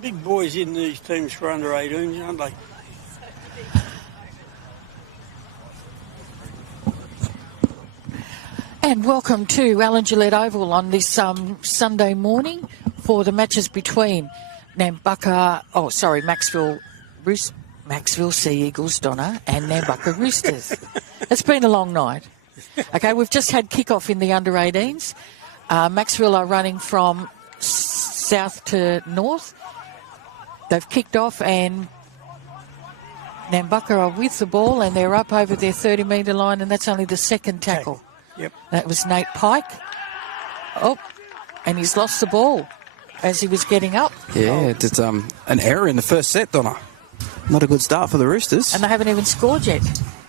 Big boys in these teams for under 18s, aren't they? And welcome to Alan Gillette Oval on this Sunday morning for the matches between Maxwell Sea Eagles, Donna, and Nambucca Roosters. It's been a long night. Okay, we've just had kick-off in the under 18s. Maxwell are running from south to north. They've kicked off and Nambaka are with the ball and they're up over their 30-metre line, and that's only the second tackle. Yep. That was Nate Pike. Oh, and he's lost the ball as he was getting up. Yeah, it's an error in the first set, Donna. Not a good start for the Roosters. And they haven't even scored yet.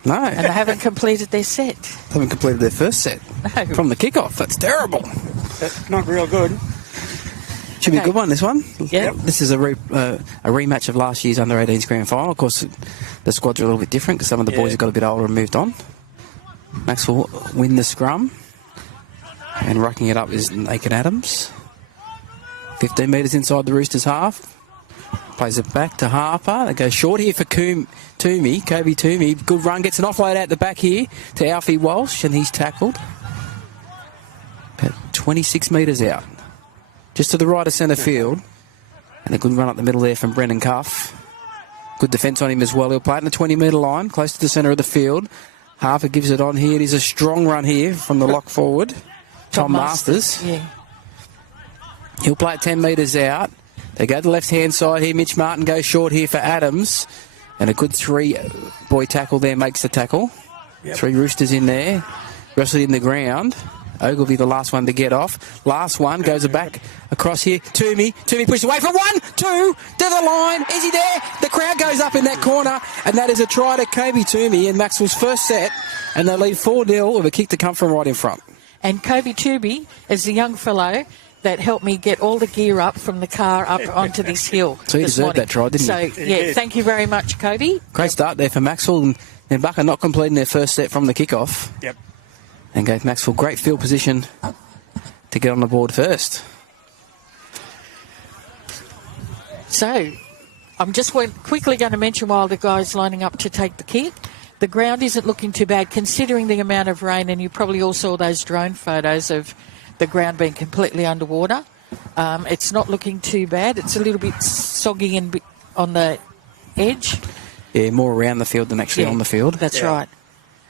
No. And they haven't completed their set. They haven't completed their first set. No. From the kickoff. That's terrible. That's not real good. Should be a good one, this one. Yep. This is a rematch of last year's under-18s grand final. Of course, the squads are a little bit different because some of the boys have got a bit older and moved on. Maxwell win the scrum. And rucking it up is Nathan Adams. 15 metres inside the Roosters' half. Plays it back to Harper. They go short here for Kobe Toomey. Good run. Gets an offload out the back here to Alfie Walsh, and he's tackled. About 26 metres out. Just to the right of centre field. And a good run up the middle there from Brendan Cuff. Good defence on him as well. He'll play it in the 20-metre line, close to the centre of the field. Harper gives it on here. It is a strong run here from the lock forward. Tom Masters. Yeah. He'll play it 10 metres out. They go to the left-hand side here. Mitch Martin goes short here for Adams. And a good three-boy tackle there makes the tackle. Yep. 3 Roosters in there. Wrestled in the ground. Ogilvy the last one to get off. Last one goes back across here. Toomey pushes away for 1, 2, to the line. Is he there? The crowd goes up in that corner, and that is a try to Kobe Toomey in Maxwell's first set, and they lead 4-0 with a kick to come from right in front. And Kobe Tooby is the young fellow that helped me get all the gear up from the car up onto this hill. So he this deserved morning. that try, didn't he? So, yeah, thank you very much, Kobe. Great start there for Maxwell, and Nambaka not completing their first set from the kickoff. Yep. And gave Maxwell great field position to get on the board first. So, I'm just quickly going to mention while the guy's lining up to take the kick, the ground isn't looking too bad considering the amount of rain, and you probably all saw those drone photos of the ground being completely underwater. It's not looking too bad. It's a little bit soggy and on the edge. Yeah, more around the field than actually on the field. That's right.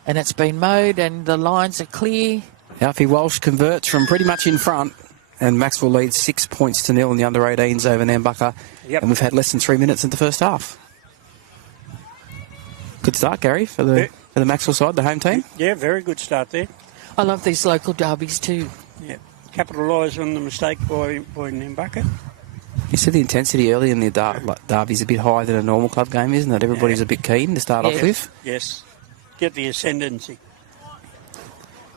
And it's been mowed and the lines are clear. Alfie Walsh converts from pretty much in front, and Maxwell leads 6 points to 0 in the under-18s over Nambaka. Yep. And we've had less than 3 minutes in the first half. Good start, Gary, for the Maxwell side, the home team. Yeah, very good start there. I love these local derbies too. Yeah. Capitalise on the mistake by Nambaka. You see the intensity early in the derby's a bit higher than a normal club game, isn't it? Everybody's a bit keen to start off with. Yes. Get the ascendancy.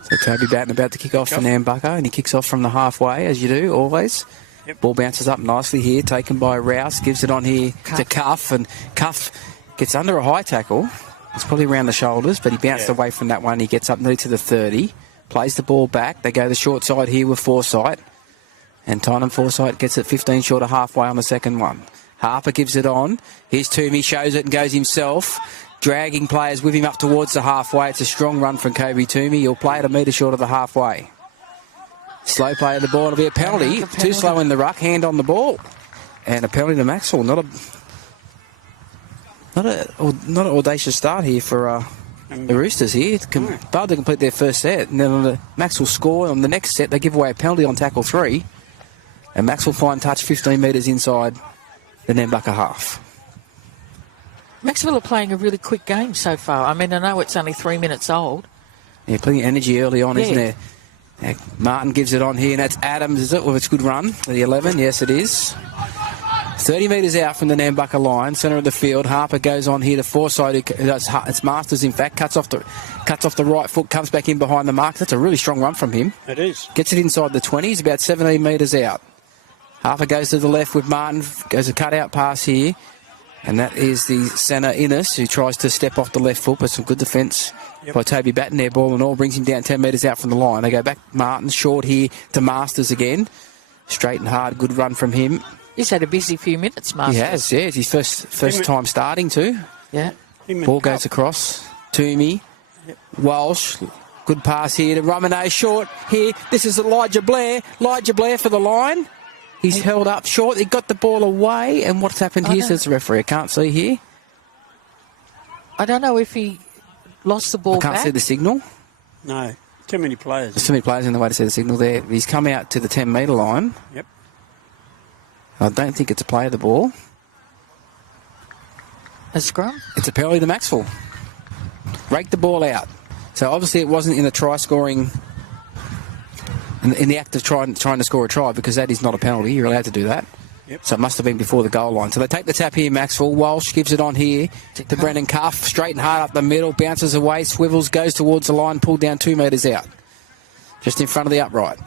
So Toby Batten about to kick off for Nambaka, and he kicks off from the halfway, as you do, always. Yep. Ball bounces up nicely here, taken by Rouse, gives it on here to Cuff, and Cuff gets under a high tackle. It's probably around the shoulders, but he bounced away from that one. He gets up nearly to the 30, plays the ball back. They go the short side here with Forsyth, and Tynham Forsyth gets it 15 short of halfway on the second one. Harper gives it on. Here's Toomey, shows it and goes himself, dragging players with him up towards the halfway. It's a strong run from Kobe Toomey. He'll play it a metre short of the halfway. Slow play of the ball. It'll be a penalty. Too slow in the ruck. Hand on the ball. And a penalty to Maxwell. Not an audacious start here for the Roosters here. Failed to complete their first set. And then on the Maxwell score on the next set, they give away a penalty on tackle 3. And Maxwell fine touch 15 metres inside the Nambaka half. Maxwell are playing a really quick game so far. I mean, I know it's only 3 minutes old. Yeah, plenty of energy early on, isn't there? Martin gives it on here, and that's Adams, is it? Well, it's a good run. The 11, yes, it is. 30 metres out from the Nambaka line, centre of the field. Harper goes on here to Forsyth. It's Masters, in fact. Cuts off the right foot, comes back in behind the mark. That's a really strong run from him. It is. Gets it inside the 20. He's about 17 metres out. Harper goes to the left with Martin. Goes a cut-out pass here. And that is the centre Innes, who tries to step off the left foot, but some good defence by Toby Batten there. Ball and all brings him down 10 metres out from the line. They go back. Martin short here to Masters again. Straight and hard, good run from him. He's had a busy few minutes, Masters. He has, yeah. It's his first time starting too. Yeah. Ball goes across. Toomey. Yep. Walsh. Good pass here to Romane. Short here. This is Elijah Blair. Elijah Blair for the line. He's held up short. He got the ball away. And what's happened here, says the referee. I can't see here. I don't know if he lost the ball back. I can't see the signal. No. Too many players. There's too many players in the way to see the signal there. He's come out to the 10-metre line. Yep. I don't think it's a play of the ball. A scrum? It's a penalty to Maxwell. Rake the ball out. So obviously it wasn't in the try-scoring... In the act of trying to score a try, because that is not a penalty. You're allowed to do that. Yep. So it must have been before the goal line. So they take the tap here, Maxwell. Walsh gives it on here to Brendan Cuff. Straight and hard up the middle. Bounces away. Swivels. Goes towards the line. Pulled down 2 metres out. Just in front of the upright.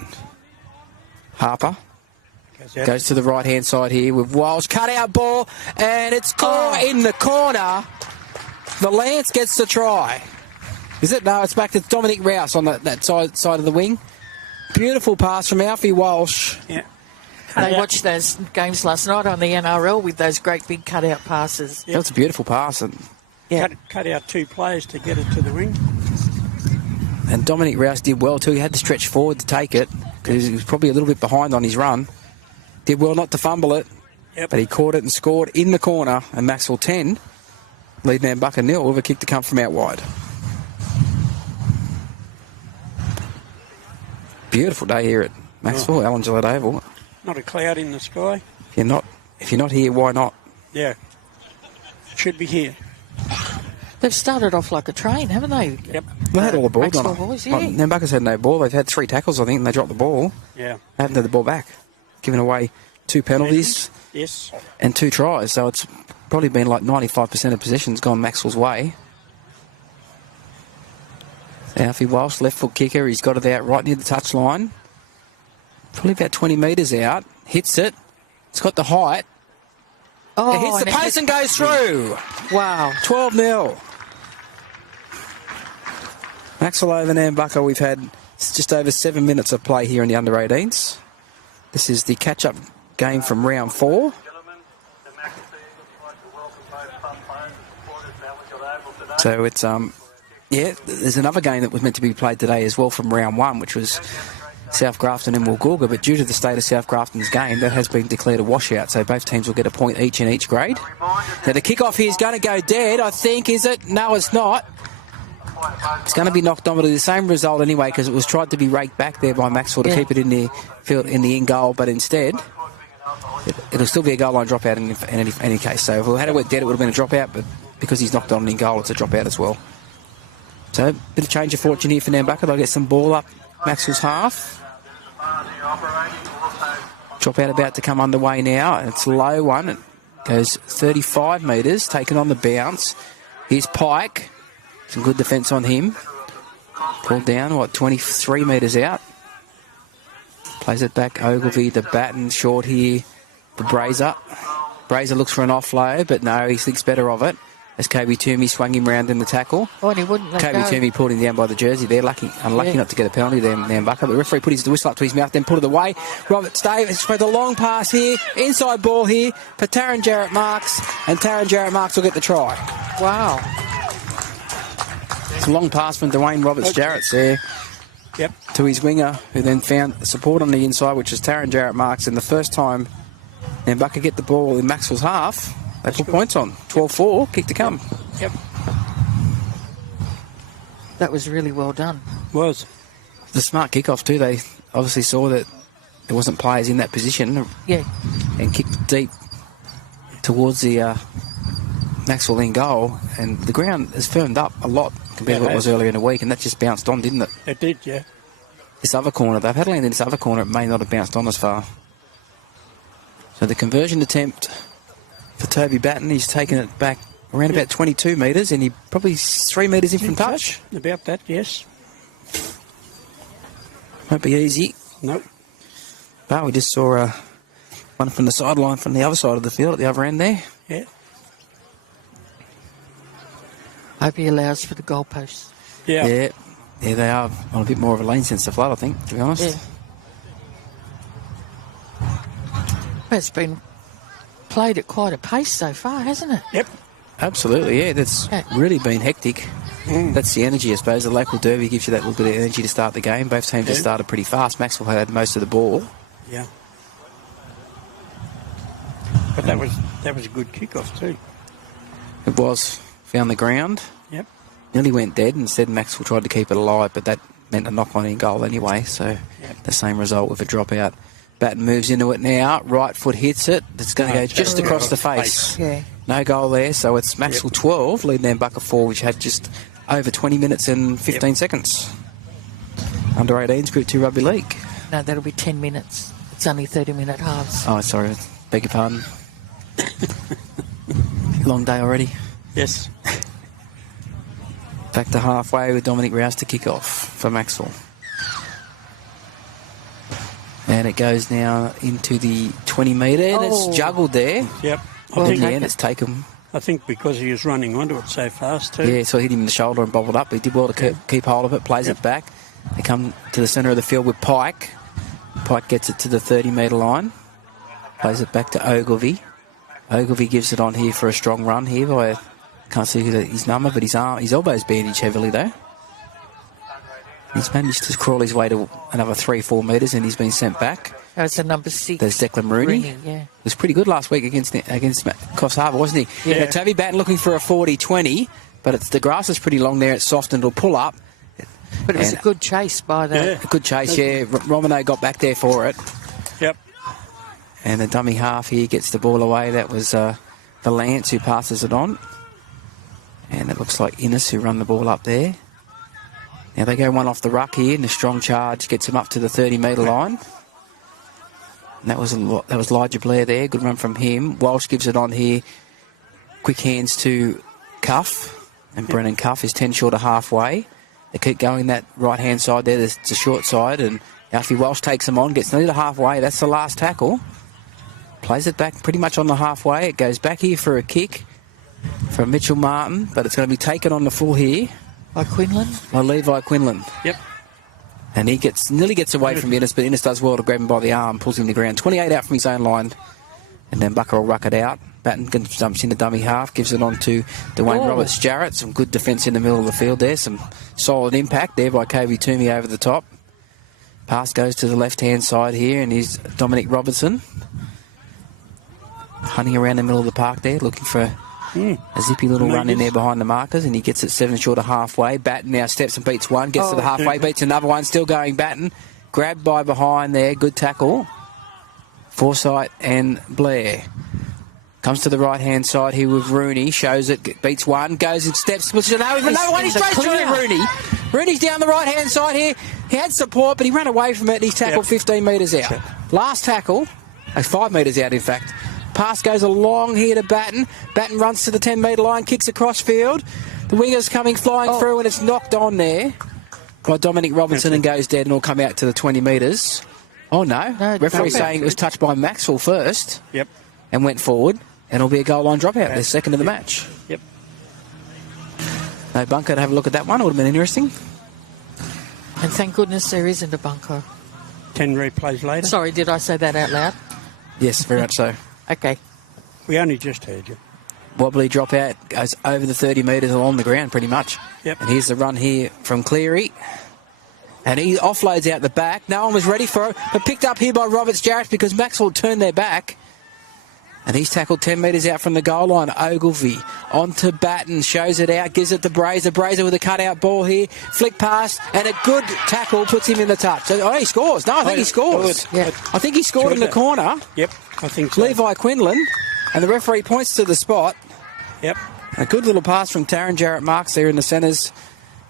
Harper. Goes to the right-hand side here with Walsh. Cut out ball. And it's caught in the corner. The Lance gets the try. Is it? No, it's back to Dominic Rouse on that side of the wing. Beautiful pass from Alfie Walsh. Yeah. They watched those games last night on the NRL with those great big cutout passes. Yep. That was a beautiful pass. Cut out 2 players to get it to the ring. And Dominic Rouse did well too. He had to stretch forward to take it because he was probably a little bit behind on his run. Did well not to fumble it, but he caught it and scored in the corner. And Maxwell 10, lead Nambaka 0 with a kick to come from out wide. Beautiful day here at Maxwell, Alan Gillette Oval. Not a cloud in the sky. If you're not here, why not? Yeah. Should be here. They've started off like a train, haven't they? Yep. They had all the ball Maxwell done. boys, yeah. Nambaka's had no ball. They've had 3 tackles, I think, and they dropped the ball. Yeah. They haven't had the ball back. Given away 2 penalties Yes. and 2 tries. So it's probably been like 95% of possessions gone Maxwell's way. Alfie Walsh, left foot kicker. He's got it out right near the touchline. Probably about 20 metres out. Hits it. It's got the height. Oh, It hits the post and goes through. Wow. 12-0. Maxwell over Nambaka. We've had just over 7 minutes of play here in the under-18s. This is the catch-up game from round 4. So it's, there's another game that was meant to be played today as well from round 1, which was South Grafton and Woolgoolga, but due to the state of South Grafton's game, that has been declared a washout, so both teams will get a point each in each grade. Now the kick-off here is going to go dead, I think, is it? No, it's not. It's going to be knocked on, but the same result anyway, because it was tried to be raked back there by Maxwell to keep it in the field, in the in-goal, but instead it'll still be a goal line dropout in any case. So if we had it went dead, it would have been a dropout, but because he's knocked on in goal, it's a dropout as well. So a bit of change of fortune here for Nambaka. They'll get some ball up Maxwell's half. Drop out about to come underway now. It's a low one. It goes 35 metres, taken on the bounce. Here's Pike. Some good defence on him. Pulled down, 23 metres out. Plays it back. Ogilvy, the baton, short here. The Brazer. Brazer looks for an offload, but no, he thinks better of it. As Kobe Toomey swung him round in the tackle. Oh, and he wouldn't let Kobe go. Toomey pulled him down by the jersey there. Unlucky not to get a penalty there, Nambaka. But the referee put his whistle up to his mouth, then put it away. Robert Davis spread the long pass here. Inside ball here for Taron Jarrett Marks. And Taron Jarrett Marks will get the try. Wow. It's a long pass from Dwayne Roberts Jarrett's there. Yep. To his winger, who then found support on the inside, which is Taron Jarrett Marks. And the first time Nambaka get the ball in Maxwell's half, they put points on. 12-4, kick to come. Yep. That was really well done. Was. The smart kickoff too. They obviously saw that there wasn't players in that position. Yeah. And kicked deep towards the Maxwell in goal. And the ground has firmed up a lot compared to what it was earlier in the week. And that just bounced on, didn't it? It did, yeah. This other corner, they've had land in this other corner. It may not have bounced on as far. So the conversion attempt for Toby Batten, he's taken it back around about 22 metres, and he probably 3 metres in from touch. About that, yes. Won't be easy. Nope. But we just saw one from the sideline from the other side of the field at the other end there. Yeah. Hope he allows for the goalposts. Yeah. Yeah, they are on a bit more of a lane since the flood, I think, to be honest. Yeah. It's been played at quite a pace so far, hasn't it? Yep. Absolutely, yeah. That's really been hectic. That's the energy, I suppose. The local derby gives you that little bit of energy to start the game. Both teams have started pretty fast. Maxwell had most of the ball. Yeah. But that was a good kickoff too. It was. Found the ground. Yep. Nearly went dead. Instead, Maxwell tried to keep it alive, but that meant a knock-on in goal anyway. So the same result with a dropout. Batten moves into it now. Right foot hits it. It's going to go just across the face. Yeah. No goal there. So it's Maxwell 12, leading Nambaka 4, which had just over 20 minutes and 15 seconds. Under 18s, Group 2 Rugby League. No, that'll be 10 minutes. It's only 30-minute halves. Oh, sorry. Beg your pardon. Long day already. Yes. Back to halfway with Dominic Rouse to kick off for Maxwell. And it goes now into the 20 metre, and it's juggled there. Yep. Well, in the end, it's taken. I think because he was running onto it so fast too. Yeah, so he hit him in the shoulder and bobbled up. He did well to keep hold of it, plays it back. They come to the centre of the field with Pike. Pike gets it to the 30-metre line. Plays it back to Ogilvy. Ogilvy gives it on here for a strong run here by, can't see his number, but his elbow's bandaged heavily though. He's managed to crawl his way to another 3-4 metres, and he's been sent back. That's a number 6. There's Declan Rooney. Yeah. He was pretty good last week against Coffs Harbour, wasn't he? Yeah. Toby Batten looking for a 40-20, but the grass is pretty long there. It's soft and it'll pull up. But it was a good chase by the... A good chase, yeah. Romano got back there for it. Yep. And the dummy half here gets the ball away. That was Valance who passes it on. And it looks like Innes who run the ball up there. Now they go one off the ruck here, and a strong charge gets him up to the 30-metre line. And that was Elijah Blair there. Good run from him. Walsh gives it on here. Quick hands to Cuff. And Brennan Cuff is 10 short of halfway. They keep going that right-hand side there. It's a short side, and Alfie Walsh takes them on, gets nearly to halfway. That's the last tackle. Plays it back pretty much on the halfway. It goes back here for a kick from Mitchell Martin, but it's going to be taken on the full here. By Quinlan? By Levi Quinlan. Yep. And he nearly gets away from Innes, but Innes does well to grab him by the arm, pulls him to the ground. 28 out from his own line. And then Nambaka will ruck it out. Batten jumps into dummy half, gives it on to Dwayne Roberts-Jarrett. Some good defence in the middle of the field there. Some solid impact there by Kobe Toomey over the top. Pass goes to the left-hand side here, and here's Dominic Robinson. Hunting around the middle of the park there, looking for a zippy little run in there behind the markers, and he gets it 7 short of halfway. Batten now steps and beats one, gets to the halfway, beats another one, still going Batten. Grabbed by behind there, good tackle. Forsyth and Blair. Comes to the right-hand side here with Rooney, shows it, beats one, goes and steps, puts another one, he's straight through Rooney. Rooney's down the right-hand side here. He had support, but he ran away from it, and he's tackled 15 metres out. Last tackle, 5 metres out in fact. Pass goes along here to Batten. Batten runs to the 10-metre line, kicks across field. The winger's coming flying through, and it's knocked on there by Dominic Robinson and goes dead, and will come out to the 20 metres. Oh, no. Referee saying it was touched by Maxwell first. Yep. And went forward, and it'll be a goal line dropout. Their second of the match. Yep. No bunker to have a look at that one. It would have been interesting. And thank goodness there isn't a bunker. 10 replays later. Sorry, did I say that out loud? Yes, very much so. Okay. We only just heard you. Wobbly dropout, goes over the 30 metres along the ground pretty much. Yep. And here's the run here from Cleary. And he offloads out the back. No one was ready for it, but picked up here by Roberts-Jarrett because Maxwell turned their back. And he's tackled 10 metres out from the goal line. Ogilvie onto Batten, shows it out, gives it to Brazer. Brazer with a cutout ball here. Flick pass, and a good tackle puts him in the touch. So, he scores. No, I think he scores. Yeah. I think he scored in the corner. Yep, I think so. Levi Quinlan, and the referee points to the spot. Yep. A good little pass from Taryn Jarrett-Marks there in the centres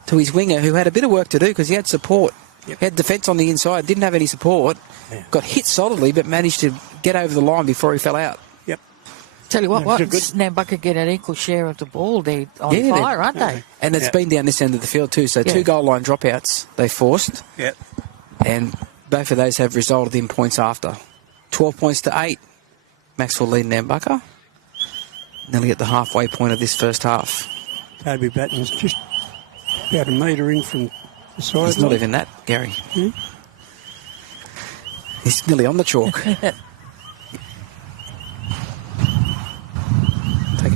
to his winger, who had a bit of work to do because he had support. Yep. He had defence on the inside, didn't have any support. Yeah. Got hit solidly, but managed to get over the line before he fell out. Yep. Tell you what, Nambaka get an equal share of the ball. They're on fire, aren't they? And it's been down this end of the field too, so 2 goal line dropouts they forced. Yep. And both of those have resulted in points after. 12 points to 8. Maxwell leading Nambaka. Nearly at the halfway point of this first half. Toby Batten's just about a metre in from the side. He's not even that, Gary. Hmm? He's nearly on the chalk. Taking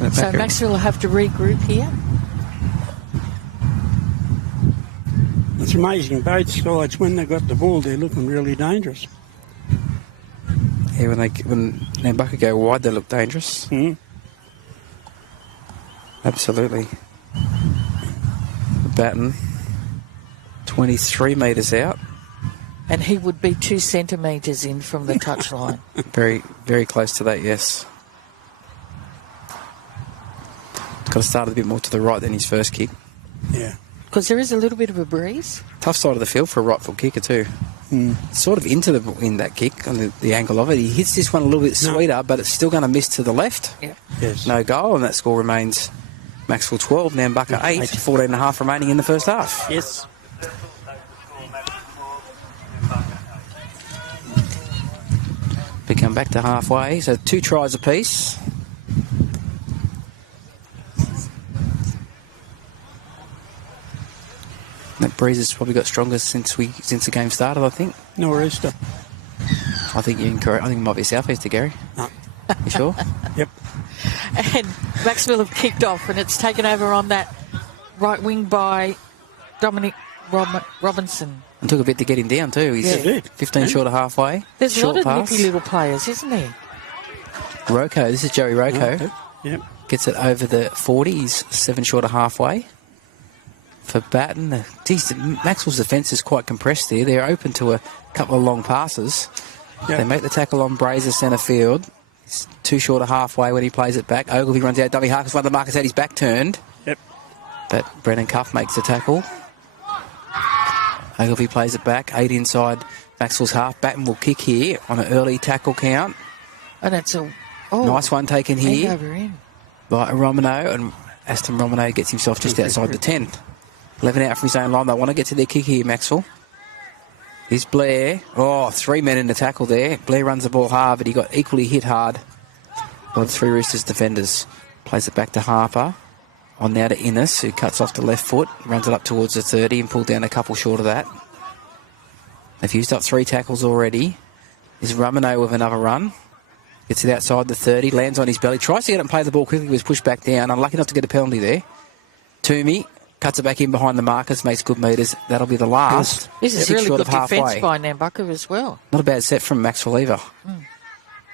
it back. So Maxwell will have to regroup here. It's amazing, both sides, when they got the ball, they're looking really dangerous. Yeah, when Nambaka go wide, they look dangerous. Mm. Absolutely. Batten, 23 metres out. And he would be 2 centimetres in from the touchline. Very, very close to that, yes. Got to start a bit more to the right than his first kick. Yeah. Because there is a little bit of a breeze. Tough side of the field for a right foot kicker too. Mm. Sort of into that kick on the angle of it. He hits this one a little bit sweeter, but it's still going to miss to the left. Yeah. Yes. No goal, and that score remains Maxwell 12, Nambaka 8, 14 and a half remaining in the first half. Yes. We come back to halfway, so 2 tries apiece. That breeze has probably got stronger since the game started, I think. Nor'easter. I think you're incorrect. I think it might be southeaster, Gary. No. You sure? Yep. And Maxwell have kicked off, and it's taken over on that right wing by Dominic Robinson. And took a bit to get him down too. He's 15 short of halfway. There's short a lot of pass. nippy little players, isn't there? Rocco, this is Joey Rocco. Yep. Gets it over the 40. He's 7 short of halfway. For Batten, geez, Maxwell's defence is quite compressed there. They're open to a couple of long passes. Yep. They make the tackle on Brazer centre field. He's 2 short of halfway when he plays it back. Ogilvie runs out. Dummy Harkins, one of the markers had his back turned. Yep. But Brennan Cuff makes the tackle. Ogilvie plays it back. 8 inside Maxwell's half. Batten will kick here on an early tackle count. And it's a nice one taken here over in. by Romano, and Aston Romano gets himself just outside the 10. 11 out from his own line. They want to get to their kick here, Maxwell. Here's Blair. Oh, 3 men in the tackle there. Blair runs the ball hard, but he got equally hit hard by the 3 Roosters defenders. Plays it back to Harper. On now to Innes, who cuts off the left foot. Runs it up towards the 30 and pulled down a couple short of that. They've used up 3 tackles already. Is Romano with another run. Gets it outside the 30. Lands on his belly. Tries to get it and play the ball quickly. Was pushed back down. Unlucky not to get a penalty there. Toomey cuts it back in behind the markers. Makes good metres. That'll be the last. This is really good defence by Nambaka as well. Not a bad set from Maxwell either.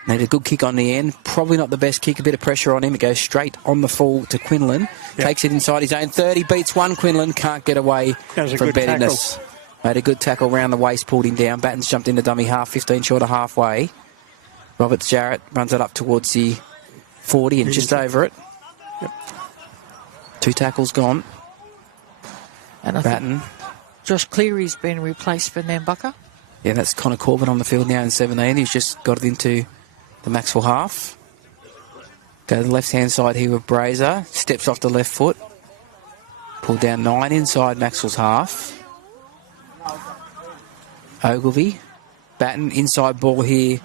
Need a good kick on the end. Probably not the best kick. A bit of pressure on him. It goes straight on the full to Quinlan. Yep. Takes it inside his own 30. Beats one. Quinlan can't get away from Bettiness. Made a good tackle round the waist. Pulled him down. Batten's jumped into dummy half. 15 short of halfway. Roberts Jarrett runs it up towards the 40 and just over it. Yep. 2 tackles gone. And I Batten. Josh Cleary's been replaced for Nambaka. Yeah, that's Connor Corbett on the field now in 17. He's just got it into the Maxwell half. Go to the left-hand side here with Brazer. Steps off the left foot. Pulled down 9 inside Maxwell's half. Ogilvy. Batten inside ball here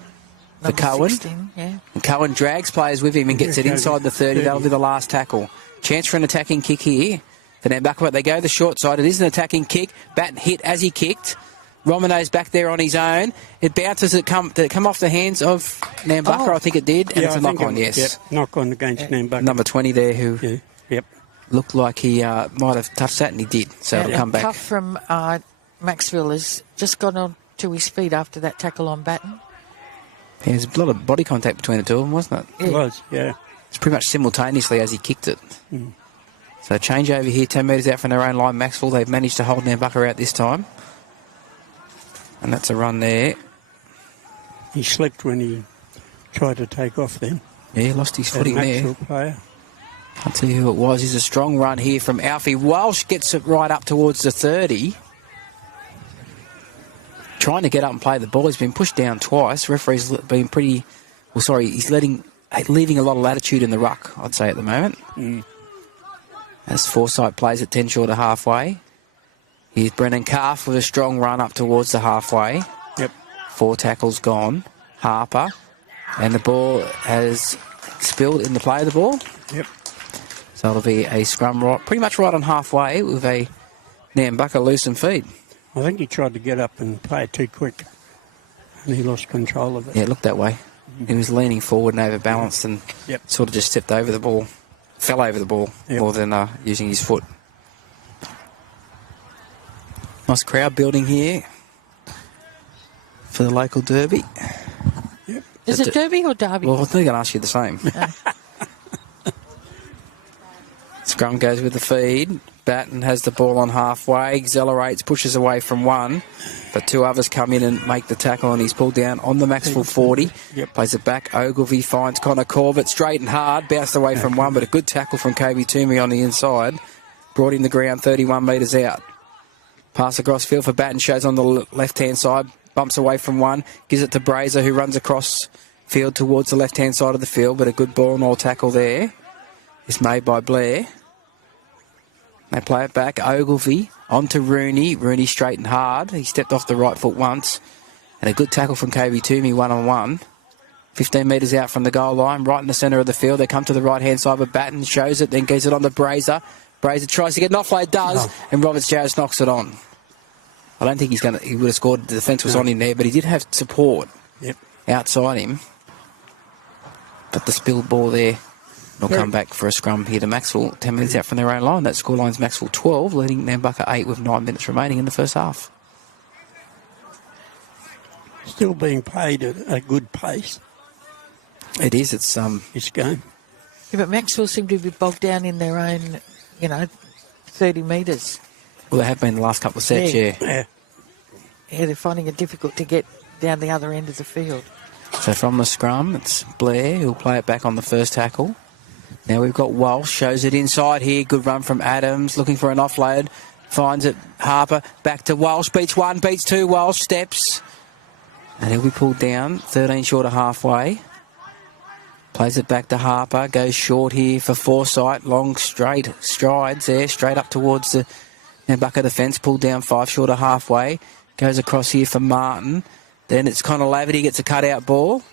for Cohen. 16, yeah. And Cohen drags players with him and gets it inside the 30. That'll be the last tackle. Chance for an attacking kick here for Nambaka, but they go the short side. It is an attacking kick. Batten hit as he kicked. Romano's back there on his own. It bounces. Did it come off the hands of Nambaka? I think it did. And it's a knock-on, yes. Yep, knock-on against Nambaka. Number 20 there who looked like he might have touched that, and he did. So it'll come back. Tough from Macksville has just got on to his feet after that tackle on Batten. Yeah, there's a lot of body contact between the two of them, wasn't it? It was, yeah. It's pretty much simultaneously as he kicked it. So change over here, 10 metres out from their own line. Maxwell, they've managed to hold Nambaka out this time. And that's a run there. He slipped when he tried to take off then. Yeah, he lost his footing there. Player. I'll tell you who it was. It's a strong run here from Alfie. Walsh gets it right up towards the 30. Trying to get up and play the ball. He's been pushed down twice. Referee's been pretty... Well, sorry, he's leaving a lot of latitude in the ruck, I'd say, at the moment. As Forsyth plays at 10 short of halfway. Here's Brennan Calf with a strong run up towards the halfway. Yep. 4 tackles gone. Harper. And the ball has spilled in the play of the ball. Yep. So it'll be a scrum pretty much right on halfway with a Nambaka loose and feed. I think he tried to get up and play it too quick. And he lost control of it. Yeah, it looked that way. He was leaning forward and overbalanced and sort of just stepped over the ball. Fell over the ball more than using his foot. Nice crowd building here for the local derby. Yep. Is it derby or derby? Well, I think I can ask you the same. Scrum goes with the feed. Batten has the ball on halfway. Accelerates, pushes away from one. But 2 others come in and make the tackle, and he's pulled down on the Maxwell 40. Plays it back. Ogilvy finds Connor Corbett straight and hard. Bounced away from one, but a good tackle from KB Toomey on the inside. Brought in the ground 31 metres out. Pass across field for Batten. Shows on the left-hand side. Bumps away from one. Gives it to Brazer, who runs across field towards the left-hand side of the field. But a good ball and all tackle there. It's made by Blair. They play it back. Ogilvy on to Rooney. Rooney straight and hard. He stepped off the right foot once. And a good tackle from KB Toomey, 1-on-1. 15 metres out from the goal line, right in the centre of the field. They come to the right-hand side, but Batten shows it, then gives it on to Brazer. Brazer tries to get an offload, does, and Roberts Jarrett knocks it on. I don't think he would have scored. The defence was on him there, but he did have support outside him. But the spilled ball there will come back for a scrum here to Maxwell. 10 minutes out from their own line. That scoreline's Maxwell 12, leading Nambaka 8 with 9 minutes remaining in the first half. Still being played at a good pace. It is. It's game. Yeah, but Maxwell seem to be bogged down in their own, 30 metres. Well, they have been the last couple of sets, Yeah, they're finding it difficult to get down the other end of the field. So from the scrum, it's Blair who'll play it back on the first tackle. Now we've got Walsh, shows it inside here. Good run from Adams, looking for an offload. Finds it, Harper, back to Walsh. Beats one, beats two, Walsh steps. And he'll be pulled down, 13 short of halfway. Plays it back to Harper, goes short here for Forsyth. Long straight strides there, straight up towards the Nambaka defence pulled down 5 short of halfway. Goes across here for Martin. Then it's Connor Laverty gets a cut-out ball.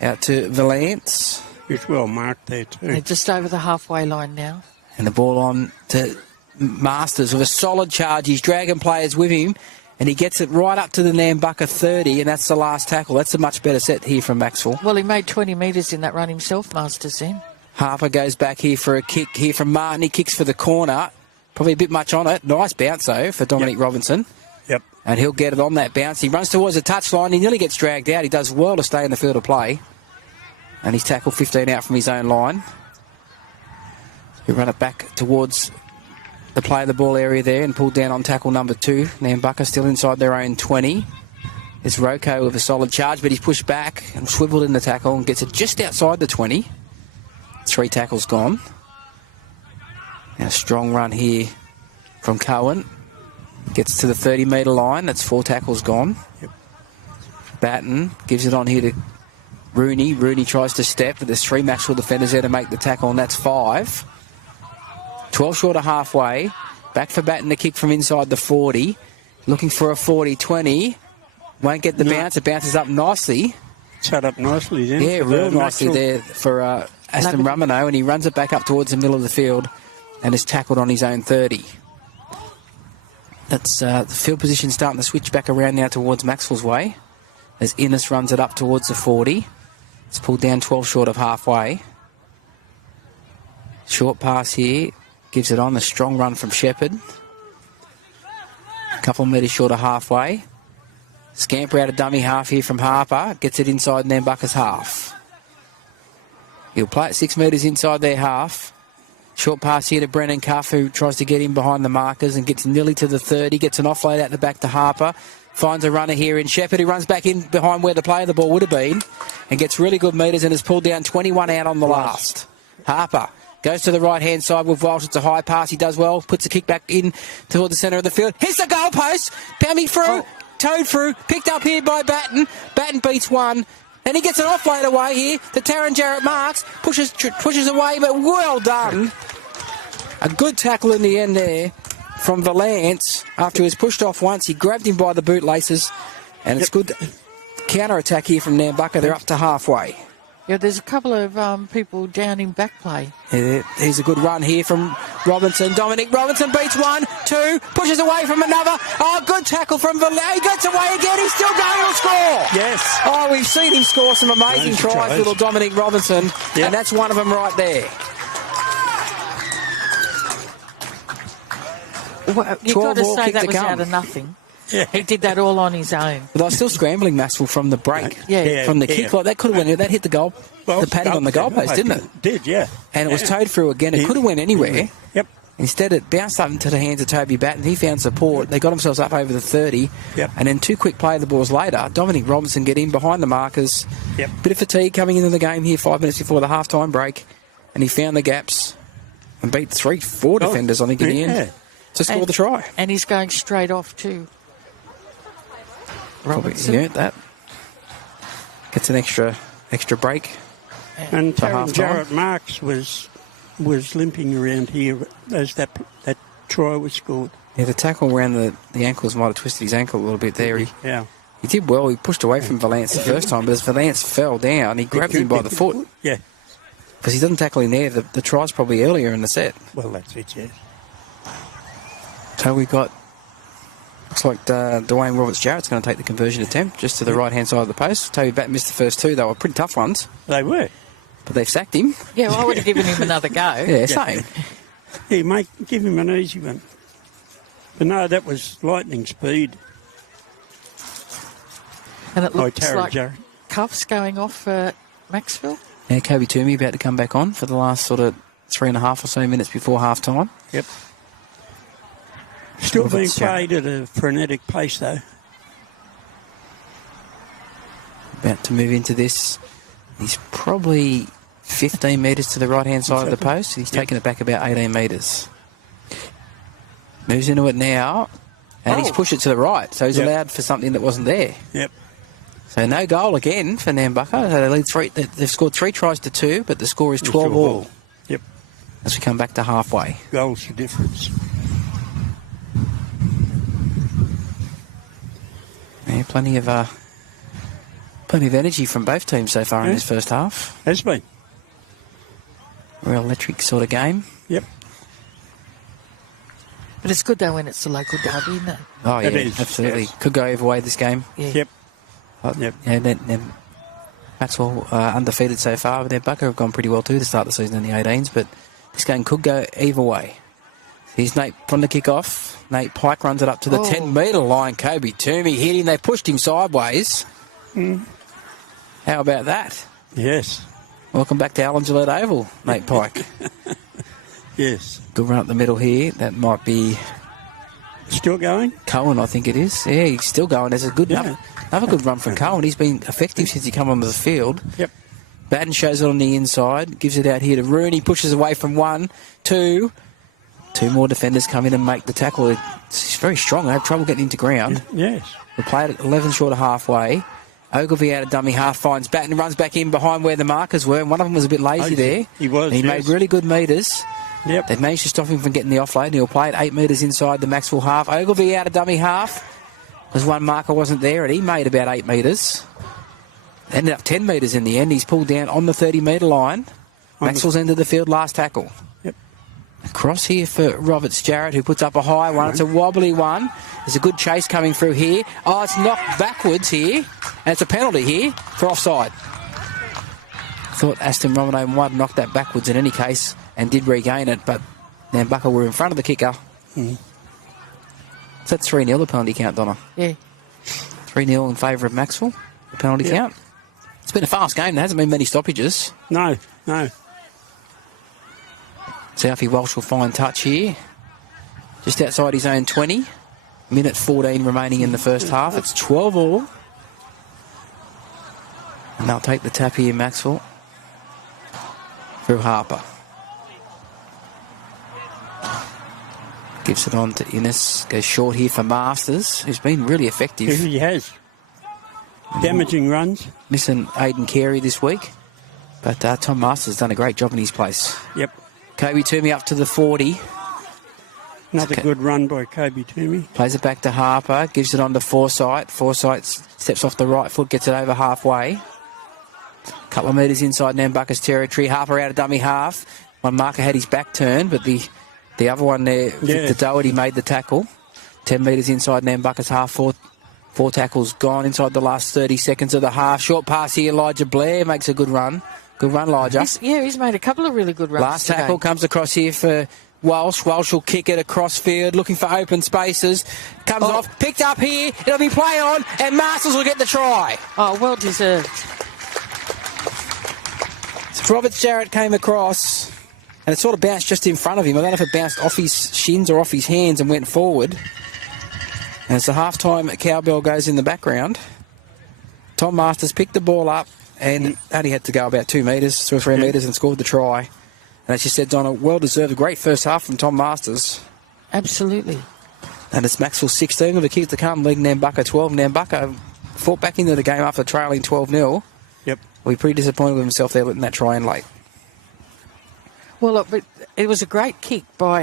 Out to Valance. It's well marked there too. They're just over the halfway line now. And the ball on to Masters with a solid charge. He's dragging players with him. And he gets it right up to the Nambaka 30, and that's the last tackle. That's a much better set here from Maxwell. Well, he made 20 metres in that run himself, Masters, then. Harper goes back here for a kick here from Martin. He kicks for the corner. Probably a bit much on it. Nice bounce, though, for Dominic Robinson. Yep. And he'll get it on that bounce. He runs towards the touchline. He nearly gets dragged out. He does well to stay in the field of play. And he's tackled 15 out from his own line. He'll run it back towards the play of the ball area there and pulled down on tackle number 2. Nambaka still inside their own 20. It's Rocco with a solid charge, but he's pushed back and swiveled in the tackle and gets it just outside the 20. 3 tackles gone. Now a strong run here from Cohen. Gets to the 30-metre line. That's 4 tackles gone. Yep. Batten gives it on here to Rooney. Rooney tries to step, but there's 3 Maxwell defenders there to make the tackle, and that's 5. 12 short of halfway. Back for Batten to kick from inside the 40. Looking for a 40-20. Won't get the bounce. It bounces up nicely. Set up nicely then. Yeah, real nicely there for Aston Rumino, and he runs it back up towards the middle of the field and is tackled on his own 30. That's the field position starting to switch back around now towards Maxwell's way as Innes runs it up towards the 40. It's pulled down 12 short of halfway. Short pass here. Gives it on. A strong run from Shepherd. A couple of metres short of halfway. Scamper out a dummy half here from Harper. Gets it inside Nambaka's half. He'll play it 6 metres inside their half. Short pass here to Brennan Cuff, who tries to get in behind the markers and gets nearly to the 30. Gets an offload out the back to Harper. Finds a runner here in Shepherd, who runs back in behind where the play of the ball would have been and gets really good metres and has pulled down 21 out on the last. Harper goes to the right-hand side with Walsh. It's a high pass. He does well. Puts the kick back in toward the centre of the field. Hits the goalpost. Bammy through. Towed through. Picked up here by Batten. Batten beats one. Then he gets an offload away here to Taron Jarrett Marks. Pushes away, but well done. A good tackle in the end there from Valance. After he was pushed off once, he grabbed him by the bootlaces. And it's good counter-attack here from Nambaka. They're up to halfway. Yeah, there's a couple of people down in back play. Yeah, here's a good run here from Robinson. Dominic Robinson beats 1, 2, pushes away from another. Oh, good tackle from Valance. He gets away again. He's still going to score. Yes. Oh, we've seen him score some amazing tries, little Dominic Robinson. Yep. And that's one of them right there. Well, you've got to say that was out of nothing. Yeah. He did that all on his own. But I was still scrambling Maxwell from the break. From the kick. Like, that could have went. That hit the goal. Well, the padding on the goalpost, didn't it? It did, yeah. And it was towed through again. It could have went anywhere. Yep. Instead, it bounced up into the hands of Toby Batten. He found support. They got themselves up over the 30. Yep. And then 2 quick play of the balls later, Dominic Robinson get in behind the markers. Yep. Bit of fatigue coming into the game here 5 minutes before the half-time break. And he found the gaps and beat 3-4 defenders, I think, in the end. To score the try. And he's going straight off too. Robinson. He earned that. Gets an extra break. And Taron Jarrett Marks was limping around here as that try was scored. Yeah, the tackle around the ankles might have twisted his ankle a little bit there. He did well. He pushed away from Valance the first time, but as Valance fell down, he grabbed him by the foot. Yeah. Because he doesn't tackle in there. The try's probably earlier in the set. Well, that's it, yeah. So we got, looks like Dwayne Roberts-Jarrett's going to take the conversion attempt just to the right-hand side of the post. Toby Batten missed the first 2. They were pretty tough ones. They were. But they've sacked him. Yeah, well, I would have given him another go. Yeah, same. Yeah, give him an easy one. But no, that was lightning speed. And it looks like cuffs going off for Macksville. Yeah, Kobe Toomey about to come back on for the last sort of 3.5 or so minutes before half-time. Yep. Still being played at a frenetic pace, though. About to move into this. He's probably 15 metres to the right-hand side of the post. He's taken it back about 18 metres. Moves into it now, and he's pushed it to the right. So he's allowed for something that wasn't there. Yep. So no goal again for Nambaka. They lead 3. They've scored 3 tries to 2, but the score is 12 all. Yep. As we come back to halfway. Goals the difference. Yeah, plenty of energy from both teams so far in this first half. Has been. Real electric sort of game. Yep. But it's good, though, when it's the local derby, isn't it? Oh, yeah, It is, absolutely. yes. Could go either way this game. Yeah. Yep. Yeah, then Maxwell undefeated so far, but Nambaka have gone pretty well too to start the season in the 18s, but this game could go either way. Here's Nate from the kick-off. Nate Pike runs it up to the 10-metre line. Kobe Toomey hit him. They pushed him sideways. How about that? Yes. Welcome back to Alan Gillette Oval, Nate Pike. Yes. Good run up the middle here. That might be Still going? Cohen, I think it is. Yeah, he's still going. There's a good another good run from Cohen. He's been effective since he come onto the field. Yep. Batten shows it on the inside. Gives it out here to Rooney. Pushes away from 1, 2. 2 more defenders come in and make the tackle. It's very strong. They have trouble getting into ground. Yes. We played at 11 short of halfway. Ogilvie out of dummy half finds Batten, runs back in behind where the markers were, and one of them was a bit lazy there. He was, He made really good metres. Yep. They've managed to stop him from getting the offload, and he'll play at 8 metres inside the Macksville half. Ogilvie out of dummy half, because one marker wasn't there, and he made about 8 metres. Ended up 10 metres in the end. He's pulled down on the 30-metre line. Maxwell's end of the field, last tackle. Yep. Across here for Roberts Jarrett, who puts up a high one. It's a wobbly one. There's a good chase coming through here. Oh, it's knocked backwards here, and it's a penalty here for offside. Thought Aston Romano might have knocked that backwards in any case and did regain it, but Nambaka were in front of the kicker. So that's 3-0 the penalty count, Donna. Yeah. 3-0 in favour of Maxwell, the penalty count. It's been a fast game. There hasn't been many stoppages. No. Southie Walsh will find touch here. Just outside his own 20. Minute 14 remaining in the first half. It's 12-all. And they'll take the tap here, Maxwell. Through Harper. Gives it on to Innes. Goes short here for Masters, who's been really effective. He has. Damaging runs. Missing Aidan Carey this week. But Tom Masters has done a great job in his place. Yep. Kobe Toomey up to the 40. Another good run by Kobe Toomey. Plays it back to Harper. Gives it on to Forsyth. Forsyth steps off the right foot. Gets it over halfway. Couple of metres inside Nambaka's territory. Harper out of dummy half. One marker had his back turned, but the other one there, Victor Doherty, made the tackle. 10 metres inside Nambaka's half. Four tackles gone inside the last 30 seconds of the half. Short pass here. Elijah Blair makes a good run. Good run, Elijah. He's made a couple of really good runs. Last tackle comes across here for Walsh. Walsh will kick it across field, looking for open spaces. Comes off, picked up here. It'll be play on, and Masters will get the try. Oh, well deserved. So Roberts Jarrett came across, and it sort of bounced just in front of him. I don't know if it bounced off his shins or off his hands and went forward. And as the half-time cowbell goes in the background, Tom Masters picked the ball up and only had to go about 2 metres, 2 or 3 metres, and scored the try. And as you said, Donna, well-deserved. A great first half from Tom Masters. Absolutely. And it's Maxwell 16 with a kick to come, leading Nambaka 12. Nambaka fought back into the game after trailing 12-0. Yep. We're pretty disappointed with himself there, letting that try in late. Well, look, but it was a great kick by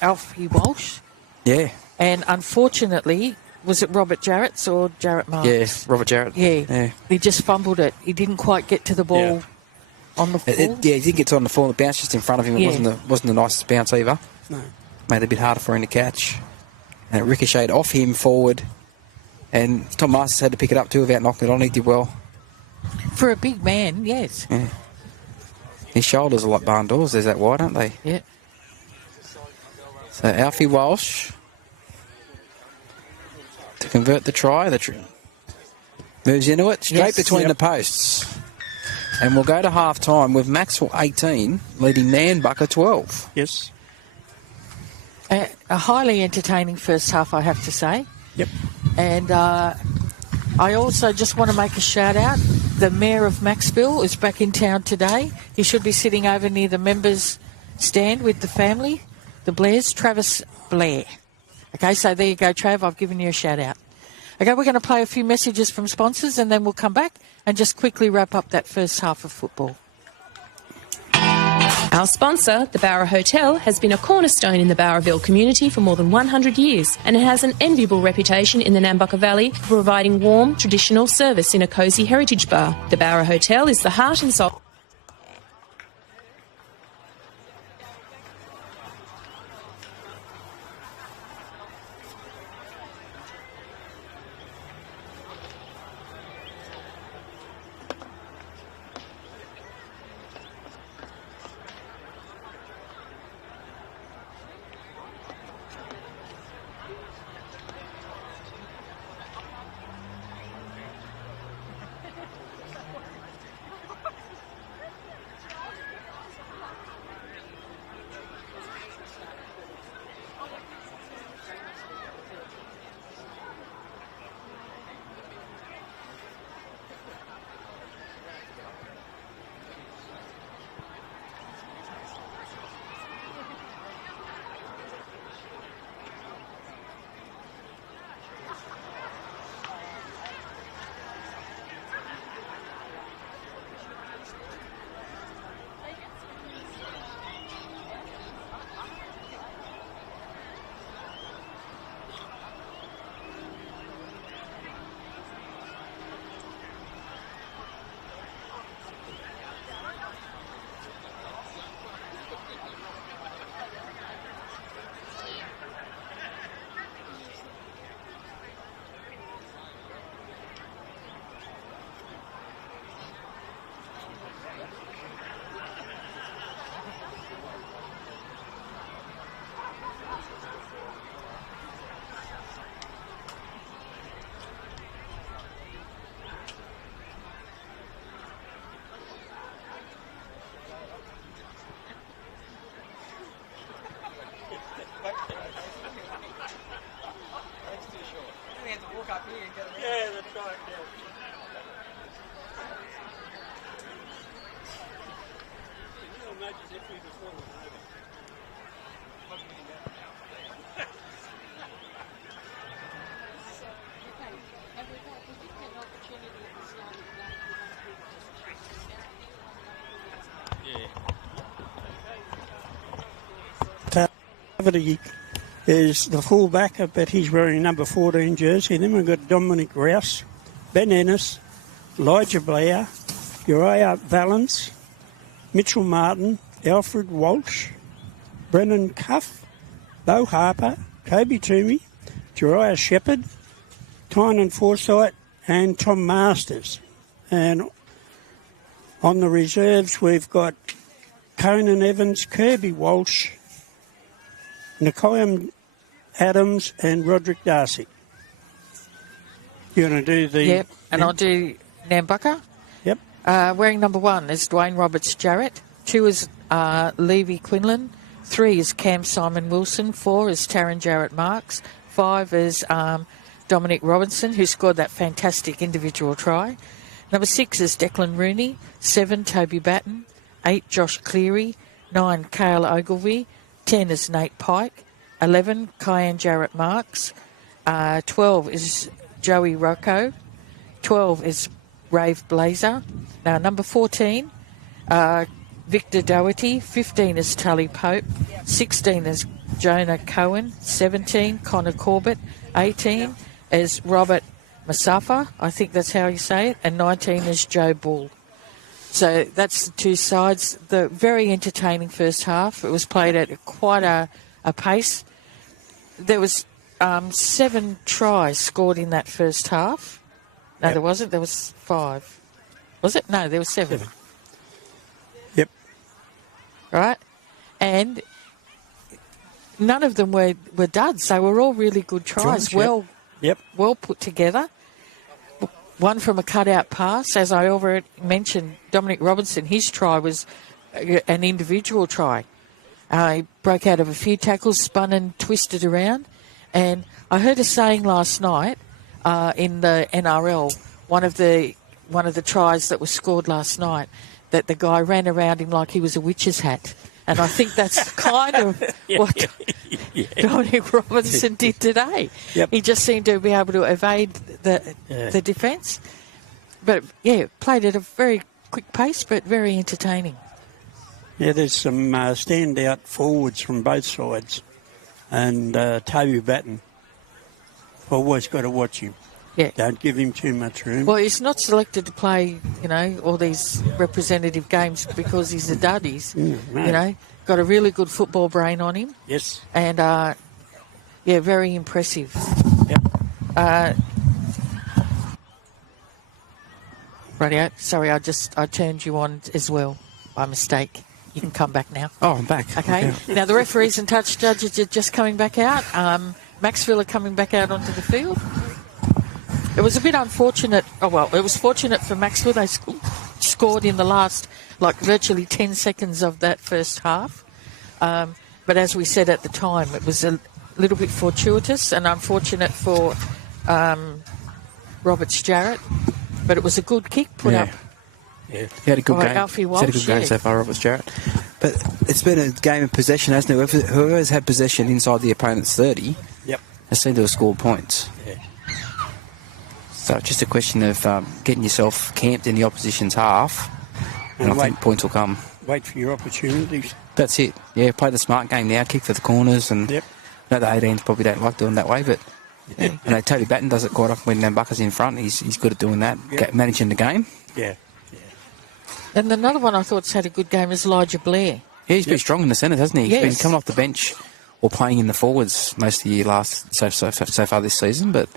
Alfie Walsh. Yeah. And unfortunately, was it Robert Jarrett's or Jarrett Marks? Yeah, Robert Jarrett. Yeah. He just fumbled it. He didn't quite get to the ball on the floor. He did get to on the floor. The bounce just in front of him. It wasn't the nicest bounce either. No. Made it a bit harder for him to catch. And it ricocheted off him forward. And Tom Masters had to pick it up too without knocking it on. He did well. For a big man, yes. Yeah. His shoulders are like barn doors. There's that wide, aren't they? Yeah. So Alfie Walsh to convert the try. Moves into it, straight between the posts. And we'll go to half-time with Maxwell 18, leading Nambaka 12. Yes. A highly entertaining first half, I have to say. Yep. And I also just want to make a shout-out. The Mayor of Macksville is back in town today. He should be sitting over near the members' stand with the family, the Blairs, Travis Blair. Okay, so there you go, Trav. I've given you a shout-out. Okay, we're going to play a few messages from sponsors and then we'll come back and just quickly wrap up that first half of football. Our sponsor, the Barra Hotel, has been a cornerstone in the Barraville community for more than 100 years, and it has an enviable reputation in the Nambaka Valley for providing warm, traditional service in a cosy heritage bar. The Barra Hotel is the heart and soul. Is the fullback, but he's wearing number 14 jersey. Then we've got Dominic Rouse, Ben Ennis, Elijah Blair, Uriah Valance, Mitchell Martin, Alfred Walsh, Brennan Cuff, Bo Harper, Kobe Toomey, Jeriah Shepherd, Tynan Forsyth and Tom Masters. And on the reserves we've got Conan Evans, Kirby Walsh, Nicoyam Adams and Roderick Darcy. You're going to do the... Yep, and I'll do Nambaka. Yep. Wearing number 1 is Dwayne Roberts-Jarrett. 2 is Levy Quinlan. 3 is Cam Simon Wilson. 4 is Taryn Jarrett-Marks. 5 is Dominic Robinson, who scored that fantastic individual try. Number 6 is Declan Rooney. 7, Toby Batten. 8, Josh Cleary. 9, Cale Ogilvie. 10 is Nate Pike. 11, Kyan Jarrett-Marks. 12 is Joey Rocco. 12 is Rave Blazer. Now, number 14, Victor Doherty. 15 is Tully Pope. 16 is Jonah Cohen. 17, Connor Corbett. 18 is Robert Masafa. I think that's how you say it. And 19 is Joe Bull. So that's the two sides. The very entertaining first half. It was played at quite a pace. There was 7 tries scored in that first half. No, There wasn't. There was 5. Was it? No, there was 7. Yep. Right? And none of them were duds. They were all really good tries. Well put together. One from a cutout pass. As I already mentioned, Dominic Robinson, his try was an individual try. He broke out of a few tackles, spun and twisted around. And I heard a saying last night in the NRL, one of the tries that was scored last night, that the guy ran around him like he was a witch's hat. And I think that's kind of what Dominic Robinson did today. Yep. He just seemed to be able to evade the defence. But, played at a very quick pace, but very entertaining. Yeah, there's some standout forwards from both sides. And Toby Batten, always got to watch him. Yeah. Don't give him too much room. Well, he's not selected to play, all these representative games because he's a dud. He's, got a really good football brain on him. Yes. And, very impressive. Yep. Radio, sorry, I turned you on as well by mistake. You can come back now. Oh, I'm back. Okay. Now, the referees and touch judges are just coming back out. Macksville are coming back out onto the field. It was a bit unfortunate. Oh, well, it was fortunate for Macksville. They scored in the last, virtually 10 seconds of that first half. But as we said at the time, it was a little bit fortuitous and unfortunate for Robert Jarrett. But it was a good kick put up. Yeah, he had a good game. Alfie Walsh, He's had a good game so far, Robert Jarrett. But it's been a game of possession, hasn't it? Whoever's had possession inside the opponent's 30 has seemed to have scored points. Yeah. So it's just a question of getting yourself camped in the opposition's half, and I think points will come. Wait for your opportunities. That's it. Yeah, play the smart game now, kick for the corners, and I know the 18s probably don't like doing it that way, but Toby Batten does it quite often when Nambaka's in front. He's good at doing that, managing the game. Yeah. And another one I thought's had a good game is Elijah Blair. Yeah, he's been strong in the centres, hasn't he? Yes. He's been coming off the bench or playing in the forwards most of the year so far this season, but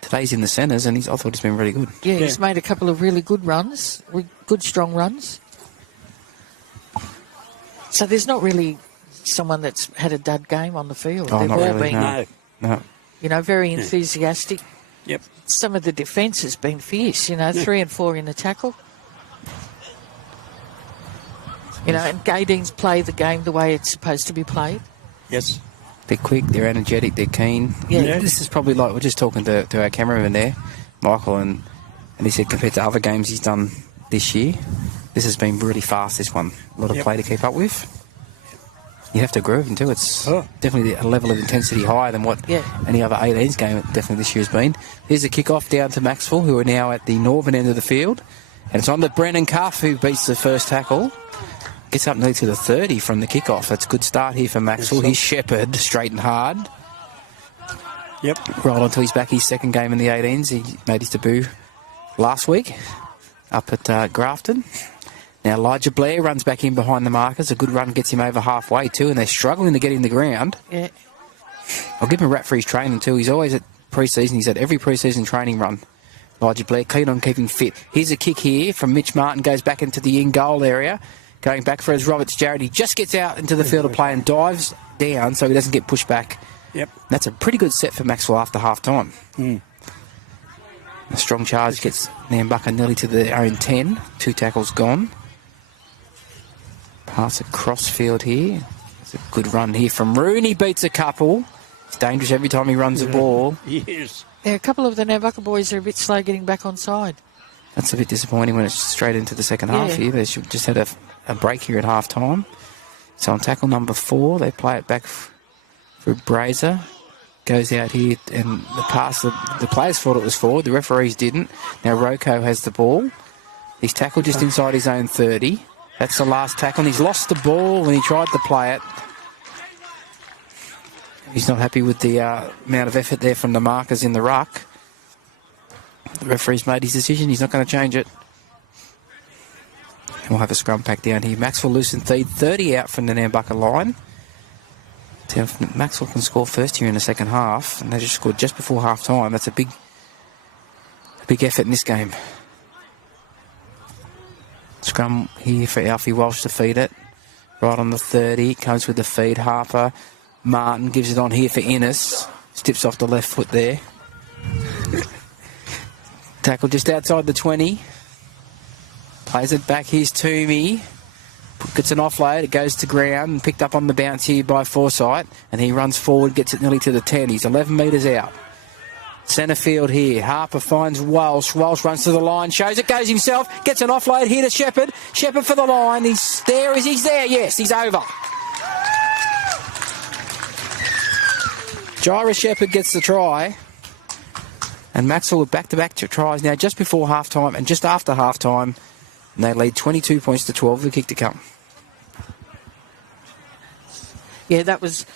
today's in the centres, and I thought he's been really good. Yeah, he's made a couple of really good runs, good strong runs. So there's not really someone that's had a dud game on the field. Oh, They've not all really, been, no. Very enthusiastic. Yep. Some of the defence has been fierce, 3 and 4 in the tackle. And Gaydeens play the game the way it's supposed to be played. Yes. They're quick, they're energetic, they're keen. Yeah. This is probably we're just talking to our cameraman there, Michael, and he said compared to other games he's done this year, this has been really fast, this one. A lot of play to keep up with. You have to agree with him too. It's definitely a level of intensity higher than what any other 18s game definitely this year has been. Here's a kick-off down to Macksville, who are now at the northern end of the field. And it's on to Brennan Cuff, who beats the first tackle. Gets up nearly to the 30 from the kick-off. That's a good start here for Maxwell. He's Shepherd, straight and hard. Yep. Rolled onto his back, his second game in the 18s. He made his debut last week up at Grafton. Now Elijah Blair runs back in behind the markers. A good run gets him over halfway too, and they're struggling to get in the ground. Yeah. I'll give him a rap for his training too. He's always at pre-season. He's at every pre-season training run. Elijah Blair keen on keeping fit. Here's a kick here from Mitch Martin. Goes back into the in-goal area. Going back for his Roberts Jarrett. He just gets out into the field of play and dives down so he doesn't get pushed back. Yep. That's a pretty good set for Maxwell after half-time. A strong charge gets Nambaka nearly to their own 10. 2 tackles gone. Pass across field here. It's a good run here from Rooney. Beats a couple. It's dangerous every time he runs the ball. Yes. Yeah, a couple of the Nambaka boys are a bit slow getting back on side. That's a bit disappointing when it's straight into the second half here. They should just had a break here at half-time. So on tackle number 4, they play it back for Brazer. Goes out here, and the pass, the players thought it was forward. The referees didn't. Now Rocco has the ball. He's tackled just inside his own 30. That's the last tackle, and he's lost the ball when he tried to play it. He's not happy with the amount of effort there from the markers in the ruck. The referee's made his decision. He's not going to change it. And we'll have a scrum pack down here. Maxwell loose and feed 30 out from the Nambaka line. So if Maxwell can score first here in the second half, and they just scored just before half-time. That's a big effort in this game. Scrum here for Alfie Walsh to feed it. Right on the 30. Comes with the feed. Harper. Martin gives it on here for Innes. Steps off the left foot there. Tackle just outside the 20. Plays it back. Here's Toomey. Gets an offload. It goes to ground and picked up on the bounce here by Forsyth. And he runs forward, gets it nearly to the 10. He's 11 metres out. Centre field here. Harper finds Walsh. Walsh runs to the line. Shows it. Goes himself. Gets an offload here to Shepherd. Shepherd for the line. He's there. Is he there? Yes, he's over. Jairus Shepherd gets the try. And Maxwell with back-to-back tries now just before half-time and just after half-time. And they lead 22 points to 12. The kick to come. Yeah, that was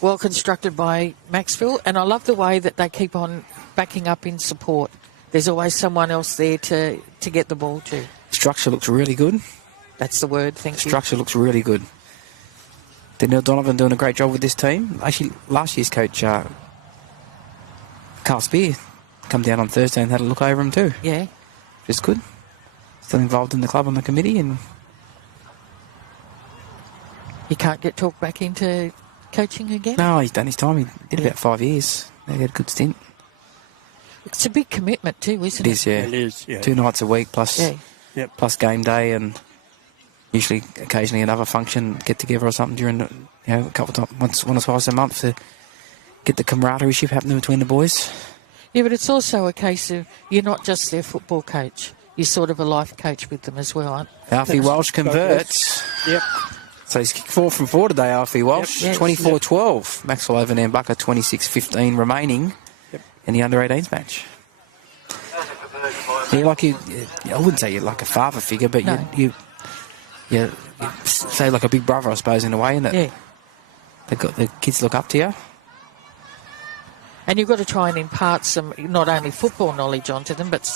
well constructed by Macksville, and I love the way that they keep on backing up in support. There's always someone else there to get the ball to. Structure looks really good. That's the word, thank you. Structure looks really good. Neil Donovan doing a great job with this team. Actually, last year's coach, Carl Spear, come down on Thursday and had a look over him too. Yeah. Just good. Still involved in the club on the committee, and he can't get talked back into coaching again? No, he's done his time. He did about 5 years. He had a good stint. It's a big commitment too, isn't it? It is, yeah. It is, yeah. 2 nights a week plus plus game day, and usually occasionally another function, get together or something during a couple of times, once or twice a month to get the camaraderie happening between the boys. Yeah, but it's also a case of you're not just their football coach. You're sort of a life coach with them as well, aren't you? Alfie Walsh converts. Yep. So he's kicked 4 from 4 today, Alfie Walsh. Yep. 24-12. Maxwell over Nambaka, 26-15 remaining in the under-18s match. Yeah, I wouldn't say you're like a father figure, but no. you say like a big brother, I suppose, in a way, isn't it? Yeah. The kids look up to you. And you've got to try and impart some, not only football knowledge onto them, but,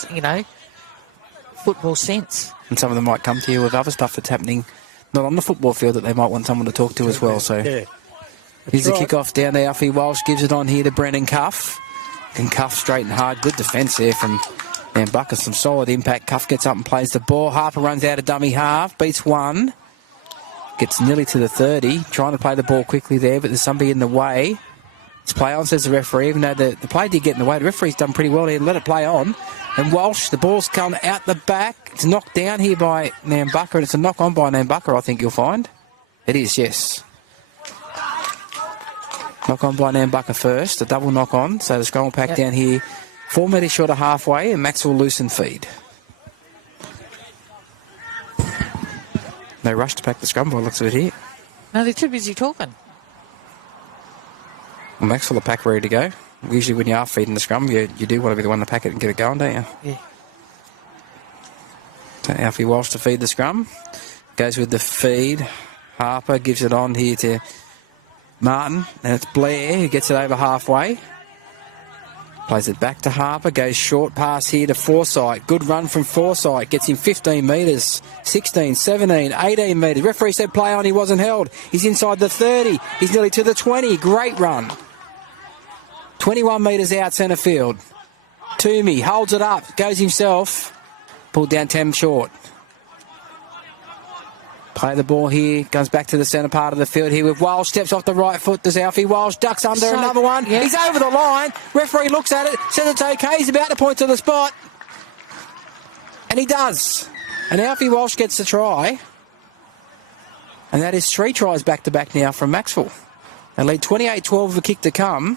football sense. And some of them might come to you with other stuff that's happening, not on the football field, that they might want someone to talk to as well. So here's the kick-off down there. Alfie Walsh gives it on here to Brendan Cuff. And Cuff straight and hard. Good defence there from Nambaka. Some solid impact. Cuff gets up and plays the ball. Harper runs out of dummy half. Beats one. Gets nearly to the 30. Trying to play the ball quickly there, but there's somebody in the way. It's play on, says the referee. Even though the play did get in the way, the referee's done pretty well here. Let it play on. And Walsh, the ball's come out the back. It's knocked down here by Nambaka, and it's a knock on by Nambaka, I think you'll find. It is, yes. Knock on by Nambaka first, a double knock on. So the scrum will pack down here 4 metres short of halfway, and Max will loosen feed. No rush to pack the scrum by the looks of it here. No, they're too busy talking. Well, Max will pack ready to go. Usually when you are feeding the scrum, you do want to be the one to pack it and get it going, don't you? Yeah. So Alfie Walsh to feed the scrum. Goes with the feed. Harper gives it on here to Martin. And it's Blair who gets it over halfway. Plays it back to Harper. Goes short pass here to Forsyth. Good run from Forsyth. Gets him 15 metres. 16, 17, 18 metres. Referee said play on. He wasn't held. He's inside the 30. He's nearly to the 20. Great run. 21 metres out centre field. Toomey holds it up. Goes himself. Pulled down 10 short. Play the ball here. Goes back to the centre part of the field here with Walsh. Steps off the right foot. Does Alfie Walsh. Ducks under another one. Yeah. He's over the line. Referee looks at it. Says it's okay. He's about to point to the spot. And he does. And Alfie Walsh gets the try. And that is 3 tries back-to-back now from Maxwell. They lead 28-12 with a kick to come.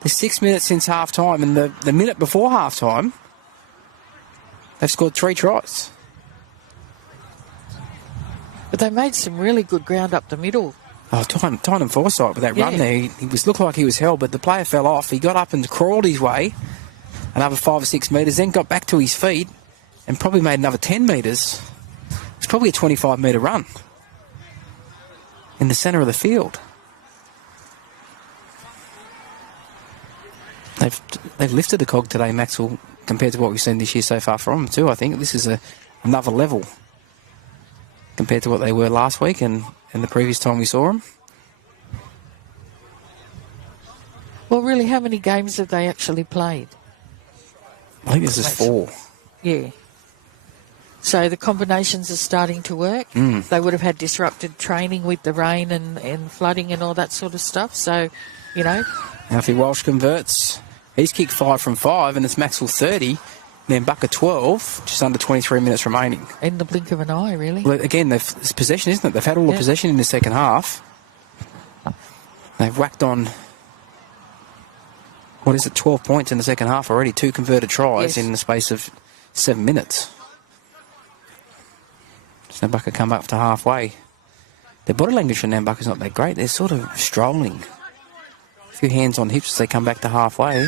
There's 6 minutes since half-time. And the minute before half-time, they've scored 3 tries. But they made some really good ground up the middle. Oh, Tynan Forsyth with that run there. He looked like he was held, but the player fell off. He got up and crawled his way another 5 or 6 metres, then got back to his feet and probably made another 10 metres. It's probably a 25-metre run in the centre of the field. They've lifted the cog today, Maxwell, compared to what we've seen this year so far from them too. I think this is another level compared to what they were last week and the previous time we saw them. Well, really, how many games have they actually played? I think this is 4. Yeah. So the combinations are starting to work. They would have had disrupted training with the rain and flooding and all that sort of stuff. So, Alfie Walsh converts. He's kicked 5 from 5, and it's Maxwell 30. Nambaka 12, just under 23 minutes remaining. In the blink of an eye, really. Well, again, it's possession, isn't it? They've had all the possession in the second half. They've whacked on, 12 points in the second half already. 2 converted tries in the space of 7 minutes. So Nambaka come up to halfway. Their body language for Nambaka's not that great. They're sort of strolling. A few hands on hips as they come back to halfway.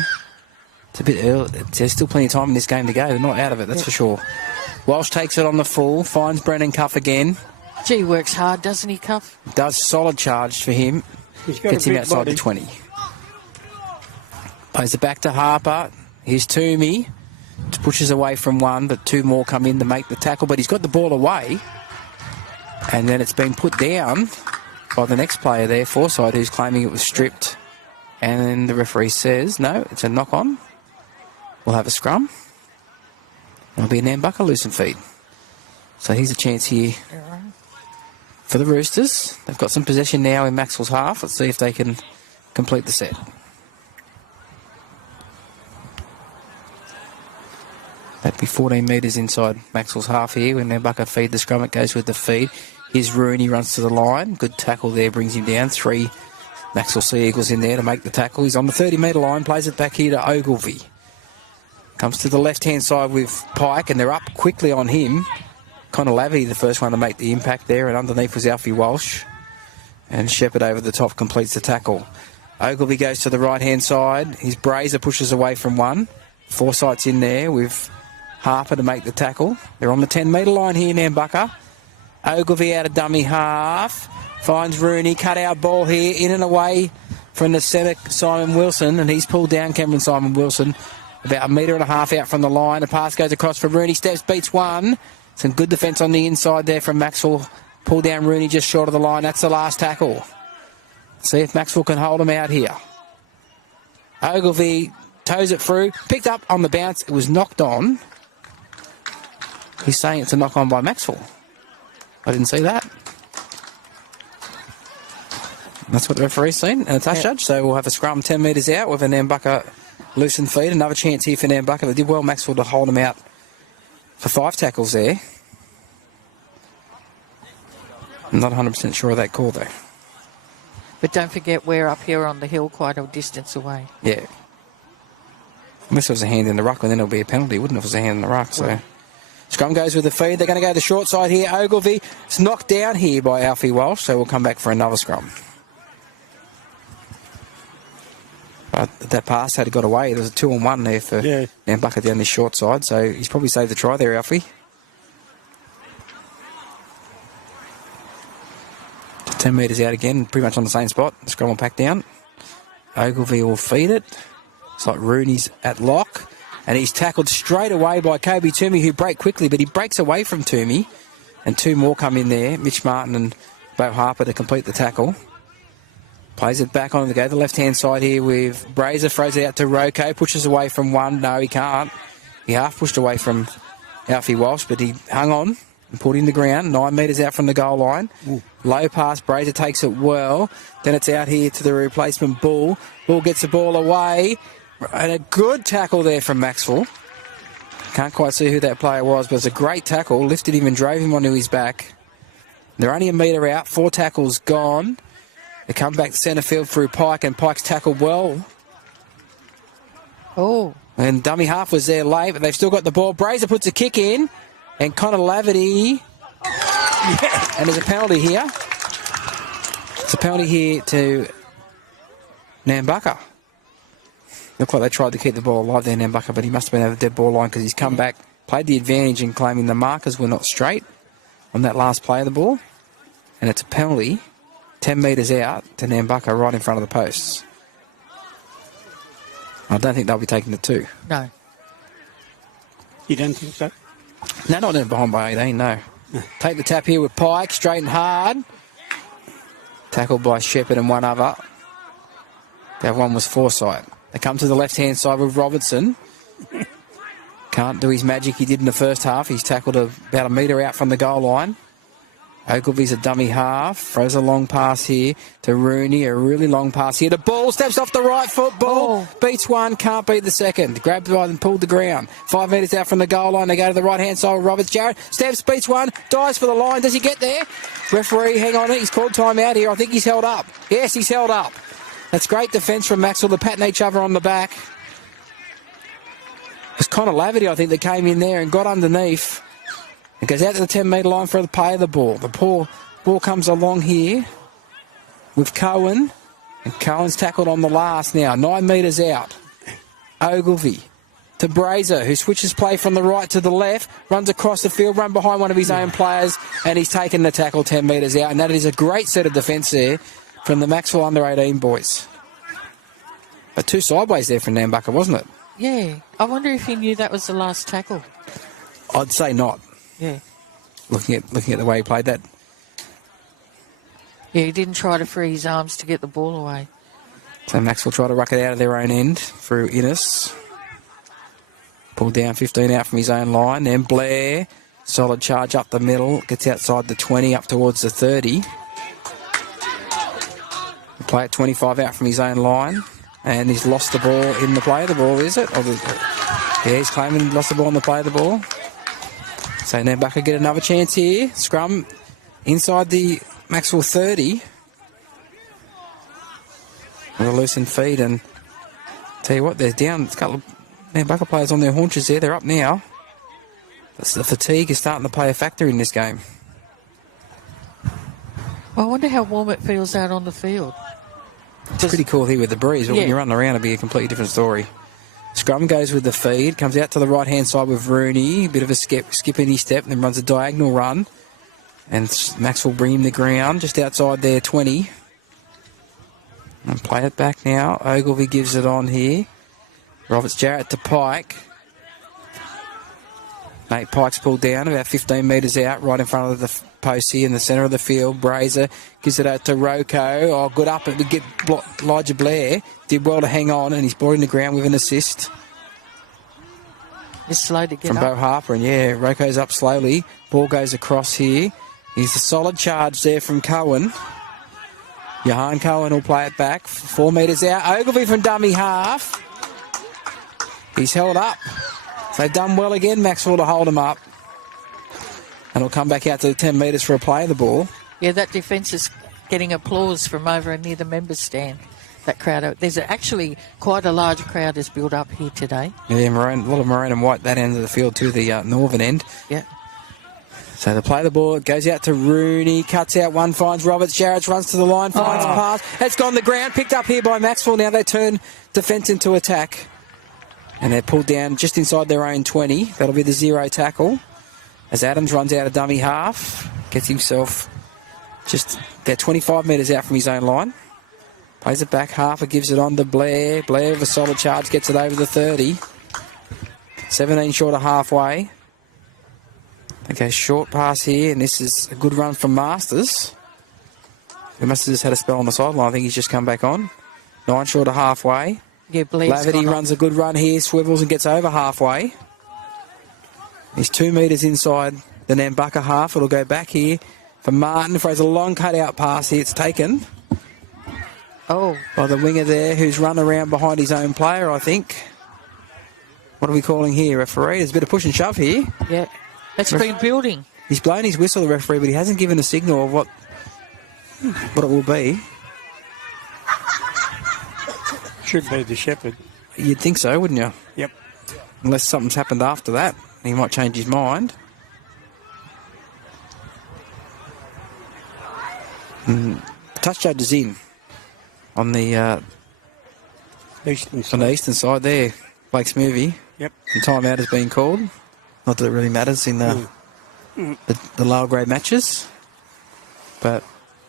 It's a bit early. There's still plenty of time in this game to go. They're not out of it, that's for sure. Walsh takes it on the full, finds Brendan Cuff again. Gee, he works hard, doesn't he, Cuff? Does. Solid charge for him. He's got Gets a him big outside body. the 20. Plays it back to Harper. Here's Toomey. Pushes away from one, but two more come in to make the tackle. But he's got the ball away. And then it's been put down by the next player there, Forsyth, who's claiming it was stripped. And then the referee says, no, it's a knock-on. We'll have a scrum. It'll be a Nambaka loosen feed. So here's a chance here for the Roosters. They've got some possession now in Maxwell's half. Let's see if they can complete the set. That'd be 14 metres inside Maxwell's half here. When Nambaka feed the scrum, it goes with the feed. Here's Rooney, runs to the line. Good tackle there, brings him down. 3 Maxwell Sea Eagles in there to make the tackle. He's on the 30-metre line, plays it back here to Ogilvie. Comes to the left-hand side with Pike, and they're up quickly on him. Connor Lavey, the first one to make the impact there, and underneath was Alfie Walsh. And Shepherd over the top completes the tackle. Ogilvie goes to the right-hand side. His Brazier pushes away from one. Forsyth's in there with Harper to make the tackle. They're on the 10-metre line here, Nambaka. Ogilvie out of dummy half. Finds Rooney, cut-out ball here, in and away from the centre, Simon Wilson, and he's pulled down Cameron Simon Wilson about 1.5 metres out from the line. A pass goes across for Rooney, steps, beats one. Some good defence on the inside there from Maxwell. Pull down Rooney just short of the line. That's the last tackle. See if Maxwell can hold him out here. Ogilvie toes it through, picked up on the bounce. It was knocked on. He's saying it's a knock on by Maxwell. I didn't see that. That's what the referee's seen, and a touch judge. So we'll have a scrum 10 metres out with a Nambaka loosened feed. Another chance here for Nambaka. They did well, Maxwell, to hold him out for 5 tackles there. I'm not 100% sure of that call, though. But don't forget, we're up here on the hill quite a distance away. Yeah. Unless it was a hand in the ruck, then it'll be a penalty, wouldn't it, if it was a hand in the ruck? So scrum goes with the feed. They're going to go to the short side here. Ogilvie is knocked down here by Alfie Walsh, so we'll come back for another scrum. But that pass had got away. There was a 2-on-1 there for Nambaka down this short side, so he's probably saved the try there, Alfie. 10 metres out again, pretty much on the same spot. The scrum will pack down. Ogilvie will feed it. It's like Rooney's at lock. And he's tackled straight away by Kobe Toomey, who break quickly, but he breaks away from Toomey. And 2 more come in there, Mitch Martin and Bo Harper, to complete the tackle. Plays it back on the go, the left-hand side here with Brazier, throws it out to Roko, pushes away from one. No, he can't. He half pushed away from Alfie Walsh, but he hung on and put in the ground, 9 metres out from the goal line. Ooh. Low pass, Brazier takes it well. Then it's out here to the replacement Bull. Bull gets the ball away. And a good tackle there from Maxwell. Can't quite see who that player was, but it's a great tackle. Lifted him and drove him onto his back. They're only 1 metre out, 4 tackles gone. They come back to centre field through Pike, and Pike's tackled well. Oh. And dummy half was there late, but they've still got the ball. Brazier puts a kick in, and Connor Laverty. And there's a penalty here. It's a penalty here to Nambaka. Looked like they tried to keep the ball alive there, Nambaka, but he must have been over the dead ball line because he's come back, played the advantage in claiming the markers were not straight on that last play of the ball. And it's a penalty 10 metres out to Nambaka right in front of the posts. I don't think they'll be taking the 2. No. You don't think so? No, not in behind by 18, no. Take the tap here with Pike, straight and hard. Tackled by Shepherd and one other. The other one was Forsyth. They come to the left-hand side with Robertson. Can't do his magic he did in the first half. He's tackled about 1 metre out from the goal line. Ogilvie's a dummy half. Throws a long pass here to Rooney. A really long pass here. The ball steps off the right foot. Ball beats one. Can't beat the second. Grabbed by and pulled the ground. 5 metres out from the goal line. They go to the right-hand side with Roberts. Jarrett steps, beats one. Dives for the line. Does he get there? Referee, hang on. He's called time out here. I think he's held up. Yes, he's held up. That's great defence from Maxwell. They're patting each other on the back. It was Connor Laverty, I think, that came in there and got underneath. It goes out to the 10-metre line for the play of the ball. The ball comes along here with Cohen. And Cohen's tackled on the last now. 9 metres out. Ogilvie to Brazier, who switches play from the right to the left. Runs across the field, run behind one of his own players. And he's taken the tackle 10 metres out. And that is a great set of defence there from the Maxwell under-18 boys. But 2 sideways there from Nambaka, wasn't it? Yeah. I wonder if he knew that was the last tackle. I'd say not. Yeah. Looking at the way he played that. Yeah, he didn't try to free his arms to get the ball away. So Maxwell try to ruck it out of their own end through Innes. Pulled down 15 out from his own line. Then Blair, solid charge up the middle. Gets outside the 20 up towards the 30. Play at 25 out from his own line. And he's lost the ball in the play of the ball, is it? Yeah, he's claiming he lost the ball in the play of the ball. So Nambaka get another chance here. Scrum inside the Maxwell 30. With a loosened feed, and tell you what, there's down a couple of Nambaka players on their haunches there. They're up now. The fatigue is starting to play a factor in this game. I wonder how warm it feels out on the field. It's pretty cool here with the breeze, but Yeah. when you're running around, it'll be a completely different story. Scrum goes with the feed, comes out to the right-hand side with Rooney, a bit of a skip in his step, and then runs a diagonal run. And Max will bring him the ground just outside their 20. And play it back now. Ogilvie gives it on here. Roberts Jarrett to Pike. Nate Pike's pulled down about 15 metres out, right in front of the post here in the centre of the field. Brazer gives it out to Rocco. Oh, good up to get Elijah Blair. Did well to hang on, and he's brought in the ground with an assist. He's slow to get From up. Bo Harper, and yeah, Rocco's up slowly. Ball goes across here. He's a solid charge there from Cohen. Johan Cohen will play it back. 4 metres out. Ogilvie from dummy half. He's held up. So they've done well again, Maxwell, to hold him up. And he'll come back out to the 10 metres for a play of the ball. Yeah, that defence is getting applause from over near the members' stand. That crowd. There's actually quite a large crowd has built up here today. Yeah, maroon, a lot of maroon and white that end of the field to the northern end. Yeah. So they play the ball. It goes out to Rooney. Cuts out one. Finds Roberts. Jarrett runs to the line. Finds a pass. It's gone the ground. Picked up here by Maxwell. Now they turn defence into attack. And they're pulled down just inside their own 20. That'll be the 0 tackle. As Adams runs out of dummy half. Gets himself just about 25 metres out from his own line. Plays it back. Harper gives it on to Blair. Blair with a solid charge. Gets it over the 30. 17 short of halfway. Okay, short pass here, and this is a good run from Masters. He must have just had a spell on the sideline. I think he's just come back on. 9 short of halfway. Yeah, Laverty runs a good run here, swivels and gets over halfway. He's 2 metres inside the Nambaka half. It'll go back here for Martin. Throws a long cut-out pass here. It's taken by the winger there, who's run around behind his own player, I think. What are we calling here, referee? There's a bit of push and shove here. Yeah. It's been building. He's blown his whistle, the referee, but he hasn't given a signal of what it will be. Should be the shepherd. You'd think so, wouldn't you? Yep. Unless something's happened after that. He might change his mind. Touch judge is in on the eastern side there. Blake's movie. Yep. And timeout has been called. Not that it really matters in the lower grade matches. But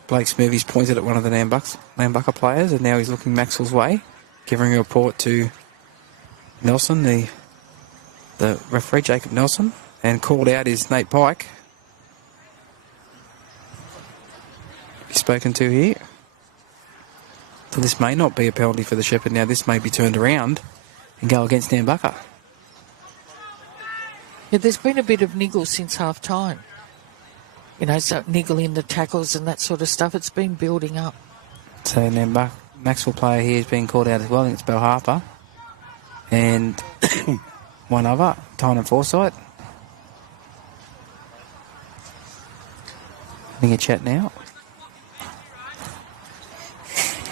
Blake Smithy's pointed at one of the Nambaka players, and now he's looking Maxwell's way, giving a report to Nelson, the referee, Jacob Nelson, and called out is Nate Pike. He's spoken to here. So this may not be a penalty for the Shepherd now. This may be turned around and go against Nambaka. Yeah, there's been a bit of niggle since half time. You know, so niggle in the tackles and that sort of stuff. It's been building up. So Nambaka, Maxwell player here has been called out as well. I think it's Bell Harper. And one other, Tynan Forsyth. Having a chat now.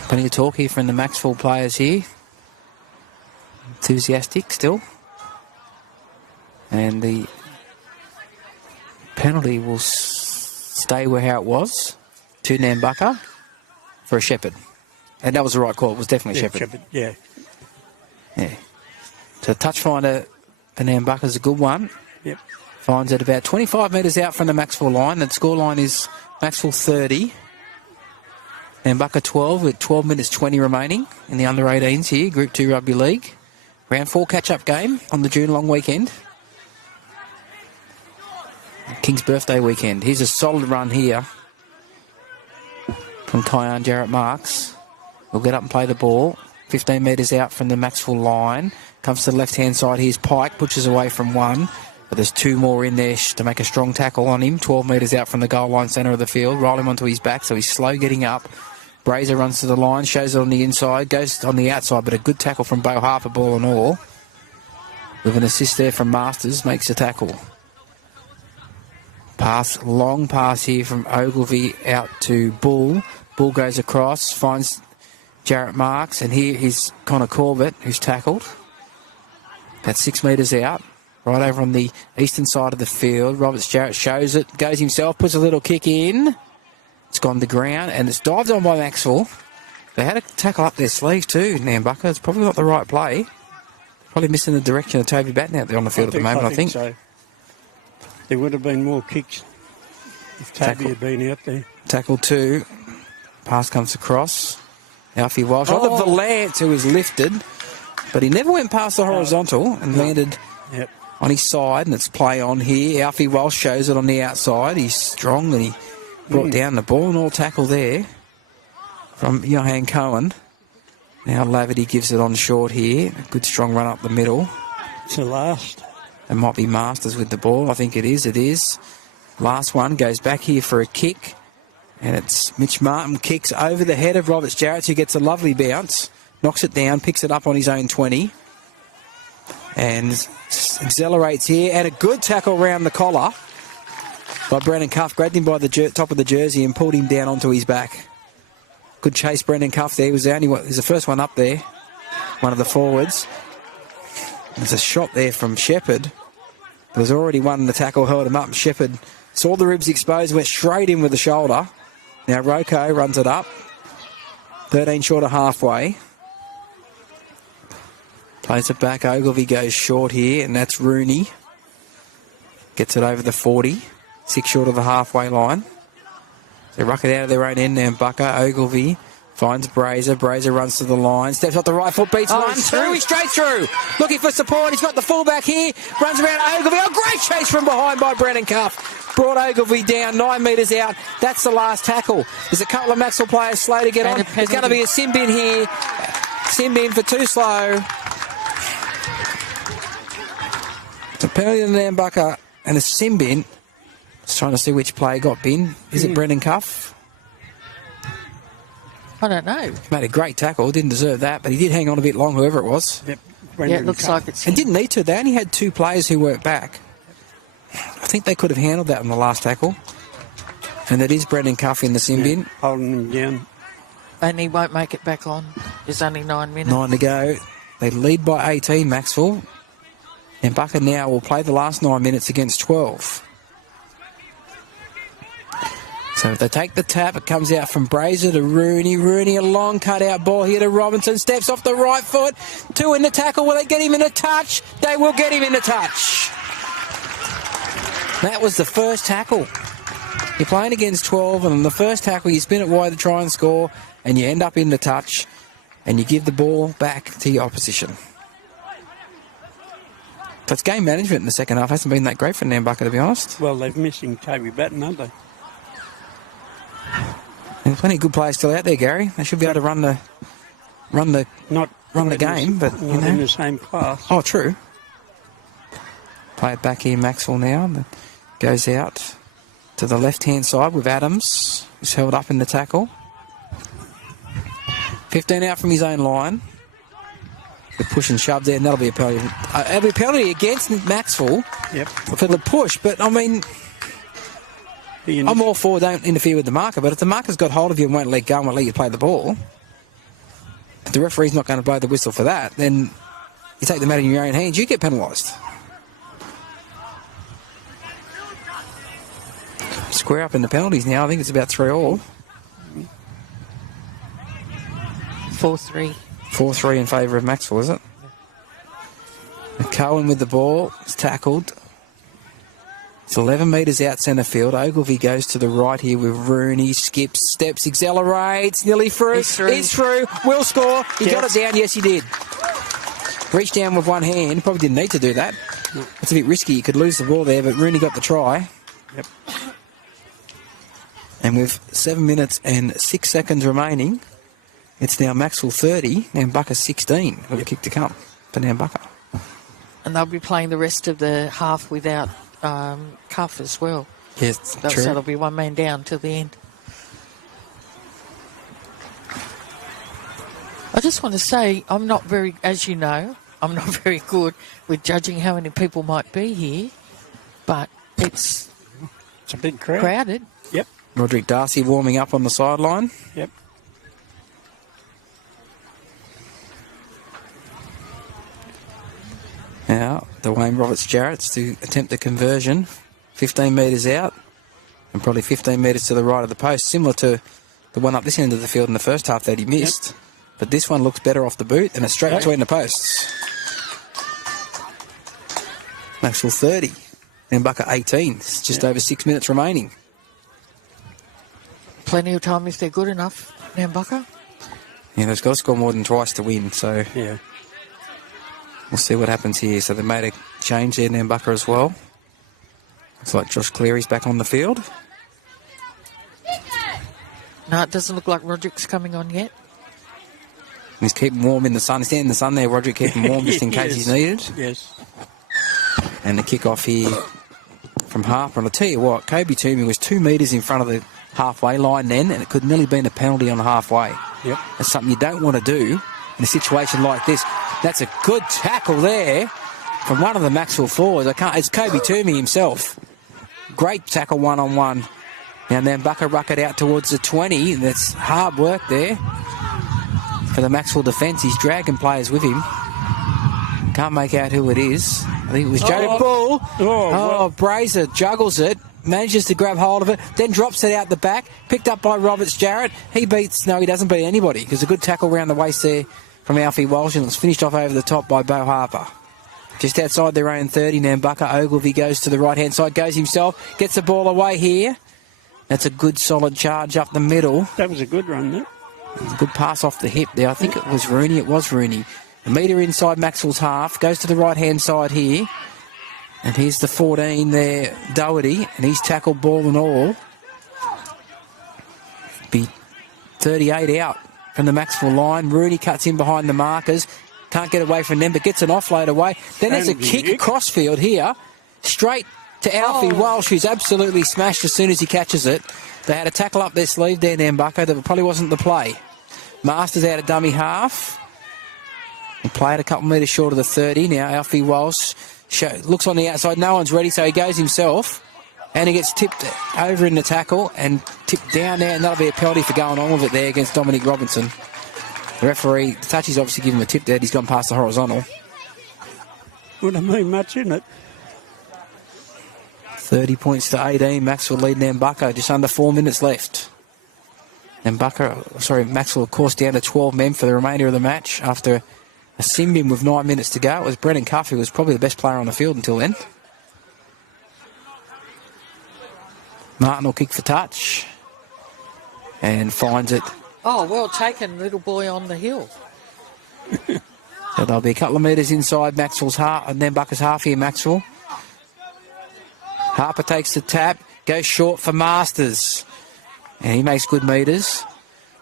Plenty of talk here from the Maxwell players here. Enthusiastic still. And the penalty will stay how it was to Nambaka for a Shepherd. And that was the right call. It was definitely Shepherd. Yeah. So touch finder for Nambaka is a good one. Yep. Finds it about 25 metres out from the Maxwell line. The score line is Maxwell 30. Nambaka 12 with 12 minutes 20 remaining in the under-18s here, Group 2 Rugby League. Round 4 catch-up game on the June long weekend. King's birthday weekend. Here's a solid run here from Kyan Jarrett Marks. Will get up and play the ball. 15 metres out from the Maxwell line. Comes to the left-hand side. Here's Pike. Pushes away from one. But there's two more in there to make a strong tackle on him. 12 metres out from the goal line centre of the field. Roll him onto his back, so he's slow getting up. Brazier runs to the line, shows it on the inside, goes on the outside, but a good tackle from Bo Harper, ball and all. With an assist there from Masters, makes a tackle. Pass, long pass here from Ogilvy out to Bull. Bull goes across, finds Jarrett Marks, and here is Connor Corbett, who's tackled. That's 6 metres out, right over on the eastern side of the field. Roberts Jarrett shows it, goes himself, puts a little kick in. It's gone to ground, and it's dived on by Maxwell. They had a tackle up their sleeve too, Nambaka. It's probably not the right play. Probably missing the direction of Toby Batten out there on the field at the moment, I think. So. There would have been more kicks if Toby had been out there. Tackle 2. Pass comes across. Alfie Walsh. Oh, the Valance, who was lifted, but he never went past the horizontal and landed on his side, and it's play on here. Alfie Walsh shows it on the outside. He's strong, and he brought down the ball and all tackle there from Johan Cohen. Now Laverty gives it on short here. A good strong run up the middle. It's the last. It might be Masters with the ball. I think it is. It is. Last one goes back here for a kick. And it's Mitch Martin kicks over the head of Roberts Jarrett, who gets a lovely bounce. Knocks it down, picks it up on his own 20. And accelerates here. And a good tackle round the collar by Brendan Cuff. Grabbed him by the top of the jersey and pulled him down onto his back. Good chase, Brendan Cuff there. He was the first one up there. One of the forwards. There's a shot there from Shepherd. There was already one in the tackle, held him up. And Shepherd saw the ribs exposed, went straight in with the shoulder. Now Rocco runs it up. 13 short of halfway. Plays it back. Ogilvy goes short here, and that's Rooney. Gets it over the 40. 6 short of the halfway line. They ruck it out of their own end now. Bucker, Ogilvy finds Brazier. Brazier runs to the line. Steps up the right foot, beats one. Through, he's straight through. Looking for support. He's got the fullback here. Runs around Ogilvy. Oh, great chase from behind by Brendan Cuff. Brought Ogilvy down 9 metres out. That's the last tackle. There's a couple of Maxwell players slow to get on. There's going to be a sin bin here. Sin bin for too slow. It's a penalty to Nambaka and a sin bin. Just trying to see which player got bin. Is it Brendan Cuff? I don't know. Made a great tackle. Didn't deserve that, but he did hang on a bit long, whoever it was. Yep. Yeah, it looks like it's... And didn't need to. They only had 2 players who worked back. I think they could have handled that in the last tackle. And that is Brendan Cuff in the sin bin. Holding him down. And he won't make it back on. There's only 9 minutes. 9 to go. They lead by 18, Maxwell. And Bucker now will play the last 9 minutes against 12. So if they take the tap, it comes out from Brazier to Rooney. Rooney, a long cut-out ball here to Robinson. Steps off the right foot. 2 in the tackle. Will they get him in a touch? They will get him in a touch. That was the first tackle. You're playing against 12, and on the first tackle, you spin it wide to try and score, and you end up in the touch, and you give the ball back to your opposition. So it's game management in the second half. Hasn't been that great for Nambaka, to be honest. Well, they're missing Toby Batten, aren't they? There's plenty of good players still out there, Gary. They should be able to run the game, but you know, in the same class. Oh, true. Play it back here, Maxwell now. Goes out to the left-hand side with Adams, who's held up in the tackle. 15 out from his own line. The push and shove there, and that'll be a penalty. It'll be a penalty against Maxwell. Yep. For the push, but I mean, I'm all for don't interfere with the marker, but if the marker's got hold of you and won't let go and won't let you play the ball, if the referee's not going to blow the whistle for that, then you take the matter in your own hands, you get penalised. Square up in the penalties now. I think it's about 3-all. 4-3. 4-3 in favour of Maxwell, is it? Yeah. Cohen with the ball. It's tackled. It's 11 metres out centre field. Ogilvie goes to the right here with Rooney. Skips, steps, accelerates. Nearly through. He's through. Will score. He got it down. Yes, he did. Reached down with one hand. Probably didn't need to do that. It's a bit risky. He could lose the ball there, but Rooney got the try. Yep. And with 7 minutes and 6 seconds remaining, it's now Maxwell 30, Nambaka 16. Got a kick to come for Nambaka. And they'll be playing the rest of the half without Cuff as well. Yes, So true. there'll be one man down till the end. I just want to say, as you know, I'm not very good with judging how many people might be here, but it's a big crowd. Crowded. Yep. Roderick Darcy warming up on the sideline. Yep. Now, Dwayne Roberts-Jarrett's to attempt the conversion. 15 metres out and probably 15 metres to the right of the post, similar to the one up this end of the field in the first half that he missed. Yep. But this one looks better off the boot and it's straight between the posts. Maxwell 30, Nambaka 18. It's just over 6 minutes remaining. Plenty of time if they're good enough, Nambaka. Yeah, they've got to score more than twice to win, so yeah. We'll see what happens here. So they made a change there, Nambaka as well. Looks like Josh Cleary's back on the field. No, it doesn't look like Roderick's coming on yet. He's keeping warm in the sun. He's standing in the sun there, Roderick, keeping warm just in case he's needed. Yes. And the kick-off here from Harper. And I'll tell you what, Kobe Toomey was 2 metres in front of the halfway line then, and it could nearly been a penalty on the halfway. Yep. That's something you don't want to do in a situation like this. That's a good tackle there from one of the Maxwell forwards. It's Kobe Toomey himself. Great tackle one-on-one. Now Nambaka ruck it out towards the 20. That's hard work there for the Maxwell defence. He's dragging players with him. Can't make out who it is. I think it was Joe Bull. Brazier juggles it. Manages to grab hold of it, then drops it out the back. Picked up by Roberts-Jarrett. He doesn't beat anybody because a good tackle round the waist there from Alfie Walsh, and it's finished off over the top by Bo Harper. Just outside their own 30, Nambaka. Ogilvie goes to the right-hand side, goes himself, gets the ball away here. That's a good solid charge up the middle. That was a good run there. Good pass off the hip there. I think it was Rooney. It was Rooney. A metre inside Maxwell's half. Goes to the right-hand side here. And here's the 14 there, Doherty. And he's tackled ball and all. Be 38 out from the Maxwell line. Rooney cuts in behind the markers. Can't get away from them, but gets an offload away. Then there's a kick crossfield here. Straight to Alfie Walsh, who's absolutely smashed as soon as he catches it. They had a tackle up their sleeve there, Nambaka. That probably wasn't the play. Masters out of dummy half. And played a couple metres short of the 30. Now Alfie Walsh looks on the outside. No one's ready, so he goes himself. And he gets tipped over in the tackle and tipped down there. And that'll be a penalty for going on with it there against Dominic Robinson. The referee, the touchy's obviously given him a tip there. He's gone past the horizontal. Wouldn't have been much in it. 30 points to 18. Maxwell lead Nambaka. Just under 4 minutes left. Maxwell, of course, down to 12 men for the remainder of the match after a sin-bin with 9 minutes to go. It was Brennan Cuff, who was probably the best player on the field until then. Martin will kick for touch and finds it. Oh, well taken, little boy on the hill. So they'll be a couple of metres inside Maxwell's half, and then Nambaka's half here, Maxwell. Harper takes the tap, goes short for Masters. And he makes good metres.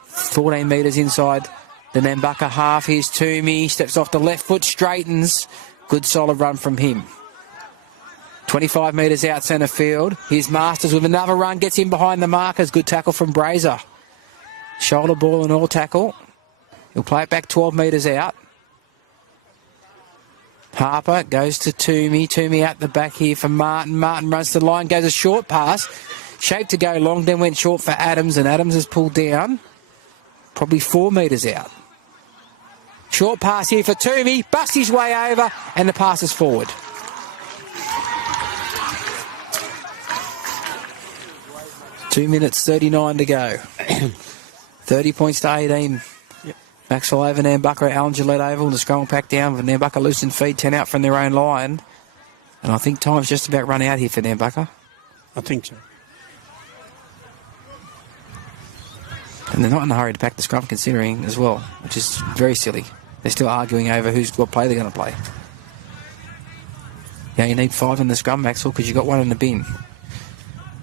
14 metres inside the Nambaka half. Here's Toomey, steps off the left foot, straightens. Good solid run from him. 25 metres out centre field. Here's Masters with another run, gets in behind the markers. Good tackle from Brazier. Shoulder ball and all tackle. He'll play it back 12 metres out. Harper goes to Toomey. Toomey out the back here for Martin. Martin runs to the line, goes a short pass. Shaped to go long, then went short for Adams, and Adams has pulled down. Probably 4 metres out. Short pass here for Toomey. Busts his way over, and the pass is forward. Two minutes 39 to go. 30 points to 18. Yep. Maxwell over Nambaka at Allen Gillette Oval. The scroll pack down with Nambaka loose and feed, 10 out from their own line. And I think time's just about run out here for Nambaka. I think so. And they're not in a hurry to pack the scrum, considering as well, which is very silly. They're still arguing over what play they're going to play. Yeah, you need 5 in the scrum, Maxwell, because you've got 1 in the bin.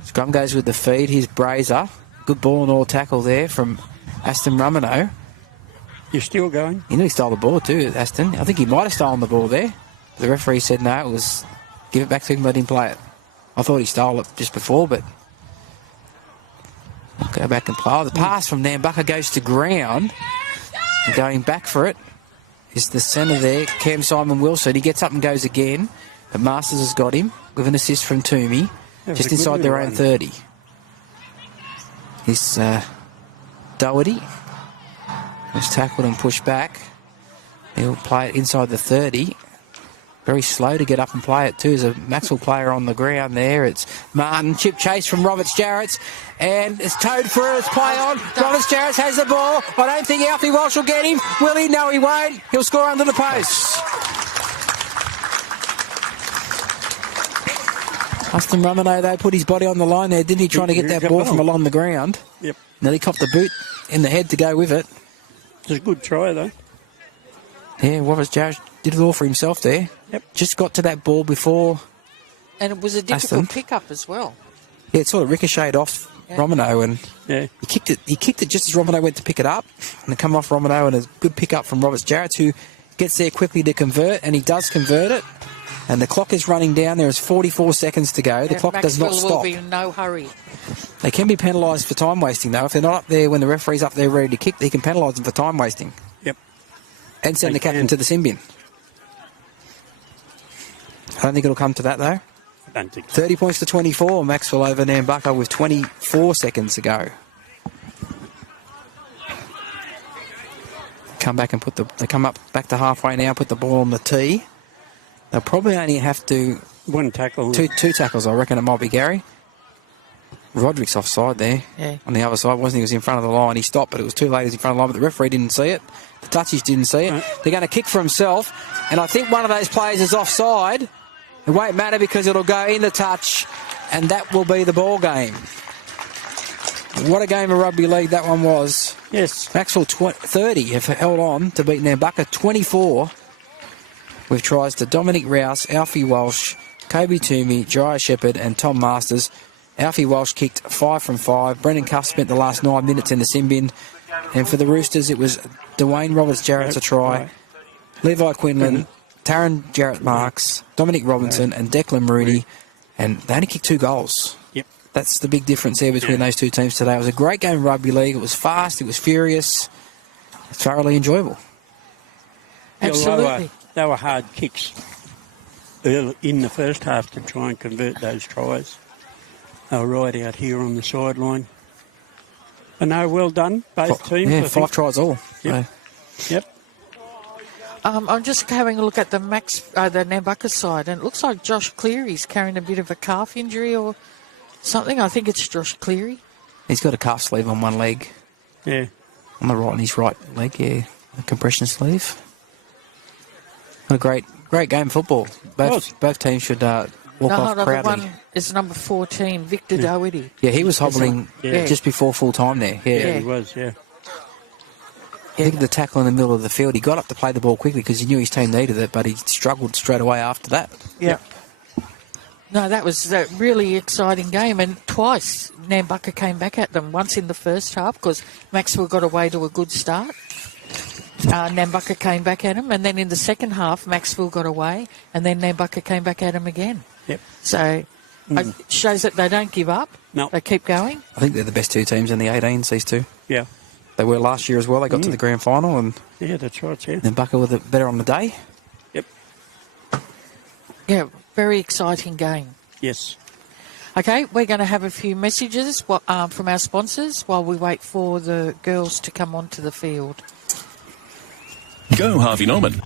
Scrum goes with the feed. Here's Brazer. Good ball and all tackle there from Aston Romano. You're still going? He nearly stole the ball too, Aston. I think he might have stolen the ball there. The referee said no, it was give it back to him, let him play it. I thought he stole it just before, but I'll go back and play. The pass from Nambaka goes to ground. And going back for it is the centre there, Cam Simon Wilson. He gets up and goes again, but Masters has got him with an assist from Toomey, just inside their own 30. This Doherty was tackled and pushed back. He'll play it inside the 30. Very slow to get up and play it too. There's a Maxwell player on the ground there. It's Martin. Chip chase from Roberts Jarrett's. And it's towed through. It's play on. Roberts Jarrett's has the ball. I don't think Alfie Walsh will get him. Will he? No, he won't. He'll score under the posts. Aston Romano, though, put his body on the line there, didn't he? Trying to get that ball from along the ground. Yep. Nearly copped the boot in the head to go with it. It's a good try, though. Yeah, Roberts Jarrett did it all for himself there. Yep. Just got to that ball before. And it was a difficult pickup as well. Yeah, it sort of ricocheted off Romano, and he kicked it just as Romano went to pick it up, and it come off Romano, and a good pickup from Roberts Jarrett, who gets there quickly to convert, and he does convert it. And the clock is running down. There is 44 seconds to go. The clock does not stop. Will be in no hurry. They can be penalised for time wasting, though. If they're not up there when the referee's up there ready to kick, they can penalise them for time wasting. Yep. And send the captain to the sin bin. I don't think it'll come to that, though. I don't think so. 30 points to 24. Maxwell over Nambaka with 24 seconds to go. Come back and they come up back to halfway now, put the ball on the tee. They'll probably only have to... One tackle. Two tackles, I reckon it might be, Gary. Roderick's offside there. Yeah. On the other side, wasn't he? He was in front of the line. He stopped, but it was too late. He was in front of the line, but the referee didn't see it. The touchies didn't see it. Right. They're going to kick for himself, and I think one of those players is offside. It won't matter because it'll go in the touch, and that will be the ball game. What a game of rugby league that one was. Yes. Maxwell 30 have held on to beat Nambaka 24 with tries to Dominic Rouse, Alfie Walsh, Kobe Toomey, Jariah Shepherd and Tom Masters. Alfie Walsh kicked 5 from 5. Brendan Cuff spent the last 9 minutes in the sin bin. And for the Roosters, it was Dwayne Roberts-Jarrett's a try, Levi Quinlan, Taron Jarrett-Marks, Dominic Robinson and Declan Mooney. And they only kicked 2 goals. Yep. That's the big difference there between those two teams today. It was a great game of rugby league. It was fast. It was furious. Thoroughly enjoyable. Absolutely. They were hard kicks early in the first half to try and convert those tries. They were right out here on the sideline. But no, well done, both teams. Yeah, 5 tries all. Yep. So. Yep. I'm just having a look at the Nambaka side, and it looks like Josh Cleary's carrying a bit of a calf injury or something. I think it's Josh Cleary. He's got a calf sleeve on one leg. Yeah. On his right leg, yeah. A compression sleeve. What a great game of football. Both teams should walk off proudly. The one is number 14, Victor Doherty. Yeah, he was hobbling just before full time there. Yeah, he was, yeah. I think the tackle in the middle of the field, he got up to play the ball quickly because he knew his team needed it, but he struggled straight away after that. Yeah. No, that was a really exciting game, and twice Nambaka came back at them. Once in the first half because Maxwell got away to a good start. Nambaka came back at him, and then in the second half, Maxwell got away, and then Nambaka came back at him again. Yep. So it shows that they don't give up. No. They keep going. I think they're the best 2 teams in the 18s, these 2. Yeah. They were last year as well. They got to the grand final, and yeah, that's right, yeah. Nambaka were better on the day. Yep. Yeah, very exciting game. Yes. Okay, we're going to have a few messages from our sponsors while we wait for the girls to come onto the field. Go Harvey Norman.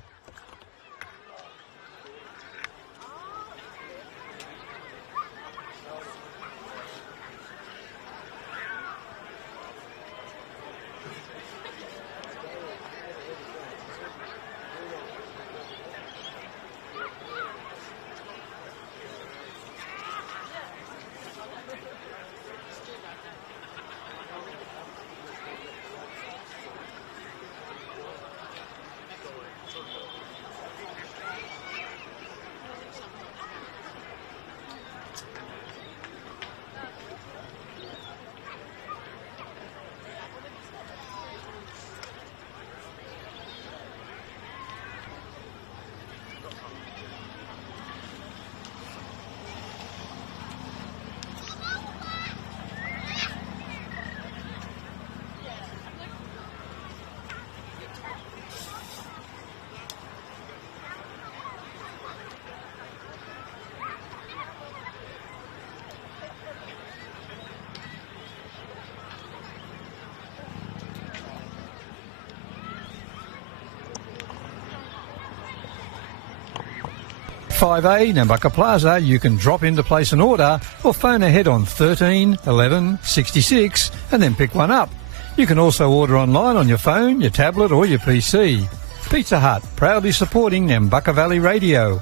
5A, Nambaka Plaza, you can drop in to place an order or phone ahead on 13 11 66 and then pick one up. You can also order online on your phone, your tablet or your PC. Pizza Hut, proudly supporting Nambaka Valley Radio.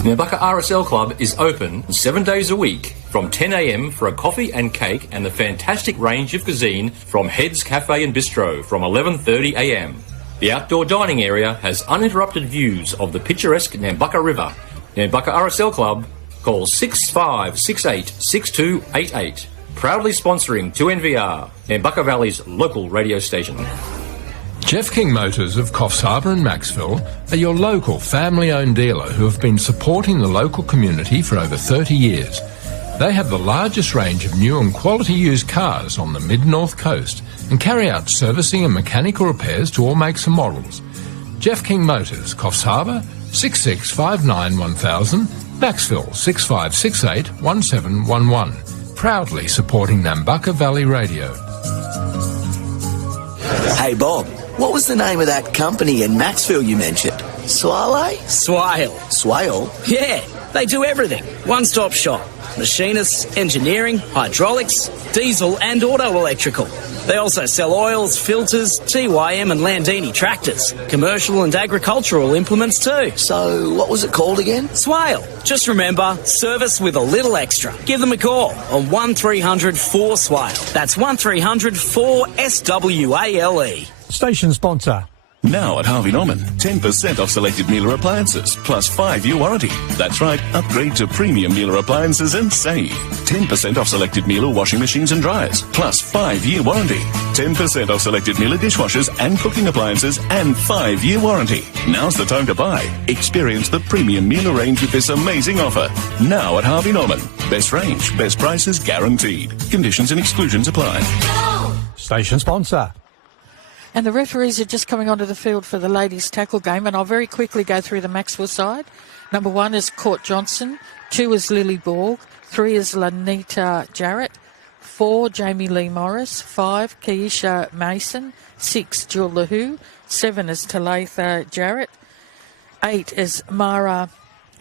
Nambaka RSL Club is open 7 days a week from 10 a.m. for a coffee and cake and the fantastic range of cuisine from Head's Cafe and Bistro from 11:30 a.m. The outdoor dining area has uninterrupted views of the picturesque Nambaka River. Nambaka RSL Club, call 6568 6288. Proudly sponsoring 2NVR, Nambaka Valley's local radio station. Jeff King Motors of Coffs Harbour and Macksville are your local family-owned dealer who have been supporting the local community for over 30 years. They have the largest range of new and quality used cars on the mid-north coast and carry out servicing and mechanical repairs to all makes and models. Jeff King Motors, Coffs Harbour, 6659 1000, Macksville, 6568 1711. Proudly supporting Nambaka Valley Radio. Hey Bob, what was the name of that company in Macksville you mentioned? Swale? Swale? Yeah, they do everything. One-stop shop. Machinists, engineering, hydraulics, diesel and auto electrical. They also sell oils, filters, TYM and Landini tractors, commercial and agricultural implements too. So, what was it called again? Swale. Just remember, service with a little extra. Give them a call on 1300 4SWALE. That's 1300 4SWALE. Station sponsor. Now at Harvey Norman, 10% off selected Miele appliances, plus 5-year warranty. That's right, upgrade to premium Miele appliances and save. 10% off selected Miele washing machines and dryers, plus 5-year warranty. 10% off selected Miele dishwashers and cooking appliances and 5-year warranty. Now's the time to buy. Experience the premium Miele range with this amazing offer. Now at Harvey Norman. Best range, best prices guaranteed. Conditions and exclusions apply. Station sponsor. And the referees are just coming onto the field for the ladies' tackle game, and I'll very quickly go through the Maxwell side. Number 1 is Court Johnson, 2 is Lily Borg, 3 is Lanita Jarrett, 4 Jamie Lee Morris, 5 Keisha Mason, 6 Jill Lahu, 7 is Talitha Jarrett, 8 is Mara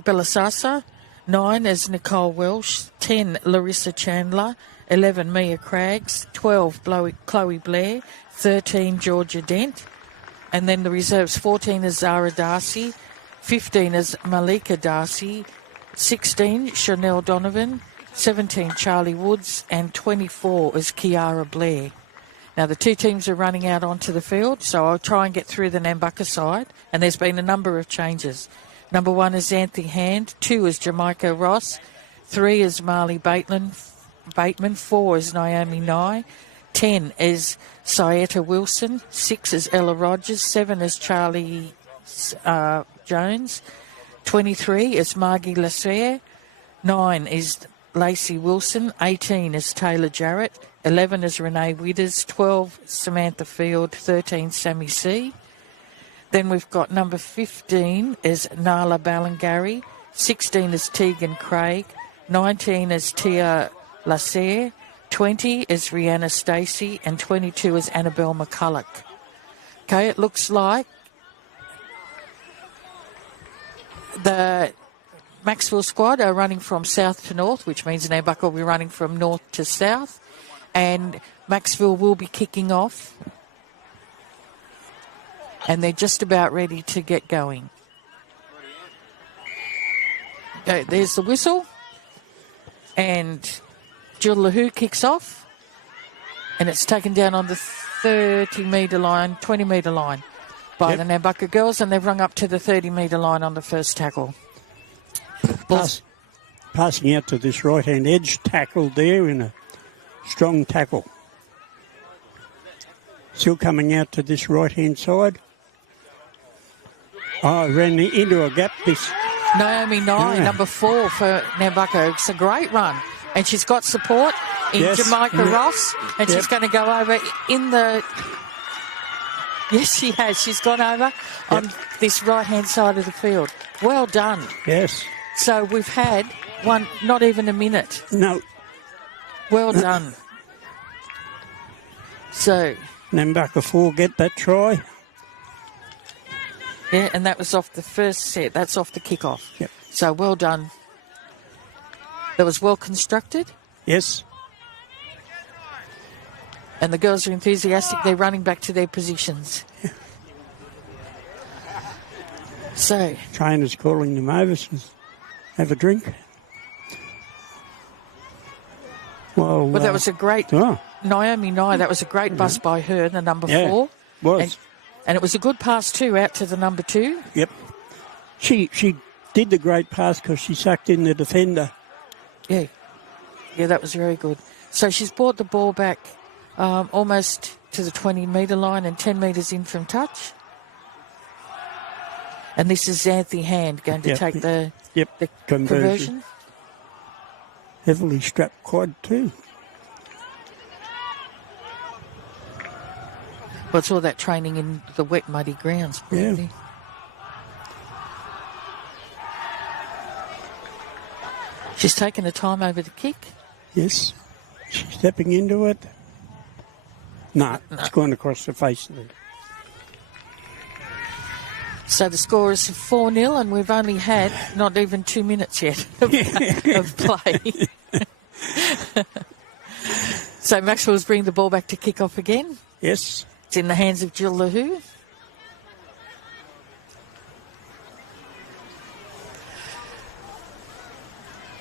Belasasa, 9 is Nicole Welsh, 10 Larissa Chandler, 11 Mia Craggs, 12 Chloe Blair, 13 Georgia Dent, and then the reserves 14 is Zara Darcy, 15 is Malika Darcy, 16 Chanel Donovan, 17 Charlie Woods, and 24 is Kiara Blair. Now the two teams are running out onto the field, so I'll try and get through the Nambaka side, and there's been a number of changes. Number 1 is Anthony Hand, 2 is Jamaica Ross, 3 is Marley Bateman, 4 is Naomi Nye, 10 is Syetta Wilson, 6 is Ella Rogers, 7 is Charlie Jones, 23 is Margie Lasserre, 9 is Lacey Wilson, 18 is Taylor Jarrett, 11 is Renee Withers, 12 Samantha Field, 13 Sammy C. Then we've got number 15 is Nala Balangari, 16 is Tegan Craig, 19 is Tia Lasserre, 20 is Rihanna Stacey, and 22 is Annabelle McCulloch. Okay, it looks like the Macksville squad are running from south to north, which means Nambaka will be running from north to south, and Macksville will be kicking off, and they're just about ready to get going. Okay, there's the whistle, and Jill Lahu kicks off, and it's taken down on the 30-metre line, 20-metre line by the Nambaka girls, and they've rung up to the 30-metre line on the first tackle. Passing out to this right-hand edge, tackled there in a strong tackle. Still coming out to this right-hand side. Oh, ran into a gap. This Naomi Nye, number 4 for Nambaka. It's a great run. And she's got support in Jamaica Ross, and she's going to go over in the... Yes, she has. She's gone over on this right-hand side of the field. Well done. Yes. So we've had one, not even a minute. No. Well done. So... Nambaka 4 get that try. Yeah, and that was off the first set. That's off the kick-off. Yep. So well done. That was well constructed. Yes. And the girls are enthusiastic. They're running back to their positions. Yeah. So. Trainer's calling them over. Says, have a drink. Well, That was a great... Naomi Nye, that was a great bus by her, the number 4. Was. And it was a good pass too, out to the number 2. Yep. She did the great pass because she sucked in the defender. Yeah. Yeah, that was very good. So she's brought the ball back almost to the 20-metre line and 10 metres in from touch. And this is Xanthi Hand going to take the conversion. Heavily strapped quad too. Well, it's all that training in the wet, muddy grounds, probably. Yeah. She's taken the time over the kick. Yes. She's stepping into it. No, it's going across the face of it. So the score is 4-0 and we've only had not even 2 minutes yet of play. So Maxwell's bringing the ball back to kick off again. Yes. It's in the hands of Jill Lahoo.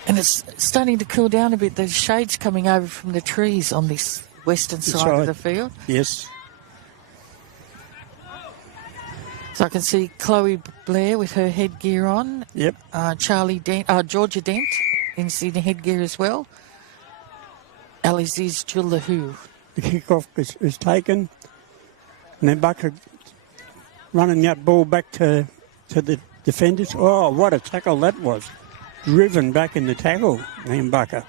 And it's starting to cool down a bit. There's shades coming over from the trees on this western side of the field. Yes. So I can see Chloe Blair with her headgear on. Yep. Georgia Dent in the headgear as well. Alice is Jill Lahoo. The kickoff is taken. Nambaka running that ball back to the defenders. Oh, what a tackle that was. Driven back in the tackle, Nambaka.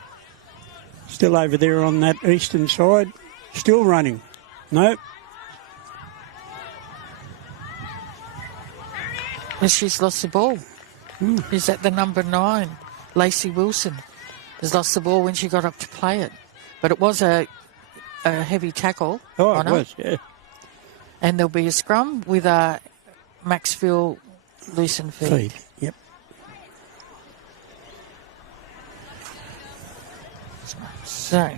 Still over there on that eastern side. Still running. Nope. Well, she's lost the ball. Is that the number 9, Lacey Wilson, has lost the ball when she got up to play it. But it was a heavy tackle. Oh, it was, yeah. And there'll be a scrum with a Macksville loosen feed. Yep. So,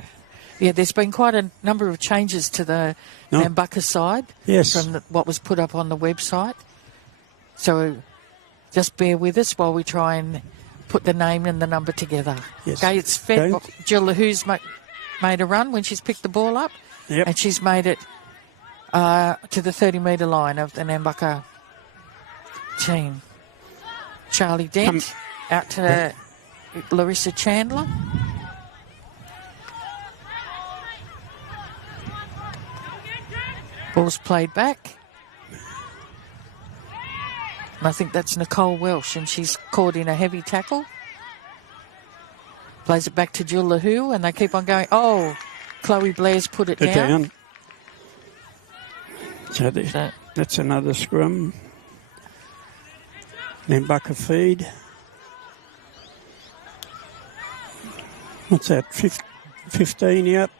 yeah, there's been quite a number of changes to the Nambaka side from what was put up on the website. So just bear with us while we try and put the name and the number together. Yes. Okay, it's fed. Jill Lahoo's made a run when she's picked the ball up. Yep. And she's made it to the 30-metre line of the Nambaka team. Charlie Dent out to Larissa Chandler. Ball's played back. And I think that's Nicole Welsh, and she's caught in a heavy tackle. Plays it back to Jill Lahoo, and they keep on going. Oh, Chloe Blair's put it down. So that's another scrum. Nambaka feed. What's that? 15 out.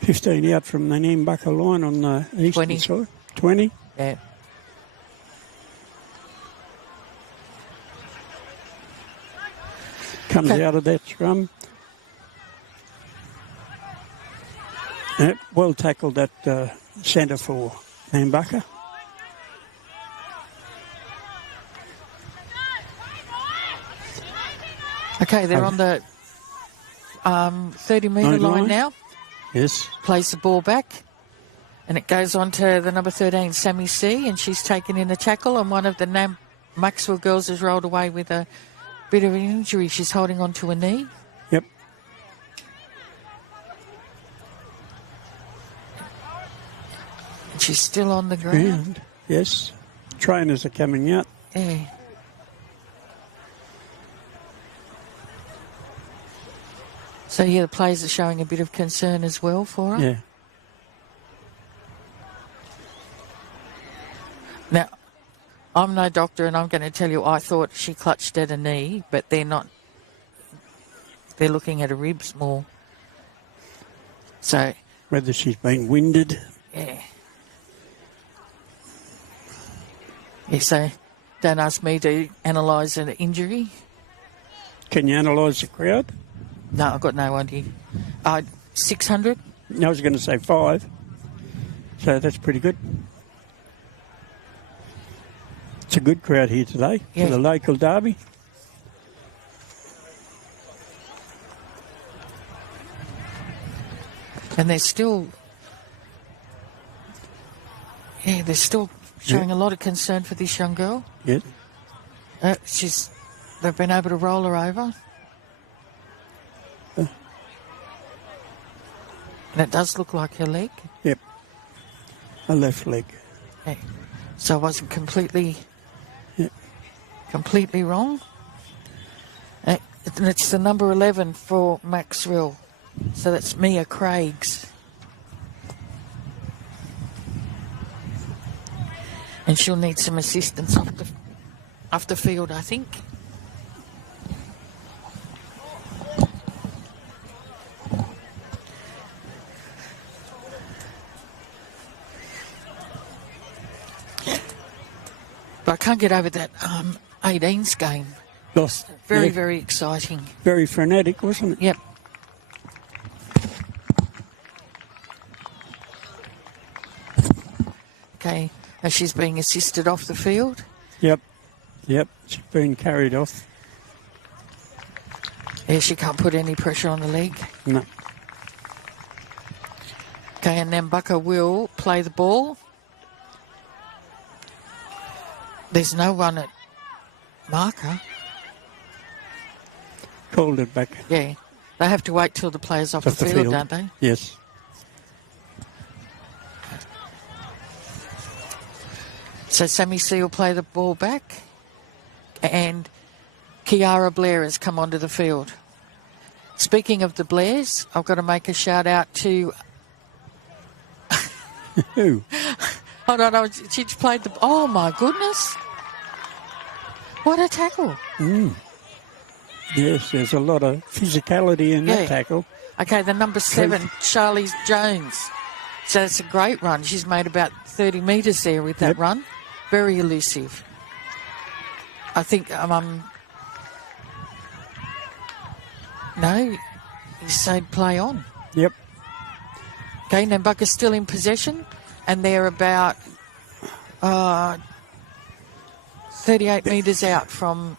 15 out from the Nambaka line on the eastern side. 20. Yeah. Comes out of that scrum. Yep, well tackled at centre for Nambaka. Okay, they're on the 30-metre line now. Yes. Plays the ball back. And it goes on to the number 13, Sammy C. And she's taken in a tackle. And one of the Maxwell girls has rolled away with a bit of an injury. She's holding on to a knee. Yep. And she's still on the ground. Yes. Trainers are coming out. Yeah. So, yeah, the players are showing a bit of concern as well for her. Yeah. Now, I'm no doctor and I'm going to tell you I thought she clutched at a knee, but they're not. They're looking at her ribs more. So. Whether she's been winded. Yeah. Yeah, so don't ask me to analyse an injury. Can you analyse the crowd? No, I've got no idea. 600? I was going to say 5. So that's pretty good. It's a good crowd here today for the local derby. And they're still showing a lot of concern for this young girl. Yes. They've been able to roll her over. And it does look like her leg. Yep. A left leg. Yeah. So I wasn't completely wrong. And it's the number 11 for Maxwell. So that's Mia Craig's. And she'll need some assistance off the field, I think. But I can't get over that 18s game. Lost. Very, very exciting. Very frenetic, wasn't it? Yep. Okay, as she's being assisted off the field. Yep. She's been carried off. Yeah, she can't put any pressure on the leg. No. Okay, and Nambaka will play the ball. There's no one at marker. Called it back. Yeah, they have to wait till the player's off the field, don't they? Yes. So Sammy C will play the ball back, and Kiara Blair has come onto the field. Speaking of the Blairs, I've got to make a shout out to... Who? Hold on, she played the... Oh, my goodness. What a tackle. Yes, there's a lot of physicality in that tackle. Okay, the number 7, Charlie Jones. So that's a great run. She's made about 30 metres there with that run. Very elusive. I think... no, he said play on. Yep. Okay, Nambaka's still in possession, and they're about 38 metres out from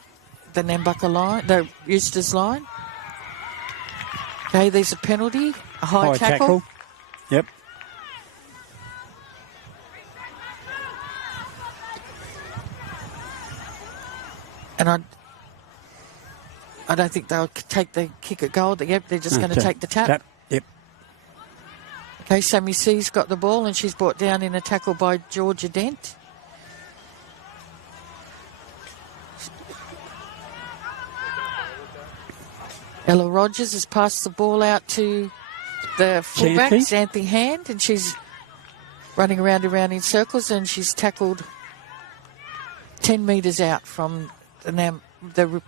the Nambaka line, the Roosters line. Okay, there's a penalty, a high tackle. Yep. And I don't think they'll take the kick at goal. Yep, they're just going to take the tap. Yep. Okay, Sammy C's got the ball and she's brought down in a tackle by Georgia Dent. Ella Rogers has passed the ball out to the fullback, Xanthi Hand, and she's running around in circles, and she's tackled 10 metres out from the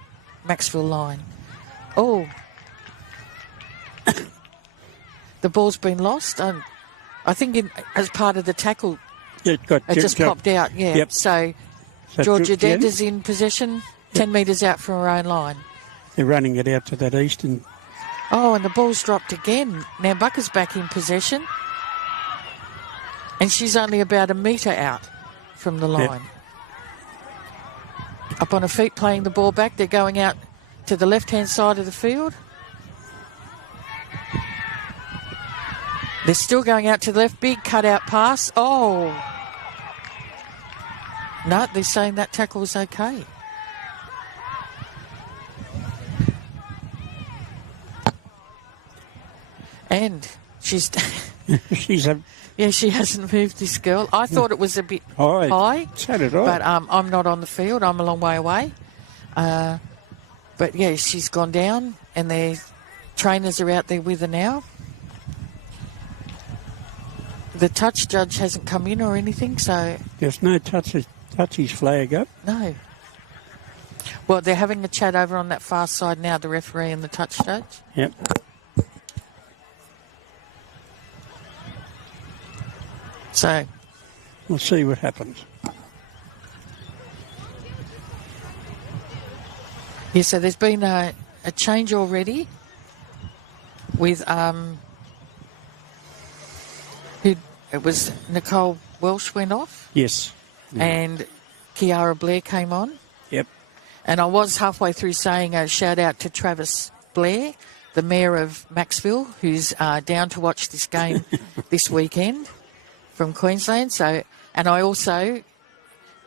Maxwell line. Oh. The ball's been lost. I think as part of the tackle, it just popped out. Yeah. Yep. So Georgia Dent is in possession, 10 metres out from her own line. They're running it out to that eastern. Oh, and the ball's dropped again. Nambaka's back in possession. And she's only about a metre out from the line. Yep. Up on her feet, playing the ball back. They're going out to the left-hand side of the field. They're still going out to the left. Big cutout pass. Oh. No, they're saying that tackle was okay. And she's... Yeah, she hasn't moved, this girl. I thought it was a bit high. So did I. But I'm not on the field. I'm a long way away. But, yeah, she's gone down and their trainers are out there with her now. The touch judge hasn't come in or anything, so... There's no touchies flag up. No. Well, they're having a chat over on that far side now, the referee and the touch judge. Yep. So... We'll see what happens. Yeah, so there's been a change already with it was Nicole Welsh went off. Yes. Yeah. And Kiara Blair came on. Yep. And I was halfway through saying a shout out to Travis Blair, the Mayor of Macksville, who's down to watch this game this weekend from Queensland. So, and I also,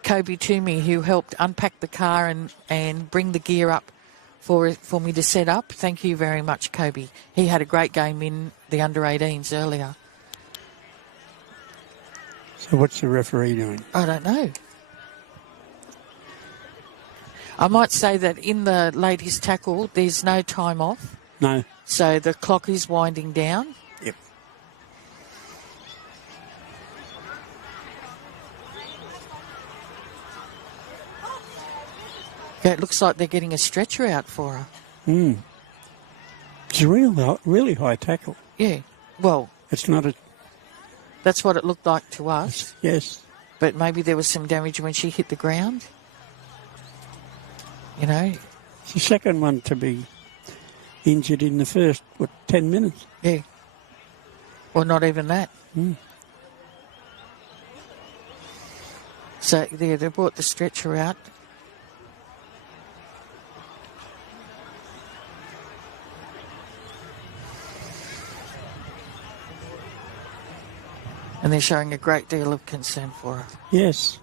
Kobe Toomey, who helped unpack the car and bring the gear up for me to set up. Thank you very much, Kobe. He had a great game in the under-18s earlier. So what's the referee doing? I don't know. I might say that in the ladies' tackle, there's no time off. No. So the clock is winding down. Yep. Yeah, it looks like they're getting a stretcher out for her. It's a really high tackle. Yeah. Well, It's not a... that's what it looked like to us. Yes. But maybe there was some damage when she hit the ground. You know? It's the second one to be injured in the first, 10 minutes? Yeah. Well, not even that. So, there, they brought the stretcher out. And they're showing a great deal of concern for her. Yes.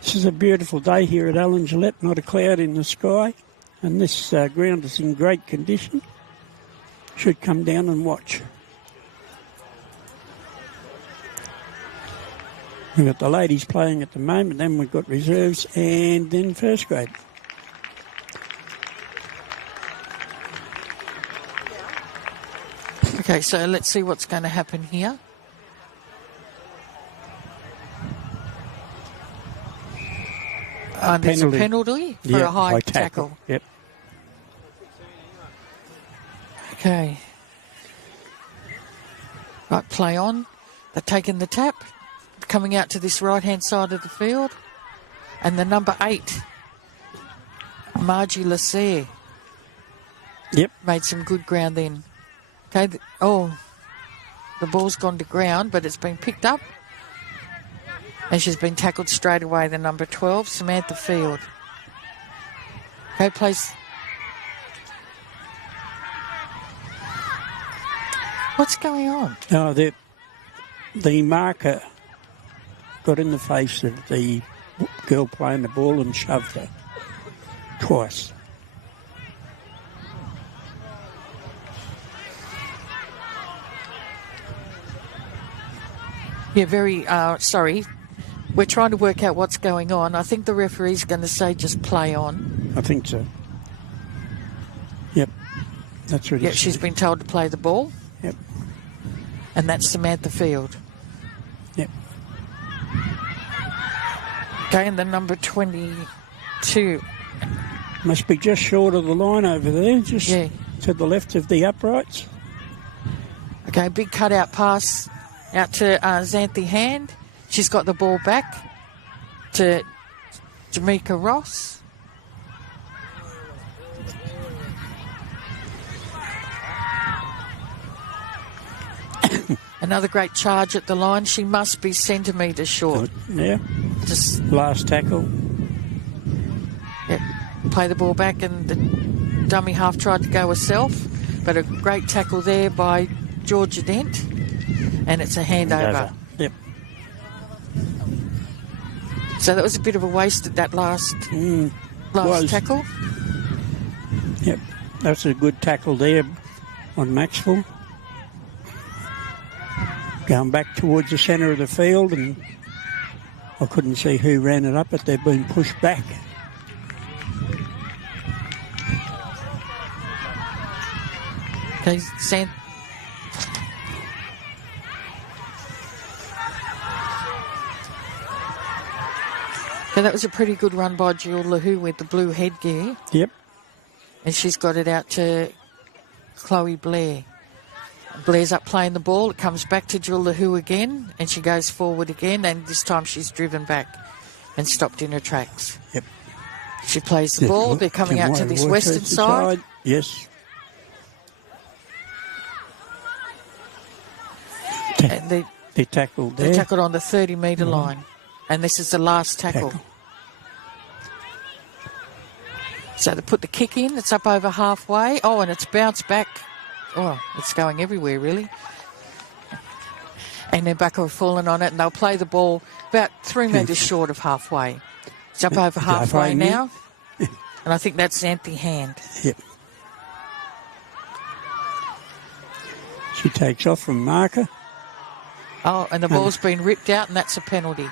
This is a beautiful day here at Alan Gillette, not a cloud in the sky. And this ground is in great condition. Should come down and watch. We've got the ladies playing at the moment, then we've got reserves and then first grade. Okay, so let's see what's going to happen here. There's a penalty for a high tackle. Yep. Okay. Right, play on. They're taking the tap, coming out to this right-hand side of the field. And the number 8, Margie Lasser. Yep. Made some good ground then. Okay, the ball's gone to ground, but it's been picked up. And she's been tackled straight away, the number 12, Samantha Field. Okay, plays. What's going on? Oh, the marker got in the face of the girl playing the ball and shoved her twice. Yeah, very sorry. We're trying to work out what's going on. I think the referee's going to say just play on. I think so. Yep. That's what Yep, she's been told to play the ball. Yep. And that's Samantha Field. Yep. Okay, and the number 22. Must be just short of the line over there, just to the left of the uprights. Okay, big cutout pass out to Xanthi Hand. She's got the ball back to Jamaica Ross. Another great charge at the line. She must be centimetres short. Yeah. Just last tackle. Yep. Play the ball back, and the dummy half tried to go herself, but a great tackle there by Georgia Dent, and it's a handover. Yep. So that was a bit of a waste at that last tackle. Yep, that's a good tackle there on Maxwell. Going back towards the centre of the field, and I couldn't see who ran it up, but they've been pushed back. Okay, So that was a pretty good run by Jill Lahu with the blue headgear. Yep. And she's got it out to Chloe Blair. Blair's up playing the ball. It comes back to Jill Lahu again, and she goes forward again, and this time she's driven back and stopped in her tracks. Yep. She plays the ball. They're coming out to this western side. Yes. And they tackled there. They tackled on the 30-metre line. And this is the last tackle. So they put the kick in. It's up over halfway. Oh, and it's bounced back. Oh, it's going everywhere, really. And Nambaka have fallen on it, and they'll play the ball about 3 metres short of halfway. It's up over halfway now. And I think that's Anthony Hand. Yep. She takes off from marker. Oh, and the ball's been ripped out, and that's a penalty.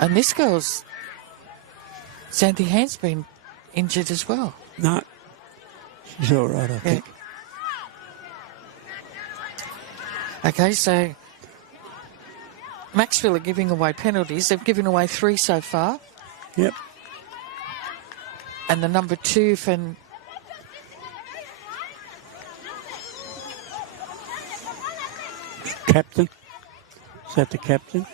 And this girl's, Sandy Hand's been injured as well. No, she's all right, I think. Okay, so Macksville are giving away penalties. They've given away 3 so far. Yep. And the number 2 for captain. Is that the captain?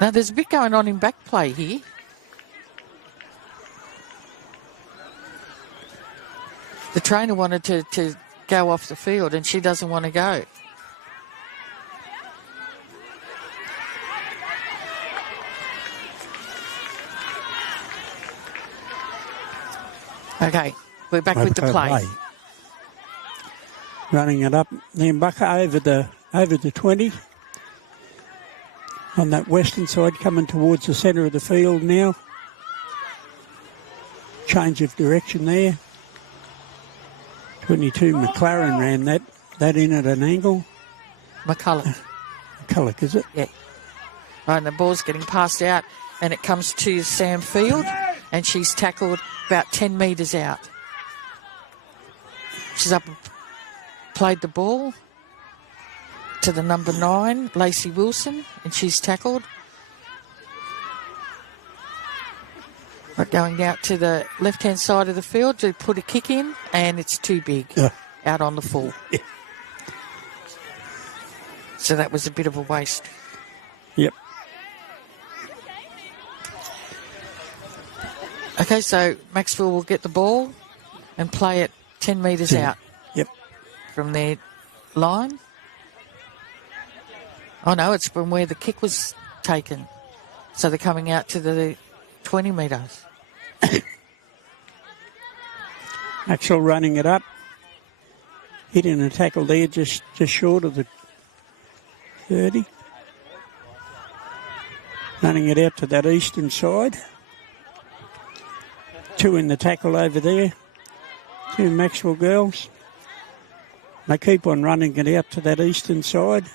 Now, there's a bit going on in back play here. The trainer wanted to go off the field, and she doesn't want to go. Okay, we're back with the play. Running it up, Nambaka over the 20. On that western side, coming towards the centre of the field now. Change of direction there. 22 McLaren ran that in at an angle. McCulloch. McCulloch, is it? Yeah. Right, and the ball's getting passed out, and it comes to Sam Field, and she's tackled about 10 metres out. She's up, played the ball to the number 9, Lacey Wilson, and she's tackled. Right, going out to the left-hand side of the field to put a kick in, and it's too big out on the full. Yeah. So that was a bit of a waste. Yep. Okay, so Maxwell will get the ball and play it 10 metres out. Yep. From their line. Oh, no, it's from where the kick was taken. So they're coming out to the 20 metres. Maxwell running it up. Hitting a tackle there just short of the 30. Running it out to that eastern side. 2 in the tackle over there. 2 Maxwell girls. They keep on running it out to that eastern side.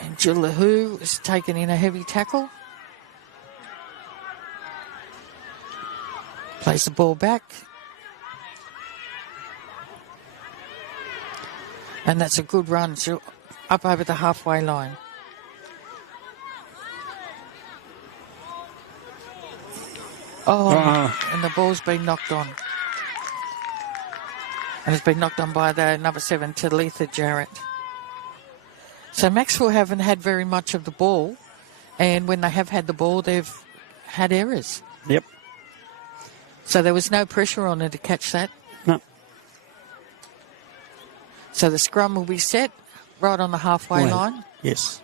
And Jill LaHoo is taken in a heavy tackle. Plays the ball back. And that's a good run. She's up over the halfway line. Oh, and the ball's been knocked on. And it's been knocked on by the number 7, Talitha Jarrett. So Maxwell haven't had very much of the ball, and when they have had the ball, they've had errors. Yep. So there was no pressure on her to catch that. No. So the scrum will be set right on the halfway line. Yes.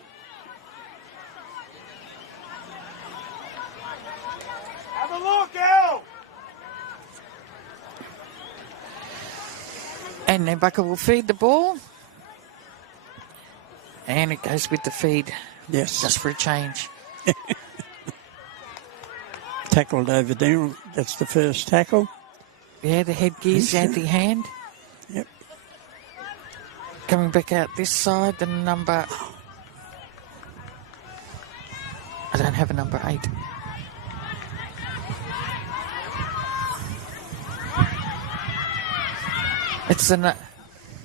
Have a look out! And Nambaka will feed the ball. And it goes with the feed. Yes. Just for a change. Tackled over there. That's the first tackle. Yeah, the headgear's Anthony Hand. Yep. Coming back out this side, the number... I don't have a number 8. It's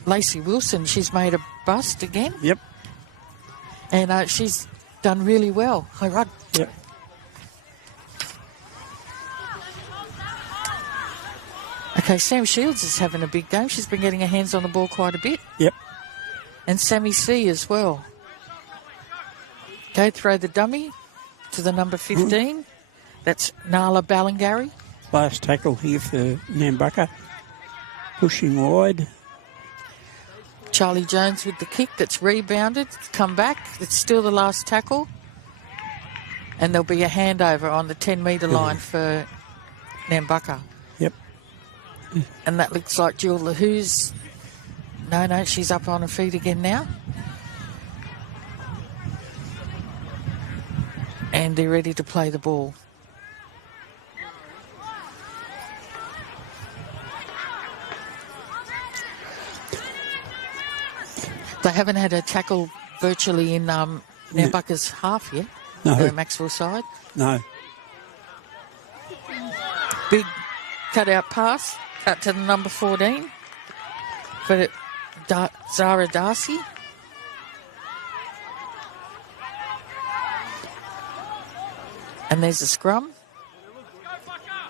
Lacey Wilson. She's made a bust again. Yep. And she's done really well. Hi, Rod. Yep. Okay, Sam Shields is having a big game. She's been getting her hands on the ball quite a bit. Yep. And Sammy C as well. Okay, throw the dummy to the number 15. That's Nala Ballingarry. Last tackle here for Nambaka. Pushing wide. Charlie Jones with the kick that's rebounded. Come back. It's still the last tackle. And there'll be a handover on the 10-metre line for Nambaka. Yep. And that looks like Jewel LaHoo's... No, she's up on her feet again now. And they're ready to play the ball. They haven't had a tackle virtually in Nambaka's half yet. No. The Maxwell side. No. Big cut-out pass. Cut to the number 14. For Zara Darcy. And there's a scrum.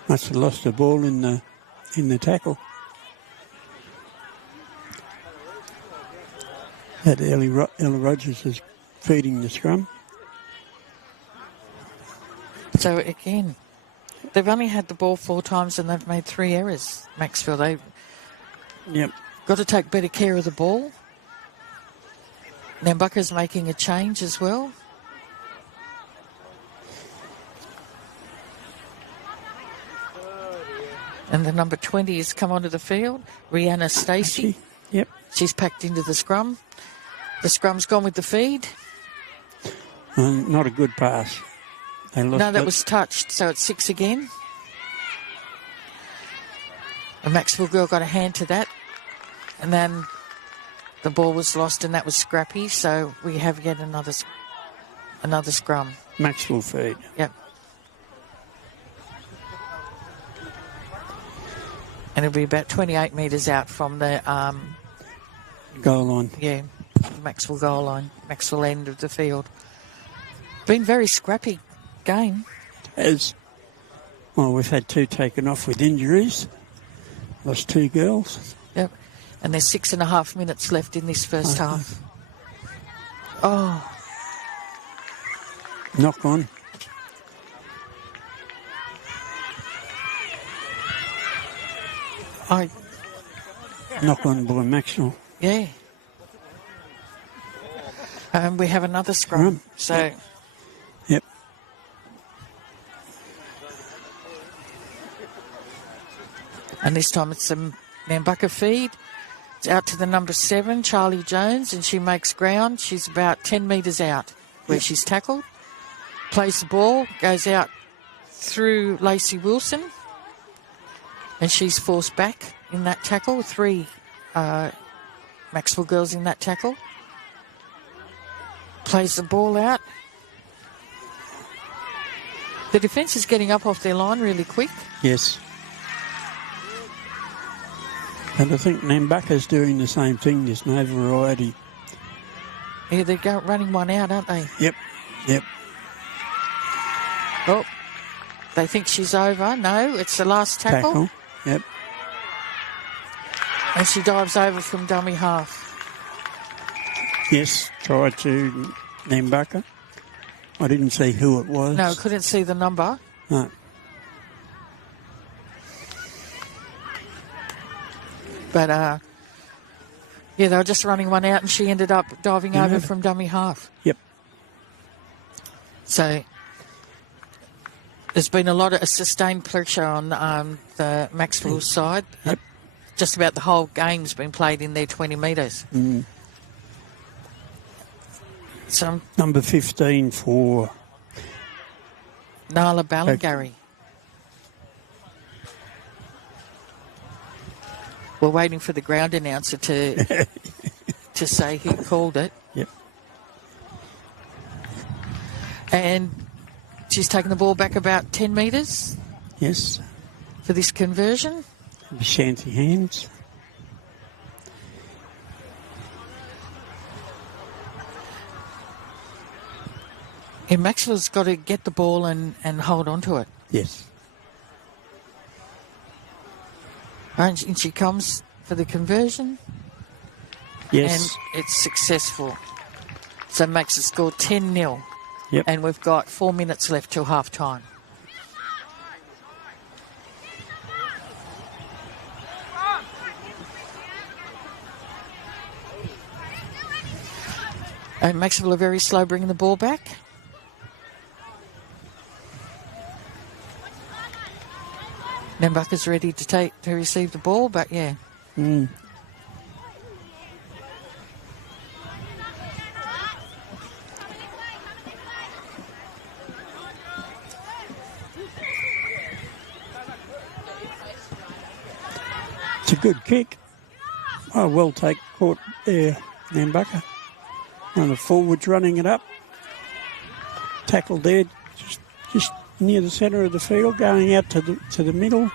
Must have lost the ball in the tackle. That Ella Rogers is feeding the scrum. So again, they've only had the ball 4 times and they've made 3 errors. Macksville, they've got to take better care of the ball. Nambaka's making a change as well. And the number 20 has come onto the field. Rihanna Stacey. Yep. She's packed into the scrum. The scrum's gone with the feed. Not a good pass. No, that was touched, so it's 6 again. A Maxwell girl got a hand to that. And then the ball was lost, and that was Scrappy, so we have yet another scrum. Maxwell feed. Yep. And it'll be about 28 metres out from the... goal line. Yeah, the Maxwell goal line, Maxwell end of the field. Been very scrappy game. Well, we've had 2 taken off with injuries. Lost 2 girls. Yep. And there's 6.5 minutes left in this first half. Oh. Knock on. Knock on by Maxwell. Yeah. We have another scrum. So. Yep. And this time it's a Nambaka feed. It's out to the number 7, Charlie Jones, and she makes ground. She's about 10 metres out where she's tackled. Plays the ball, goes out through Lacey Wilson, and she's forced back in that tackle. 3 Maxwell girls in that tackle. Plays the ball out. The defence is getting up off their line really quick. Yes. And I think Nambaka's doing the same thing. There's no variety. Yeah, they're running one out, aren't they? Yep. Oh, they think she's over. No, it's the last tackle. Yep. And she dives over from dummy half. Yes, tried to Nambaka. I didn't see who it was. No, couldn't see the number. No. But, yeah, they were just running one out and she ended up diving over from dummy half. Yep. So there's been a lot of sustained pressure on the Maxwell side. Yep. Just about the whole game's been played in their 20 metres. Mm. So number 15 for Nala Ballingarry. We're waiting for the ground announcer to say who called it. Yep. And she's taken the ball back about 10 metres. Yes. For this conversion. Shanty hands. And Maxwell's got to get the ball and hold on to it. Yes. And she comes for the conversion. Yes. And it's successful. So Max has scored 10-0. Yep. And we've got 4 minutes left till half time. And Maxwell are very slow bringing the ball back. Nambaka's ready to receive the ball, but yeah. It's a good kick. Oh, well caught there, Nambaka. And the forwards running it up. Tackle there, just near the centre of the field, going out to the middle.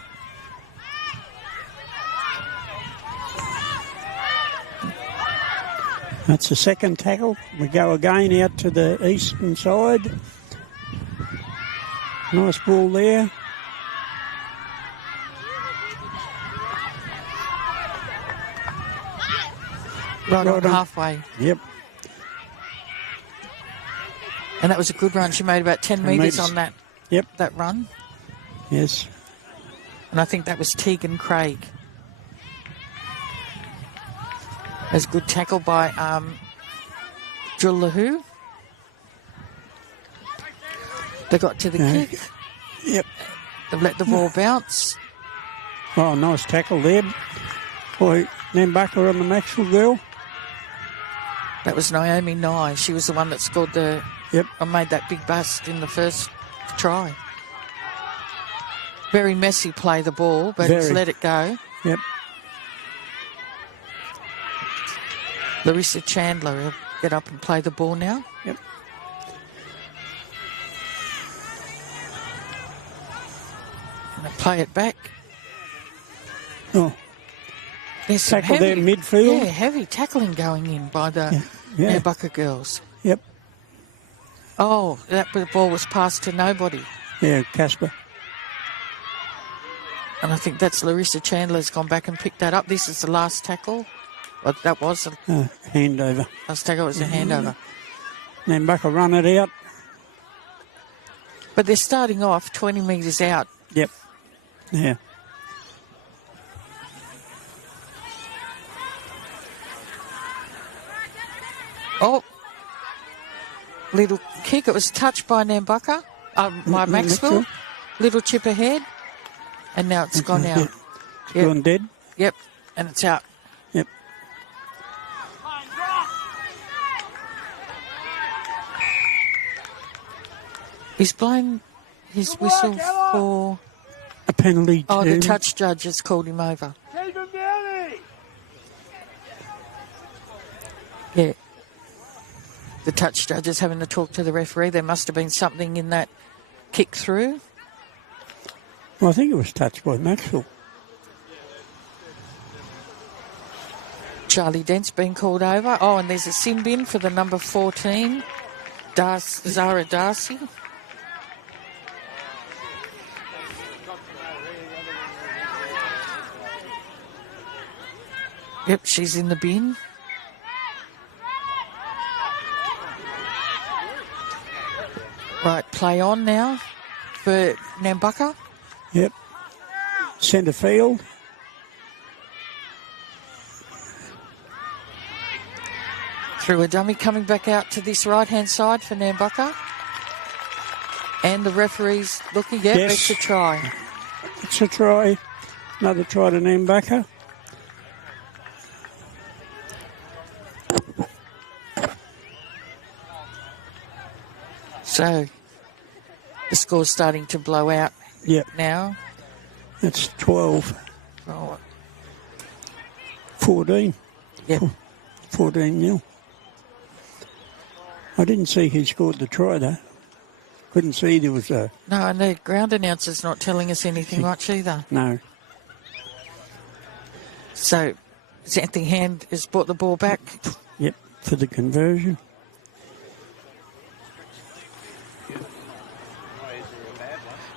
That's the second tackle. We go again out to the eastern side. Nice ball there. Right on halfway. Yep. And that was a good run. She made about 10 metres on that. Yep. That run. Yes. And I think that was Tegan Craig. There's a good tackle by Jullahu. They got to the kick. Yep. They've let the ball bounce. Oh, nice tackle there. Boy, Nambaka on the Maxwell girl. That was Naomi Nye. She was the one that scored the... Yep. And made that big bust in the first try. Very messy play, the ball, but he's let it go. Yep. Larissa Chandler will get up and play the ball now. Yep. And they play it back. Oh. There's some tackle there in midfield. Yeah, heavy tackling going in by the Nambaka girls. Yep. Oh, that ball was passed to nobody. Yeah, Casper. And I think that's Larissa Chandler's gone back and picked that up. This is the last tackle. Well, that was a handover. Last tackle was a handover. Nambaka run it out. But they're starting off 20 metres out. Yep. Yeah. Oh. Little kick. It was touched by Nambaka, by Maxwell. Little chip ahead. And now it's gone out. It's gone dead? Yep. And it's out. Yep. He's blowing his whistle for... A penalty. Oh, the touch judge has called him over. Yeah. The touch judge is having to talk to the referee. There must have been something in that kick through. Well, I think it was touched by Maxwell. Charlie Dent's been called over. Oh, and there's a sin bin for the number 14, Zara Darcy. Yep, she's in the bin. Right, play on now for Nambaka. Yep. Centre field. Through a dummy, coming back out to this right-hand side for Nambaka. And the referee's looking. Yep, yes. It's a try. It's a try. Another try to Nambaka. So, the score's starting to blow out now. It's 12. Oh. 14. Yep. 14-0. I didn't see who scored the try, though. Couldn't see there was a... No, and the ground announcer's not telling us anything much either. No. So, Xanthi Hand has brought the ball back. Yep, for the conversion.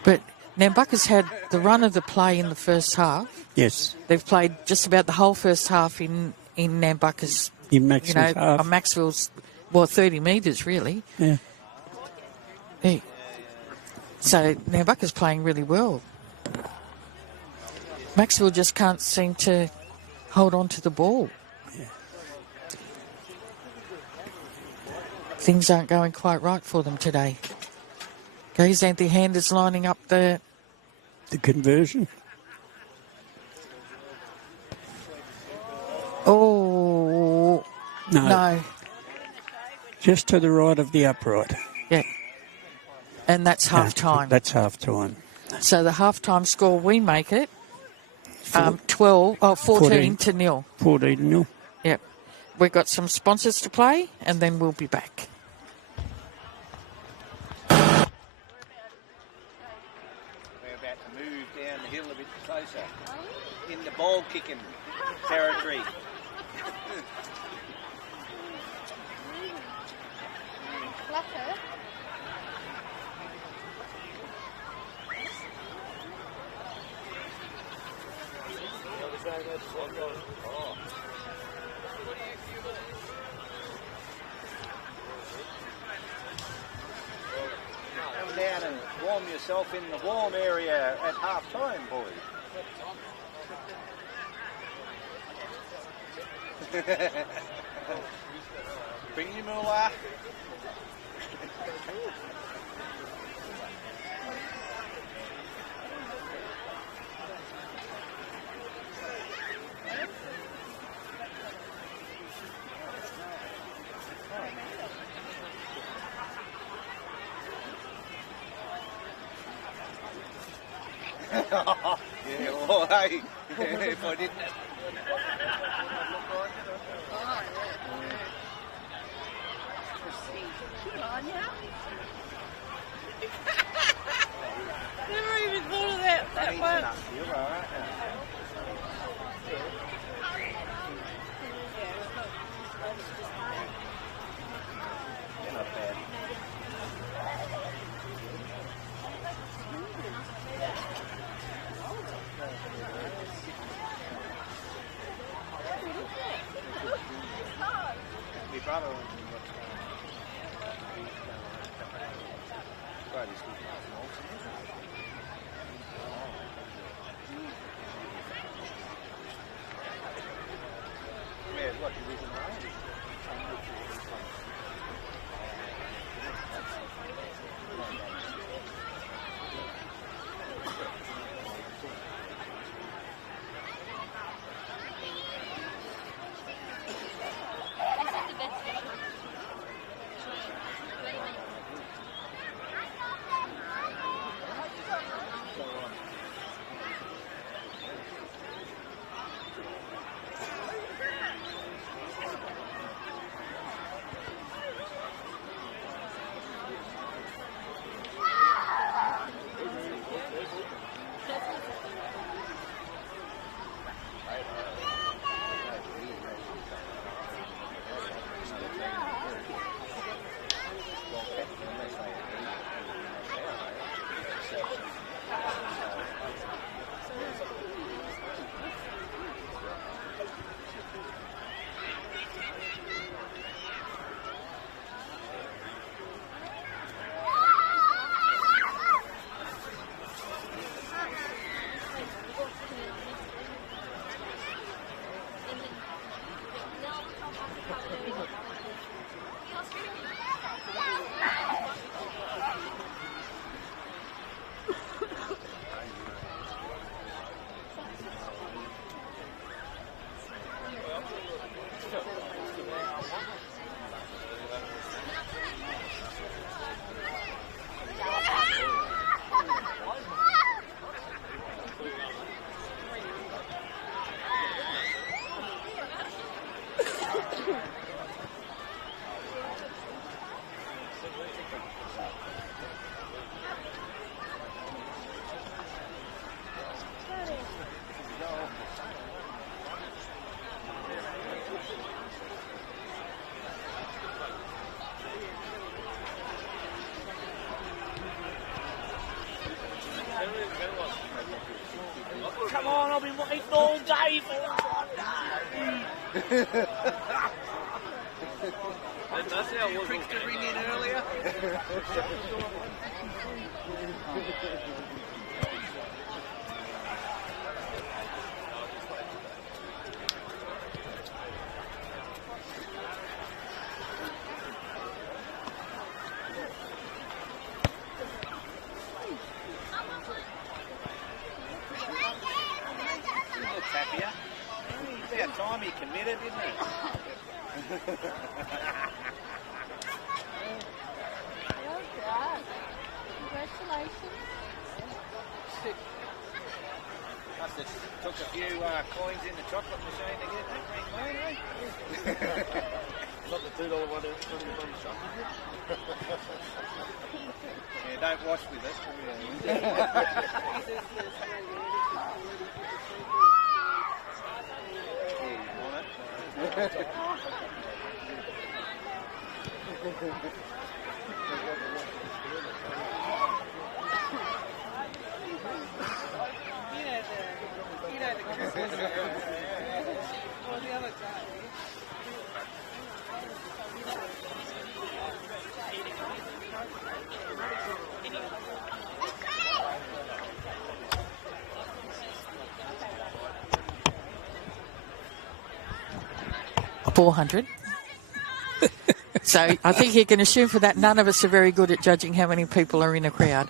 But Nambaka's had the run of the play in the first half. Yes. They've played just about the whole first half in Nambaka's, In Maxwell's half. on Maxwell's, 30 metres really. Yeah. Yeah. So Nambaka's playing really well. Maxwell just can't seem to hold on to the ball. Yeah. Things aren't going quite right for them today. Okay, here's Anthony Handers lining up the conversion. Oh, no. Just to the right of the upright. Yeah. And that's half-time. That's half-time. So the half-time score, we make it 14 to 0. 14-0. Yep. We've got some sponsors to play, and then we'll be back. We're about to move down the hill a bit closer in the ball kicking territory. Come down and warm yourself in the warm area at half time, boys. Bring your moolah. Yeah, well, hey, if I didn't. Never even thought of that one. You're all right now. You're not bad. My brother was yeah, what you live in Rome? That's how it was. Tricks to ring in earlier. Happier. It's about time he committed, isn't it? Congratulations. Must have took a few coins in the chocolate machine to get that ring, mate, eh? Not the $2 one out from the bottom shop, is it? Yeah, don't wash with it. $400. So I think you can assume for that none of us are very good at judging how many people are in a crowd.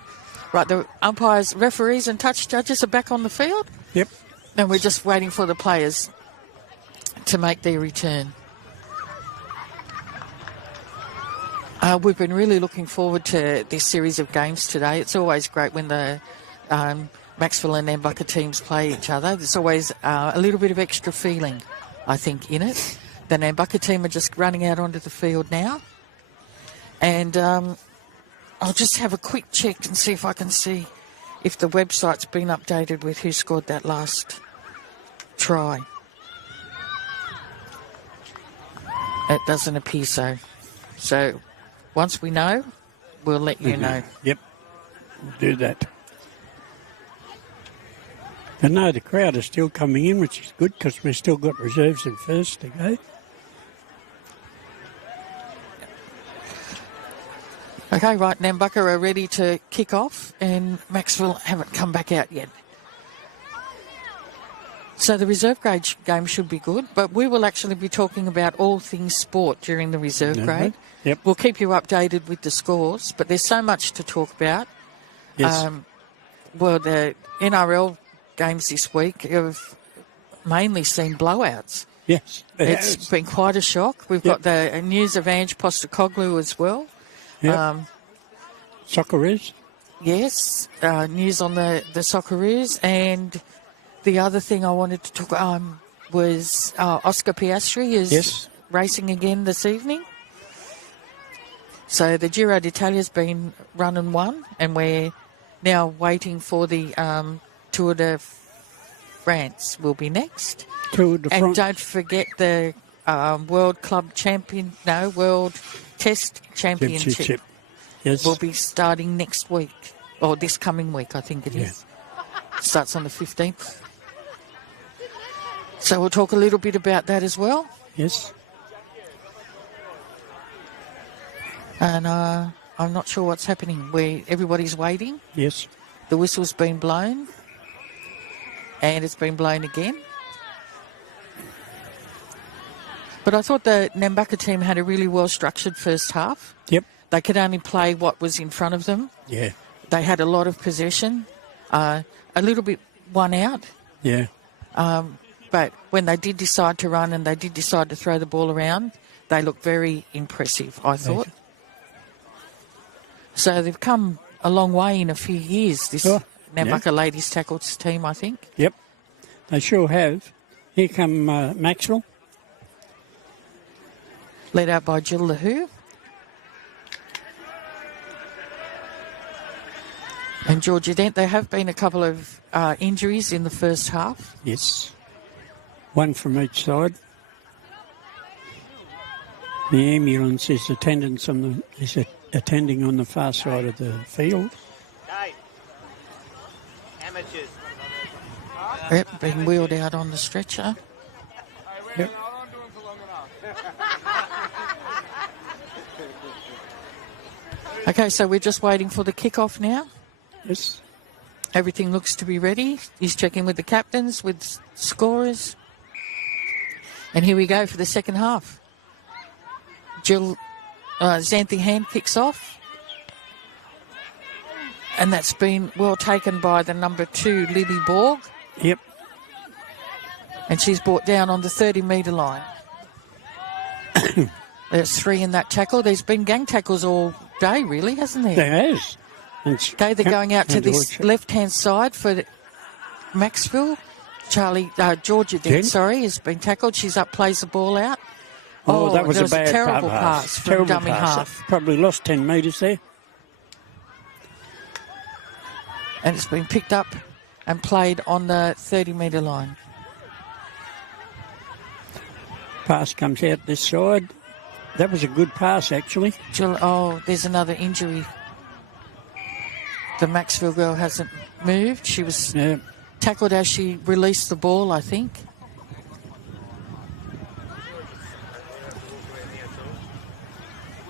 Right, the umpires, referees and touch judges are back on the field. Yep. And we're just waiting for the players to make their return. We've been really looking forward to this series of games today. It's always great when the Macksville and Nambaka teams play each other. There's always a little bit of extra feeling, I think, in it. The Nambaka team are just running out onto the field now. And I'll just have a quick check and see if I can see if the website's been updated with who scored that last try. It doesn't appear so. So once we know, we'll let you know. Yep, we'll do that. But no, the crowd is still coming in, which is good because we've still got reserves in first to go. Okay, right, Nambaka are ready to kick off and Maxwell haven't come back out yet. So the reserve grade game should be good, but we will actually be talking about all things sport during the reserve grade. Yep. We'll keep you updated with the scores, but there's so much to talk about. Yes. Well, the NRL games this week have mainly seen blowouts. Yes. It's been quite a shock. We've got the news of Ange Postecoglou as well. Yep. Socceroos. Yes, news on the Socceroos. And the other thing I wanted to talk was Oscar Piastri is racing again this evening. So the Giro d'Italia's been run and won, and we're now waiting for the Tour de France will be next. Tour de France. And don't forget the World Test Championship. Yes. Will be starting next week, or this coming week, I think it is. Starts on the 15th. So we'll talk a little bit about that as well. Yes. And I'm not sure what's happening. Everybody's waiting. Yes. The whistle's been blown. And it's been blown again. But I thought the Nambaka team had a really well-structured first half. Yep. They could only play what was in front of them. Yeah. They had a lot of possession, a little bit one out. Yeah. But when they did decide to run and they did decide to throw the ball around, they looked very impressive, I thought. So they've come a long way in a few years, this Nambaka ladies tackles team, I think. Yep. They sure have. Here come Maxwell. Led out by Jill LaHoo. And Georgia Dent, there have been a couple of injuries in the first half. Yes. One from each side. The ambulance is attending on the far side of the field. Hey, amateurs. Yep, being wheeled out on the stretcher. Yep. Okay, so we're just waiting for the kick-off now. Yes. Everything looks to be ready. He's checking with the captains, with scorers. And here we go for the second half. Xanthi Hand kicks off. And that's been well taken by the number 2, Lily Borg. Yep. And she's brought down on the 30-metre line. There's 3 in that tackle. There's been gang tackles all day, really, hasn't there? There is. Okay, they're going out to this left-hand side for Macksville. Georgia Dent, has been tackled. She's up, plays the ball out. Oh, that was there a bad terrible pass from terrible dummy pass. half. Probably lost 10 metres there. And it's been picked up and played on the 30-metre line. Pass comes out this side. That was a good pass, actually. There's another injury. The Macksville girl hasn't moved. She was tackled as she released the ball, I think.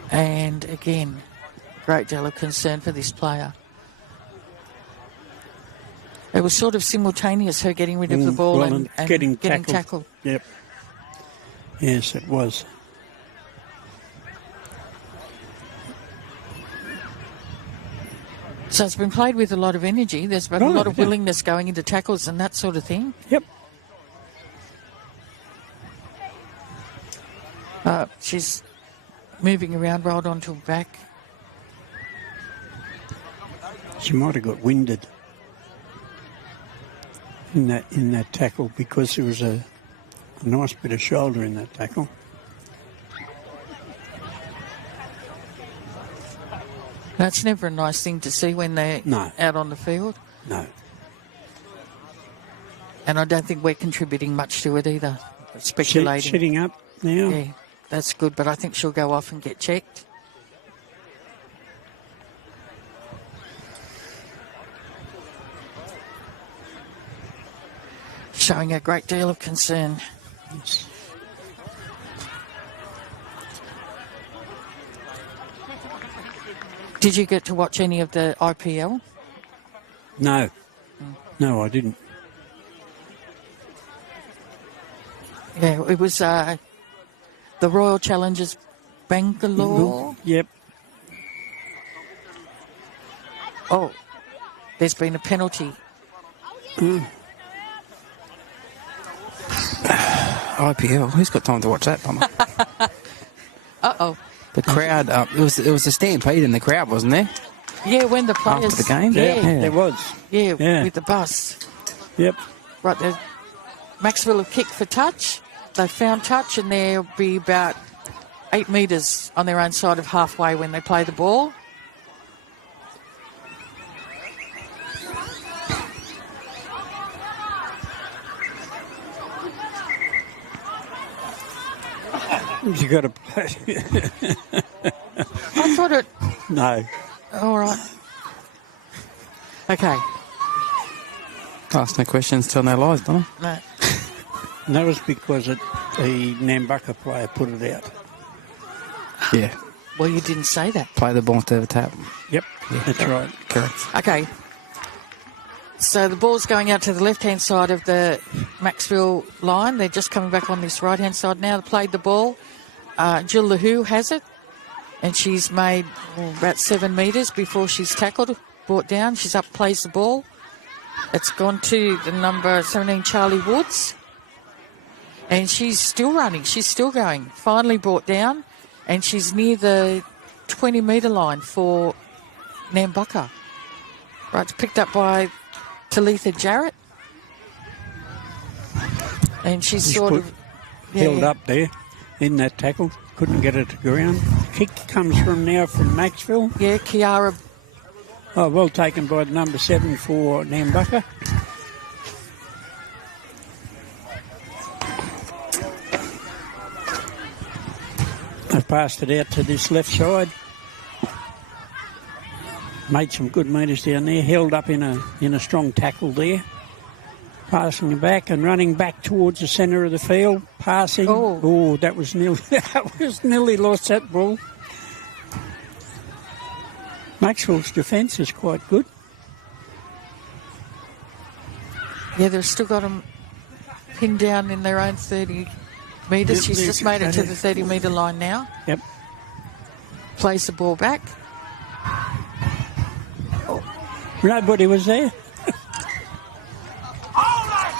And again, great deal of concern for this player. It was sort of simultaneous, her getting rid of the ball and getting tackled. Yep. Yes, it was. So it's been played with a lot of energy. There's been a lot of willingness going into tackles and that sort of thing. Yep. She's moving around, rolled onto her back. She might have got winded in that tackle because there was a nice bit of shoulder in that tackle. That's never a nice thing to see when they're out on the field. No. And I don't think we're contributing much to it either. Speculating. Sitting up now. Yeah, that's good, but I think she'll go off and get checked. Showing a great deal of concern. Yes. Did you get to watch any of the IPL? No. No, I didn't. Yeah, it was the Royal Challengers Bangalore. Yep. Oh, there's been a penalty. IPL. Who's got time to watch that, Bomber? Uh-oh. The crowd, it was a stampede in the crowd, wasn't there? Yeah, when the players... After the game? Yeah, there was. Yeah, with the bus. Yep. Right, Maxwell have kicked for touch. They found touch and they'll be about 8 metres on their own side of halfway when they play the ball. You got to. I thought it. No. All right. Okay. Ask no questions, tell no lies, don't I? No. And that was because the Nambaka player put it out. Yeah. Well, you didn't say that. Play the ball to the tap. Yep, that's right. Correct. Okay. So the ball's going out to the left-hand side of the Macksville line. They're just coming back on this right-hand side now. They played the ball. Jill Lahoo has it, and she's made about 7 metres before she's tackled, brought down. She's up, plays the ball. It's gone to the number 17, Charlie Woods. And she's still running. She's still going. Finally brought down, and she's near the 20-metre line for Nambaka. Right, it's picked up by Talitha Jarrett. And she's sort of... held up there in that tackle. Couldn't get it to ground. Kick comes from Macksville. Yeah, Kiara. Oh, well taken by the number 7 for Nambaka. I've passed it out to this left side. Made some good metres down there. Held up in a strong tackle there. Passing it back and running back towards the centre of the field. Passing. Oh, that was nearly lost that ball. Maxwell's defence is quite good. Yeah, they've still got them pinned down in their own 30 metres. She's just made it to the 30-metre line now. Yep. Plays the ball back. Nobody was there.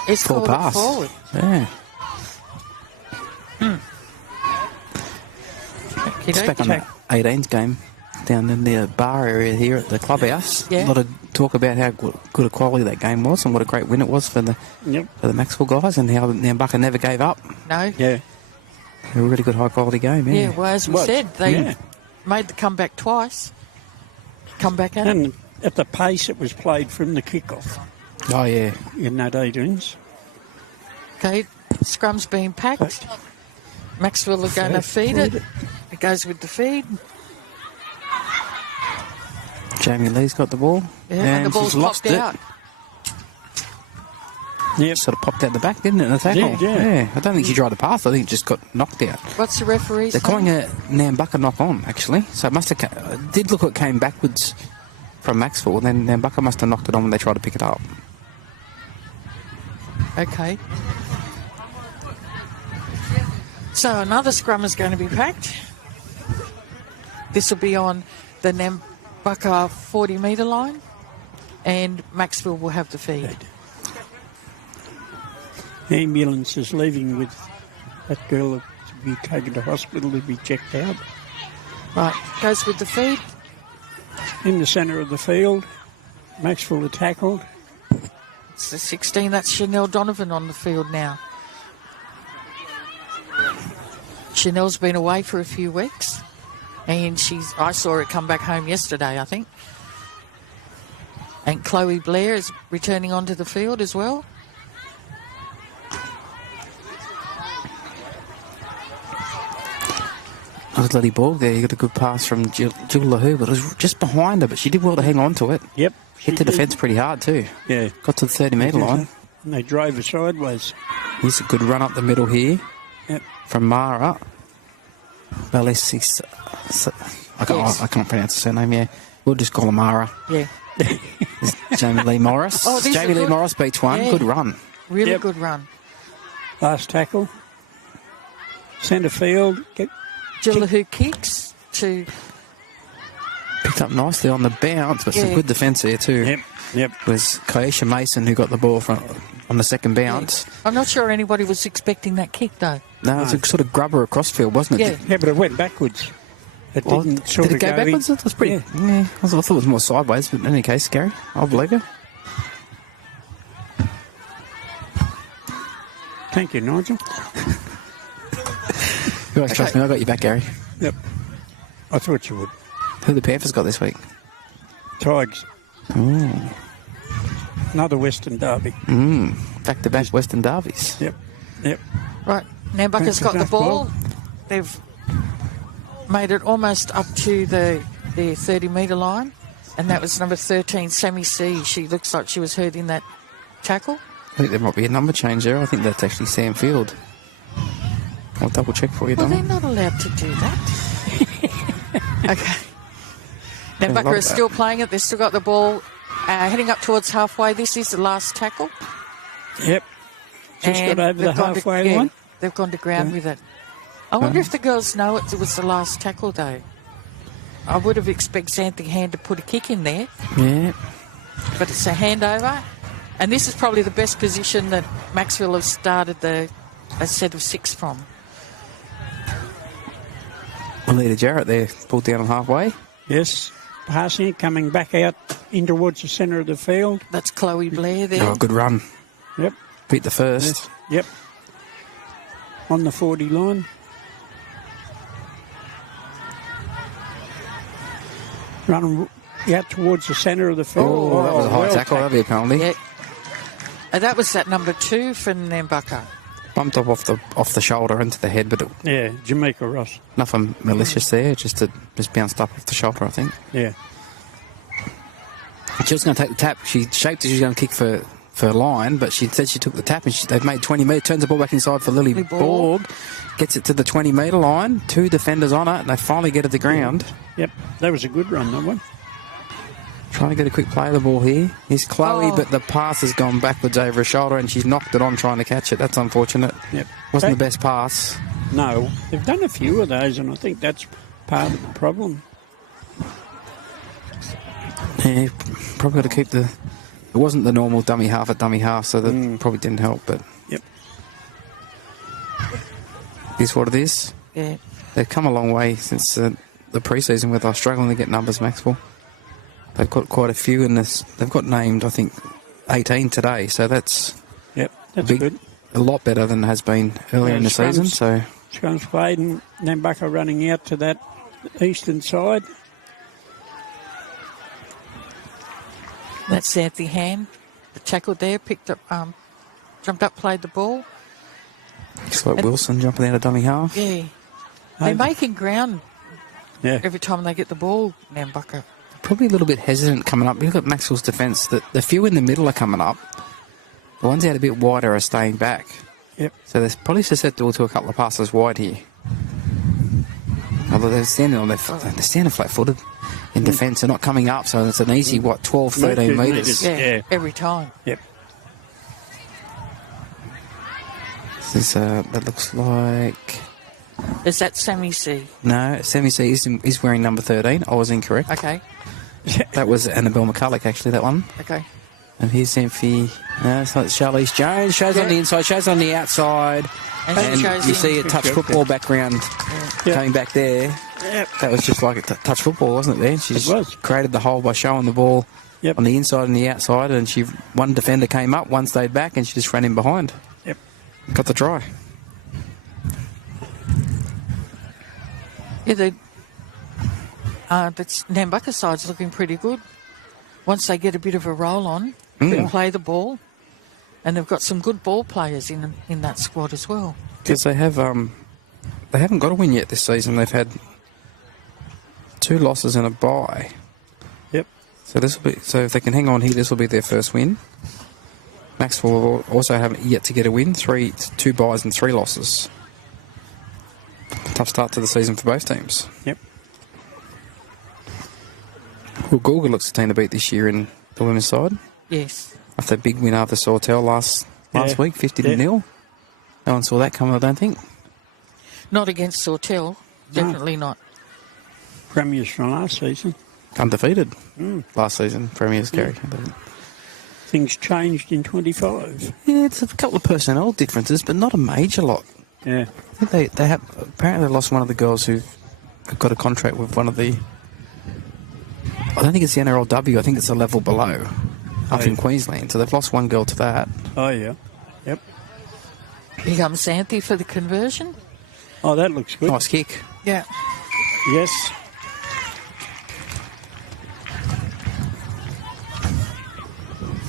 It's Full called pass. Forward. Yeah. It's back on the 18s game down in the bar area here at the clubhouse. Yeah. A lot of talk about how good a quality that game was and what a great win it was for the Maxwell guys, and how Nambaka never gave up. No. Yeah. A really good high-quality game, yeah. Yeah, well, as we said, they made the comeback twice. Come back at it. And at the pace it was played from the kick-off. Oh, yeah. In that 18s. Okay, scrum's being packed. Maxwell are going to feed it. It goes with the feed. Jamie Lee's got the ball. Yeah, and the ball's she's lost popped it. out. Yep. Sort of popped out the back, didn't it, in the tackle? Yeah. I don't think she tried to pass. I think it just got knocked out. What's the referee They're calling a Nambaka knock on, actually. So it must have did look like it came backwards from Maxwell, and then Nambaka must have knocked it on when they tried to pick it up. Okay. So another scrum is going to be packed. This will be on the Nambaka 40-metre line, and Maxwell will have the feed. The ambulance is leaving with that girl to be taken to hospital to be checked out. Right, goes with the feed. In the centre of the field, Maxwell are tackled. It's the 16, that's Chanel Donovan on the field now. Chanel's been away for a few weeks, and I saw her come back home yesterday, I think. And Chloe Blair is returning onto the field as well. That was Lily Borg there. You got a good pass from Jill LaHoo, but it was just behind her, but she did well to hang on to it. Yep. Hit the defence pretty hard too. Yeah. Got to the 30-metre line. And they drove her sideways. Here's a good run up the middle here. Yep. From Mara. Valessi. I can't pronounce the surname, yeah. We'll just call her Mara. Yeah. Jamie Lee Morris. Oh, Jamie Lee Morris beats one. Yeah. Good run. Really good run. Last tackle. Centre field. Jill LaHoo kicks to... Picked up nicely on the bounce, but some good defence there too. Yep. It was Kaisha Mason who got the ball on the second bounce. Yeah. I'm not sure anybody was expecting that kick, though. No, it was a sort of grubber across field, wasn't it? Yeah, but it went backwards. It didn't sort did of it go backwards? It was pretty... Yeah, I thought it was more sideways, but in any case, Gary, I'll believe you. Thank you, Nigel. You always trust me, I got you back, Gary. Yep. I thought you would. Who the Panthers got this week? Tigers. Ooh. Another Western derby. Back-to-back Western derbies. Yep. Right, Nambaka's got the ball. They've made it almost up to their 30-metre line, and that was number 13, Sammy C. She looks like she was hurt in that tackle. I think there might be a number change there. I think that's actually Sam Field. I'll double-check for you, Well, Donna. they're not allowed to do that. Okay. Nambaka is still playing it. They've still got the ball heading up towards halfway. This is the last tackle. Yep. Just got over the halfway line. They've gone to ground with it. I wonder if the girls know it was the last tackle, though. I would have expected Xanthi Hand to put a kick in there. Yeah. But it's a handover. And this is probably the best position that Maxwell have started a set of 6 from. Alita Jarrett there, pulled down on halfway. Yes. Passing it, coming back out in towards the centre of the field. That's Chloe Blair there. Oh, good run. Yep. Beat the first. Yep. On the 40 line. Running out towards the centre of the field. Oh, that was a high tackle. That'd be a penalty. Yeah. That was that number 2 for Nambaka. Bumped up off the shoulder into the head, but Jamaica Ross. Nothing malicious there, just bounced up off the shoulder, I think. Yeah. She was going to take the tap. She shaped it. She was going to kick for for line, but she said she took the tap and they've made 20 metres, turns the ball back inside for Lily Borg, gets it to the 20-metre line, 2 defenders on it, and they finally get it to ground. Yep, that was a good run, that one. Trying to get a quick play of the ball here. Here's Chloe, but the pass has gone backwards over her shoulder and she's knocked it on trying to catch it. That's unfortunate. Yep. Wasn't the best pass. No, they've done a few of those and I think that's part of the problem. Yeah, probably got to keep the... It wasn't the normal dummy half at dummy half, so that probably didn't help, but... Yep. Is what it is. Yeah. They've come a long way since the pre-season where they're struggling to get numbers, Maxwell. They've got quite a few in this. They've got named, I think, 18 today, so that's... Yep, that's good. A lot better than has been earlier in the season, so... Scrums played and Nambaka running out to that eastern side. That's Anthony Hand. The tackle there, picked up, jumped up, played the ball. Looks like Wilson jumping out of dummy half. Yeah. They're making ground every time they get the ball, Nambaka. Probably a little bit hesitant coming up. You look at Maxwell's defence. The few in the middle are coming up. The ones out a bit wider are staying back. Yep. So they're probably susceptible to a couple of passes wide here. Although they're standing flat-footed in defence. They're not coming up, so it's an easy, 12, 13 metres. Yeah, every time. Yep. This is, that looks like... Is that Sammy C? No, Sammy C is wearing number 13. I was incorrect. Okay. That was Annabelle McCulloch, actually, that one. Okay. And here's Emphy. No, it's not Charlize Jones. Shows on the inside, shows on the outside. And you see a touch football background coming back there. Yep. That was just like a touch football, wasn't it there? She just created the hole by showing the ball on the inside and the outside, and one defender came up, one stayed back, and she just ran in behind. Yep. Got the try. Yeah, that's Nambaka side's looking pretty good. Once they get a bit of a roll on, they play the ball, and they've got some good ball players in that squad as well. Because they haven't got a win yet this season. They've had 2 losses and a bye. Yep. So if they can hang on here, this will be their first win. Maxwell also haven't yet to get a win. 2 byes and 3 losses. Tough start to the season for both teams. Yep. Well, Gorga looks a team to beat this year in the women's side. Yes. After a big win after Sawtell last week, 50-0. No one saw that coming, I don't think. Not against Sawtell. Definitely not. Premiers from last season. Undefeated last season, Premiers, Gary. Things changed in 25. Yeah, it's a couple of personnel differences, but not a major lot. Yeah. I think they have apparently lost one of the girls who've got a contract with one of the... I don't think it's the NRLW. I think it's a level below up in Queensland. So they've lost one girl to that. Oh, yeah. Yep. Here comes Santhi for the conversion. Oh, that looks good. Nice kick. Yeah. Yes.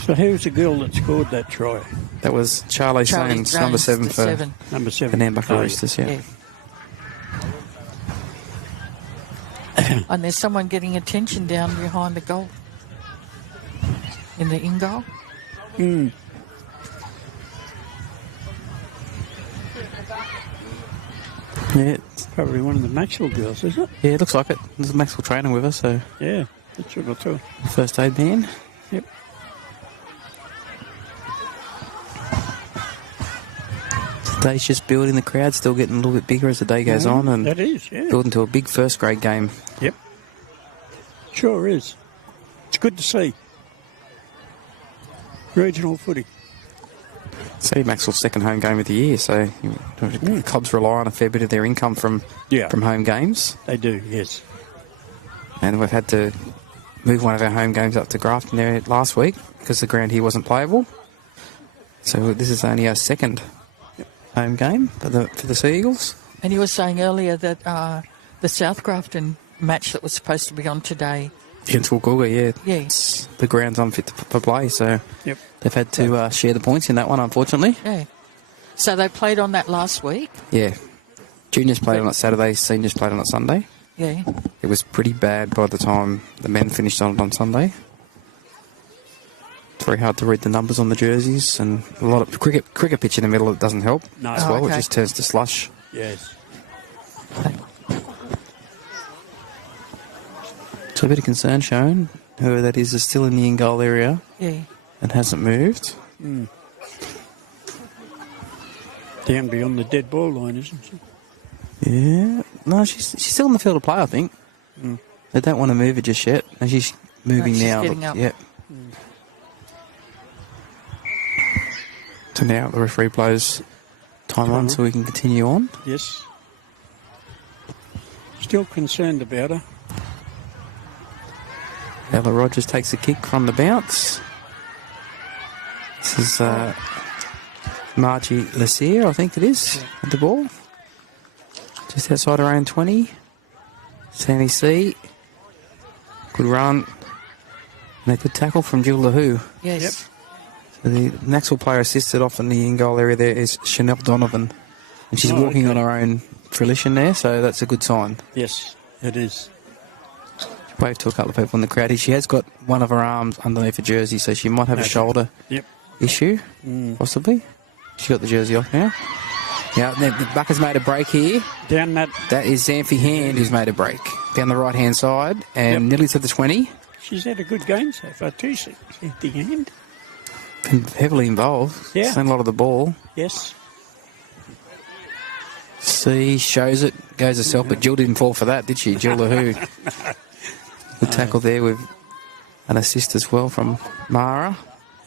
So who's the girl that scored that try? That was Charlie Sains, number 7 for number 7 the Nambucca Roosters, yeah. And there's someone getting attention down behind the goal. In the in-goal. Mm. Yeah, it's probably one of the Maxwell girls, is it? Yeah, it looks like it. There's a Maxwell training with us, so... Yeah, that's what I thought. First aid man. Yep. Today's just building. The crowd's still getting a little bit bigger as the day goes on, and that is, yeah. Building to a big first grade game. Yep. Sure is. It's good to see. Regional footy. See Maxwell's second home game of the year, so clubs rely on a fair bit of their income from home games. They do, yes. And we've had to move one of our home games up to Grafton there last week because the ground here wasn't playable. So this is only our second home game for the Sea Eagles. And you were saying earlier that the South Grafton match that was supposed to be on today... Against Woolgoolga, yeah. The ground's unfit for play, so they've had to share the points in that one, unfortunately. Yeah. So they played on that last week? Yeah. Juniors played on it Saturday, seniors played on it Sunday. Yeah. It was pretty bad by the time the men finished on it on Sunday. very hard to read the numbers on the jerseys, and a lot of cricket pitch in the middle. It doesn't help as well. okay. It just turns to slush. Yes. So a bit of concern shown. Whoever that is still in the in-goal area. Yeah. And hasn't moved. Down beyond the dead ball line, isn't she? Yeah. No, she's still in the field of play, I think. They don't want to move it just yet. And she's moving she's now. getting up. Yep. So now the referee blows time on so we can continue on. Yes. Still concerned about her. Ella Rogers takes a kick from the bounce. This is Margie Lassier, I think it is, at the ball. Just outside her own 20. Sammy C. Good run. And a good tackle from Jill LaHoo. Yes. Yep. So the Maxwell player assisted off in the in-goal area there is Chanel Donovan. And she's walking on her own fruition there, so that's a good sign. Yes, it is. Waved to a couple of people in the crowd. She has got one of her arms underneath her jersey, so she might have a shoulder issue, possibly. She got the jersey off now. Now, the Bucker's made a break here. Down that. That is Xanthi Hand who's made a break. Down the right-hand side and nearly to the 20. She's had a good game so far too, at the end. Been heavily involved. Yeah. Seen a lot of the ball. Yes. See, shows it, goes herself, but Jill didn't fall for that, did she? Jill LaHoo. Good tackle there with an assist as well from Mara.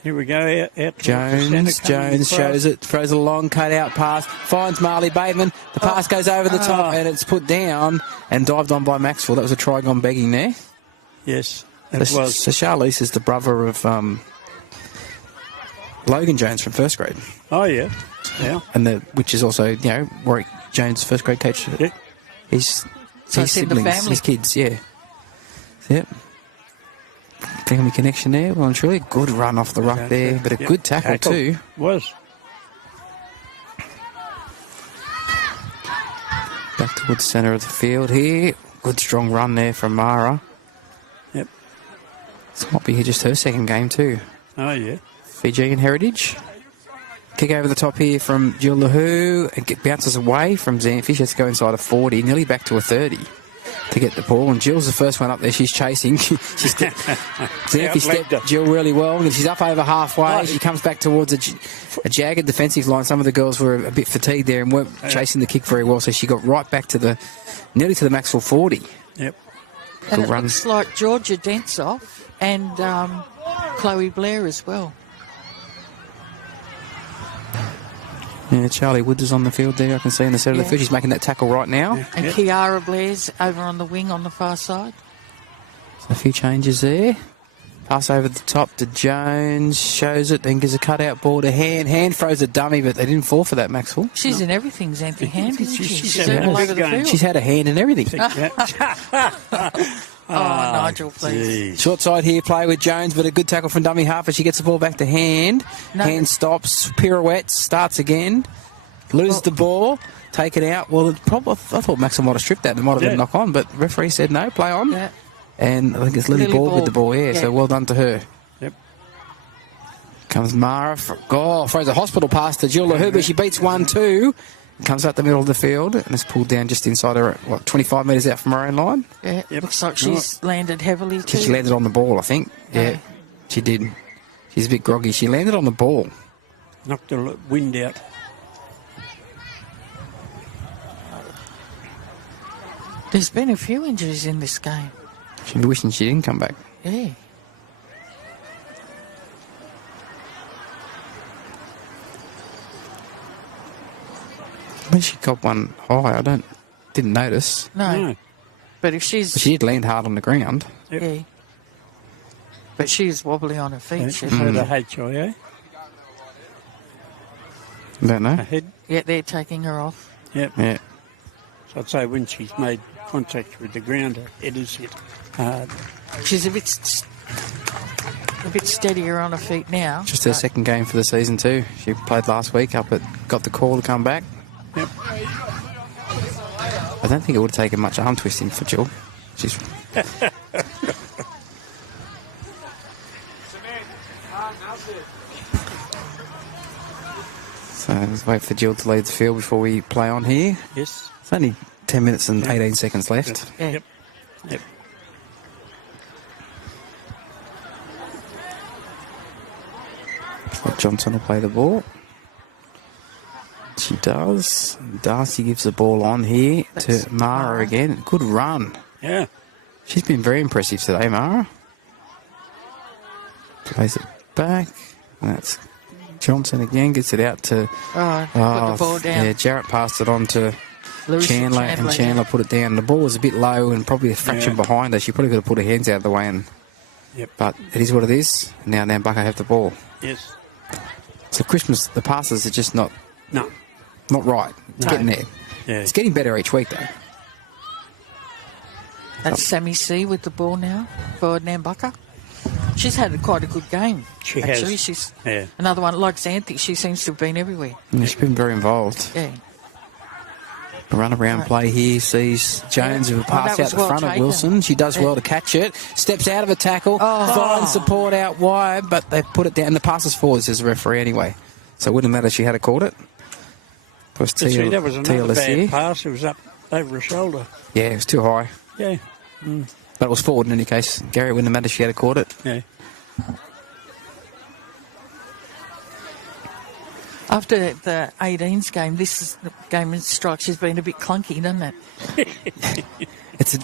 Here we go, out Jones shows it, throws a long cut-out pass, finds Marley Bateman. The pass goes over the top and it's put down and dived on by Maxwell. That was a try gone begging there. Yes, it was. So Charlize is the brother of Logan Jones from first grade. Oh, yeah. Yeah. And which is also, Warwick Jones' first grade coach. Yep. His So it's in the siblings, family. his kids, yeah. Yep. Family connection there. Well and truly, good run off the ruck there, but a good tackle too. Was. Back towards the centre of the field here. Good strong run there from Mara. Yep. This might be just her second game too. Oh, yeah. Fijian heritage. Kick over the top here from Jill LaHoo and bounces away from Xanthi. She has to go inside a 40, nearly back to a 30 to get the ball. And Jill's the first one up there. She's chasing. Xanthi stepped Jill really well, and she's up over halfway. She comes back towards a jagged defensive line. Some of the girls were a bit fatigued there and weren't chasing the kick very well, so she got right back to nearly to the Maxwell 40. Yep. And it looks like Georgia Dentsoff and Chloe Blair as well. Yeah, Charlie Woods is on the field there. I can see in the centre of the field. She's making that tackle right now. And Kiara Blair's over on the wing on the far side. So a few changes there. Pass over the top to Jones. Shows it, then gives a cut-out ball to Hand. Hand throws a dummy, but they didn't fall for that, Maxwell. She's in everything, Xanthi Hand, isn't she? She's all over the field. She's had a hand in everything. Nigel, please. Geez. Short side here, play with Jones, but a good tackle from dummy half as she gets the ball back to Hand. No. Hand stops, pirouettes, starts again, loses the ball, take it out. Well, I thought Maxwell might have stripped that. It might have been a knock on, but referee said no, play on. Yeah. And I think it's Lily Ball with the ball, so well done to her. Yep. Comes Mara, throws a hospital pass to Jill LaHoo, but she beats 1-2. Comes out the middle of the field and is pulled down just inside her, 25 metres out from her own line? Yeah, looks like she's landed heavily too. She landed on the ball, I think. Yeah, she did. She's a bit groggy. She landed on the ball. Knocked the wind out. There's been a few injuries in this game. She'd be wishing she didn't come back. Yeah. I mean, she got one high. Didn't notice. No. But if she's... But she did land hard on the ground. Yep. Yeah. But she's wobbly on her feet. She's had a HIA. I don't know. Her head. Yeah, they're taking her off. Yep. Yeah. So I'd say when she's made contact with the ground, her head is hit hard. She's a bit steadier on her feet now. Just her second game for the season too. She played last week got the call to come back. Yep. I don't think it would have taken much arm twisting for Jill. So let's wait for Jill to leave the field before we play on here. Yes. It's only 10 minutes and 18 seconds left. Yep. So Johnson will play the ball. She does. Darcy gives the ball on here to Mara again. Good run. Yeah. She's been very impressive today, Mara. Plays it back. That's Johnson again. Gets it out to... got the ball down. Yeah, Jarrett passed it on to Larissa Chandler, and Chandler put it down. The ball was a bit low and probably a fraction behind her. She probably could have put her hands out of the way. But it is what it is. Now Nambaka have the ball. Yes. So Christmas, the passes are just not right. It's No. getting there. Yeah. It's getting better each week, though. That's Sammy C with the ball now for Nambaka. She's had quite a good game. She actually. has. She's Yeah. another one like Xanthi. She seems to have been everywhere. Yeah, she's been very involved. Yeah. The run around play here sees Jones who pass out the front of Wilson. She does well to catch it. Steps out of a tackle. Finds support out wide, but they put it down. The pass is forward, says the referee anyway. So it wouldn't matter if she had to call it. That was That was another bad pass. It was up over her shoulder. Yeah, it was too high. Yeah. But it was forward in any case. Gary, it wouldn't have mattered if she had caught it. Yeah. After the 18s game, this game in strikes has been a bit clunky, doesn't it? It's a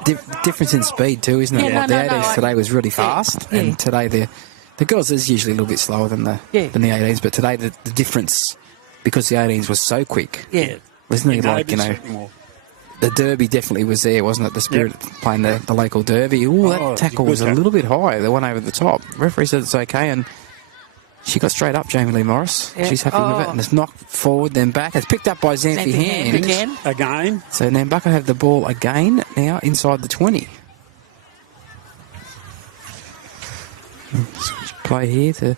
difference in speed too, isn't it? Yeah, The 18s today was really fast, and today the girls is usually a little bit slower than the 18s, but today the difference, because the 18s was so quick, wasn't it? Like, you know, the derby definitely was there, wasn't it? The spirit playing the local derby. Ooh, that tackle was a little bit high. The one over the top. Referee said it's okay, and she got straight up, Jamie Lee Morris. Yeah. She's happy with it, and it's knocked forward, then back. It's picked up by Xanthi Hand. Again. So Nambaka have the ball again now inside the 20. Switch play here to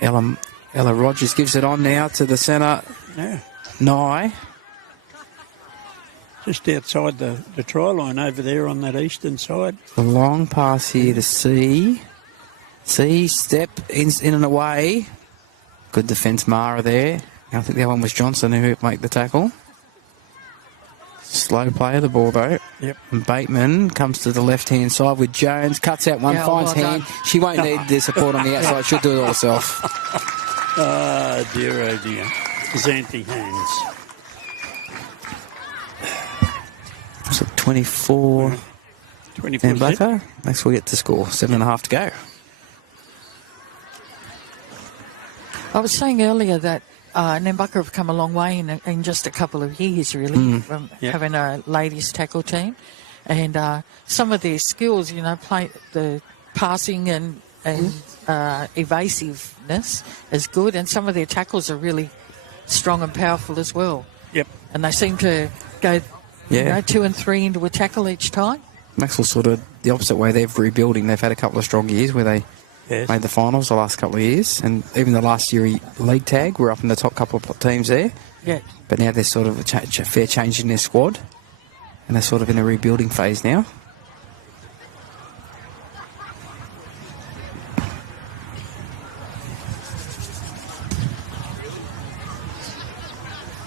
Ella Rogers. Gives it on now to the centre. Yeah. Nye. Just outside the try line over there on that eastern side. The long pass here to C. C, step in and away. Good defence, Mara there. I think the other one was Johnson who made the tackle. Slow play of the ball though. Yep. And Bateman comes to the left-hand side with Jones. Cuts out one, finds well hand. done. She won't need the support on the outside. She'll do it all herself. Oh dear. Xanthi Hands. So 24. 24 Nambaka. Maxwell get to score. 7.5 to go. I was saying earlier that Nambaka have come a long way in just a couple of years, really, from having a ladies tackle team. And some of their skills, you know, the passing and evasiveness is good, and some of their tackles are really strong and powerful as well. Yep. And they seem to go, 2 and 3 into a tackle each time. Maxwell sort of the opposite way. They're rebuilding. They've had a couple of strong years where they made the finals the last couple of years, and even the last year league tag, we're up in the top couple of teams there. Yeah. But now there's sort of a fair change in their squad, and they're sort of in a rebuilding phase now.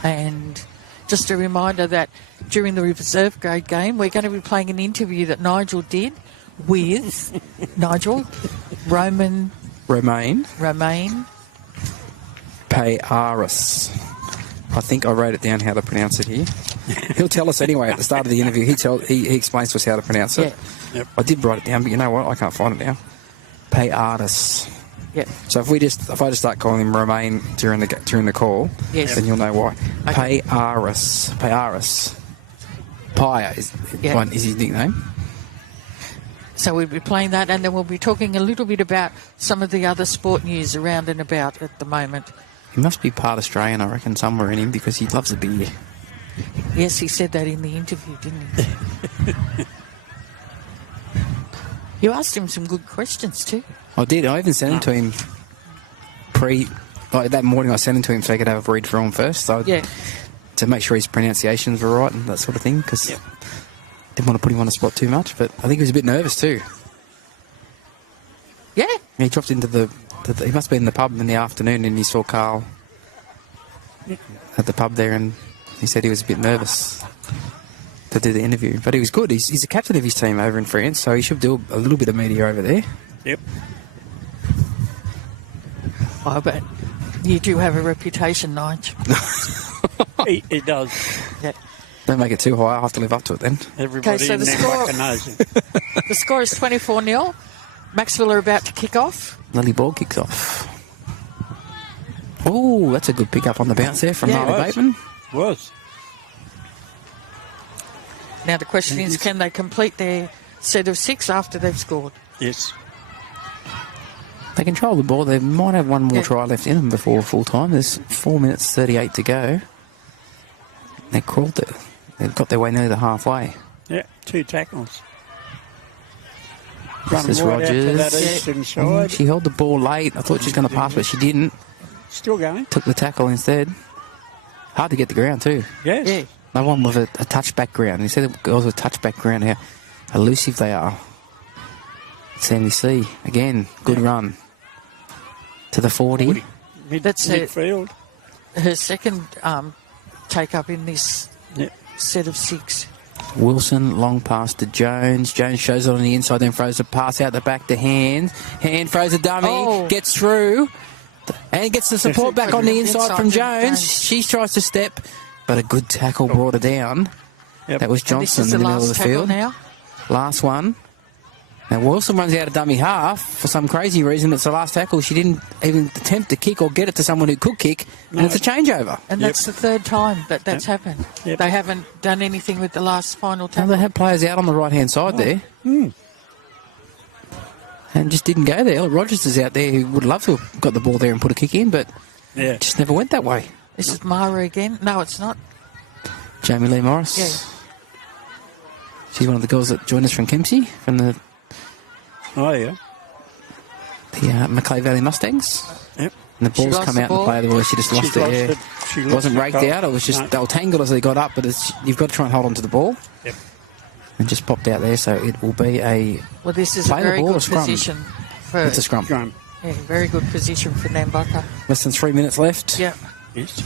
And just a reminder that during the reserve grade game, we're going to be playing an interview that Nigel did with Romain Payaris. I think I wrote it down how to pronounce it here. He'll tell us anyway at the start of the interview. He explains to us how to pronounce it. Yeah. Yep. I did write it down, but you know what? I can't find it now. Payaris. Yeah. So if I just start calling him Romain during the call, then you'll know why. Okay. Payaris. Paya is his nickname. So we'll be playing that, and then we'll be talking a little bit about some of the other sport news around and about at the moment. He must be part Australian, I reckon, somewhere in him, because he loves a beer. Yes, he said that in the interview, didn't he? You asked him some good questions too. I did. I even sent them to him that morning. I sent them to him so he could have a read through them first. So to make sure his pronunciations were right and that sort of thing, because didn't want to put him on the spot too much. But I think he was a bit nervous too. Yeah. He dropped into he must have been in the pub in the afternoon, and he saw Carl at the pub there, and he said he was a bit nervous to do the interview. But he was good. He's a captain of his team over in France, so he should do a little bit of media over there. Yep. I bet you do have a reputation, Nige. He does. Yeah. Don't make it too high. I'll have to live up to it then. Everybody so in the score- Nambaka knows him. The score is 24-0. Maxwell are about to kick off. Lily ball kicks off. Oh, that's a good pick up on the bounce there from Marley Bateman. Was. Now the question is, can they complete their set of 6 after they've scored? Yes. They control the ball. They might have one more try left in them before full time. There's 4 minutes 38 to go. They crawled it. They've got their way nearly the halfway. Yeah, 2 tackles. This is Run right out to Rogers. that eastern side. She held the ball late. I thought she was going to pass, but she didn't. Still going. Took the tackle instead. Hard to get the ground too. Yes. Yeah. No one with a touchback ground. He said the girls with touchback ground, how elusive they are. Sandy C. Again, good run. To the 40. That's midfield. Her second take up in this Yep. set of 6. Wilson, long pass to Jones. Jones shows it on the inside, then throws a pass out the back to Hand. Hand throws a dummy, gets through, and gets the support back on the inside from Jones. She tries to step, but a good tackle brought her down. Yep. That was Johnson in the middle of the field. Now. Last one. Now Wilson runs out of dummy half for some crazy reason. It's the last tackle. She didn't even attempt to kick or get it to someone who could kick, and it's a changeover. And that's the third time that's happened. Yep. They haven't done anything with the last final Now tackle. they had players out on the right-hand side there. And just didn't go there. Rogers is out there who would love to have got the ball there and put a kick in, but just never went that way. This is Mara again. No, it's not. Jamie Lee Morris. Yeah. She's one of the girls that joined us from Kempsey, from the Oh, yeah. Macleay Valley Mustangs. Yep. And the ball's come out and play the ball. She just lost it. Yeah. It wasn't raked out. It was just they were tangled as they got up, but you've got to try and hold on to the ball. Yep. And just popped out there, so it will be a Well, this is a play the very ball or good scrum? position. For, It's a scrum. Yeah, very good position for Nambaka. Less than 3 minutes left. Yeah. Yes.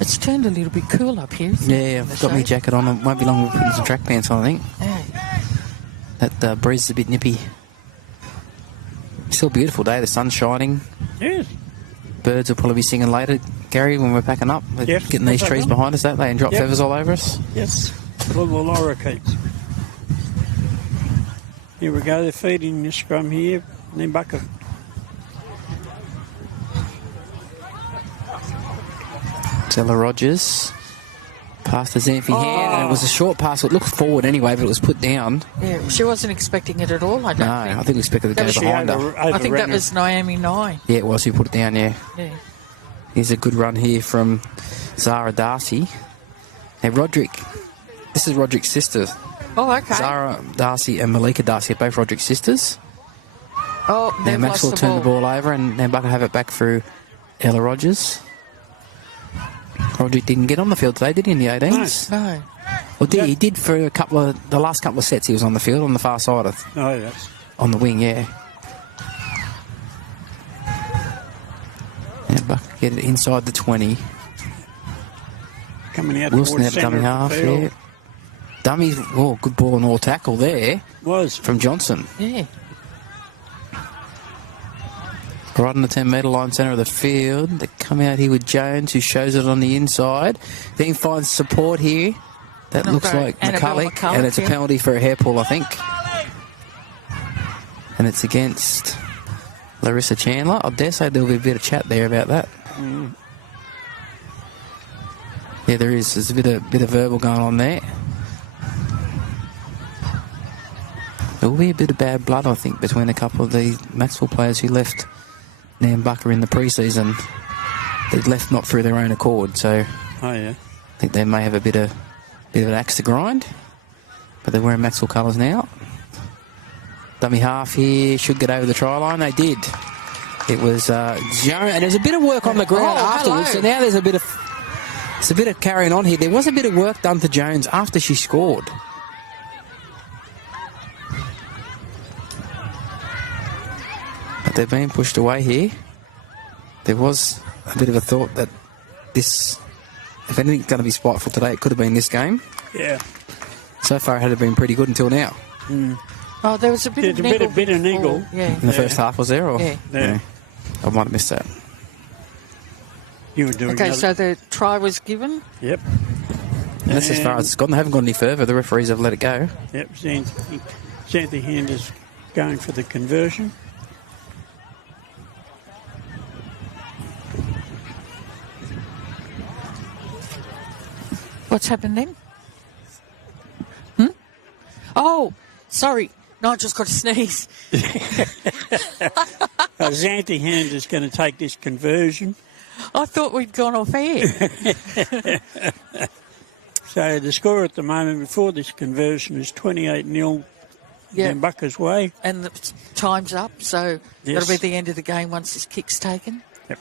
It's turned a little bit cool up here. isn't it, Yeah, in the I've got my shade? jacket on. It won't be long. We'll put some track pants on, I think. Yeah. That breeze is a bit nippy. Still a beautiful day. The sun's shining. Yes. Birds will probably be singing later, Gary, when we're packing up. We're Yes, getting these that's trees right. behind us, don't they? And drop Yep. feathers all over us. Yes. Little lorikeets. Here we go. They're feeding the scrum here. Nambaka. Stella Rogers. Pass to Xanthi Hand, and it was a short pass. It looked forward anyway, but it was put down. Yeah, she wasn't expecting it at all, I don't No, think. I think we expected to go behind her. I think that was Naomi Nye. Yeah, it was. Who put it down, yeah. Yeah. Here's a good run here from Zara Darcy. Now, Roderick. This is Roderick's sister. Oh, okay. Zara Darcy and Malika Darcy are both Roderick's sisters. Oh, Now they've Maxwell lost the turned ball. the ball over, and Nambaka have it back through Ella Rogers. Roderick didn't get on the field today, did he, in the 18s? No. Well, he did for the last couple of sets. He was on the field on the far side Oh, yes. on the wing, yeah. Nambaka get it inside the 20. Coming out Wilson towards had a dummy centre of half, the field. yeah. Dummy, good ball and all tackle there. Was. From Johnson. Yeah. Right on the 10-metre line, centre of the field. They come out here with Jones, who shows it on the inside. Then finds support here. That looks like Annabelle McCulloch, and it's a yeah. penalty for a hair pull, I think. And it's against Larissa Chandler. I dare say there'll be a bit of chat there about that. Yeah, there is. There's a bit of verbal going on there. There will be a bit of bad blood, I think, between a couple of the Maxwell players who left Nambaka in the pre-season. They left not through their own accord, so Oh, yeah. I think they may have a bit of an axe to grind. But they're wearing Maxwell colours now. Dummy half here, should get over the try line. They did. It was Jones, and there's a bit of work on the ground afterwards. So now there's a bit of carrying on here. There was a bit of work done to Jones after she scored. But they're being pushed away here. There was a bit of a thought that this, if anything's going to be spiteful today, it could have been this game. Yeah. So far, it had been pretty good until now. Oh, there was a bit of niggle. Bit of niggle. Yeah. In the first half, was there? Or? Yeah. I might have missed that. You were doing Okay, so the try was given. Yep. And that's as far as it's gone. They haven't gone any further. The referees have let it go. Yep, Xanthi Hand is going for the conversion. What's happened then? Oh, sorry. Nigel's got a sneeze. Xanthi Hand is going to take this conversion. I thought we'd gone off air. So the score at the moment before this conversion is 28-0 Nambaka's way. And the time's up, so Yes. that'll be the end of the game once this kick's taken. Yep.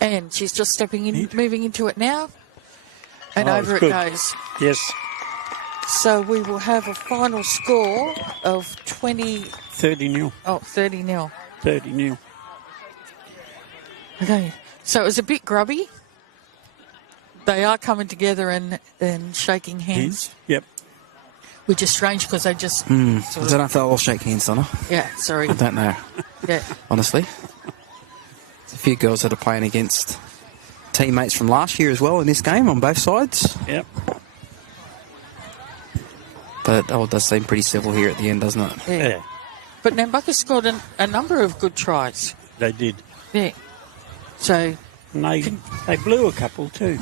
And she's just stepping in, moving into it now. And Oh, over it good. goes. Yes. So we will have a final score of 30-0. 30-0. 30-0. Okay. So it was a bit grubby. They are coming together and shaking hands. Yep. Which is strange because they just I don't know if they'll all shake hands, Donna. Yeah, sorry. I don't know. Yeah. Honestly. There's a few girls that are playing against teammates from last year as well in this game on both sides. Yep. But it does seem pretty civil here at the end, doesn't it? Yeah. But Nambaka scored a number of good tries. They did. Yeah. So. And they blew a couple too.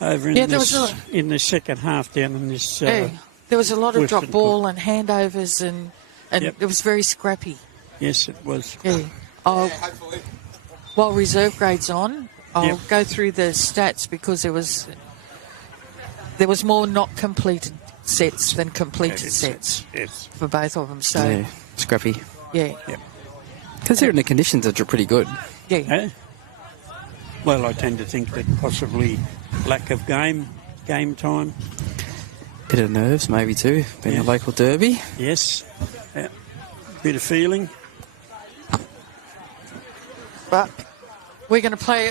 Over in in the second half down in this. There was a lot of drop Western ball and handovers and Yep. it was very scrappy. Yes, it was. Yeah. While reserve grade's on, I'll go through the stats because there was more not completed sets than completed sets for both of them. So Yeah, scrappy. yeah. Yep. Considering the conditions are pretty good. Yeah. Eh? Well, I tend to think that possibly lack of game time. Bit of nerves, maybe too. Being a local derby. Yes. Bit of feeling. But we're going to play.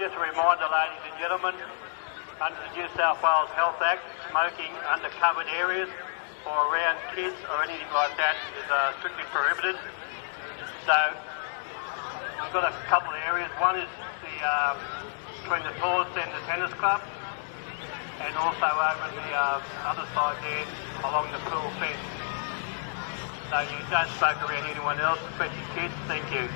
Just a reminder, ladies and gentlemen, under the New South Wales Health Act, smoking under covered areas or around kids or anything like that is strictly prohibited. So we've got a couple of areas. One is the between the toilets and the tennis club, and also over the other side there along the pool fence. So you don't smoke around anyone else, especially kids. Thank you.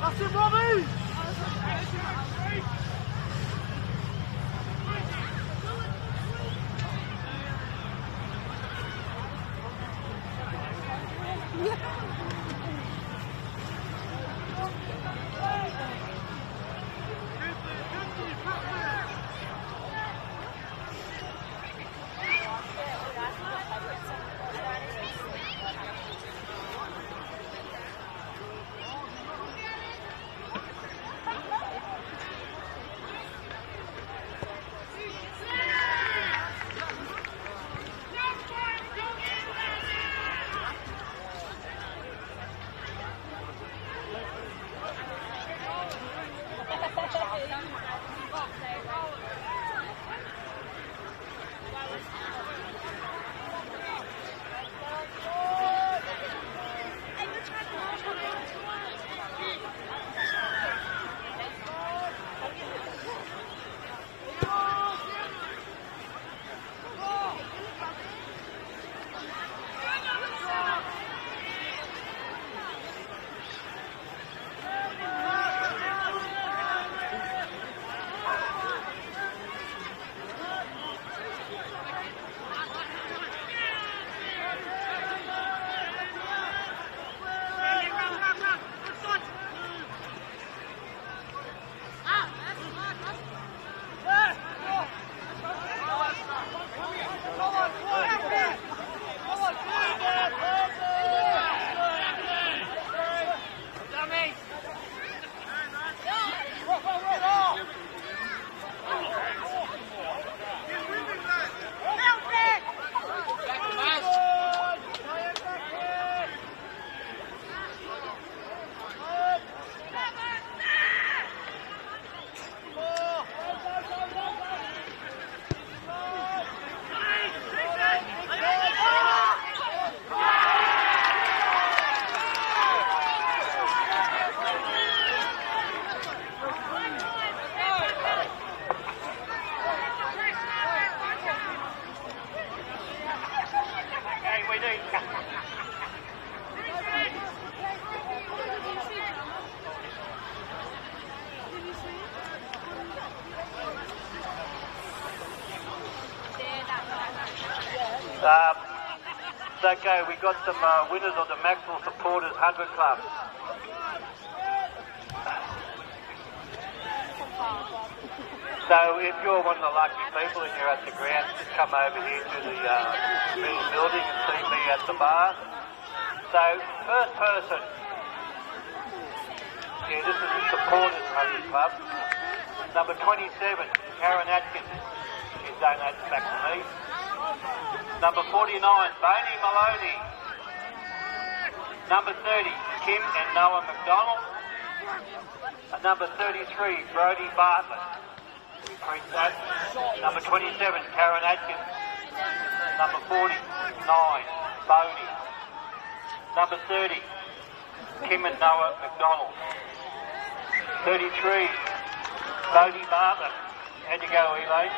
That's it, Robbie! Okay, we got some winners of the Maxwell Supporters 100 Club. So if you're one of the lucky people and you're at the ground, just come over here to the main building and see me at the bar. So first person, yeah, this is the Supporters 100 Club. Number 27, Karen Atkins. She donates back to me. Number 49, Boney Maloney. Number 30, Kim and Noah McDonald. And number 33, Brodie Bartlett. We print that. Number 27, Karen Atkins. number 49, Bodie. Number 30, Kim and Noah McDonald. 33, Bodie Bartlett. How'd you go, Elaine?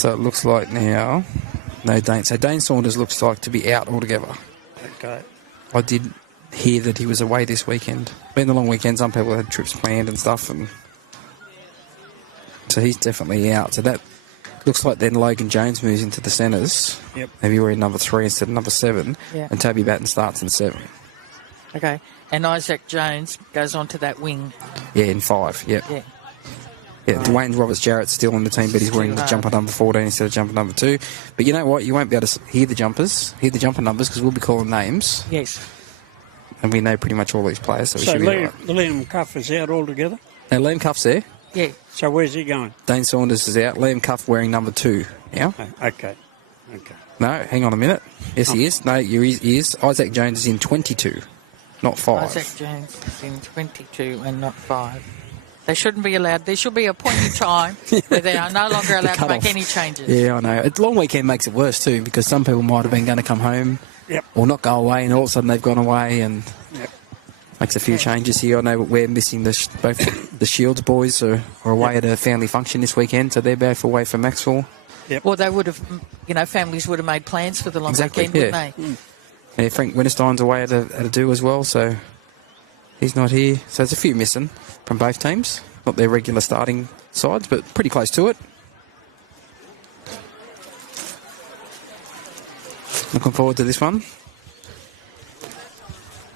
So it looks like now, no Dane. So Dane Saunders looks like to be out altogether. Okay. I did hear that he was away this weekend. Been a long weekend, some people had trips planned and stuff, and so he's definitely out. So that looks like then Logan Jones moves into the centres. Yep. Maybe we're in number 3 instead of number 7. Yeah. And Toby Batten starts in 7. Okay. And Isaac Jones goes on to that wing. Yeah, in 5. Yep. Yeah. Yeah, Dwayne Roberts-Jarrett's still on the team, but he's wearing the jumper number 14 instead of jumper number 2. But you know what? You won't be able to hear the jumper numbers, because we'll be calling names. Yes. And we know pretty much all these players, so we So should be all right. Liam Cuff is out altogether? Now, Liam Cuff's there. Yeah. So where's he going? Dane Saunders is out. Liam Cuff wearing number 2 now. Okay. No, hang on a minute. Yes, he is. No, he is. Isaac Jones is in 22, not 5. Isaac Jones is in 22 and not 5. They shouldn't be allowed. There should be a point in time where they are no longer allowed to make any changes. Yeah, I know. A long weekend makes it worse too, because some people might have been going to come home or not go away, and all of a sudden they've gone away, and makes a few changes here. I know we're missing both the Shields boys are away at a family function this weekend, so they're both away from Macksville. Yep. Well, they would have, families would have made plans for the long weekend, wouldn't they? Yeah, Frank Winterstein's away at a do as well, so he's not here. So there's a few missing from both teams. Not their regular starting sides, but pretty close to it. Looking forward to this one.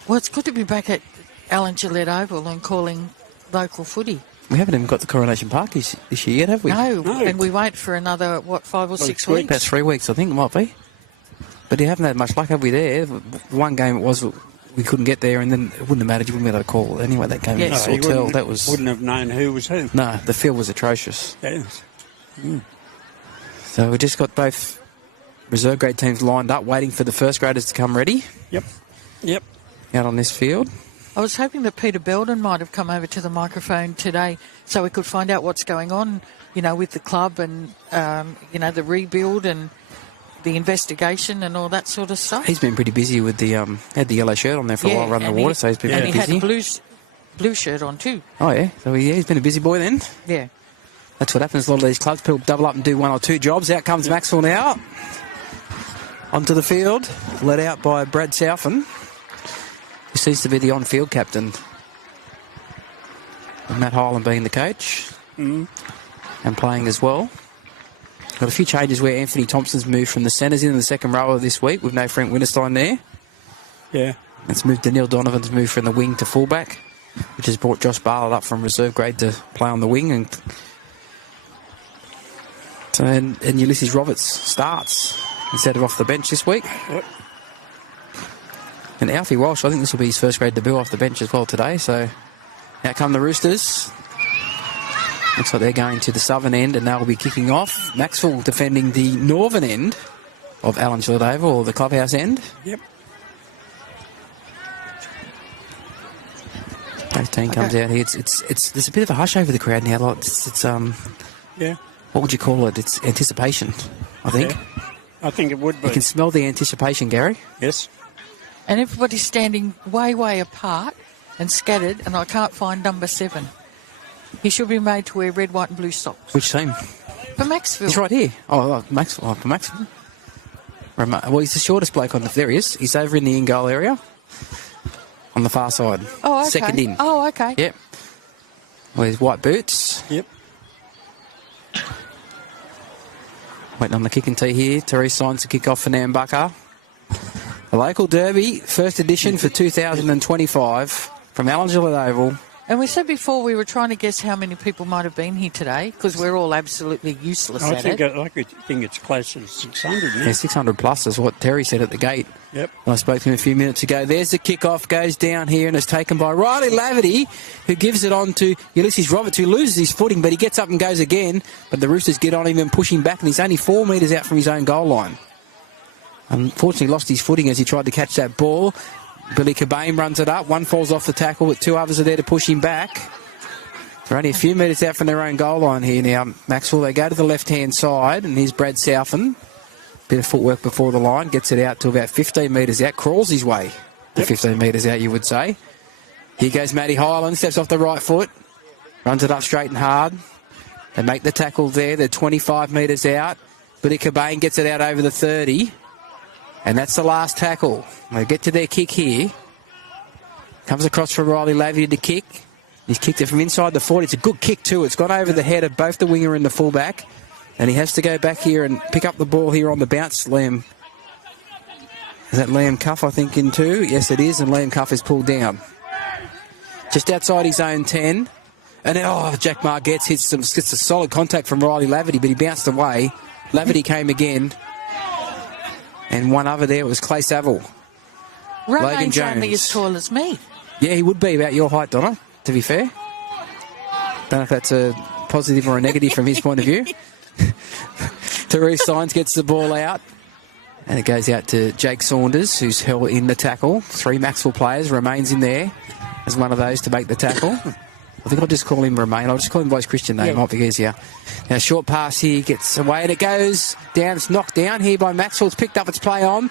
Well, it's good to be back at Alan Gillette Oval and calling local footy. We haven't even got the Coronation Park this year yet, have we? No, and we wait for another, 5 or 6 weeks? About 3 weeks, I think it might be. But you haven't had much luck, have we, there? One game it was, we couldn't get there, and then it wouldn't have mattered. You wouldn't be able to call anyway. That game was tell. That was wouldn't have known who was who. No, the field was atrocious. Yes. So we just got both reserve grade teams lined up, waiting for the first graders to come ready. Yep. Out on this field. I was hoping that Peter Belden might have come over to the microphone today so we could find out what's going on, with the club and, the rebuild and the investigation and all that sort of stuff. He's been pretty busy with the had the yellow shirt on there for a while running the water, so he's been pretty busy. And he had a blue shirt on too. Oh, yeah. So he's been a busy boy then. Yeah. That's what happens. A lot of these clubs, people double up and do 1 or 2 jobs. Out comes Maxwell now. Onto the field. Led out by Brad Southen, who seems to be the on-field captain. And Matt Hyland being the coach. And playing as well. Got a few changes where Anthony Thompson's moved from the centres into the second rower this week with no Frank Winterstein there. Yeah. It's moved to Neil Donovan's moved from the wing to fullback, which has brought Josh Bartlett up from reserve grade to play on the wing. And Ulysses Roberts starts instead of off the bench this week. What? And Alfie Walsh, I think this will be his first grade debut off the bench as well today. So out come the Roosters. Looks like they're going to the southern end, and they'll be kicking off. Maxwell defending the northern end of Alan Gillette Oval, or the clubhouse end. Yep. Both team comes out here. There's a bit of a hush over the crowd now. Like yeah. What would you call it? It's anticipation, I think. Yeah. I think it would be. You can smell the anticipation, Gary. Yes. And everybody's standing way, way apart and scattered, and I can't find number 7. He should be made to wear red, white and blue socks. Which team? For Macksville. He's right here. Maxwell. For Maxwell. Well, he's the shortest bloke on the... There he is. He's over in the in-goal area. On the far side. Oh, okay. Second in. Oh, okay. Yep. Well, his white boots. Yep. Waiting on the kick and tee here. Therese signs to kick off for Nambaka. The local derby, first edition for 2025 from Alan Gillette Oval. And we said before we were trying to guess how many people might have been here today, because we're all absolutely useless at it. I think it's closer to 600 now. Yeah, 600 plus is what Terry said at the gate. Yep. I spoke to him a few minutes ago. There's the kick-off, goes down here and is taken by Riley Laverty, who gives it on to Ulysses Roberts, who loses his footing, but he gets up and goes again. But the Roosters get on him and push him back, and he's only 4 metres out from his own goal line. Unfortunately, lost his footing as he tried to catch that ball. Billy Cobain runs it up. One falls off the tackle, but 2 others are there to push him back. They're only a few metres out from their own goal line here now. Maxwell, they go to the left-hand side, and here's Brad Southen. Bit of footwork before the line. Gets it out to about 15 metres out. Crawls his way to 15 metres out, you would say. Here goes Matty Hyland. Steps off the right foot. Runs it up straight and hard. They make the tackle there. They're 25 metres out. Billy Cobain gets it out over the 30. And that's the last tackle. They get to their kick here. Comes across for Riley Laverty to kick. He's kicked it from inside the 40. It's a good kick too. It's gone over the head of both the winger and the fullback. And he has to go back here and pick up the ball here on the bounce. Liam. Is that Liam Cuff, I think, in two? Yes, it is. And Liam Cuff is pulled down. Just outside his own 10. And then, Jack Margetts gets a solid contact from Riley Laverty, but he bounced away. Laverty came again. And one over there was Clay Saville. Logan Jones. Only as tall as me. Yeah, he would be about your height, Donna, to be fair. Don't know if that's a positive or a negative from his point of view. Therese Signs gets the ball out. And it goes out to Jake Saunders, who's held in the tackle. 3 Maxwell players, remains in there as one of those to make the tackle. I think I'll just call him Remain. I'll just call him by his Christian name. Might be easier. Now, short pass here, gets away, and it goes down. It's knocked down here by Maxwell. It's picked up its play on.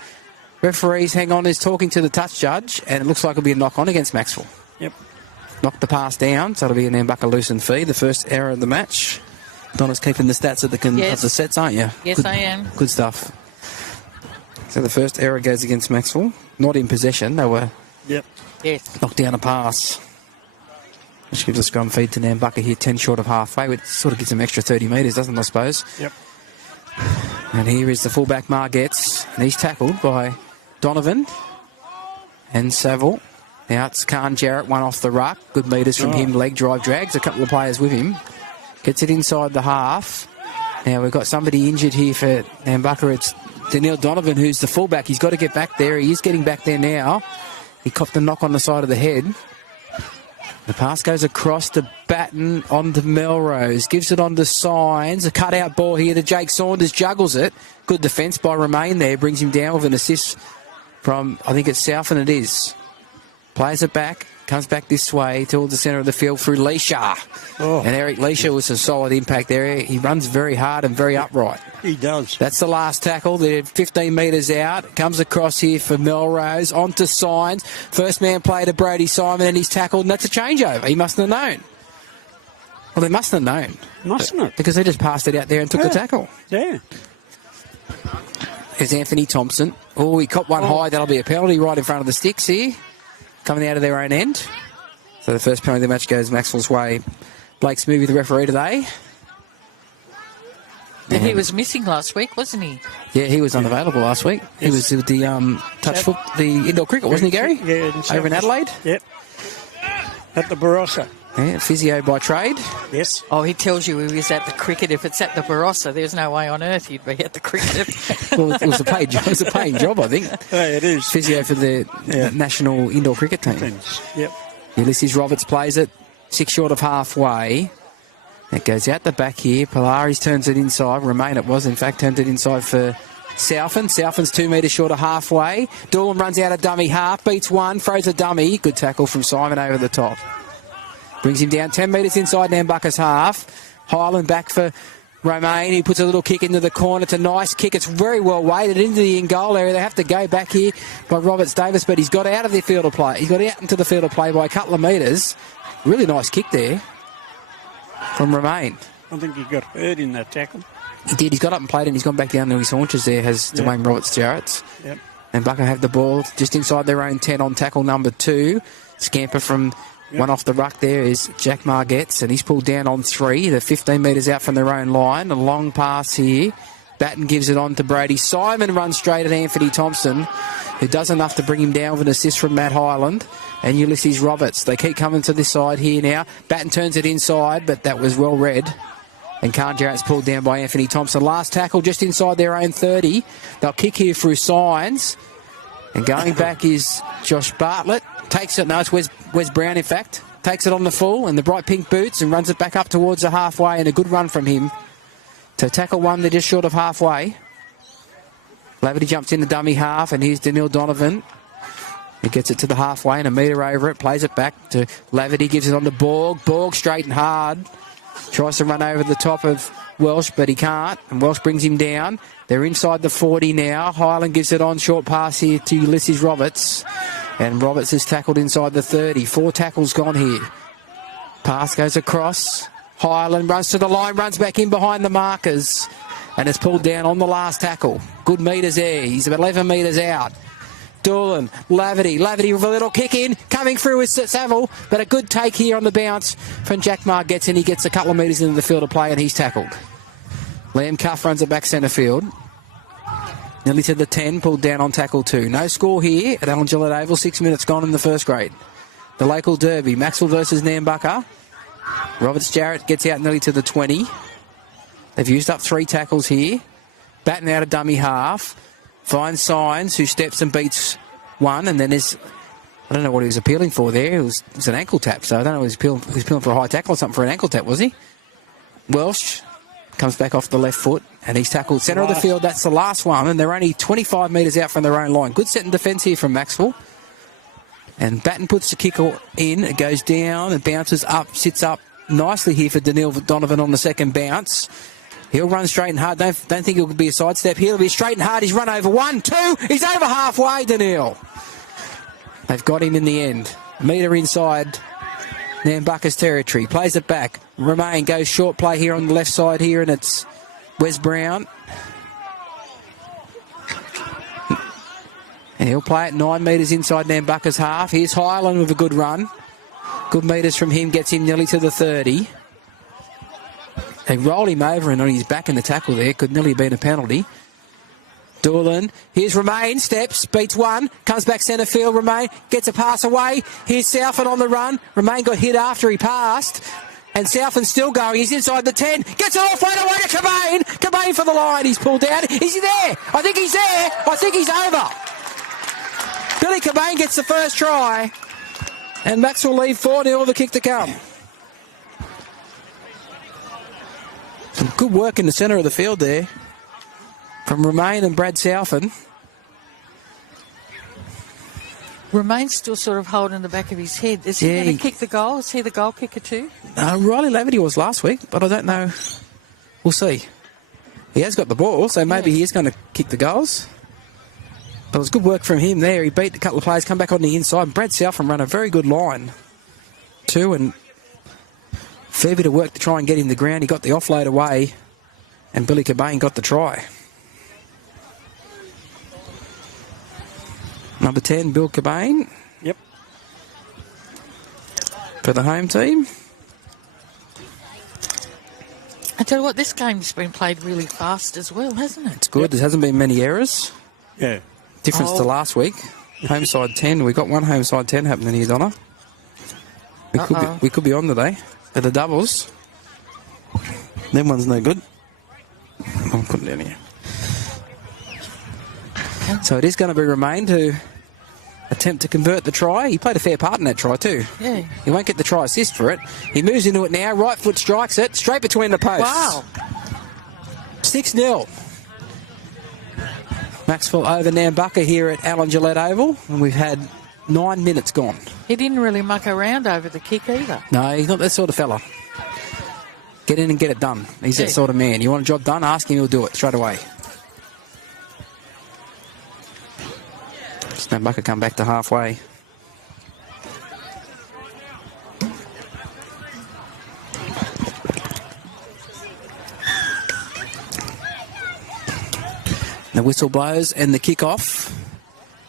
Referees hang on, is talking to the touch judge, and it looks like it'll be a knock on against Maxwell. Yep. Knocked the pass down, so it'll be an Nambaka loosened fee, the first error of the match. Donna's keeping the stats of the sets, aren't you? Yes, I am. Good stuff. So the first error goes against Maxwell. Not in possession, they were knocked down a pass. Which gives a scrum feed to Nambaka here, 10 short of halfway, which sort of gives them extra 30 metres, doesn't it, I suppose? Yep. And here is the fullback Margetts, and he's tackled by Donovan and Saville. Now it's Khan Jarrett, one off the ruck. Good metres from him, leg drive drags, a couple of players with him. Gets it inside the half. Now we've got somebody injured here for Nambaka. It's Daniel Donovan, who's the fullback. He's got to get back there. He is getting back there now. He copped a knock on the side of the head. The pass goes across to Batten onto Melrose. Gives it on to Signs. A cutout ball here to Jake Saunders. Juggles it. Good defence by Remain there. Brings him down with an assist from, I think it's South, and it is. Plays it back. Comes back this way towards the centre of the field through Leisha. And Eric Leisha was a solid impact there. He runs very hard and very upright. He does. That's the last tackle. They're 15 metres out. Comes across here for Melrose. On to Signs. First man play to Brody Simon, and he's tackled, and that's a changeover. He mustn't have known. Well, they mustn't have known. Mustn't have. Because they just passed it out there and took the tackle. Yeah. There's Anthony Thompson. Oh, he copped one high. That'll be a penalty right in front of the sticks here. Coming out of their own end. So the first penalty of the match goes Maxwell's way. Blake Smoothy, the referee today. And he was missing last week, wasn't he? Yeah, he was unavailable last week. He was with the the indoor cricket, wasn't he, Gary? Yeah. Over in Adelaide? Yep. At the Barossa. Yeah, physio by trade. Yes. Oh, he tells you he was at the cricket. If it's at the Barossa, there's no way on earth he'd be at the cricket. Well, it was a paid job. It was a paying job, I think. Yeah, it is. Physio for the national indoor cricket team. Yep. Ulysses Roberts plays it 6 short of halfway. It goes out the back here. Polaris turns it inside. Remain it was, in fact, turned it inside for Southend. Southend's 2 metres short of halfway. Doolan runs out a dummy half, beats one, throws a dummy. Good tackle from Simon over the top. Brings him down 10 metres inside Nambaka's half. Highland back for Romain. He puts a little kick into the corner. It's a nice kick. It's very well weighted into the in-goal area. They have to go back here by Roberts Davis, but he's got out of the field of play. He got out into the field of play by a couple of metres. Really nice kick there from Romain. I think he got hurt in that tackle. He did. He's got up and played, and he's gone back down to his haunches there, has Dwayne Roberts-Jarrett's. Yep. And Bucker have the ball just inside their own 10 on tackle number 2. Scamper from one off the ruck there is Jack Margetts, and he's pulled down on 3. They're 15 metres out from their own line. A long pass here. Batten gives it on to Brady. Simon runs straight at Anthony Thompson, who does enough to bring him down with an assist from Matt Highland and Ulysses Roberts. They keep coming to this side here now. Batten turns it inside, but that was well read. And Khan Jarrett's pulled down by Anthony Thompson. Last tackle just inside their own 30. They'll kick here through Signs. And going back is Josh Bartlett. Takes it, no, it's Wes Brown, in fact. Takes it on the full in the bright pink boots and runs it back up towards the halfway, and a good run from him. To tackle one, they're just short of halfway. Laverty jumps in the dummy half, and here's Daniel Donovan. He gets it to the halfway and a metre over it. Plays it back to Laverty, gives it on to Borg. Borg straight and hard. Tries to run over the top of Welsh, but he can't. And Welsh brings him down. They're inside the 40 now. Highland gives it on. Short pass here to Ulysses Roberts. And Roberts is tackled inside the 30. 4 tackles gone here. Pass goes across. Highland runs to the line, runs back in behind the markers. And it's pulled down on the last tackle. Good metres there. He's about 11 metres out. Doolan, Laverty with a little kick in, coming through with Saville, but a good take here on the bounce from Jack Marr gets in. He gets a couple of metres into the field of play and he's tackled. Liam Cuff runs it back centre field. Nearly to the 10, pulled down on tackle 2. No score here at Alan Gillett Oval, 6 minutes gone in the first grade. The local derby, Maxwell versus Nambaka. Roberts Jarrett gets out nearly to the 20. They've used up 3 tackles here. Batten out a dummy half. Finds Signs, who steps and beats one, and then there's, I don't know what he was appealing for there. It was an ankle tap, so I don't know if he was appealing for a high tackle or something for an ankle tap, was he? Welsh comes back off the left foot, and he's tackled centre of the field. That's the last one, and they're only 25 metres out from their own line. Good set in defence here from Maxwell. And Batten puts the kick in, it goes down, and bounces up, sits up nicely here for Daniil Donovan on the second bounce. He'll run straight and hard. Don't think it'll be a sidestep. He'll be straight and hard. He's run over 1, 2. He's over halfway, Daniil. They've got him in the end. A metre inside Nambaka's territory. Plays it back. Romain goes short play here on the left side here, and it's Wes Brown. And he'll play it 9 metres inside Nambaka's half. Here's Highland with a good run. Good metres from him. Gets him nearly to the 30. They roll him over and on his back in the tackle there. Could nearly have been a penalty. Doolan. Here's Romain. Steps. Beats one. Comes back centre field. Romain gets a pass away. Here's Southend on the run. Romain got hit after he passed. And Southend's still going. He's inside the 10. Gets it all flat away to Cobain. Cobain for the line. He's pulled out. Is he there? I think he's there. I think he's over. Billy Cobain gets the first try. And Max will leave 4-0 with a kick to come. Some good work in the centre of the field there from Romain and Brad Southend. Romain's still sort of holding the back of his head. Is he going to kick the goal? Is he the goal kicker too? Riley Laverty was last week, but I don't know. We'll see. He has got the ball, so maybe he is going to kick the goals. But it was good work from him there. He beat a couple of players, come back on the inside. Brad Southend ran a very good line too, and fair bit of work to try and get him the ground. He got the offload away, and Billy Cobain got the try. Number 10, Bill Cobain. Yep. For the home team. I tell you what, this game's been played really fast as well, hasn't it? It's good. There hasn't been many errors. Yeah. Difference to last week. Home side 10. We've got one home side 10 happening here, Donna. We could be on today. At the doubles. Them one's no good. I'll put it down here. So it is going to be Romain to attempt to convert the try. He played a fair part in that try too. Yeah. He won't get the try assist for it. He moves into it now. Right foot strikes it. Straight between the posts. Wow. 6-0. Maxwell over Nambaka here at Alan Gillett Oval. And we've had 9 minutes gone. He didn't really muck around over the kick either. No, he's not that sort of fella. Get in and get it done. He's that sort of man. You want a job done, ask him, he'll do it straight away. Nambaka come back to halfway. The whistle blows and the kick-off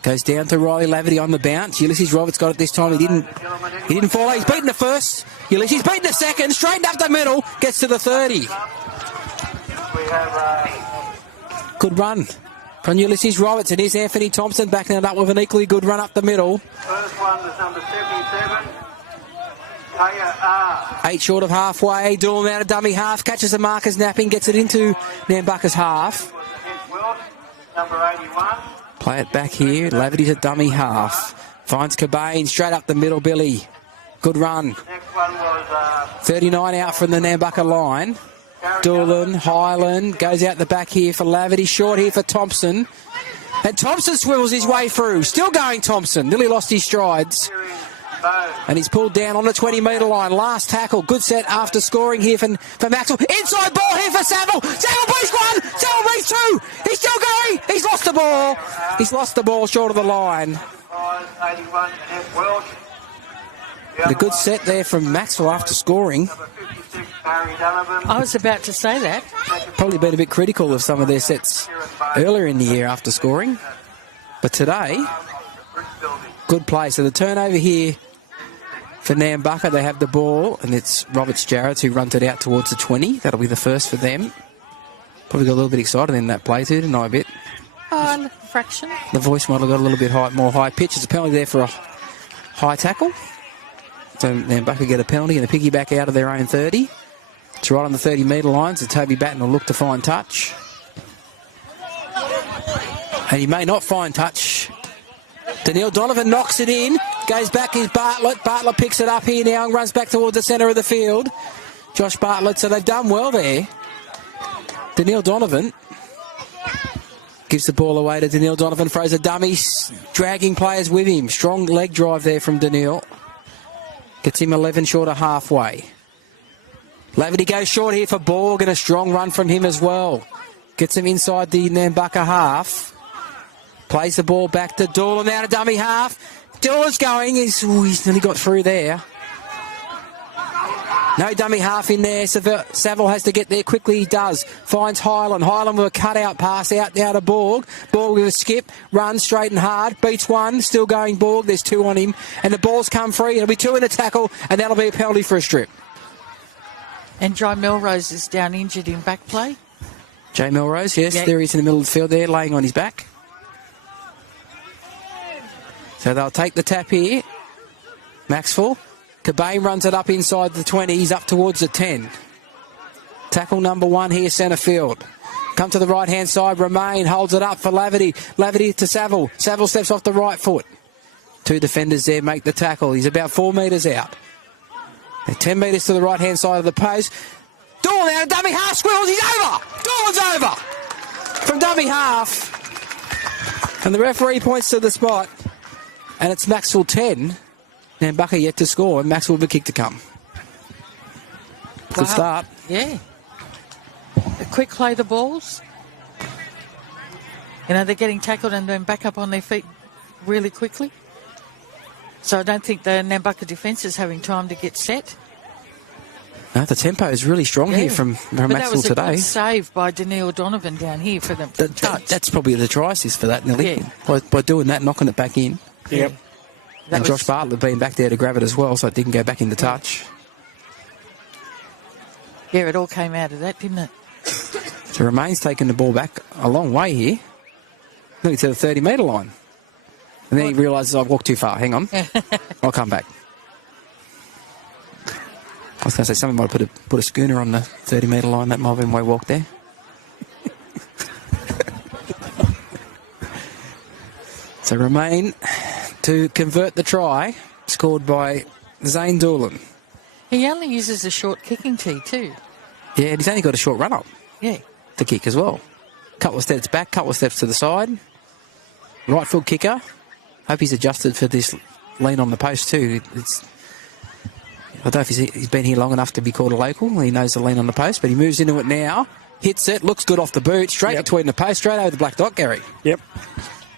goes down to Riley Laverty on the bounce. Ulysses Roberts got it this time. He didn't fall out. He's beaten the first. Ulysses beaten the second. Straightened up the middle. Gets to the 30. Good run from Ulysses Roberts. And here's Anthony Thompson backing it up with an equally good run up the middle. First one was number 77. Taya R. 8 short of halfway. Doolin out of dummy half. Catches the markers napping. Gets it into Nambaka's half. Number 81. Play it back here. Laverty's at dummy half. Finds Cobain straight up the middle. Billy. Good run. Next one was 39 out from the Nambaka line. Doolan, Highland goes out the back here for Laverty. Short here for Thompson. And Thompson swivels his way through. Still going Thompson. Nearly lost his strides. And he's pulled down on the 20-metre line. Last tackle. Good set after scoring here for Maxwell. Inside ball here for Saville. Saville beats one. Saville beats two. He's still going. He's lost the ball. He's lost the ball short of the line. And a good set there from Maxwell after scoring. I was about to say that. Probably been a bit critical of some of their sets earlier in the year after scoring. But today, good play. So the turnover here for Nambaka, they have the ball, and it's Roberts Jarrett who runs it out towards the 20. That'll be the first for them. Probably got a little bit excited in that play too, didn't I, a bit? Oh, a fraction. The voice might have got a little bit more high pitch. It's a penalty there for a high tackle. So Nambaka get a penalty and a piggyback out of their own 30. It's right on the 30-metre line, so Toby Batten will look to find touch. And he may not find touch. Daniil Donovan knocks it in. Goes back is Bartlett. Bartlett picks it up here now and runs back towards the centre of the field. Josh Bartlett, so they've done well there. Daniil Donovan gives the ball away to Daniil Donovan. Throws a dummy, dragging players with him. Strong leg drive there from Daniil. Gets him 11 short of halfway. Laverty goes short here for Borg, and a strong run from him as well. Gets him inside the Nambaka half. Plays the ball back to Doolan, out of dummy half. Doolan's going. He's nearly got through there. No dummy half in there. Saville has to get there quickly. He does. Finds Hyland. Hyland with a cutout pass out now to Borg. Borg with a skip. Runs straight and hard. Beats one. Still going Borg. There's two on him. And the ball's come free. It'll be two in the tackle. And that'll be a penalty for a strip. And Jai Melrose is down injured in back play. Jay Melrose, yes. Yeah. There he is in the middle of the field there, laying on his back. So they'll take the tap here. Macksville. Cobain runs it up inside the 20. He's up towards the 10. Tackle number 1 here, centre field. Come to the right-hand side. Romain holds it up for Laverty. Laverty to Saville. Saville steps off the right foot. Two defenders there make the tackle. He's about 4 metres out. They're 10 metres to the right-hand side of the post. Doolan out of dummy half. Squirrels. He's over. Doolan's over. From dummy half. And the referee points to the spot. And it's Maxwell 10. Nambaka yet to score, and Maxwell with a kick to come. Good start. Yeah. A quick play the balls. You know, they're getting tackled and then back up on their feet really quickly. So I don't think the Nambaka defence is having time to get set. No, the tempo is really strong here from Maxwell today. That was a good save by Daniil Donovan down here for them to touch. That's probably the try assist for that, Nelly. Yeah. By doing that, knocking it back in. Yep. And Josh Bartlett being back there to grab it as well, so it didn't go back into touch. Yeah, it all came out of that, didn't it? So Romain's taking the ball back a long way here. Nearly to the 30-metre line. And then he realises I've walked too far. Hang on. I'll come back. I was going to say, someone might have put a schooner on the 30-metre line. That might have been my walk there. So Romain to convert the try, scored by Zane Doolan. He only uses a short kicking tee too. Yeah, and he's only got a short run-up. Yeah. To kick as well. Couple of steps back, couple of steps to the side. Right foot kicker. Hope he's adjusted for this lean on the post too. I don't know if he's been here long enough to be called a local. He knows the lean on the post, but he moves into it now. Hits it, looks good off the boot, straight between the post, straight over the black dot, Gary. Yep.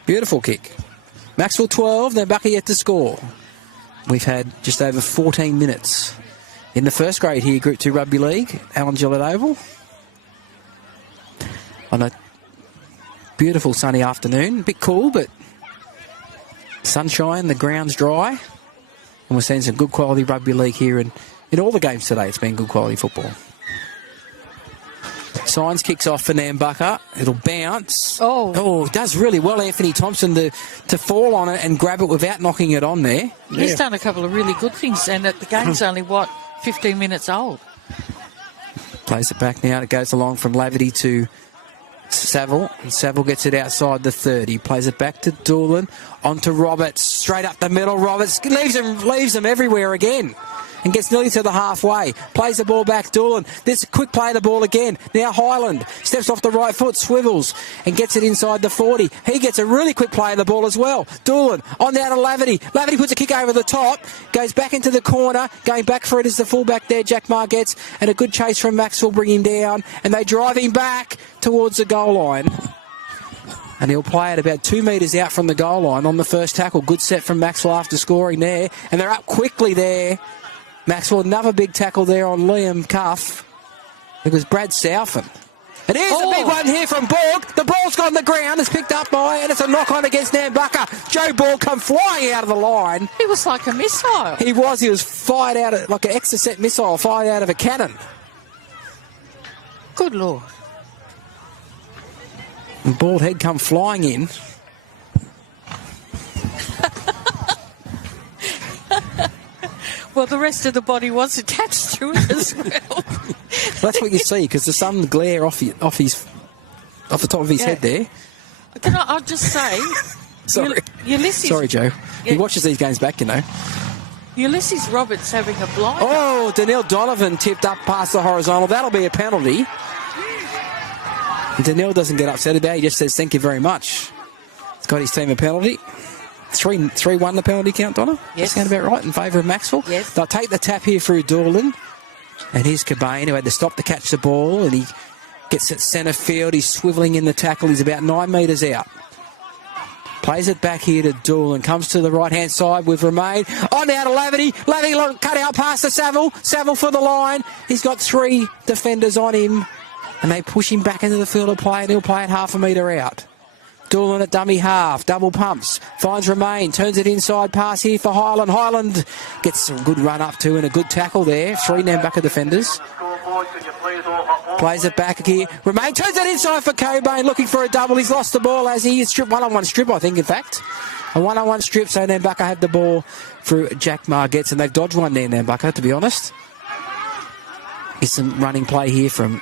Beautiful kick. Maxwell 12, Nambaka yet to score. We've had just over 14 minutes in the first grade here, Group 2 Rugby League, Alan Gillett Oval. On a beautiful sunny afternoon. A bit cool, but sunshine, the ground's dry. And we're seeing some good quality rugby league here. And in all the games today, it's been good quality football. Signs kicks off for Nambaka. It'll bounce. Oh, does really well, Anthony Thompson, to fall on it and grab it without knocking it on there. He's done a couple of really good things, and the game's only, 15 minutes old. Plays it back now. It goes along from Laverty to Saville. And Saville gets it outside the 30. Plays it back to Doolan. Onto Roberts. Straight up the middle. Roberts leaves them everywhere again. And gets nearly to the halfway. Plays the ball back, Doolan. This quick play of the ball again. Now Hyland steps off the right foot, swivels, and gets it inside the 40. He gets a really quick play of the ball as well. Doolan on down to Laverty. Laverty puts a kick over the top, goes back into the corner. Going back for it is the fullback there, Jack Margetts, and a good chase from Maxwell bring him down, and they drive him back towards the goal line. And he'll play it about 2 metres out from the goal line on the first tackle. Good set from Maxwell after scoring there. And they're up quickly there Maxwell, another big tackle there on Liam Cuff. It was Brad Southam. And here's a big one here from Borg. The ball's gone on the ground. It's picked up by, and it's a knock-on against Nambaka. Joe Borg come flying out of the line. He was like a missile. He was fired out of, like an Exocet missile fired out of a cannon. Good Lord. And bald head come flying in. Well, the rest of the body was attached to it as well. That's what you see, because the sun glare off the top of his head there. I'll just say... Sorry. Ulysses... Sorry, Joe. He watches these games back, you know. Ulysses Roberts having a blind. Oh, Daniel Donovan tipped up past the horizontal. That'll be a penalty. Daniel doesn't get upset about it. He just says, thank you very much. He's got his team a penalty. 3-1 the penalty count, Donna? Yes. That sound about right in favour of Maxwell? Yes. They'll take the tap here through Dorland. And here's Cobain, who had to stop to catch the ball. And he gets at centre field. He's swivelling in the tackle. He's about 9 metres out. Plays it back here to Doolan. Comes to the right-hand side with Romain. On now to Laverty. Laverty cut out past to Saville. Saville for the line. He's got 3 defenders on him. And they push him back into the field of play. And he'll play it half a metre out. Doolan at dummy half, double pumps, finds Romain, turns it inside, pass here for Highland. Highland gets some good run up to and a good tackle there. 3 Nambaka defenders. Plays it back here. Romain turns it inside for Cobain, looking for a double. He's lost the ball as he is stripped. 1-on-1 strip, I think, in fact. A 1-on-1 strip, so Nambaka have the ball through Jack Margetts, and they've dodged one there, Nambaka, to be honest. It's some running play here from...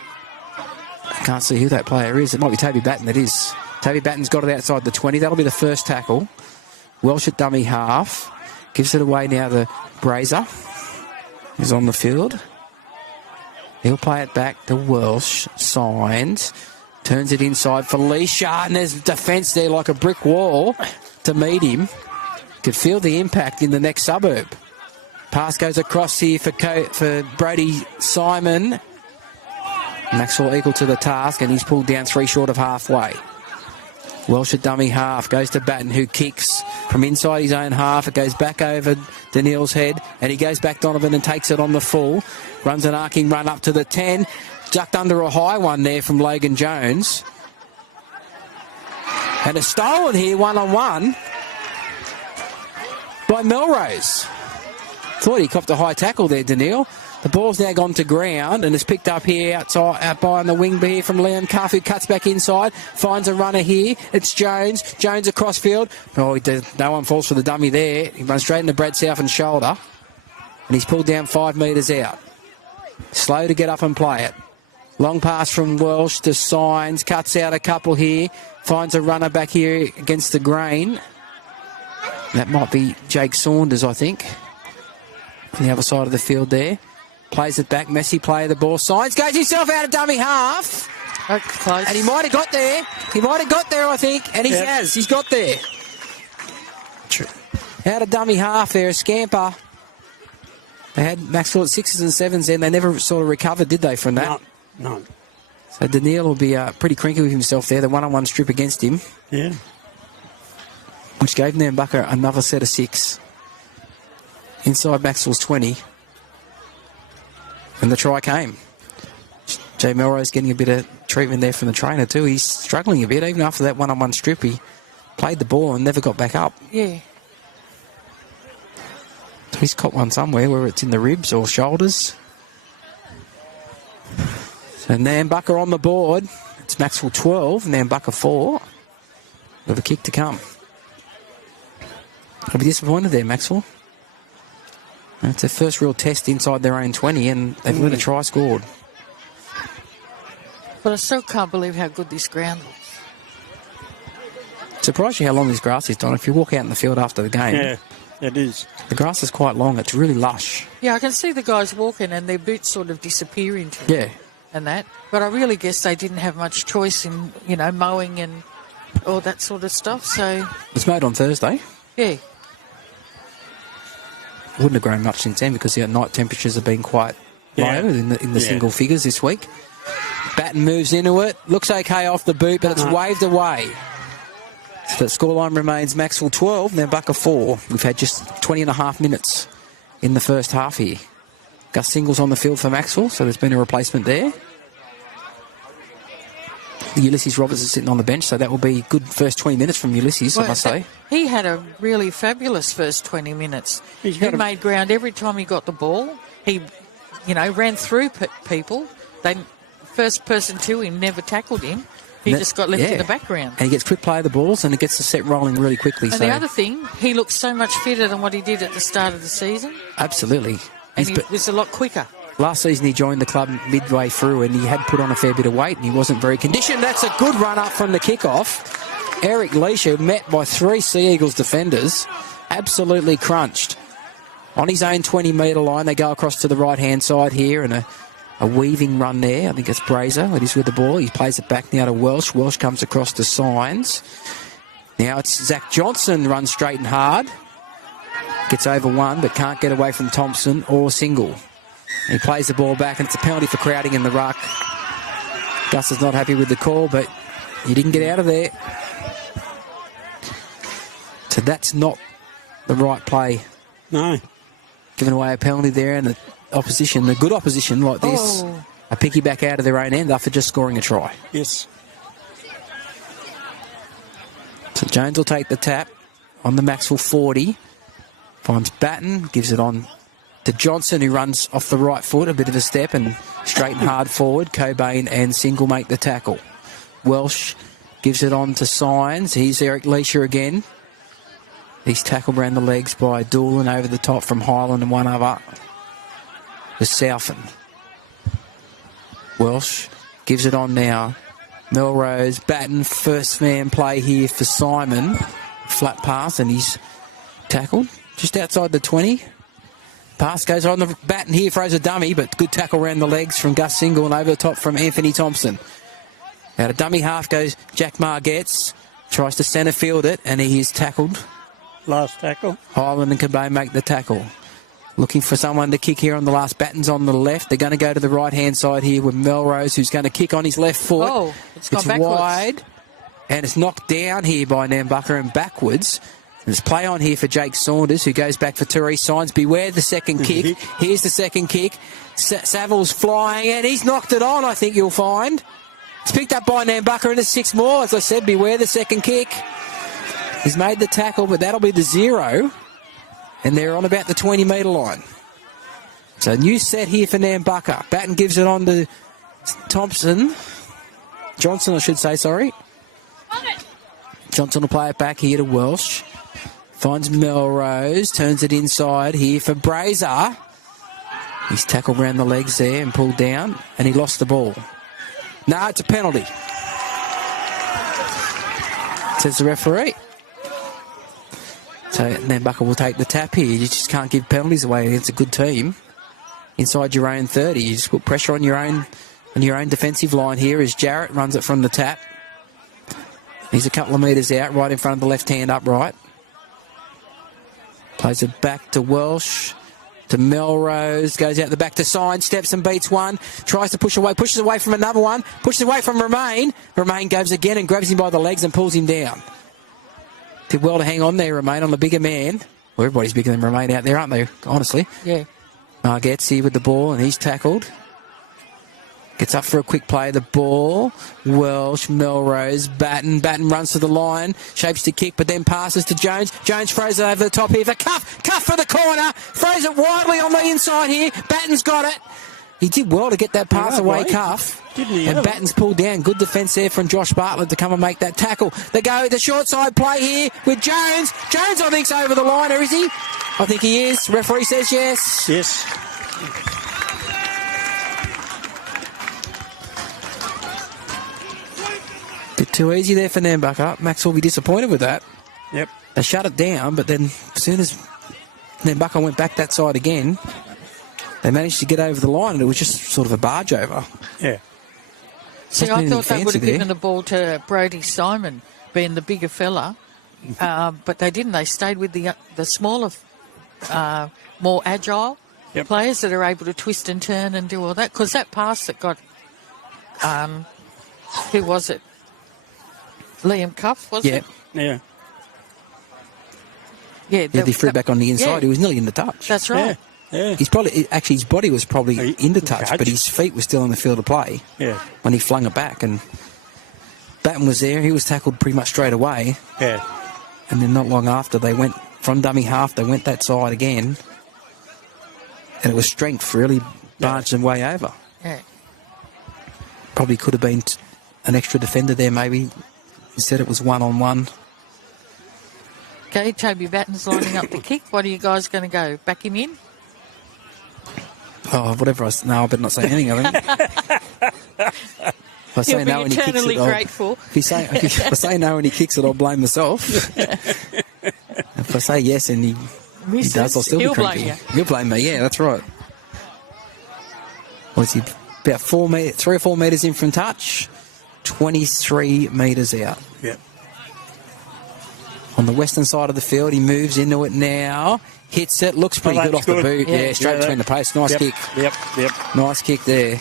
I can't see who that player is. It might be Toby Batten, that is. Toby Batten's got it outside the 20. That'll be the first tackle. Welsh at dummy half. Gives it away now to Brazer, who's on the field. He'll play it back to Welsh. Signs. Turns it inside for Leisha. And there's defence there like a brick wall to meet him. Could feel the impact in the next suburb. Pass goes across here for Brody Simon. Maxwell equal to the task, and he's pulled down 3 short of halfway. Welsh at dummy half, goes to Batten, who kicks from inside his own half. It goes back over Daniel's head, and he goes back Donovan and takes it on the full. Runs an arcing run up to the 10. Ducked under a high one there from Logan Jones. And a stolen here, 1-on-1 by Melrose. Thought he copped a high tackle there, Daniel. The ball's now gone to ground and is picked up here out by on the wing here from Liam Cuff, who cuts back inside, finds a runner here. It's Jones. Jones across field. Oh, no one falls for the dummy there. He runs straight into Brad Southern's shoulder, and he's pulled down 5 metres out. Slow to get up and play it. Long pass from Welsh to Signs. Cuts out a couple here. Finds a runner back here against the grain. That might be Jake Saunders, I think, on the other side of the field there. Plays it back. Messy play of the ball. Signs goes himself out of dummy half. Close. And he might have got there. He might have got there, I think. And he has. He's got there. Out of dummy half there, a scamper. They had Maxwell at 6s and 7s then. They never sort of recovered, did they, from that? No. So Daniel will be pretty cranky with himself there. The 1-on-1 strip against him. Yeah. Which gave Nambaka another set of 6. Inside Maxwell's 20. And the try came. Jay Melrose getting a bit of treatment there from the trainer too. He's struggling a bit. Even after that 1-on-1 strip, he played the ball and never got back up. Yeah. So he's caught one somewhere, whether it's in the ribs or shoulders. So Nambaka on the board. It's Maxwell 12, Nambaka 4. With a kick to come. I'll be disappointed there, Maxwell. It's their first real test inside their own 20, and they've let a try scored. But I still can't believe how good this ground looks. Surprised you how long this grass is, Don. If you walk out in the field after the game. Yeah, it is. The grass is quite long. It's really lush. Yeah, I can see the guys walking and their boots sort of disappear into it. Yeah. And that. But I really guess they didn't have much choice in, mowing and all that sort of stuff, so... It's mowed on Thursday. Yeah. Wouldn't have grown much since then because the night temperatures have been quite low in the single figures this week. Batten moves into it. Looks okay off the boot, but it's waved away. So the scoreline remains Maxwell 12, Nambaka 4. We've had just 20 and a half minutes in the first half here. Gus Singles on the field for Maxwell, so there's been a replacement there. Ulysses Roberts is sitting on the bench, so that will be good first 20 minutes from Ulysses, I must say. He had a really fabulous first 20 minutes. He made ground every time he got the ball. He, ran through people. First person to him never tackled him. He just got left in the background. And he gets quick play of the balls and he gets the set rolling really quickly. And the other thing, he looks so much fitter than what he did at the start of the season. Absolutely. And he was a lot quicker. Last season he joined the club midway through and he had put on a fair bit of weight and he wasn't very conditioned. That's a good run up from the kickoff. Eric Leisha, met by 3 Sea Eagles defenders, absolutely crunched. On his own 20-metre line, they go across to the right-hand side here and a weaving run there. I think it's Brazer that is with the ball. He plays it back now to Welsh. Welsh comes across to Signs. Now it's Zach Johnson, runs straight and hard. Gets over one but can't get away from Thompson or Single. He plays the ball back and it's a penalty for crowding in the ruck. Gus is not happy with the call, but he didn't get out of there. So that's not the right play. No. Giving away a penalty there, and the opposition, the good opposition like this, a piggyback out of their own end after just scoring a try. Yes. So Jones will take the tap on the Macksville 40. Finds Batten, gives it on to Johnson, who runs off the right foot, a bit of a step, and straight and hard forward. Cobain and Single make the tackle. Welsh gives it on to Signs. Here's Eric Leisha again. He's tackled around the legs by Doolan over the top from Highland and one other. The Southern. Welsh gives it on now. Melrose, Batten, first man play here for Simon. Flat pass and he's tackled just outside the 20. Pass goes on the Batten here, throws a dummy, but good tackle around the legs from Gus Single and over the top from Anthony Thompson. Out of dummy half goes Jack Margetts. Tries to centre field it and he is tackled. Last tackle. Highland and Cabane make the tackle. Looking for someone to kick here on the last. Batten's on the left. They're going to go to the right-hand side here with Melrose, who's going to kick on his left foot. Oh, it's gone backwards. Wide, and it's knocked down here by Nambaka and backwards. There's play on here for Jake Saunders, who goes back for Therese Signs. Beware the second kick. Here's the second kick. Saville's flying, and he's knocked it on, I think you'll find. It's picked up by Nambaka, and it's 6 more. As I said, beware the second kick. He's made the tackle, but that'll be the 0. And they're on about the 20-metre line. So new set here for Nambaka. Batten gives it on to Thompson. Johnson, I should say, sorry. Johnson will play it back here to Welsh. Finds Melrose. Turns it inside here for Brazer. He's tackled around the legs there and pulled down. And he lost the ball. No, it's a penalty, says the referee. So Nambaka will take the tap here. You just can't give penalties away against a good team inside your own 30. You just put pressure on your own defensive line here as Jarrett runs it from the tap. He's a couple of metres out, right in front of the left-hand upright. Plays it back to Welsh, to Melrose, goes out the back to Sign, steps and beats one, tries to push away, pushes away from another one, pushes away from Romain. Romain goes again and grabs him by the legs and pulls him down. Did well to hang on there, Romain, on the bigger man. Well, everybody's bigger than Romain out there, aren't they, honestly? Yeah. Margetts here with the ball, and he's tackled. Gets up for a quick play of the ball. Welsh, Melrose, Batten. Batten runs to the line, shapes to kick, but then passes to Jones. Jones throws it over the top here for Cuff. Cuff for the corner. Throws it widely on the inside here. Batten's got it. He did well to get that pass away, Cuff. And Batten's pulled down. Good defence there from Josh Bartlett to come and make that tackle. They go the short side play here with Jones. Jones, I think's over the line, or is he? I think he is. Referee says yes. Yes. Bit too easy there for Nambaka. Max will be disappointed with that. Yep. They shut it down, but then as soon as Nambaka went back that side again, they managed to get over the line, and it was just sort of a barge over. Yeah. See, I thought they would have given the ball to Brody Simon, being the bigger fella, but they didn't. They stayed with the smaller, more agile players that are able to twist and turn and do all that. Because that pass that got, who was it? Liam Cuff, was it? Yeah. Yeah, they threw back on the inside. He was nearly in the touch. That's right. Yeah. His body was probably into touch, but his feet were still on the field of play. Yeah. When he flung it back, and Batten was there. He was tackled pretty much straight away. Yeah. And then not long after, they went from dummy half. They went that side again, and it was strength really barged them way over. Yeah. Probably could have been an extra defender there, maybe. Instead, it was 1-on-1. Okay, Toby Batten's lining up the kick. What are you guys going to go? Back him in? Oh, whatever. No, I better not say anything, I think. If I say You'll be no when he kicks eternally it, grateful. If I say no when he kicks it, I'll blame myself. If I say yes and he does, I'll still He'll be cranky. blame you. He'll blame me, yeah, that's right. What is he? About 3 or 4 metres in from touch, 23 metres out. Yep. On the western side of the field, he moves into it now. Hits it, looks pretty good off the boot. Yeah, straight between the posts. Nice kick. Yep. Nice kick there.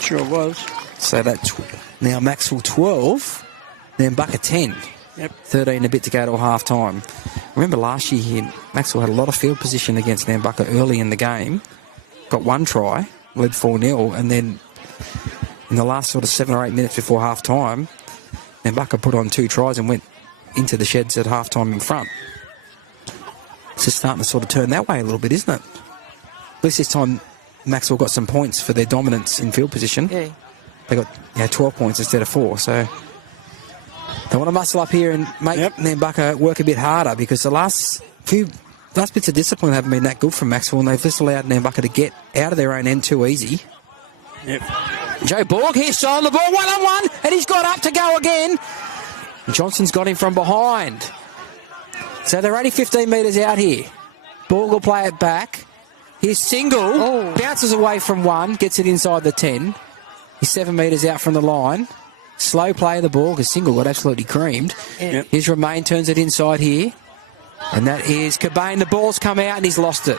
Sure was. So that's now Maxwell 12, Nambaka 10. Yep. 13 a bit to go to half time. Remember last year here, Maxwell had a lot of field position against Nambaka early in the game. Got 1 try, led 4-0, and then in the last sort of 7 or 8 minutes before half time, Nambaka put on 2 tries and went into the sheds at half time in front. It's just starting to sort of turn that way a little bit, isn't it? At least this time Maxwell got some points for their dominance in field position. Yeah. They got 12 points instead of 4, so they want to muscle up here and make Nambaka work a bit harder, because the last bits of discipline haven't been that good from Maxwell, and they've just allowed Nambaka to get out of their own end too easy. Yep. Joe Borg here, on the ball, 1-on-1, and he's got up to go again. Johnson's got him from behind. So they're only 15 metres out here. Borg will play it back. Here's Single, bounces away from 1, gets it inside the 10. He's 7 metres out from the line. Slow play of the ball, because Single got absolutely creamed. Yep. Here's Romain, turns it inside here. And that is Cobain. The ball's come out and he's lost it.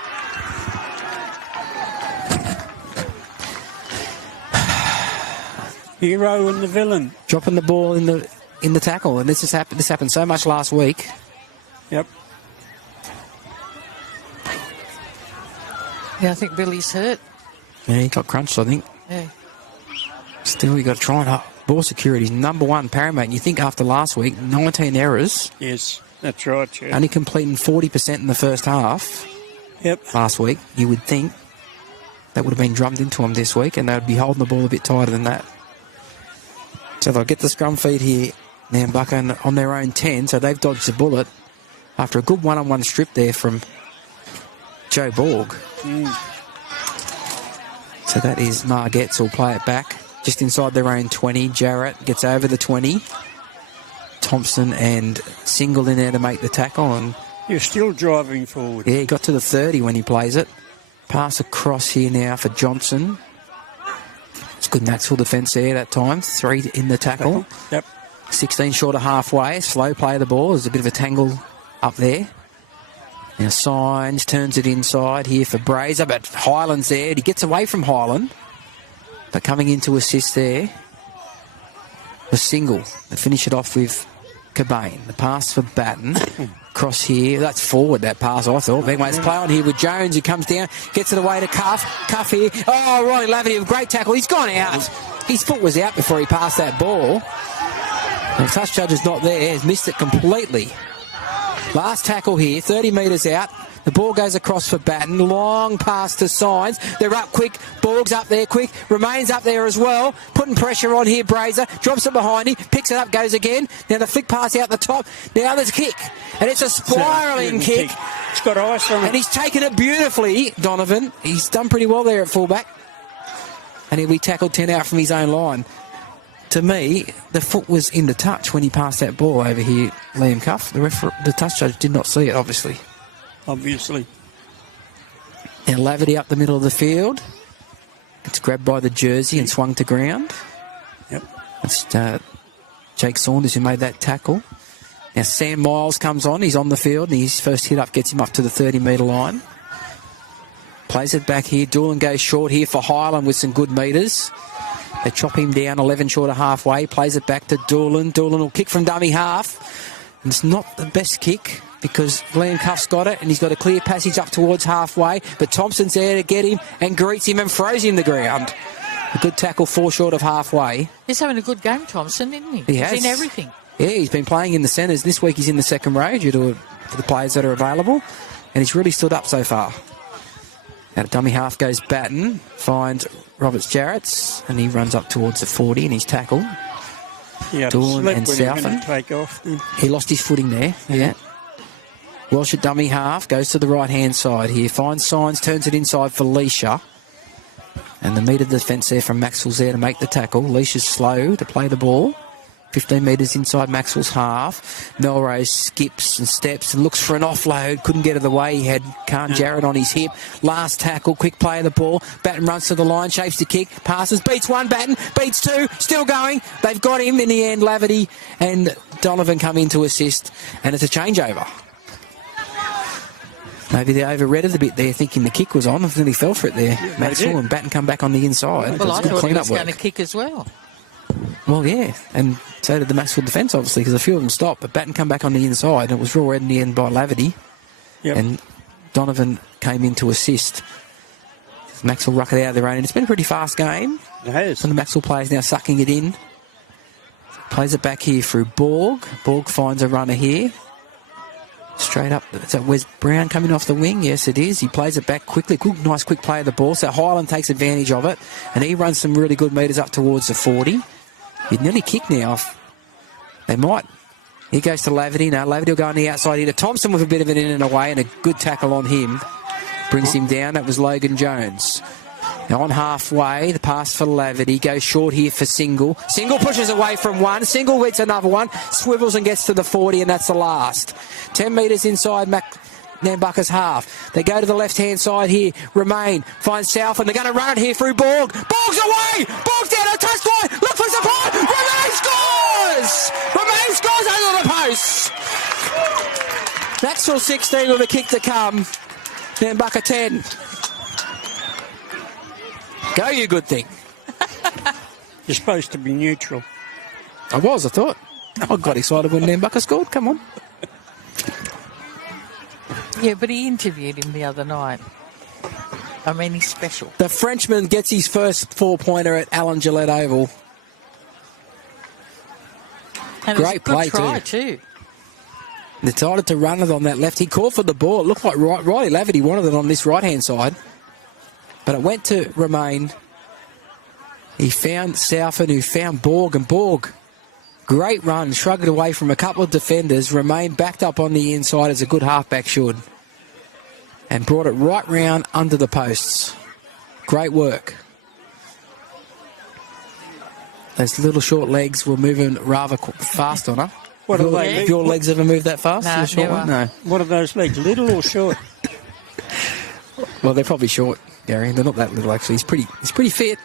Hero and the villain. Dropping the ball in the tackle, and this happened so much last week. Yep. Yeah, I think Billy's hurt. Yeah, he got crunched, I think. Yeah. Still, you got to try and up. Ball security's number 1 paramount. And you think after last week, 19 errors. Yes, that's right, yeah. Only completing 40% in the first half. Yep. Last week, you would think that would have been drummed into them this week, and they would be holding the ball a bit tighter than that. So they'll get the scrum feed here, Nambaka, on their own 10, so they've dodged the bullet after a good 1-on-1 strip there from Joe Borg. So that is Margetts will play it back just inside their own 20. Jarrett gets over the 20. Thompson and Single in there to make the tackle. And you're still driving forward. Yeah, he got to the 30 when he plays it. Pass across here now for Johnson. It's good Maxwell defence there that time. 3 in the tackle. Yep. 16 short of halfway. Slow play of the ball. There's a bit of a tangle up there. Now Signs turns it inside here for Brazer, but Highland's there. He gets away from Highland. But coming in to assist there was Single. They finish it off with Cobain. The pass for Batten. Cross here. That's forward, that pass, I thought. Anyways, play on here with Jones, who comes down, gets it away to Cuff. Cuff here. Oh, Ronnie Laverty with a great tackle. He's gone out. His foot was out before he passed that ball. The touch judge is not there. He's missed it completely. Last tackle here, 30 metres out. The ball goes across for Batten. Long pass to Signs. They're up quick. Borg's up there quick. Remains up there as well. Putting pressure on here, Brazer. Drops it behind him. Picks it up, goes again. Now the flick pass out the top. Now there's a kick. And it's a spiralling kick. It's got ice on it. And he's taken it beautifully, Donovan. He's done pretty well there at fullback. And he'll be tackled 10 out from his own line. To me, the foot was in the touch when he passed that ball over here, Liam Cuff. The touch judge did not see it, obviously. Obviously. And Laverty up the middle of the field. It's grabbed by the jersey and swung to ground. Yep. It's Jake Saunders who made that tackle. Now Sam Miles comes on. He's on the field, and his first hit up gets him up to the 30-metre line. Plays it back here. Doolan goes short here for Highland with some good metres. They chop him down 11 short of halfway. Plays it back to Doolan. Doolan will kick from dummy half. And it's not the best kick. because Liam Cuff's got it and he's got a clear passage up towards halfway, but Thompson's there to get him and greets him and throws him the ground. A good tackle, 4 short of halfway. He's having a good game, Thompson, isn't he? He has. He's in everything. Yeah, he's been playing in the centres. This week he's in the second row due to the players that are available, and he's really stood up so far. Out of dummy half goes Batten, finds Roberts Jarrett's, and he runs up towards the 40 and he's tackled. Dawn and Southend. Take off then. He lost his footing there, yeah. Welsh at dummy half, goes to the right-hand side here, finds Signs, turns it inside for Leisha. And the metre defence there from Maxwell's there to make the tackle. Leisha's slow to play the ball. 15 metres inside Maxwell's half. Melrose skips and steps and looks for an offload. Couldn't get it the way. He had Khan Jarrett on his hip. Last tackle, quick play of the ball. Batten runs to the line, shapes the kick, passes, beats one, Batten, beats two, still going. They've got him in the end. Laverty and Donovan come in to assist, and it's a changeover. Maybe they overread it a bit there, thinking the kick was on. Then he fell for it there. Yeah, Maxwell and Batten come back on the inside. Well, I thought he was going to kick as well. Well, yeah, and so did the Maxwell defence, obviously, because a few of them stopped. But Batten come back on the inside, and it was real red in the end by Laverty. Yep. And Donovan came in to assist. Maxwell ruck it out of their own. And it's been a pretty fast game. It has. And the Maxwell players now sucking it in. Plays it back here through Borg. Borg finds a runner here. Straight up. Is that Wes Brown coming off the wing? Yes, it is. He plays it back quickly. Good, nice quick play of the ball. So Highland takes advantage of it. And he runs some really good metres up towards the 40. He'd nearly kick now. They might. He goes to Laverty. Now Laverty will go on the outside here to Thompson with a bit of an in and away and a good tackle on him. Brings him down. That was Logan Jones. Now on halfway, the pass for Laverty. Goes short here for Single. Single pushes away from one. Single hits another one. Swivels and gets to the 40, and that's the last. 10 metres inside Nambaka's half. They go to the left-hand side here. Remain. Finds South, and they're going to run it here through Borg. Borg's away! Borg's down a touchline! Look for support! Remain scores! Remain scores over the post! Maxwell 16 with a kick to come. Nambaka 10. Go, you good thing. You're supposed to be neutral. I thought. I got excited when Nambaka scored. Come on. Yeah, but he interviewed him the other night. I mean, he's special. The Frenchman gets his first 4-pointer at Alan Gillette Oval. And great play, try too. Decided to run it on that left. He called for the ball. It looked like Riley Laverty wanted it on this right-hand side. But it went to Remain. He found Southend, who found Borg, and Borg, great run, shrugged it away from a couple of defenders. Remain backed up on the inside as a good halfback should, and brought it right round under the posts. Great work. Those little short legs were moving rather fast on her. What are they? Have your legs ever moved that fast? No, short one? No. What are those legs, little or short? Well, they're probably short, Gary. They're not that little, actually. He's pretty fit.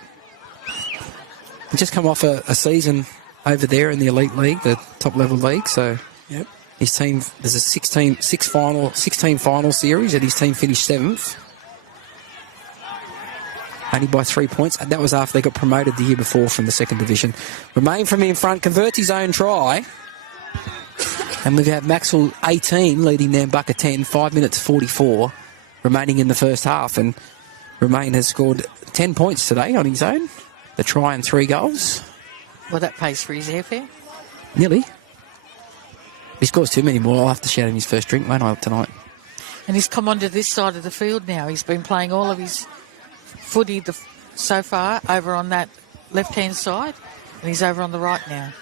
He just come off a season over there in the Elite League, the top-level league. So yep. His team, there's a 16 final series, and his team finished 7th. Only by 3 points. And that was after they got promoted the year before from the 2nd division. Remain from in front, converts his own try. And we've had Maxwell 18 leading Nambaka 10, 5 minutes 44 remaining in the first half. And Remain has scored 10 points today on his own. The try and 3 goals. Well, that pays for his airfare. Nearly. If he scores too many more, I'll have to shout him his first drink, won't I, tonight? And he's come onto this side of the field now. He's been playing all of his footy so far over on that left-hand side, and he's over on the right now.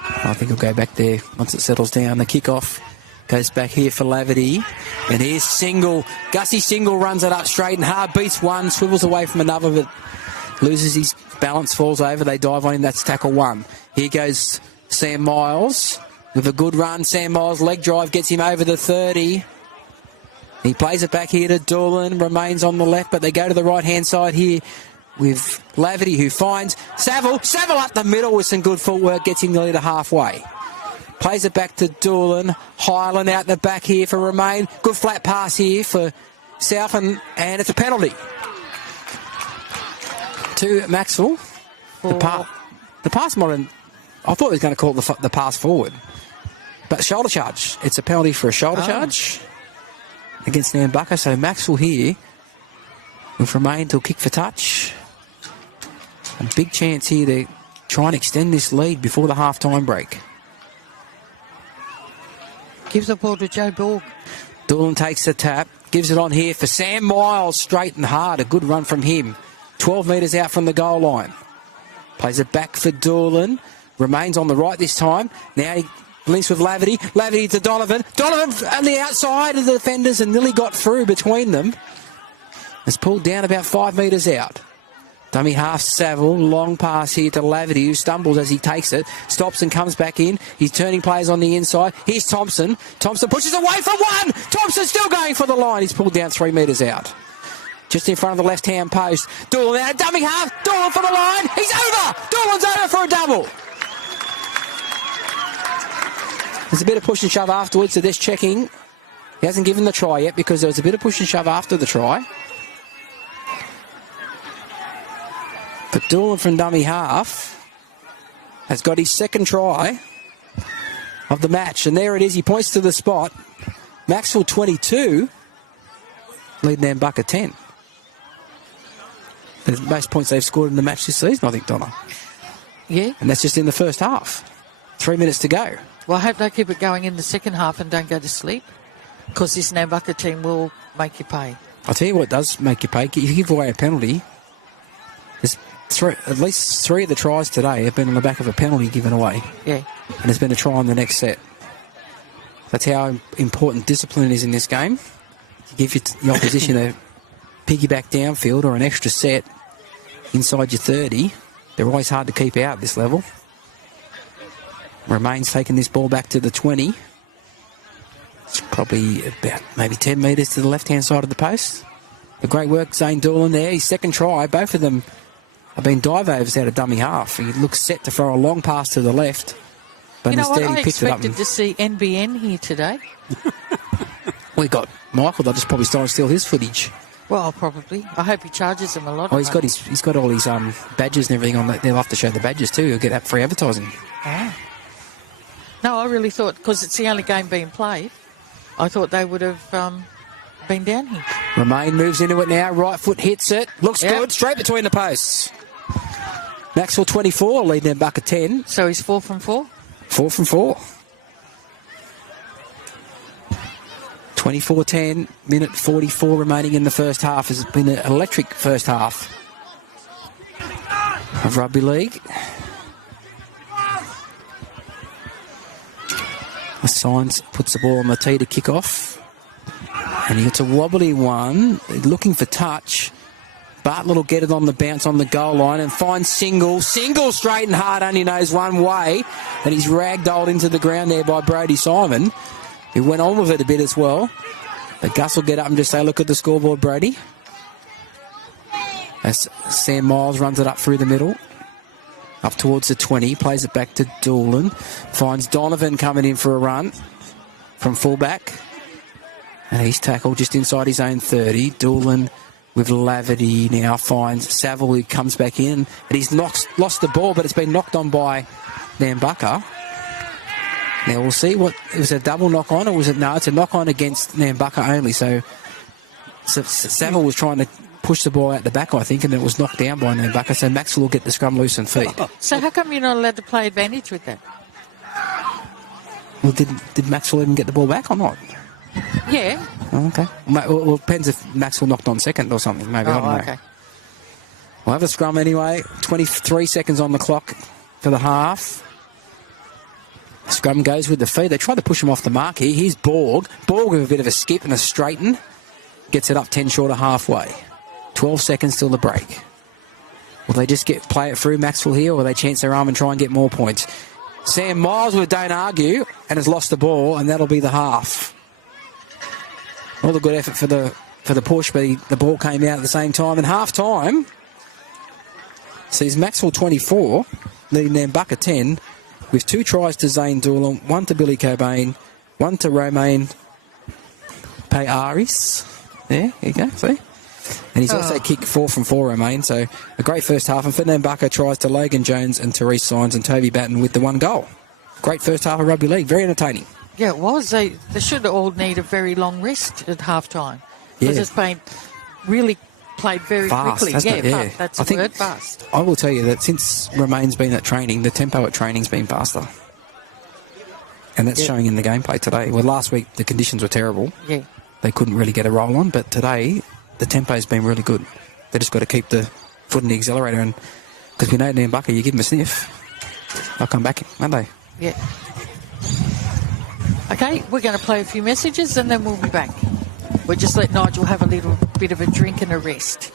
I think he'll go back there once it settles down. The kick-off goes back here for Laverty. And here's Single. Gussie Single runs it up straight and hard, beats one, swivels away from another, but loses his balance, falls over. They dive on him. That's tackle 1. Here goes Sam Miles with a good run. Sam Miles, leg drive, gets him over the 30. He plays it back here to Doolin. Remains on the left, but they go to the right-hand side here with Laverty, who finds Saville. Saville up the middle with some good footwork, gets him nearly to halfway. Plays it back to Doolin. Highland out the back here for Remain. Good flat pass here for South, and it's a penalty to Maxwell. The pass modern. I thought he was going to call the pass forward. But shoulder charge. It's a penalty for a shoulder charge against Nambaka. So Maxwell here with Romain to kick for touch. A big chance here to try and extend this lead before the half-time break. Gives the ball to Joe Borg. Doolan takes the tap. Gives it on here for Sam Miles. Straight and hard. A good run from him. 12 metres out from the goal line. Plays it back for Doolan. Remains on the right this time. Now he links with Laverty. Laverty to Donovan. Donovan on the outside of the defenders and nearly got through between them. It's pulled down about 5 metres out. Dummy half Saville. Long pass here to Laverty, who stumbles as he takes it. Stops and comes back in. He's turning players on the inside. Here's Thompson. Thompson pushes away for one. Thompson still going for the line. He's pulled down 3 metres out. Just in front of the left-hand post. Doolan out. Dummy half. Doolan for the line. He's over. Doolan's over for a double. There's a bit of push and shove afterwards, so this checking. He hasn't given the try yet because there was a bit of push and shove after the try. But Doolan from dummy half has got his second try of the match. And there it is. He points to the spot. Maxwell 22, lead Nambaka 10. The most points they've scored in the match this season, I think, Donna. Yeah. And that's just in the first half. 3 minutes to go. Well, I hope they keep it going in the second half and don't go to sleep, because this Nambaka team will make you pay. I'll tell you what does make you pay. If you give away a penalty, there's at least 3 of the tries today have been on the back of a penalty given away. Yeah. And there's been a try on the next set. That's how important discipline is in this game. To give your opposition a piggyback downfield or an extra set inside your 30, they're always hard to keep out at this level. Romain's taking this ball back to the 20. It's probably about maybe 10 metres to the left-hand side of the post. A great work, Zane Doolan there. His second try, both of them have been dive-overs out of dummy half. He looks set to throw a long pass to the left. But instead he picks it up. I expected to see NBN here today. We got Michael. They'll just probably start and steal his footage. Well, probably. I hope he charges them a lot. Oh, he's got all his badges and everything on that. They'll have to show the badges too. He'll get that free advertising. Ah. No, I really thought, because it's the only game being played, I thought they would have been down here. Romain moves into it now. Right foot hits it. Looks good. Straight between the posts. Maxwell 24, lead Nambaka 10. So he's 4 from 4? 4 from 4. 24-10, minute 44 remaining in the first half. Has been an electric first half of rugby league. Signs puts the ball on the tee to kick off. And he gets a wobbly one, looking for touch. Bartlett will get it on the bounce on the goal line and finds Single. Single straight and hard, only knows one way. And he's ragdolled into the ground there by Brody Simon, who went on with it a bit as well. But Gus will get up and just say, look at the scoreboard, Brody. As Sam Miles runs it up through the middle. Up towards the 20, plays it back to Doolan. Finds Donovan coming in for a run from fullback. And he's tackled just inside his own 30. Doolan with Laverty now finds Saville, who comes back in. And he's lost the ball, but it's been knocked on by Nambaka. Now we'll see what... It was a double knock on, or was it... No, it's a knock on against Nambaka only. So Saville was trying to push the ball out the back, I think, and it was knocked down by Nambaka. So Maxwell will get the scrum loose and feed. So how come you're not allowed to play advantage with that? Well, did Maxwell even get the ball back or not? Yeah. Oh, okay. Well, it depends if Maxwell knocked on second or something. Maybe, I don't know. Okay. We'll have a scrum anyway. 23 seconds on the clock for the half. Scrum goes with the feed. They try to push him off the mark here. Here's Borg. Borg with a bit of a skip and a straighten. Gets it up 10 short of halfway. 12 seconds till the break. Will they just play it through Maxwell here, or will they chance their arm and try and get more points? Sam Miles with don't argue and has lost the ball, and that'll be the half. All the good effort for the push, but the ball came out at the same time. And half time sees Maxwell 24, leading Nambaka 10, with 2 tries to Zane Doolan, 1 to Billy Cobain, 1 to Romain Payaris. There you go, see? And he's also kicked 4 from 4, Romain. So a great first half. And for Nambaka tries to Logan Jones and Therese Signs and Toby Batten with the 1 goal. Great first half of rugby league. Very entertaining. Yeah, it was. They should all need a very long rest at half-time. Because it's been really played very fast, quickly. Yeah. That's I a think word, fast. I will tell you that since Romain's been at training, the tempo at training's been faster. And that's showing in the gameplay today. Well, last week the conditions were terrible. Yeah. They couldn't really get a roll on, but today the tempo's been really good. They just got to keep the foot in the accelerator, and because we know Nambaka, you give them a sniff, they'll come back, won't they? Yeah. Okay, we're going to play a few messages and then we'll be back. We'll just let Nigel have a little bit of a drink and a rest.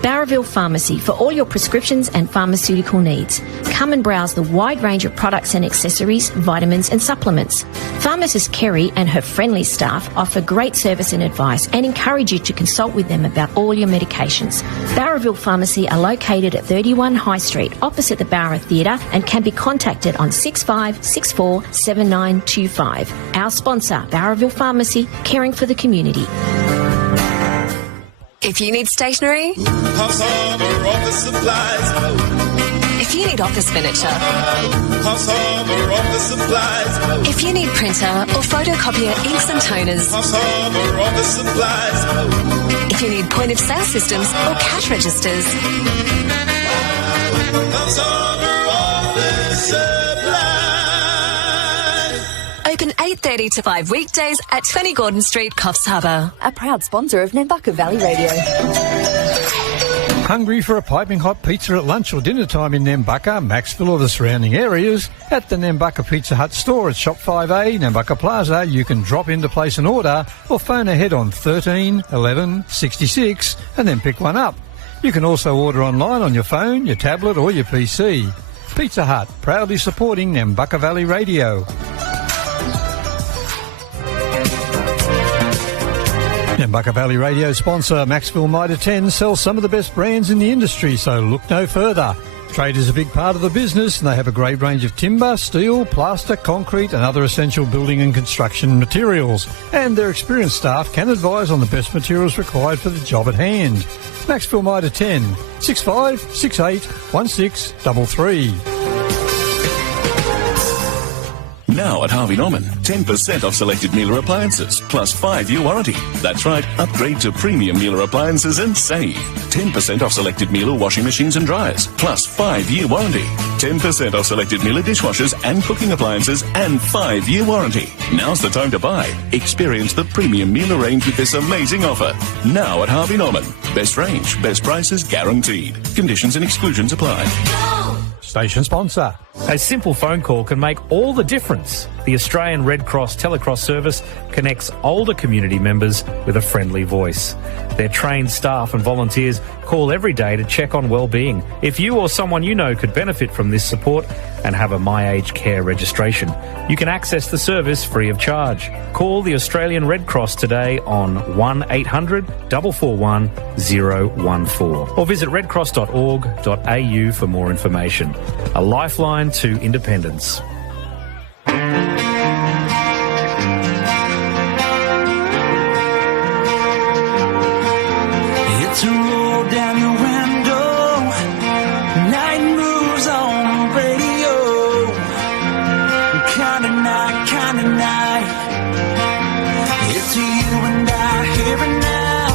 Barraville Pharmacy for all your prescriptions and pharmaceutical needs. Come and browse the wide range of products and accessories, vitamins and supplements. Pharmacist Kerry and her friendly staff offer great service and advice and encourage you to consult with them about all your medications. Barraville Pharmacy are located at 31 High Street, opposite the Barra Theatre, and can be contacted on 6564 7925. Our sponsor, Barraville Pharmacy, caring for the community. If you need stationery, Coffs Harbour Office Supplies. if you need office furniture, Coffs Harbour Office Supplies. if you need printer or photocopier inks and toners, Coffs Harbour Office Supplies. if you need point of sale systems or cash registers, Coffs Harbour Office Supplies. open 8:30 to 5 weekdays at 20 Gordon Street, Coffs Harbour. A proud sponsor of Nambaka Valley Radio. Hungry for a piping hot pizza at lunch or dinner time in Nambaka, Macksville or the surrounding areas? At the Nambaka Pizza Hut store at Shop 5A, Nambaka Plaza, you can drop in to place an order or phone ahead on 13 11 66 and then pick one up. You can also order online on your phone, your tablet or your PC. Pizza Hut, proudly supporting Nambaka Valley Radio. Nambaka Valley Radio sponsor Macksville Mitre 10 sells some of the best brands in the industry, so look no further. Trade is a big part of the business and they have a great range of timber, steel, plaster, concrete and other essential building and construction materials. And their experienced staff can advise on the best materials required for the job at hand. Macksville Mitre 10, 65 68 1633. Now at Harvey Norman, 10% off selected Miele appliances, plus 5-year warranty. That's right, upgrade to premium Miele appliances and save. 10% off selected Miele washing machines and dryers, plus 5-year warranty. 10% off selected Miele dishwashers and cooking appliances and 5-year warranty. Now's the time to buy. Experience the premium Miele range with this amazing offer. Now at Harvey Norman. Best range, best prices guaranteed. Conditions and exclusions apply. Station sponsor. A simple phone call can make all the difference. The Australian Red Cross Telecross service connects older community members with a friendly voice. Their trained staff and volunteers call every day to check on well-being. If you or someone you know could benefit from this support and have a My Aged Care registration, you can access the service free of charge. Call the Australian Red Cross today on 1800 441 014 or visit redcross.org.au for more information. A lifeline to independence. It's a roll down your window. Night moves on the radio. Kind of night. It's you and I here and now.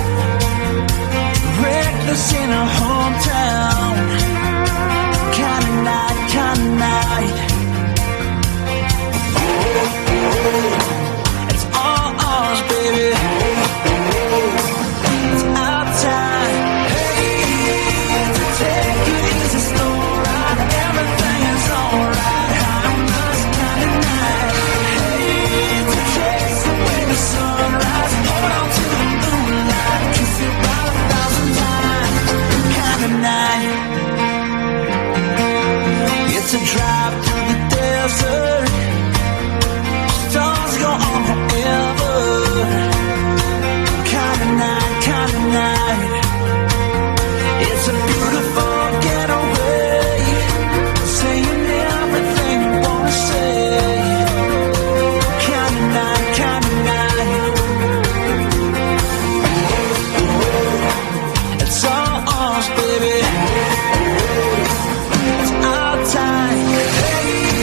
Reckless in our hometown. Kind of night. It's all ours, baby. It's our time. Hey, to take it easy, slow ride. Everything is alright. How much kind of night? Hey, to chase away the sunrise. Hold on to the moonlight. Kiss it about 1,000 times. Kind of night. It's a drive through the desert. Stars go on forever. Kind of night. It's a beautiful getaway. Saying everything you wanna say. Kind of night. It's all ours, baby. It's our time. Hey,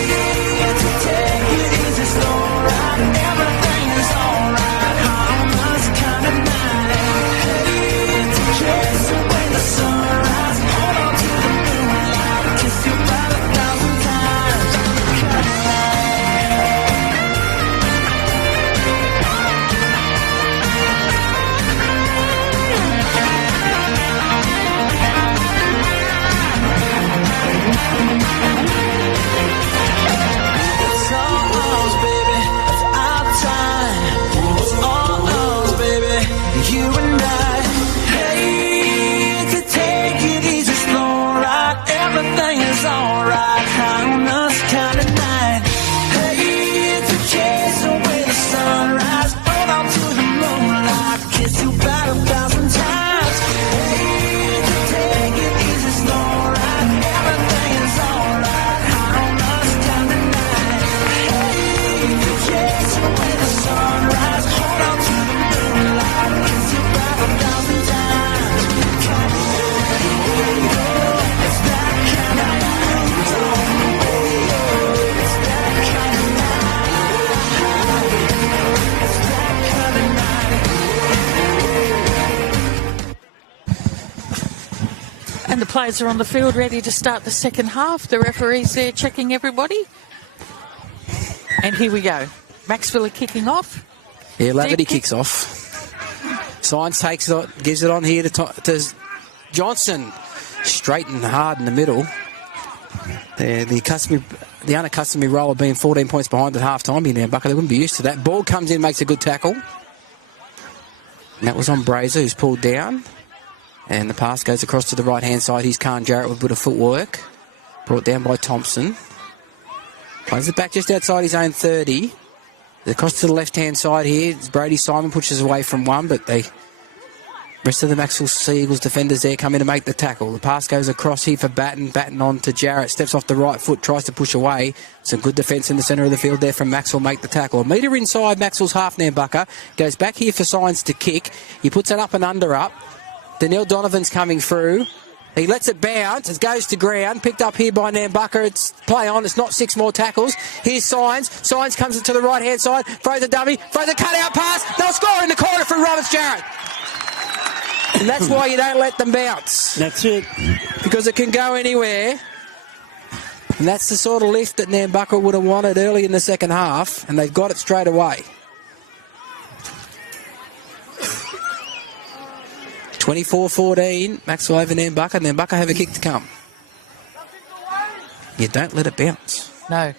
chasing away the sunrise. Hold on to the moonlight. Kiss you back 1,000 times. It's that kind of night. It's that kind of night. It's that kind of night. And the players are on the field ready to start the second half. The referee's there checking everybody. And here we go. Maxwell are kicking off. Yeah, Laverty kicks off. Signs takes it, gives it on here to Johnson. Straight and hard in the middle. The unaccustomed role of being 14 points behind at half-time here now. Nambaka, they wouldn't be used to that. Ball comes in, makes a good tackle. And that was on Brazer, who's pulled down. And the pass goes across to the right-hand side. Here's Khan Jarrett with a bit of footwork. Brought down by Thompson. Plays it back just outside his own 30. Across to the left-hand side here. Brady Simon pushes away from one, but the rest of the Maxwell Sea Eagles defenders there come in to make the tackle. The pass goes across here for Batten. Batten on to Jarrett. Steps off the right foot, tries to push away. Some good defence in the centre of the field there from Maxwell. Make the tackle. A metre inside Maxwell's half Nambaka. Goes back here for Signs to kick. He puts it up and under up. Daniel Donovan's coming through. He lets it bounce. It goes to ground. Picked up here by Nambaka. It's play on. It's not 6 more tackles. Here's Signs. Signs comes to the right-hand side. Throws a dummy. Throws a cut-out pass. They'll score in the corner from Roberts Jarrett. And that's why you don't let them bounce. That's it. Because it can go anywhere. And that's the sort of lift that Nambaka would have wanted early in the second half. And they've got it straight away. 24-14, Maxwell over Nambaka. Nambaka have a kick to come. You don't let it bounce. No.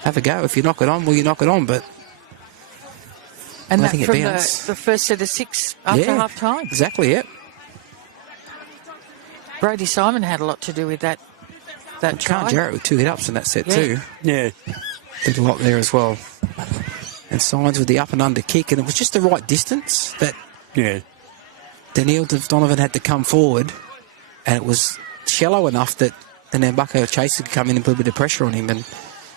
Have a go. If you knock it on, well, you knock it on, but And that letting it from bounce. the first set of 6 after half time. Exactly, yeah. Brady Simon had a lot to do with that try. Khan Jarrett with 2 hit-ups in that set too. Yeah. Did a lot there as well. And Signs with the up and under kick, and it was just the right distance that Daniel Donovan had to come forward, and it was shallow enough that the Nambaka chaser could come in and put a bit of pressure on him. And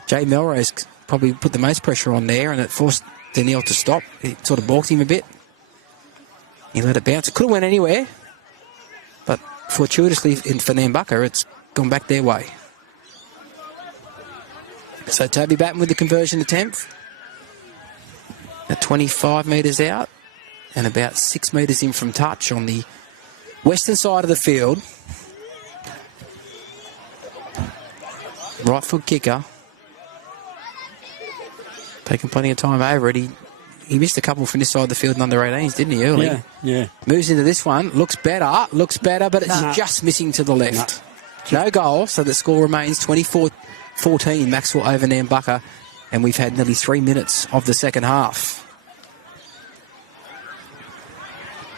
Jay Melrose probably put the most pressure on there, and it forced Daniel to stop. It sort of balked him a bit. He let it bounce. It could have went anywhere, but fortuitously for Nambaka, it's gone back their way. So Toby Batten with the conversion attempt. At 25 metres out and about 6 metres in from touch on the western side of the field. Right foot kicker. Taking plenty of time over it. He missed a couple from this side of the field in under 18s, didn't he, early? Yeah. Moves into this one. Looks better, but it's just missing to the left. No goal, so the score remains 24-14, Maxwell over Nambaka. And we've had nearly 3 minutes of the second half.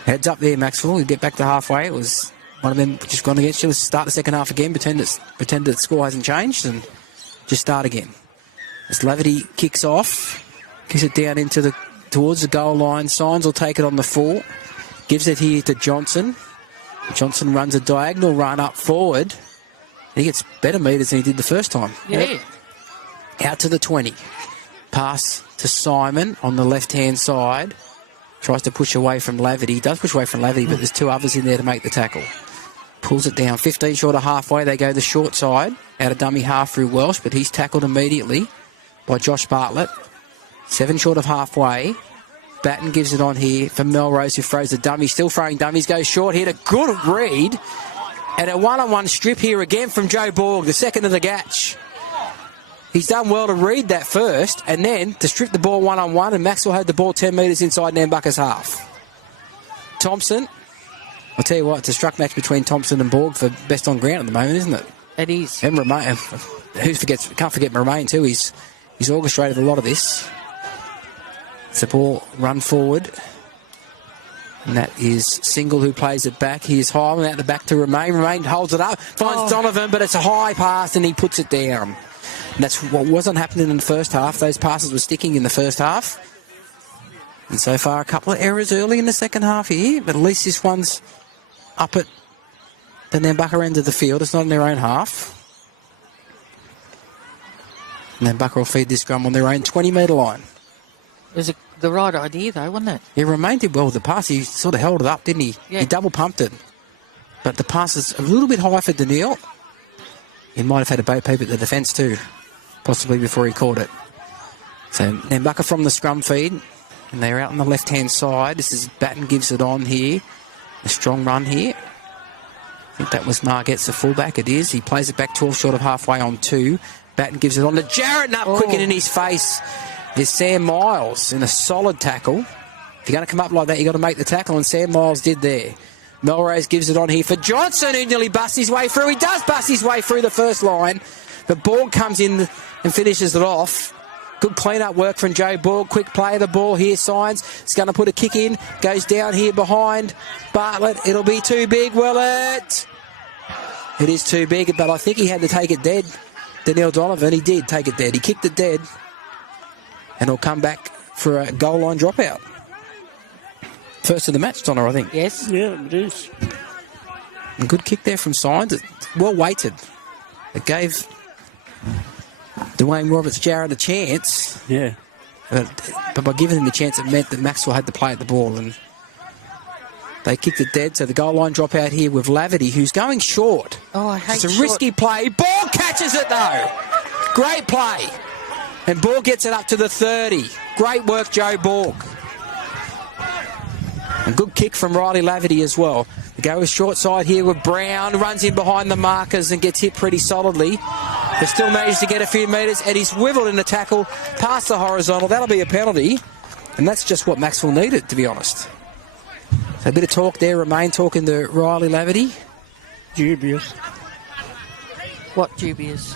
Heads up there, Maxwell. We get back to halfway. It was one of them just gone against you. Let's start the second half again. Pretend that the score hasn't changed and just start again. As Laverty kicks off, kicks it down towards the goal line. Signs will take it on the full. Gives it here to Johnson. Johnson runs a diagonal run up forward. He gets better metres than he did the first time. Yeah. Out to the 20. Pass to Simon on the left-hand side. Tries to push away from Laverty. He does push away from Laverty, but there's 2 others in there to make the tackle. Pulls it down. 15 short of halfway. They go the short side. Out of dummy half through Welsh, but he's tackled immediately by Josh Bartlett. 7 short of halfway. Batten gives it on here for Melrose, who throws the dummy. Still throwing dummies. Goes short here. A good read. And a one-on-one strip here again from Joe Borg, the second of the Gatch. He's done well to read that first, and then to strip the ball one-on-one, and Maxwell had the ball 10 metres inside Nambaka's half. Thompson, I'll tell you what, it's a struck match between Thompson and Borg for best on ground at the moment, isn't it? It is. And Romain, can't forget Romain too. He's orchestrated a lot of this. It's a ball run forward. And that is Single who plays it back. Here's Highland out the back to Romain. Romain holds it up, finds Donovan, but it's a high pass and he puts it down. And that's what wasn't happening in the first half. Those passes were sticking in the first half. And so far, a couple of errors early in the second half here, but at least this one's up at the Nambaka end of the field. It's not in their own half. Nambaka will feed this scrum on their own 20-metre line. It was the right idea, though, wasn't it? He remained well with the pass. He sort of held it up, didn't he? Yeah. He double pumped it. But the pass is a little bit high for Daniil. He might have had a boat peep at the defence too, possibly before he caught it. So Nambaka from the scrum feed, and they're out on the left-hand side. This is Batten gives it on here. A strong run here. I think that was Margetts, the fullback. It is. He plays it back 12 short of halfway on 2. Batten gives it on to Jarrett, and up quick and in his face is Sam Miles in a solid tackle. If you're going to come up like that, you've got to make the tackle, and Sam Miles did there. Melrose gives it on here for Johnson, who nearly busts his way through. He does bust his way through the first line. The Borg comes in and finishes it off. Good clean-up work from Joe Borg. Quick play of the ball here. Signs. It's going to put a kick in. Goes down here behind Bartlett. It'll be too big, will it? It is too big, but I think he had to take it dead. Daniil Donovan, he did take it dead. He kicked it dead. And he'll come back for a goal line dropout. First of the match, Donna, I think. Yes. Yeah, it is. A good kick there from Signs. Well weighted. It gave Dwayne Roberts-Jarrett a chance. Yeah. But by giving him the chance, it meant that Maxwell had to play at the ball, and they kicked it dead. So the goal line dropout here with Laverty, who's going short. Oh, I hate It's a risky play. Ball catches it, though. Great play. And Borg gets it up to the 30. Great work, Joe Borg. And good kick from Riley Laverty as well. The go is short side here with Brown. Runs in behind the markers and gets hit pretty solidly. But still managed to get a few metres, and he's swiveled in the tackle past the horizontal. That'll be a penalty. And that's just what Maxwell needed, to be honest. So a bit of talk there. Remain talking to Riley Laverty. Dubious. What dubious?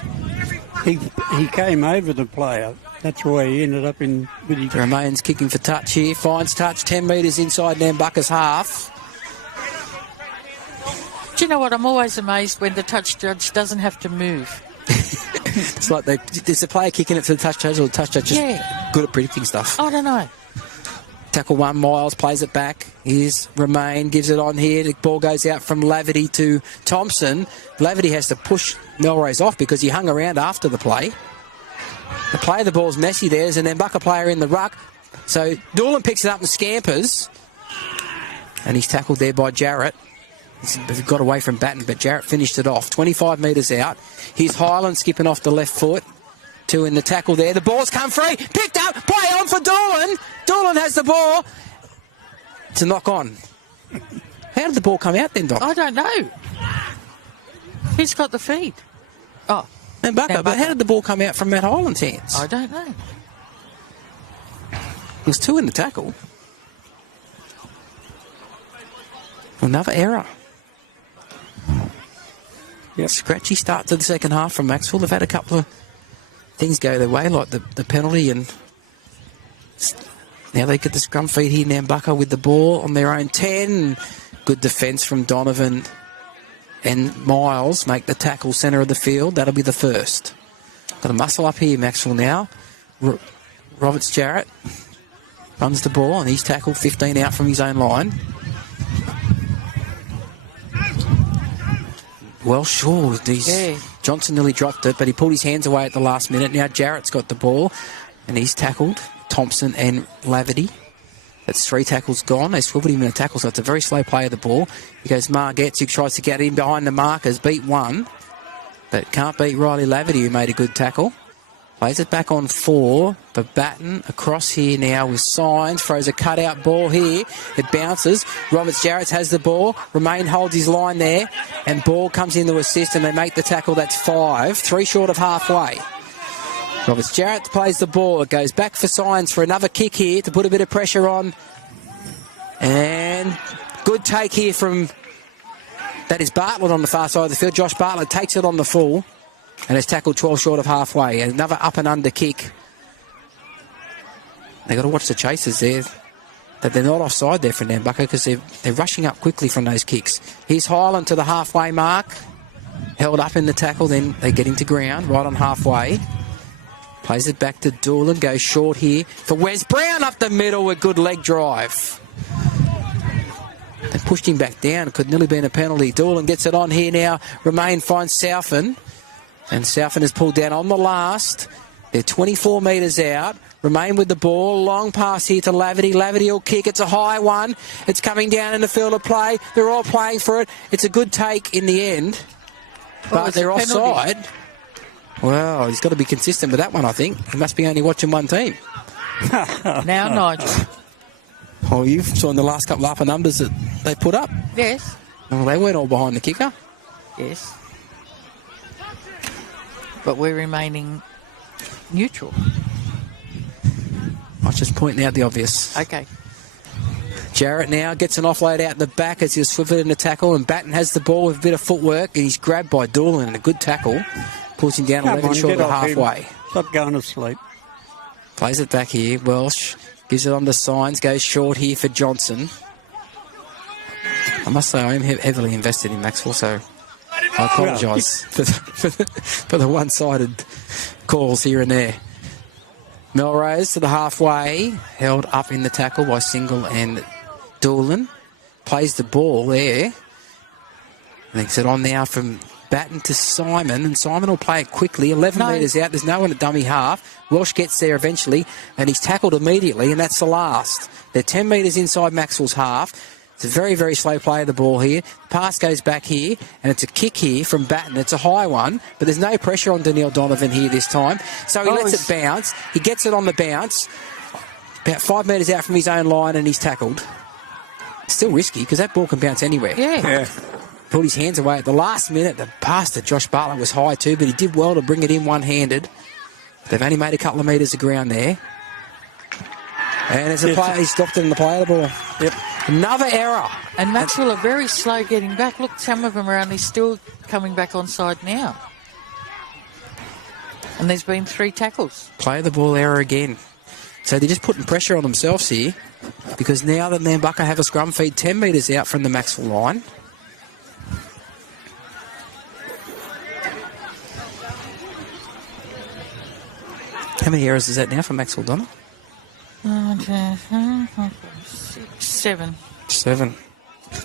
He came over the player. That's why he ended up in... Remains kicking for touch here. Finds touch 10 metres inside Nambaka's half. Do you know what? I'm always amazed when the touch judge doesn't have to move. It's like there's a player kicking it to the touch judge, or the touch judge just good at predicting stuff. I don't know. Tackle 1, Miles plays it back. Here's Remain, gives it on here. The ball goes out from Laverty to Thompson. Laverty has to push Melrose off because he hung around after the play. The play of the ball's messy there. There's an Nambaka player in the ruck. So Doolan picks it up and scampers. And he's tackled there by Jarrett. He's got away from Batten, but Jarrett finished it off. 25 metres out. Here's Highland skipping off the left foot. 2 in the tackle there. The ball's come free. Picked up. Play on for Doolan. Doolan has the ball. It's a knock on. How did the ball come out then, Doc? I don't know. Who's got the feed? Oh. Nambaka, but how did the ball come out from Matt Highland's hands? I don't know. There's 2 in the tackle. Another error. Yep. Scratchy start to the second half from Maxwell. They've had a couple of things go their way, like the penalty, and now they get the scrum feed here. Nambaka with the ball on their own 10. Good defence from Donovan and Miles make the tackle centre of the field. That'll be the first. Got a muscle up here, Maxwell now. Roberts-Jarrett runs the ball, and he's tackled 15 out from his own line. Well, sure. Johnson nearly dropped it, but he pulled his hands away at the last minute. Now Jarrett's got the ball, and he's tackled Thompson and Laverty. That's 3 tackles gone. They swiveled him in a tackle, so it's a very slow play of the ball. He goes Margetts, who tries to get in behind the markers, beat 1, but can't beat Riley Laverty, who made a good tackle. Plays it back on 4, but Batten across here now with Signs, throws a cutout ball here. It bounces. Roberts-Jarrett has the ball. Remain holds his line there, and ball comes in to assist, and they make the tackle. That's 5, 3 short of halfway. Roberts-Jarrett plays the ball. It goes back for Signs for another kick here to put a bit of pressure on. And good take here from... That is Bartlett on the far side of the field. Josh Bartlett takes it on the full and has tackled 12 short of halfway. Another up and under kick. They've got to watch the chasers there. That they're not offside there for Nambaka because they're rushing up quickly from those kicks. Here's Highland to the halfway mark. Held up in the tackle, then they get into ground right on halfway. Plays it back to Doolan, goes short here for Wes Brown up the middle with good leg drive. They pushed him back down. It could nearly been a penalty. Doolan gets it on here now. Remain finds Southern. And Southern is pulled down on the last. They're 24 metres out. Remain with the ball. Long pass here to Laverty. Laverty will kick. It's a high one. It's coming down in the field of play. They're all playing for it. It's a good take in the end. But they're offside. Well, he's got to be consistent with that one, I think. He must be only watching one team. Now, Nigel. Oh, you've seen the last couple upper numbers that they put up? Yes. Well, they weren't all behind the kicker. Yes. But we're remaining neutral. I was just pointing out the obvious. Okay. Jarrett now gets an offload out the back as he's swiveling in the tackle, and Batten has the ball with a bit of footwork, and he's grabbed by Doolan and a good tackle. Pulls him down 11 short of halfway. Stop going to sleep. Plays it back here. Welsh gives it on to Signs. Goes short here for Johnson. I must say I am heavily invested in Maxwell, so I apologise for the one-sided calls here and there. Melrose to the halfway, held up in the tackle by Single and Doolan. Plays the ball there. Links it on now from Batten to Simon, and Simon will play it quickly. 11 metres out, there's no one at dummy half. Welsh gets there eventually, and he's tackled immediately, and that's the last. They're 10 metres inside Maxwell's half. It's a very, very slow play of the ball here. The pass goes back here, and it's a kick here from Batten. It's a high one, but there's no pressure on Daniel Donovan here this time. So he lets it bounce. He gets it on the bounce, about 5 metres out from his own line, and he's tackled. Still risky, because that ball can bounce anywhere. Yeah. Pulled his hands away at the last minute. The pass to Josh Bartlett was high too, but he did well to bring it in one-handed. They've only made a couple of metres of ground there. And as a player, he stopped it in the play of the ball. Yep. Another error. And Maxwell are very slow getting back. Look, some of them are only still coming back onside now. And there's been 3 tackles. Play the ball error again. So they're just putting pressure on themselves here, because now that Nambaka have a scrum feed 10 metres out from the Maxwell line. How many errors is that now for Maxwell, Donna? 7. 7.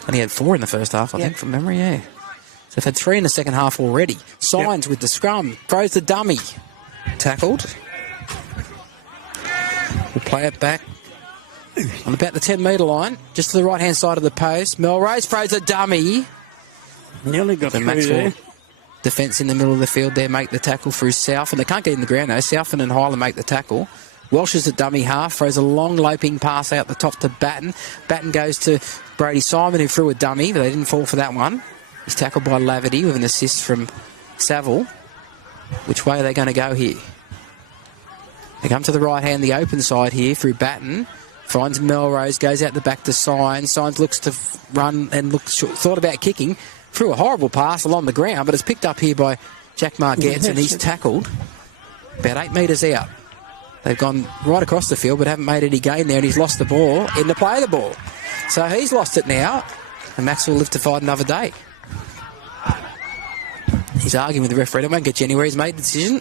Only had 4 in the first half, I think, from memory, yeah. So they've had 3 in the second half already. Signs with the scrum. Throws the dummy. Tackled. We'll play it back on about the 10-metre line, just to the right-hand side of the post. Melrose throws a dummy. Nearly got the through Maxwell there. defence in the middle of the field there make the tackle through South, and they can't get in the ground though. Southern and Hyland make the tackle. Welsh is at dummy half, throws a long loping pass out the top to Batten. Batten goes to Brady Simon, who threw a dummy, but they didn't fall for that one. He's tackled by Laverty with an assist from Saville. Which way are they going to go here? They come to the right hand, the open side here through Batten. Finds Melrose, goes out the back to Signs. Signs looks to run and thought about kicking. Threw a horrible pass along the ground, but it's picked up here by Jack Margetts, and he's tackled about 8 metres out. They've gone right across the field, but haven't made any gain there, and he's lost the ball in the play of the ball. So he's lost it now, and Maxwell will live to fight another day. He's arguing with the referee. It won't get you anywhere. He's made the decision.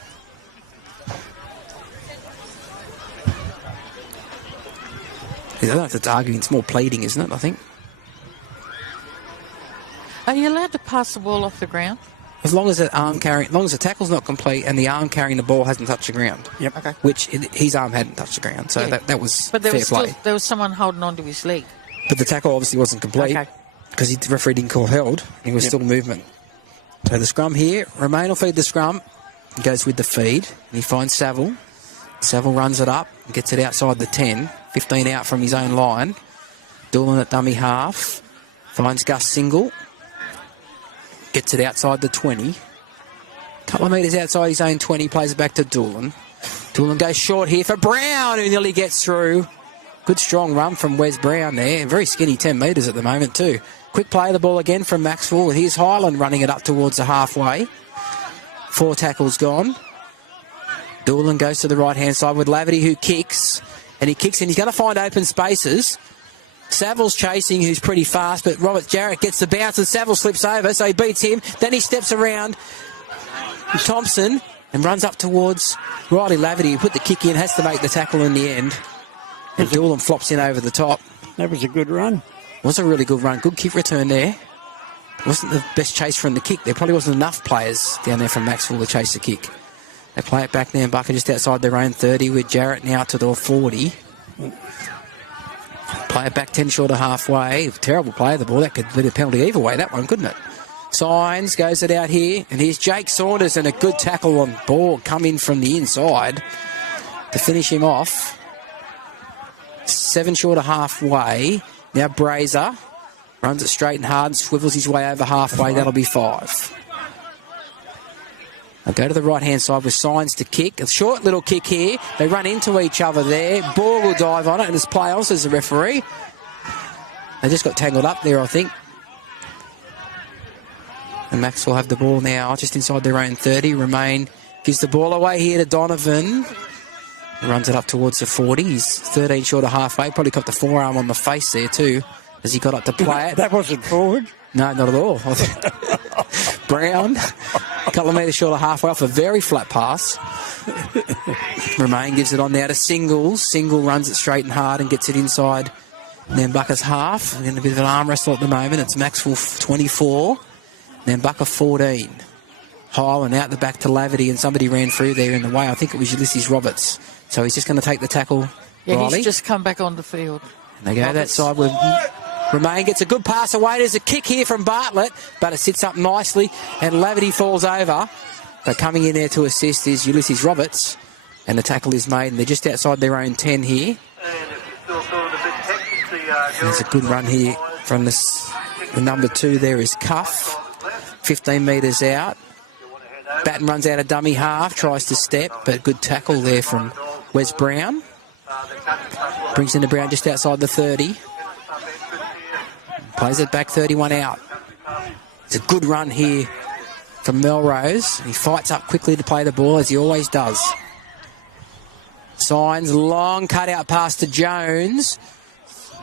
I don't know if it's arguing. It's more pleading, isn't it, I think? Are you allowed to pass the ball off the ground? As long as the tackle's not complete and the arm carrying the ball hasn't touched the ground. Yep. Okay. Which his arm hadn't touched the ground, so that was but there fair was play. There was someone holding onto his leg. But the tackle obviously wasn't complete because the referee didn't call held. It was still movement. So the scrum here, Romain will feed the scrum. He goes with the feed, and he finds Saville. Saville runs it up and gets it outside the 10, 15 out from his own line. Doolan at dummy half. Finds Gus Single. Gets it outside the 20. Couple of metres outside his own 20, plays it back to Doolan. Doolan goes short here for Brown, who nearly gets through. Good strong run from Wes Brown there. Very skinny 10 metres at the moment too. Quick play of the ball again from Maxwell. Here's Hyland running it up towards the halfway. 4 tackles gone. Doolan goes to the right-hand side with Laverty, who kicks. And he kicks, and he's going to find open spaces. Saville's chasing, who's pretty fast, but Robert Jarrett gets the bounce, and Saville slips over, so he beats him. Then he steps around Thompson and runs up towards Riley Laverty, who put the kick in, has to make the tackle in the end. And Doolan flops in over the top. That was a good run. Was a really good run. Good kick return there. Wasn't the best chase from the kick. There probably wasn't enough players down there from Macksville to chase the kick. They play it back there, Nambaka just outside their own 30 with Jarrett now to the 40. Play it back 10 short of halfway. Terrible play of the ball. That could be a penalty either way, that one, couldn't it? Signs goes it out here. And here's Jake Saunders and a good tackle on Borg. Come in from the inside to finish him off. 7 short of halfway. Now Brazier runs it straight and hard and swivels his way over halfway. That'll be 5. They'll go to the right-hand side with Signs to kick. A short little kick here. They run into each other there. Borg will dive on it, and it's play on, says the referee. They just got tangled up there, I think. And Maxwell have the ball now just inside their own 30. Romain gives the ball away here to Donovan. He runs it up towards the 40. He's 13 short of halfway. Probably got the forearm on the face there too as he got up to play it. That wasn't forward. No, not at all. Brown, a couple of metres short of halfway off a very flat pass. Romain gives it on now to Singles. Single runs it straight and hard and gets it inside Nambaka's half. In a bit of an arm wrestle at the moment. It's Maxwell 24. Nambaka 14. Highland out the back to Laverty, and somebody ran through there in the way. I think it was Ulysses Roberts. So he's just going to take the tackle. Yeah, Riley. he's just come back on the field. And they go that side with Romain gets a good pass away. There's a kick here from Bartlett, but it sits up nicely, and Laverty falls over. But coming in there to assist is Ulysses Roberts, and the tackle is made, and they're just outside their own 10 here. There's a good run here from the number 2 there is Cuff. 15 metres out. Batten runs out of dummy half, tries to step, but good tackle there from Wes Brown. Brings into Brown just outside the 30. Plays it back 31 out. It's a good run here from Melrose. He fights up quickly to play the ball, as he always does. Signs, long cut-out pass to Jones.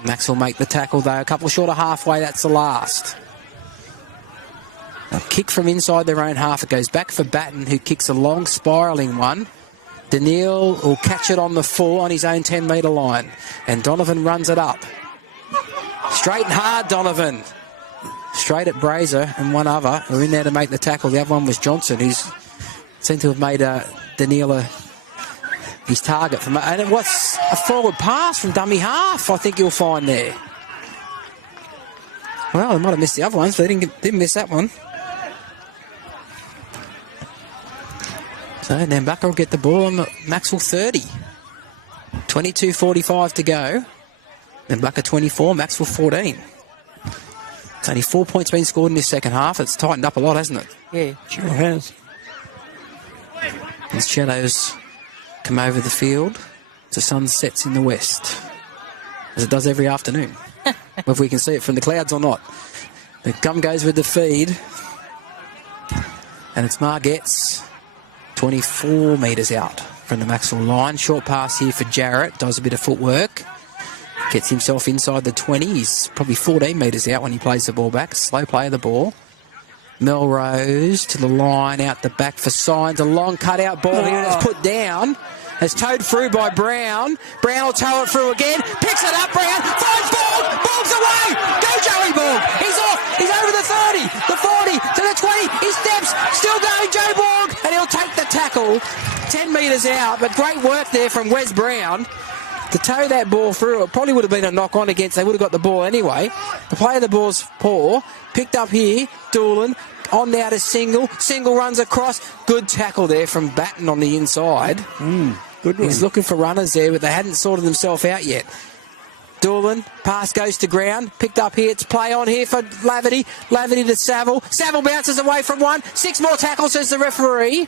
Max will make the tackle, though. A couple short of halfway, that's the last. A kick from inside their own half. It goes back for Batten, who kicks a long spiralling one. Daniil will catch it on the full on his own 10-metre line. And Donovan runs it up. Straight and hard, Donovan. Straight at Brazier and one other who are in there to make the tackle. The other one was Johnson, who's seemed to have made Daniil his target. And it was a forward pass from dummy half, I think you'll find there. Well, they might have missed the other ones, but they didn't miss that one. So Nambaka will get the ball on Maxwell 30. 22:45 to go. Nambaka 24, Maxwell 14. It's only 4 points been scored in this second half. It's tightened up a lot, hasn't it? Yeah, sure has. As shadows come over the field, the sun sets in the west, as it does every afternoon. Whether we can see it from the clouds or not. The gum goes with the feed. And it's Margetts, 24 metres out from the Maxwell line. Short pass here for Jarrett. Does a bit of footwork. Gets himself inside the 20. He's probably 14 metres out when he plays the ball back. Slow play of the ball. Melrose to the line, out the back for Signs. A long cut-out ball here that's put down. It's towed through by Brown. Brown will tow it through again. Picks it up, Brown. Finds Borg. Borg's away. Go, Joey Borg. He's off. He's over the 30, the 40, to the 20. He steps. Still going, Joe Borg. And he'll take the tackle. 10 metres out, but great work there from Wes Brown to tow that ball through. It probably would have been a knock-on against. They would have got the ball anyway. The play of the ball's poor. Picked up here. Doolan. On now to Single. Single runs across. Good tackle there from Batten on the inside. Good one. He's looking for runners there, but they hadn't sorted themselves out yet. Doolan, pass goes to ground. Picked up here. It's play on here for Laverty. Laverty to Saville. Saville bounces away from one. 6 more tackles, says the referee.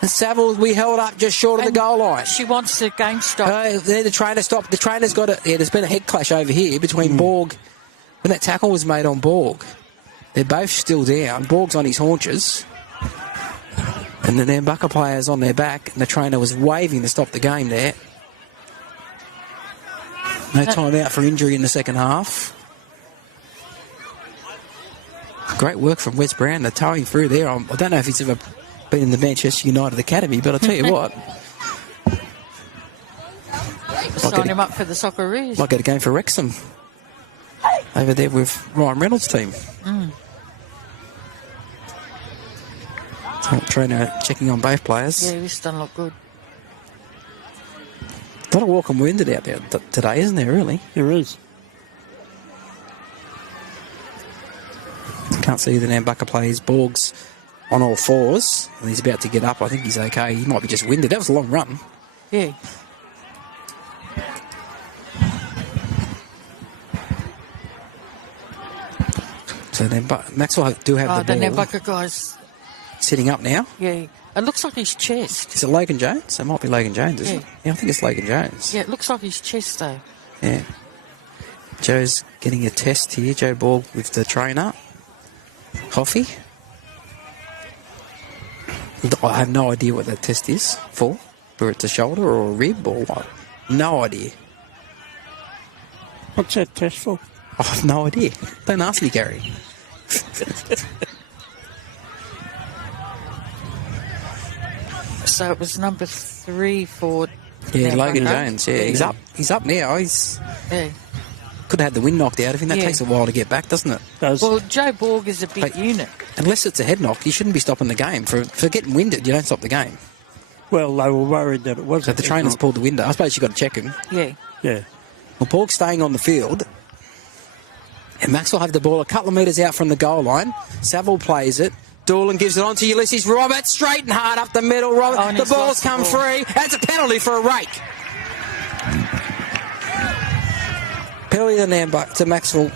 And Saville, we held up just short of the goal line. She wants the game stopped. The trainer stopped. The trainer's got it. Yeah, there's been a head clash over here between Borg. When that tackle was made on Borg, they're both still down. Borg's on his haunches. And the Nambaka player's on their back, and the trainer was waving to stop the game there. No time out for injury in the second half. Great work from Wes Brown. They're towing through there. I don't know if he's ever been in the Manchester United Academy, but I'll tell you what. Sign him up for the Socceroos. Might get a game for Wrexham over there with Ryan Reynolds' team. Trainer checking on both players. Yeah, this doesn't look good. A lot of walk and wounded out there today, isn't there, really? There is. Can't see the Nambaka play. His Borg's on all fours, and he's about to get up. I think he's okay. He might be just winded. That was a long run. Yeah. So then Maxwell do have the The ball. Nambaka guy's... Sitting up now. Yeah. It looks like his chest. Is it Logan Jones? It might be Logan Jones, isn't Yeah. it? Yeah, I think it's Logan Jones. Yeah, it looks like his chest, though. Yeah. Joe's getting a test here. Joe Borg with the trainer. Coffee. I have no idea what that test is for. Whether it's a shoulder or a rib or what. No idea. What's that test for? I have no idea. Don't ask me, Gary. So it was number 3 for... Yeah, Nambaka. Logan Jones. Yeah, he's up. He's up now. Yeah. Could have had the wind knocked out of him. That Yeah. takes a while to get back, doesn't it? Well, Joe Borg is a big unit. Unless it's a head knock, you shouldn't be stopping the game. For getting winded, you don't stop the game. Well, they were worried that it was. So the trainers pulled the window. I suppose you've got to check him. Yeah. Yeah. Well, Borg's staying on the field. And Maxwell have the ball a couple of metres out from the goal line. Saville plays it. Doolan gives it on to Ulysses Roberts. Straight and hard up the middle. Robert. The ball's come free. That's a penalty for a rake. Penalty to Maxwell.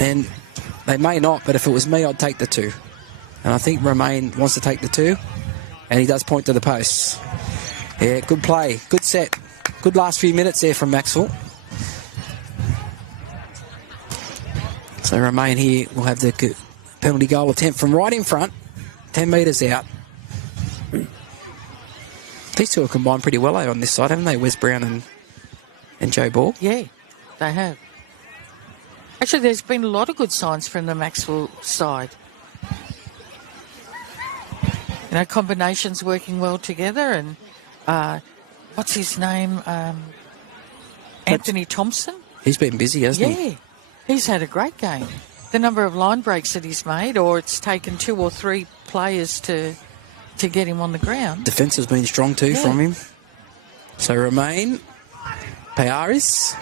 And they may not, but if it was me, I'd take the 2. And I think Romain wants to take the 2. And he does point to the posts. Yeah, good play. Good set. Good last few minutes there from Maxwell. So Romain here will have the penalty goal attempt from right in front. 10 metres out. These two have combined pretty well on this side, haven't they? Wes Brown and Joe Borg. Yeah, they have. Actually, there's been a lot of good signs from the Maxwell side. You know, combinations working well together, and what's his name? Anthony Thompson. He's been busy, hasn't he? Yeah, he's had a great game. The number of line breaks that he's made, or it's taken 2 or 3 players to get him on the ground. Defence has been strong too from him. So Romain, Payaris.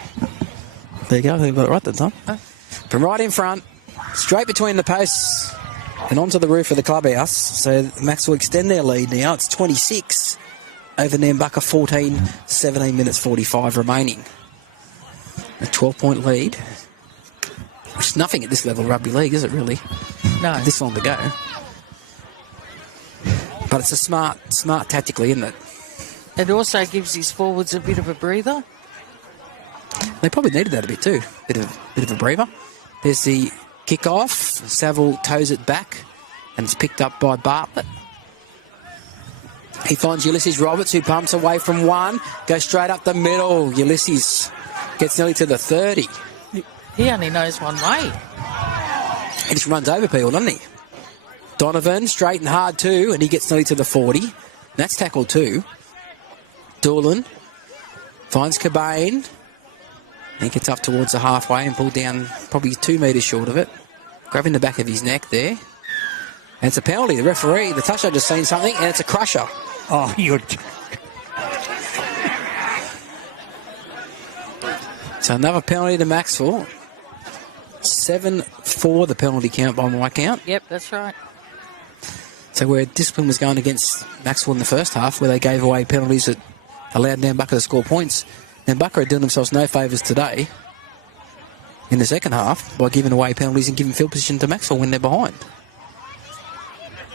There you go, I think I got it right that time. From right in front, straight between the posts and onto the roof of the clubhouse. So Max will extend their lead now. It's 26 over Nambaka, 14, 17 minutes 45 remaining. A 12-point lead. Which is nothing at this level of rugby league, is it really? No. This long to go. But it's a smart tactically, isn't it? It also gives his forwards a bit of a breather. They probably needed that a bit too. Bit of a breather. There's the kick-off. Saville toes it back and it's picked up by Bartlett. He finds Ulysses Roberts, who pumps away from one. Goes straight up the middle. Ulysses gets nearly to the 30. He only knows one way. He just runs over people, doesn't he? Donovan, straight and hard too, and he gets nearly to the 40. That's tackled too. Doolan finds Cobain. He gets up towards the halfway and pulled down probably 2 metres short of it. Grabbing the back of his neck there. And it's a penalty. The referee, the toucher, just seen something, and it's a crusher. Oh, you're... So another penalty to Maxwell. 7-4 the penalty count by my count. Yep, that's right. So where discipline was going against Maxwell in the first half, where they gave away penalties that allowed Nambaka to score points, Nambaka are doing themselves no favours today in the second half by giving away penalties and giving field position to Maxwell when they're behind.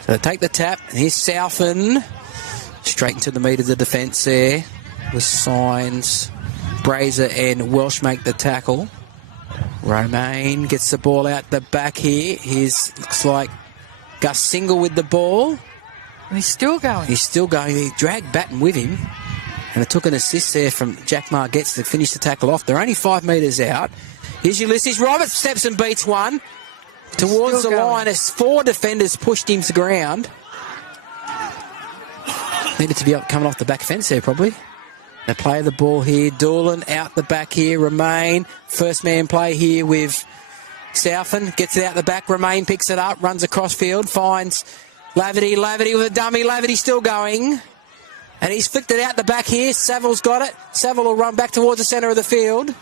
So they take the tap, and here's Southern. Straight into the meat of the defence there with signs. Brazer and Welsh make the tackle. Romain gets the ball out the back here. Here's, looks like Gus Single with the ball. And he's still going. He's still going. He dragged Batten with him. And it took an assist there from Jack Margetts to finish the tackle off. They're only 5 metres out. Here's Ulysses Roberts, steps and beats one. Towards the line as 4 defenders pushed him to ground. Needed to be up coming off the back fence there probably. They play the ball here. Doolan out the back here. Romain, first man play here with Southern. Gets it out the back. Romain picks it up, runs across field, finds Laverty with a dummy. Laverty still going. And he's flicked it out the back here. Saville's got it. Saville will run back towards the centre of the field.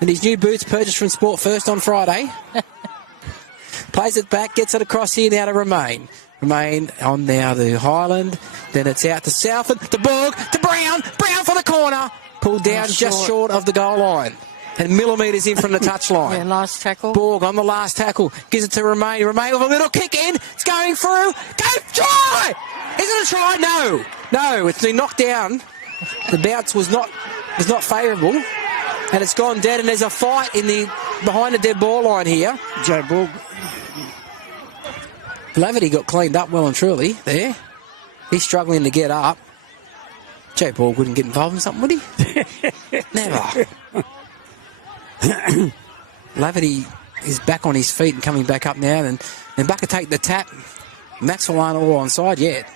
And his new boots purchased from Sport First on Friday. Plays it back, gets it across here now to Romain. Romain on now to Highland. Then it's out to Southend. To Borg. To Brown. Brown for the corner. Pulled down just short of the goal line. And millimetres in from the touchline. Yeah, last tackle. Borg on the last tackle. Gives it to Romain. Romain with a little kick in. It's going through. Go try! Is it a try? No. No, it's been knocked down. The bounce was not favourable. And it's gone dead, and there's a fight behind the dead ball line here. Joe Borg. Laverty got cleaned up well and truly there. He's struggling to get up. Joe Borg wouldn't get involved in something, would he? Never. Laverty is back on his feet and coming back up now, and Nambaka take the tap. Maxwell aren't all on side yet.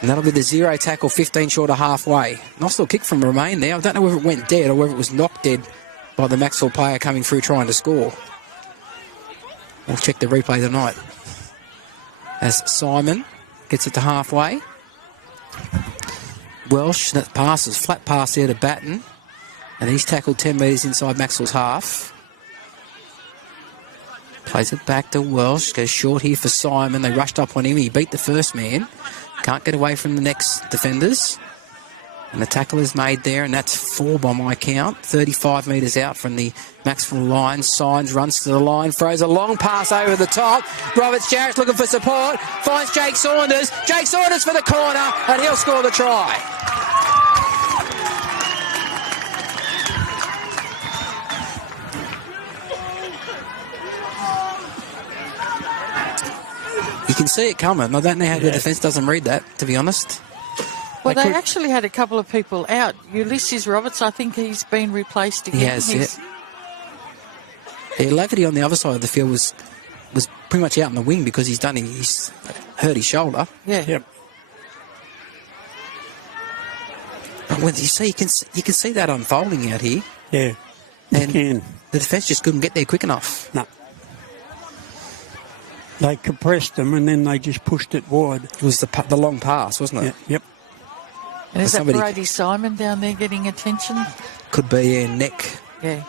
And that'll be the 0 tackle, 15 short of halfway. Nice little kick from Romain there. I don't know whether it went dead or whether it was knocked dead by the Maxwell player coming through trying to score. We'll check the replay tonight. As Simon gets it to halfway. Welsh, that passes, flat pass there to Batten. And he's tackled 10 metres inside Maxwell's half. Plays it back to Welsh. Goes short here for Simon. They rushed up on him. He beat the first man. Can't get away from the next defenders. And the tackle is made there, and that's 4 by my count. 35 metres out from the Macksville line. Signs, runs to the line, throws a long pass over the top. Roberts Jarrett's looking for support. Finds Jake Saunders. Jake Saunders for the corner, and he'll score the try. You can see it coming. I don't know how the defence doesn't read that, to be honest. Well, they actually had a couple of people out. Ulysses Roberts, I think he's been replaced again. He has, yeah. Laverty on the other side of the field was pretty much out in the wing because he's hurt his shoulder. Yeah. Yep. But when you can see that unfolding out here. Yeah. And the defence just couldn't get there quick enough. No. They compressed them and then they just pushed it wide. It was the long pass, wasn't it? Yep. And is that Brady Simon down there getting attention? Could be a neck. Yeah.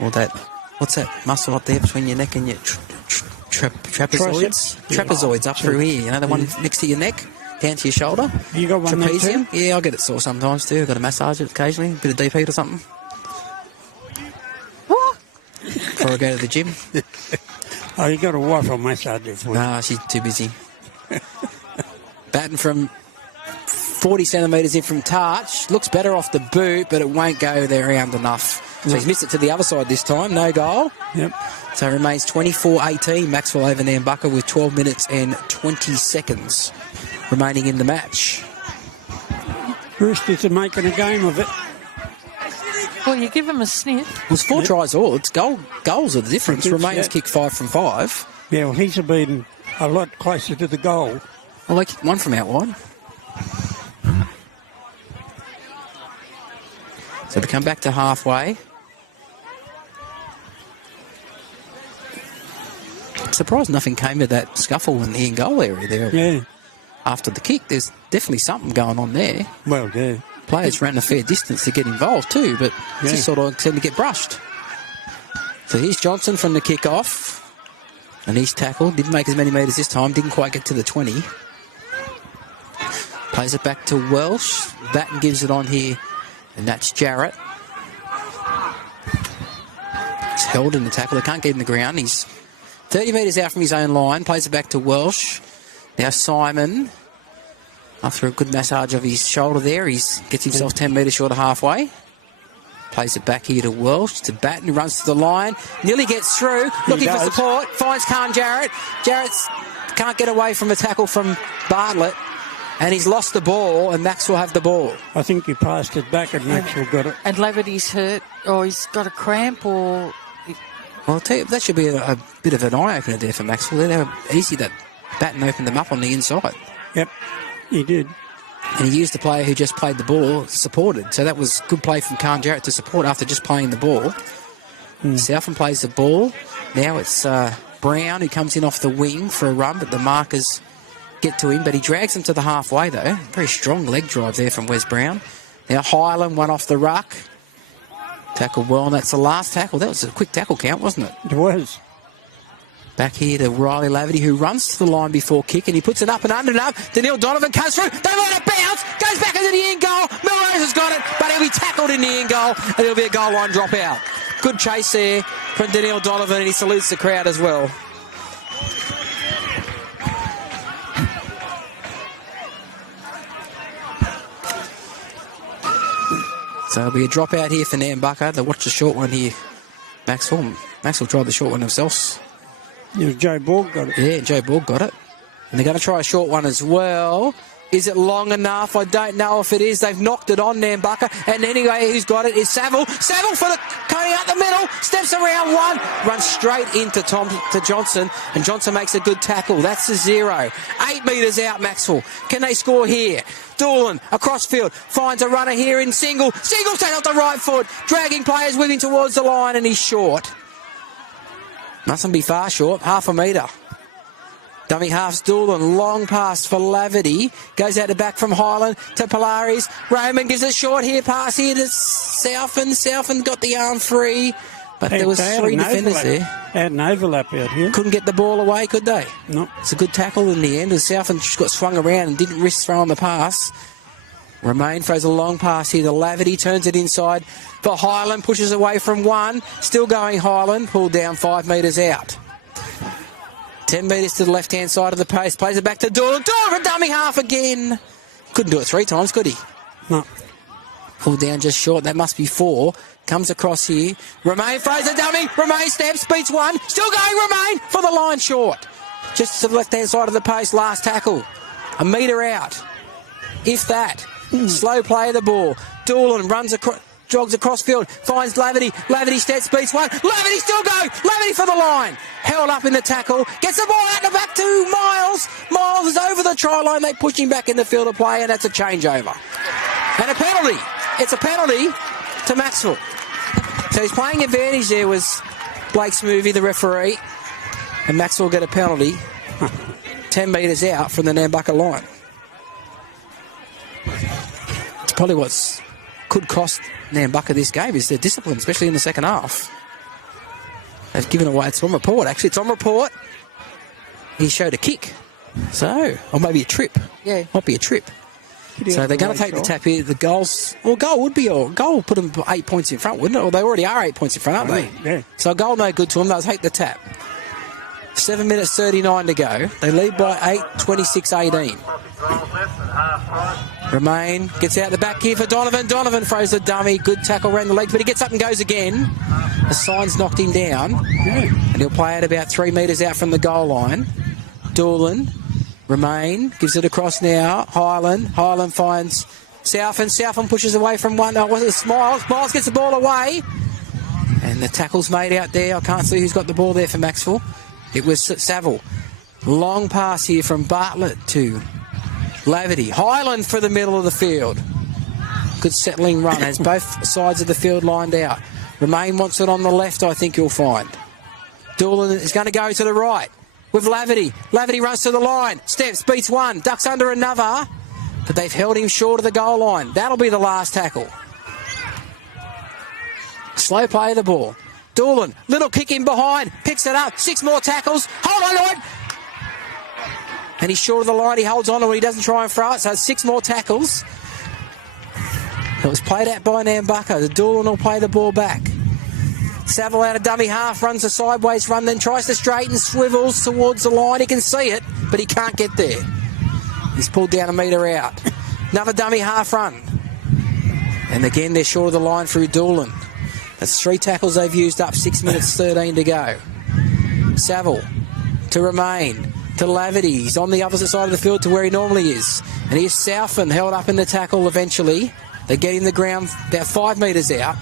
Or that, what's that muscle up there between your neck and your trapezoids? Trapezoids up through here, you know, the one next to your neck, down to your shoulder. You got one there too? Yeah, I get it sore sometimes too. I've got to massage it occasionally, a bit of deep heat or something. What? Before I go to the gym. Oh, you got a wife on massage it for you. Nah, she's too busy. Batten from 40 centimetres in from touch. Looks better off the boot, but it won't go there around enough. So he's missed it to the other side this time. No goal. Yep. So it remains 24-18. Maxwell over Nambaka with 12 minutes and 20 seconds remaining in the match. Roosters are making a game of it. Well, you give him a sniff. It was 4 tries all. It's goals are the difference. Remains kicked 5 from 5. Yeah, well, he's been a lot closer to the goal. Well, they kicked 1 from out wide. So to come back to halfway. Surprised nothing came of that scuffle in the in-goal area there. Yeah. After the kick, there's definitely something going on there. Well, yeah. Players ran a fair distance to get involved too, but just sort of seemed to get brushed. So here's Johnson from the kick-off. And he's tackled. Didn't make as many metres this time. Didn't quite get to the 20. Plays it back to Welsh. Batten gives it on here. And that's Jarrett. He's held in the tackle. They can't get in the ground. He's 30 metres out from his own line. Plays it back to Welsh. Now Simon. After a good massage of his shoulder there, he gets himself 10 metres short of halfway. Plays it back here to Welsh, to Batten, who runs to the line. Nearly gets through, looking for support. Finds Khan Jarrett. Jarrett can't get away from a tackle from Bartlett. And he's lost the ball, and Maxwell have the ball. I think he passed it back and Maxwell got it. And Laverty's hurt, or he's got a cramp, or... Well, I'll tell you, that should be a bit of an eye-opener there for Maxwell. They were easy that Batten opened them up on the inside. Yep, he did. And he used the player who just played the ball, supported. So that was good play from Khan Jarrett to support after just playing the ball. Southland plays the ball. Now it's Brown, who comes in off the wing for a run, but the markers get to him, but he drags them to the halfway, though. Very strong leg drive there from Wes Brown. Now Highland, one off the ruck. Tackled well, and that's the last tackle. That was a quick tackle count, wasn't it? It was. Back here to Riley Laverty, who runs to the line before kick, and he puts it up and under and up. Daniil Donovan comes through. They let it bounce. Goes back into the end goal. Melrose has got it, but he'll be tackled in the end goal, and it'll be a goal line dropout. Good chase there from Daniil Donovan, and he salutes the crowd as well. So it'll be a dropout here for Nambaka. They'll watch the short one here. Maxwell tried the short one themselves. Yeah, Joe Borg got it. Yeah, Joe Borg got it. And they're going to try a short one as well. Is it long enough? I don't know if it is. They've knocked it on Nambaka. And anyway, who's got it is Saville. Saville for the coming out the middle. Steps around one. Runs straight into Johnson. And Johnson makes a good tackle. That's a 0. 8 metres out, Maxwell. Can they score here? Doolan across field. Finds a runner here in single. Single's taken off the right foot. Dragging players with him towards the line. And he's short. Mustn't be far short. Half a metre. Dummy half's Doolan, long pass for Laverty. Goes out the back from Highland to Polaris. Roman gives a short here, pass here to Southend. Southend got the arm free, but there was 3 defenders there. Had an overlap out here. Couldn't get the ball away, could they? No. It's a good tackle in the end, as Southend just got swung around and didn't risk throwing the pass. Romain throws a long pass here to Laverty, turns it inside for Highland, pushes away from one. Still going Highland, pulled down 5 metres out. 10 metres to the left-hand side of the post. Plays it back to Doolan. Doolan for dummy half again. Couldn't do it 3 times, could he? No. Pulled down just short. That must be 4. Comes across here. Romain throws a dummy. Romain steps, beats one. Still going Romain for the line short. Just to the left-hand side of the post. Last tackle. A metre out. If that. Slow play of the ball. Doolan runs across. Jogs across field, finds Laverty. Laverty steps, beats one. Laverty still going. Laverty for the line. Held up in the tackle. Gets the ball out the back to Miles. Miles is over the try line. They push him back in the field of play, and that's a changeover. And a penalty. It's a penalty to Maxwell. So he's playing advantage there was Blake Smoothy, the referee. And Maxwell get a penalty 10 metres out from the Nambaka line. It's probably what's could cost Nambaka this game is their discipline, especially in the second half. They've given away. It's on report, actually. It's on report. He showed a kick. So, or maybe a trip. Yeah. Might be a trip. So they're going to take the tap here. The goals, well, goal would be, or goal would put them 8 points in front, wouldn't it? Or they already are 8 points in front, aren't they? Yeah. So a goal no good to them. They'll take the tap. 7 minutes 39 to go. They lead by 8, 26-18. Romain gets out the back here for Donovan. Donovan throws a dummy. Good tackle around the legs, but he gets up and goes again. The sign's knocked him down. And he'll play it about 3 metres out from the goal line. Doolan. Romain gives it across now. Highland. Highland finds Southend. Southend pushes away from one. Oh, was it Smiles? Smiles gets the ball away. And the tackle's made out there. I can't see who's got the ball there for Macksville. It was Saville. Long pass here from Bartlett to Laverty. Highland for the middle of the field. Good settling run as both sides of the field lined out. Romain wants it on the left, I think you'll find. Doolan is going to go to the right with Laverty. Laverty runs to the line. Steps, beats one. Ducks under another. But they've held him short of the goal line. That'll be the last tackle. Slow play of the ball. Doolan, little kick in behind, picks it up, 6 more tackles, hold on to it! And he's short of the line, he holds on to it, he doesn't try and throw it, so 6 more tackles. It was played out by Nambaka, the Doolan will play the ball back. Saville out of dummy half, runs a sideways run, then tries to straighten, swivels towards the line, he can see it, but he can't get there. He's pulled down a metre out. Another dummy half run. And again, they're short of the line through Doolan. That's 3 tackles they've used up, 6 minutes 13 to go. Saville to Romain, to Laverty. He's on the opposite side of the field to where he normally is. And here's Southend held up in the tackle eventually. They get in the ground about 5 metres out.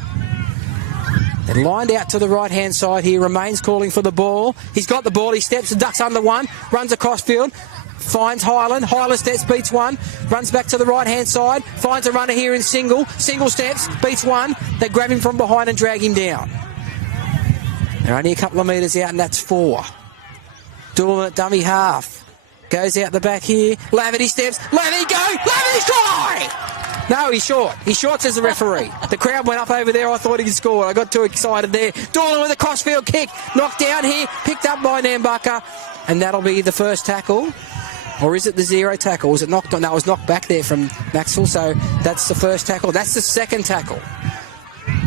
They're lined out to the right-hand side here. Romain's calling for the ball. He's got the ball. He steps and ducks under one. Runs across field. Finds Highland. Highland steps, beats one. Runs back to the right-hand side. Finds a runner here in single. Single steps, beats one. They grab him from behind and drag him down. They're only a couple of metres out, and that's 4. Doolan at dummy half. Goes out the back here. Lavity steps. Lavity go. Lavity try! No, he's short. He's short, says the referee. The crowd went up over there. I thought he could score. I got too excited there. Doolan with a crossfield kick. Knocked down here. Picked up by Nambaka. And that'll be the first tackle. Or is it the zero tackle? Was it knocked on? No, it was knocked back there from Maxwell. So that's the first tackle. That's the second tackle.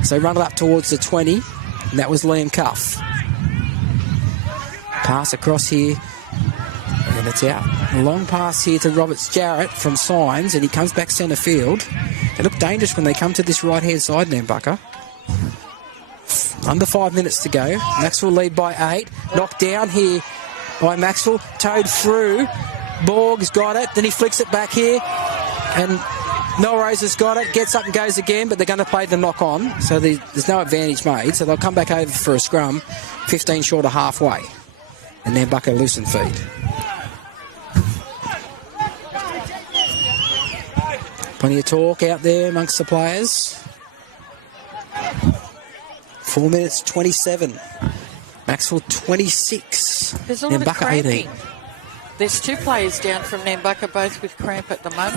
So run it up towards the 20. And that was Liam Cuff. Pass across here. And it's out. A long pass here to Roberts Jarrett from Signs. And he comes back centre field. They look dangerous when they come to this right-hand side, Nambaka. Under 5 minutes to go. Maxwell lead by 8. Knocked down here by Maxwell. Towed through. Borg's got it. Then he flicks it back here. And Melrose has got it. Gets up and goes again. But they're going to play the knock on. So there's no advantage made. So they'll come back over for a scrum. 15 short of halfway. And Nambaka loose and feed. Plenty of talk out there amongst the players. 4 minutes 27. Maxwell 26. There's a lot of Nambaka cramping. 18. There's 2 players down from Nambaka, both with cramp at the moment.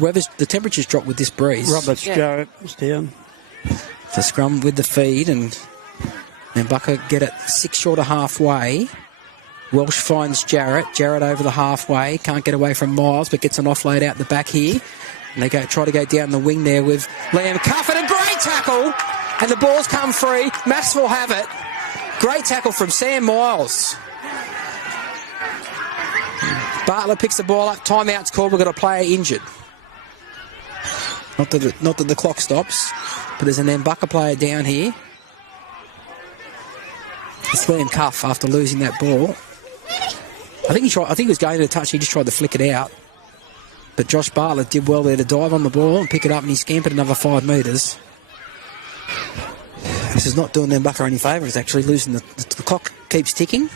Well, the temperatures dropped with this breeze. Roberts Jarrett is down. The scrum with the feed, and Nambaka get it 6 short of halfway. Welsh finds Jarrett. Jarrett over the halfway. Can't get away from Miles, but gets an offload out the back here. And they try to go down the wing there with Liam Cuff, and a great tackle. And the ball's come free. Maxwell have it. Great tackle from Sam Miles. Bartlett picks the ball up. Timeout's called. We've got a player injured. Not that the clock stops, but there's an Nambaka player down here. It's Liam Cuff after losing that ball. I think he was going to the touch. He just tried to flick it out. But Josh Bartlett did well there to dive on the ball and pick it up, and he scampered another 5 metres. This is not doing Nambaka any favours, actually losing the clock keeps ticking.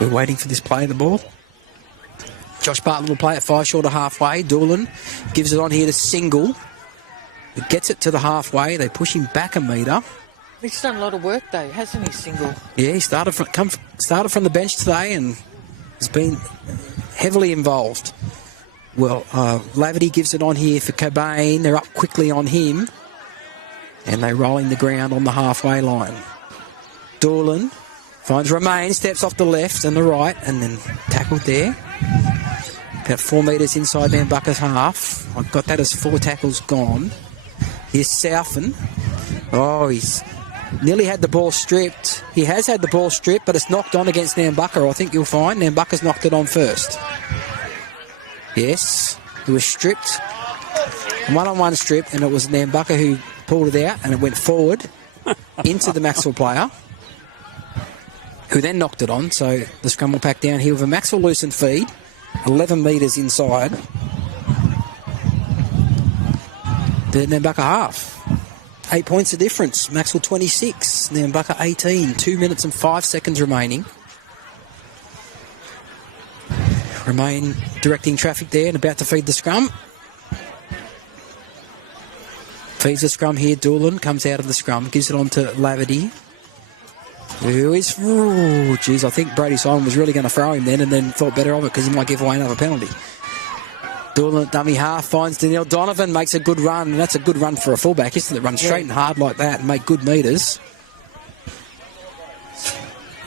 We're waiting for this play of the ball. Josh Bartlett will play it 5 short of halfway. Doolan gives it on here to Single. He gets it to the halfway. They push him back a metre. He's done a lot of work, though, hasn't he, Single? Yeah, he started from the bench today and has been heavily involved. Well, Lavity gives it on here for Cobain. They're up quickly on him. And they're rolling the ground on the halfway line. Doolan finds Romain, steps off the left and the right, and then tackled there. About 4 metres inside Nambaka's half. I've got that as 4 tackles gone. Here's Southern. Oh, he's nearly had the ball stripped. He has had the ball stripped, but it's knocked on against Nambaka, I think you'll find. Nambaka's knocked it on first. Yes, it was stripped. One-on-one strip, and it was Nambaka who pulled it out, and it went forward into the Maxwell player, who then knocked it on. So the scrum will pack down here with a Maxwell loose and feed, 11 metres inside the Nambaka half. 8 points of difference. Maxwell 26, Nambaka 18. 2 minutes and 5 seconds remaining. Remain directing traffic there and about to feed the scrum. Feeds the scrum here. Doolan comes out of the scrum, gives it on to Lavity. Who is... Oh, geez, I think Brady Simon was really going to throw him then and then thought better of it because he might give away another penalty. Doolan at dummy half finds Danielle Donovan, makes a good run, and that's a good run for a fullback, isn't it? Run straight and hard like that and make good metres.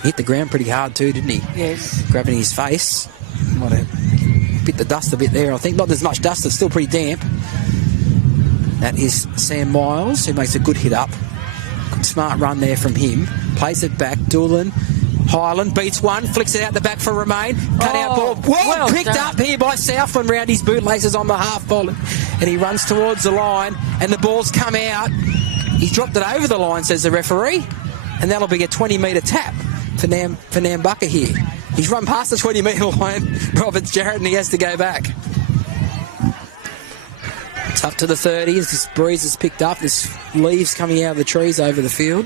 He hit the ground pretty hard too, didn't he? Yes. Grabbing his face. Might have bit the dust a bit there, I think. Not as much dust, it's still pretty damp. That is Sam Miles, who makes a good hit up. Good smart run there from him. Plays it back. Doolan. Highland beats one, flicks it out the back for Romain. Cut out ball. Well picked up here by Southland round his bootlaces on the half volley. And he runs towards the line, and the ball's come out. He's dropped it over the line, says the referee. And that'll be a 20-metre tap for Nambaka here. He's run past the 20-metre line, Roberts Jarrett, and he has to go back. It's up to the 30 as this breeze has picked up. There's leaves coming out of the trees over the field.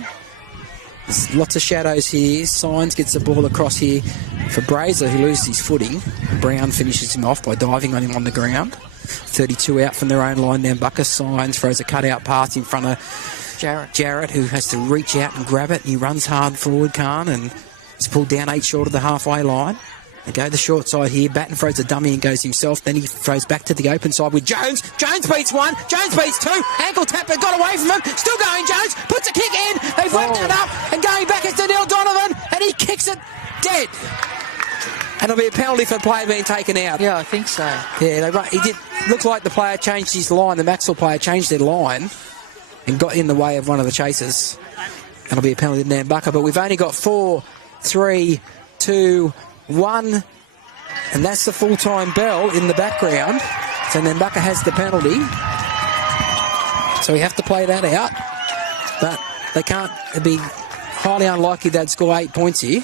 There's lots of shadows here. Signs gets the ball across here for Brazier, who loses his footing. Brown finishes him off by diving on him on the ground. 32 out from their own line. Nambaka signs, throws a cut-out pass in front of Jarrett, who has to reach out and grab it. He runs hard forward, Khan, and is pulled down 8 short of the halfway line. They go the short side here. Batten throws a dummy and goes himself. Then he throws back to the open side with Jones. Jones beats 1. Jones beats 2. Ankle tap, but got away from him. Still going, Jones. Puts a kick in. They've wrapped it up. And going back is to Neil Donovan. And he kicks it dead. And it'll be a penalty for the player being taken out. Yeah, I think so. Yeah, he did. Looked like the player changed his line. The Maxwell player changed their line and got in the way of one of the chasers. And it'll be a penalty to Nambaka. But we've only got 4, 3, 2, 1, and that's the full-time bell in the background. So Nambaka has the penalty. So we have to play that out. But they can't. It'd be highly unlikely they'd score 8 points here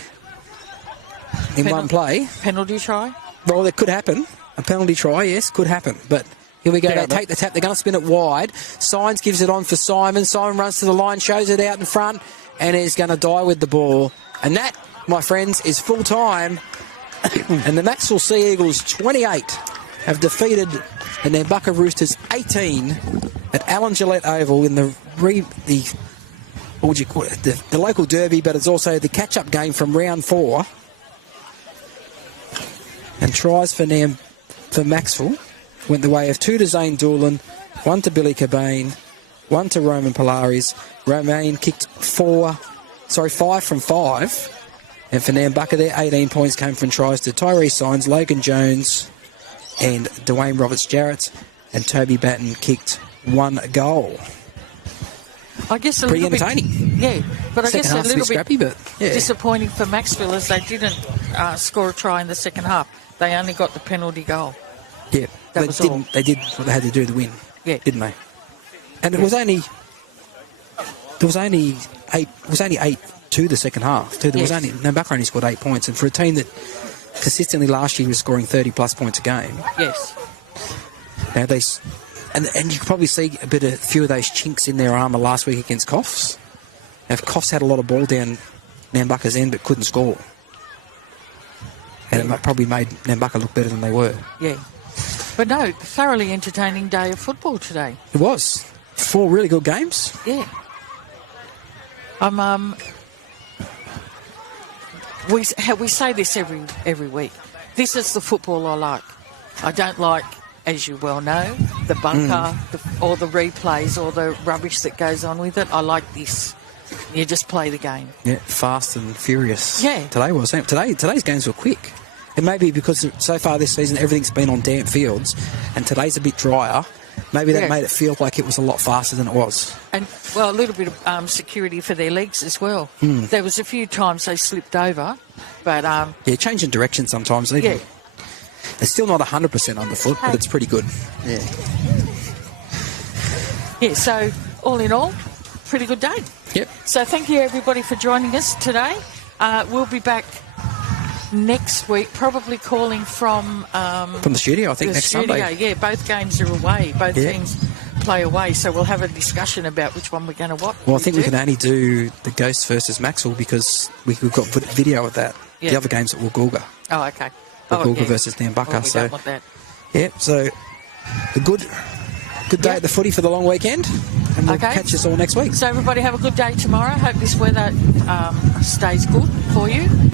in one play. Penalty try? Well, it could happen. A penalty try, yes, could happen. But here we go. They take the tap. They're going to spin it wide. Signs gives it on for Simon. Simon runs to the line, shows it out in front, and is going to die with the ball. And that, my friends, is full-time. And the Maxwell Sea Eagles 28 have defeated the Nambucca Roosters 18 at Alan Gillette Oval in the what would you call it? The local derby, but it's also the catch-up game from round 4. And tries for Maxwell went the way of 2 to Zane Doolan, 1 to Billy Cobain, 1 to Roman Polaris. Romain kicked 5 from 5. And for Nambaka, their 18 points came from tries to Tyree Signs, Logan Jones, and Dwayne Roberts-Jarrett. And Toby Batten kicked 1 goal. I guess pretty entertaining. Yeah, but I guess a little bit scrappy, but disappointing for Maxwell as they didn't score a try in the second half. They only got the penalty goal. Yeah, That was all. They did what they had to do to win. Yeah, didn't they? And it was only 8. It was only 8 to the second half. Nambaka only scored 8 points, and for a team that consistently last year was scoring 30+ points a game. Yes. Now and you could probably see a few of those chinks in their armour last week against Coffs. Now, if Coffs had a lot of ball down Nambucca's end but couldn't score, and it probably made Nambaka look better than they were. Yeah. But no, thoroughly entertaining day of football today. It was 4 really good games. Yeah. We say this every week. This is the football I like. I don't like, as you well know, the bunker or the replays or the rubbish that goes on with it. I like this. You just play the game. Yeah, fast and furious. Yeah. Today's games were quick. It may be because so far this season everything's been on damp fields and today's a bit drier. Maybe that made it feel like it was a lot faster than it was. And, well, a little bit of security for their legs as well. There was a few times they slipped over, but... yeah, changing direction sometimes. They're still not 100% underfoot, but it's pretty good. Yeah. Yeah, so all in all, pretty good day. Yep. So thank you, everybody, for joining us today. We'll be back next week, probably calling from the studio, I think, next Sunday. Yeah, both games are away. Both teams play away, so we'll have a discussion about which one we're going to watch. Well, I think we can only do the Ghosts versus Maxwell because we've got video of that. Yeah. The other game's at Woolgoolga. Oh, okay. Woolgoolga versus Nambaka. We don't want that. Yeah, so a good day at the footy for the long weekend, and we'll catch us all next week. So everybody have a good day tomorrow. Hope this weather stays good for you.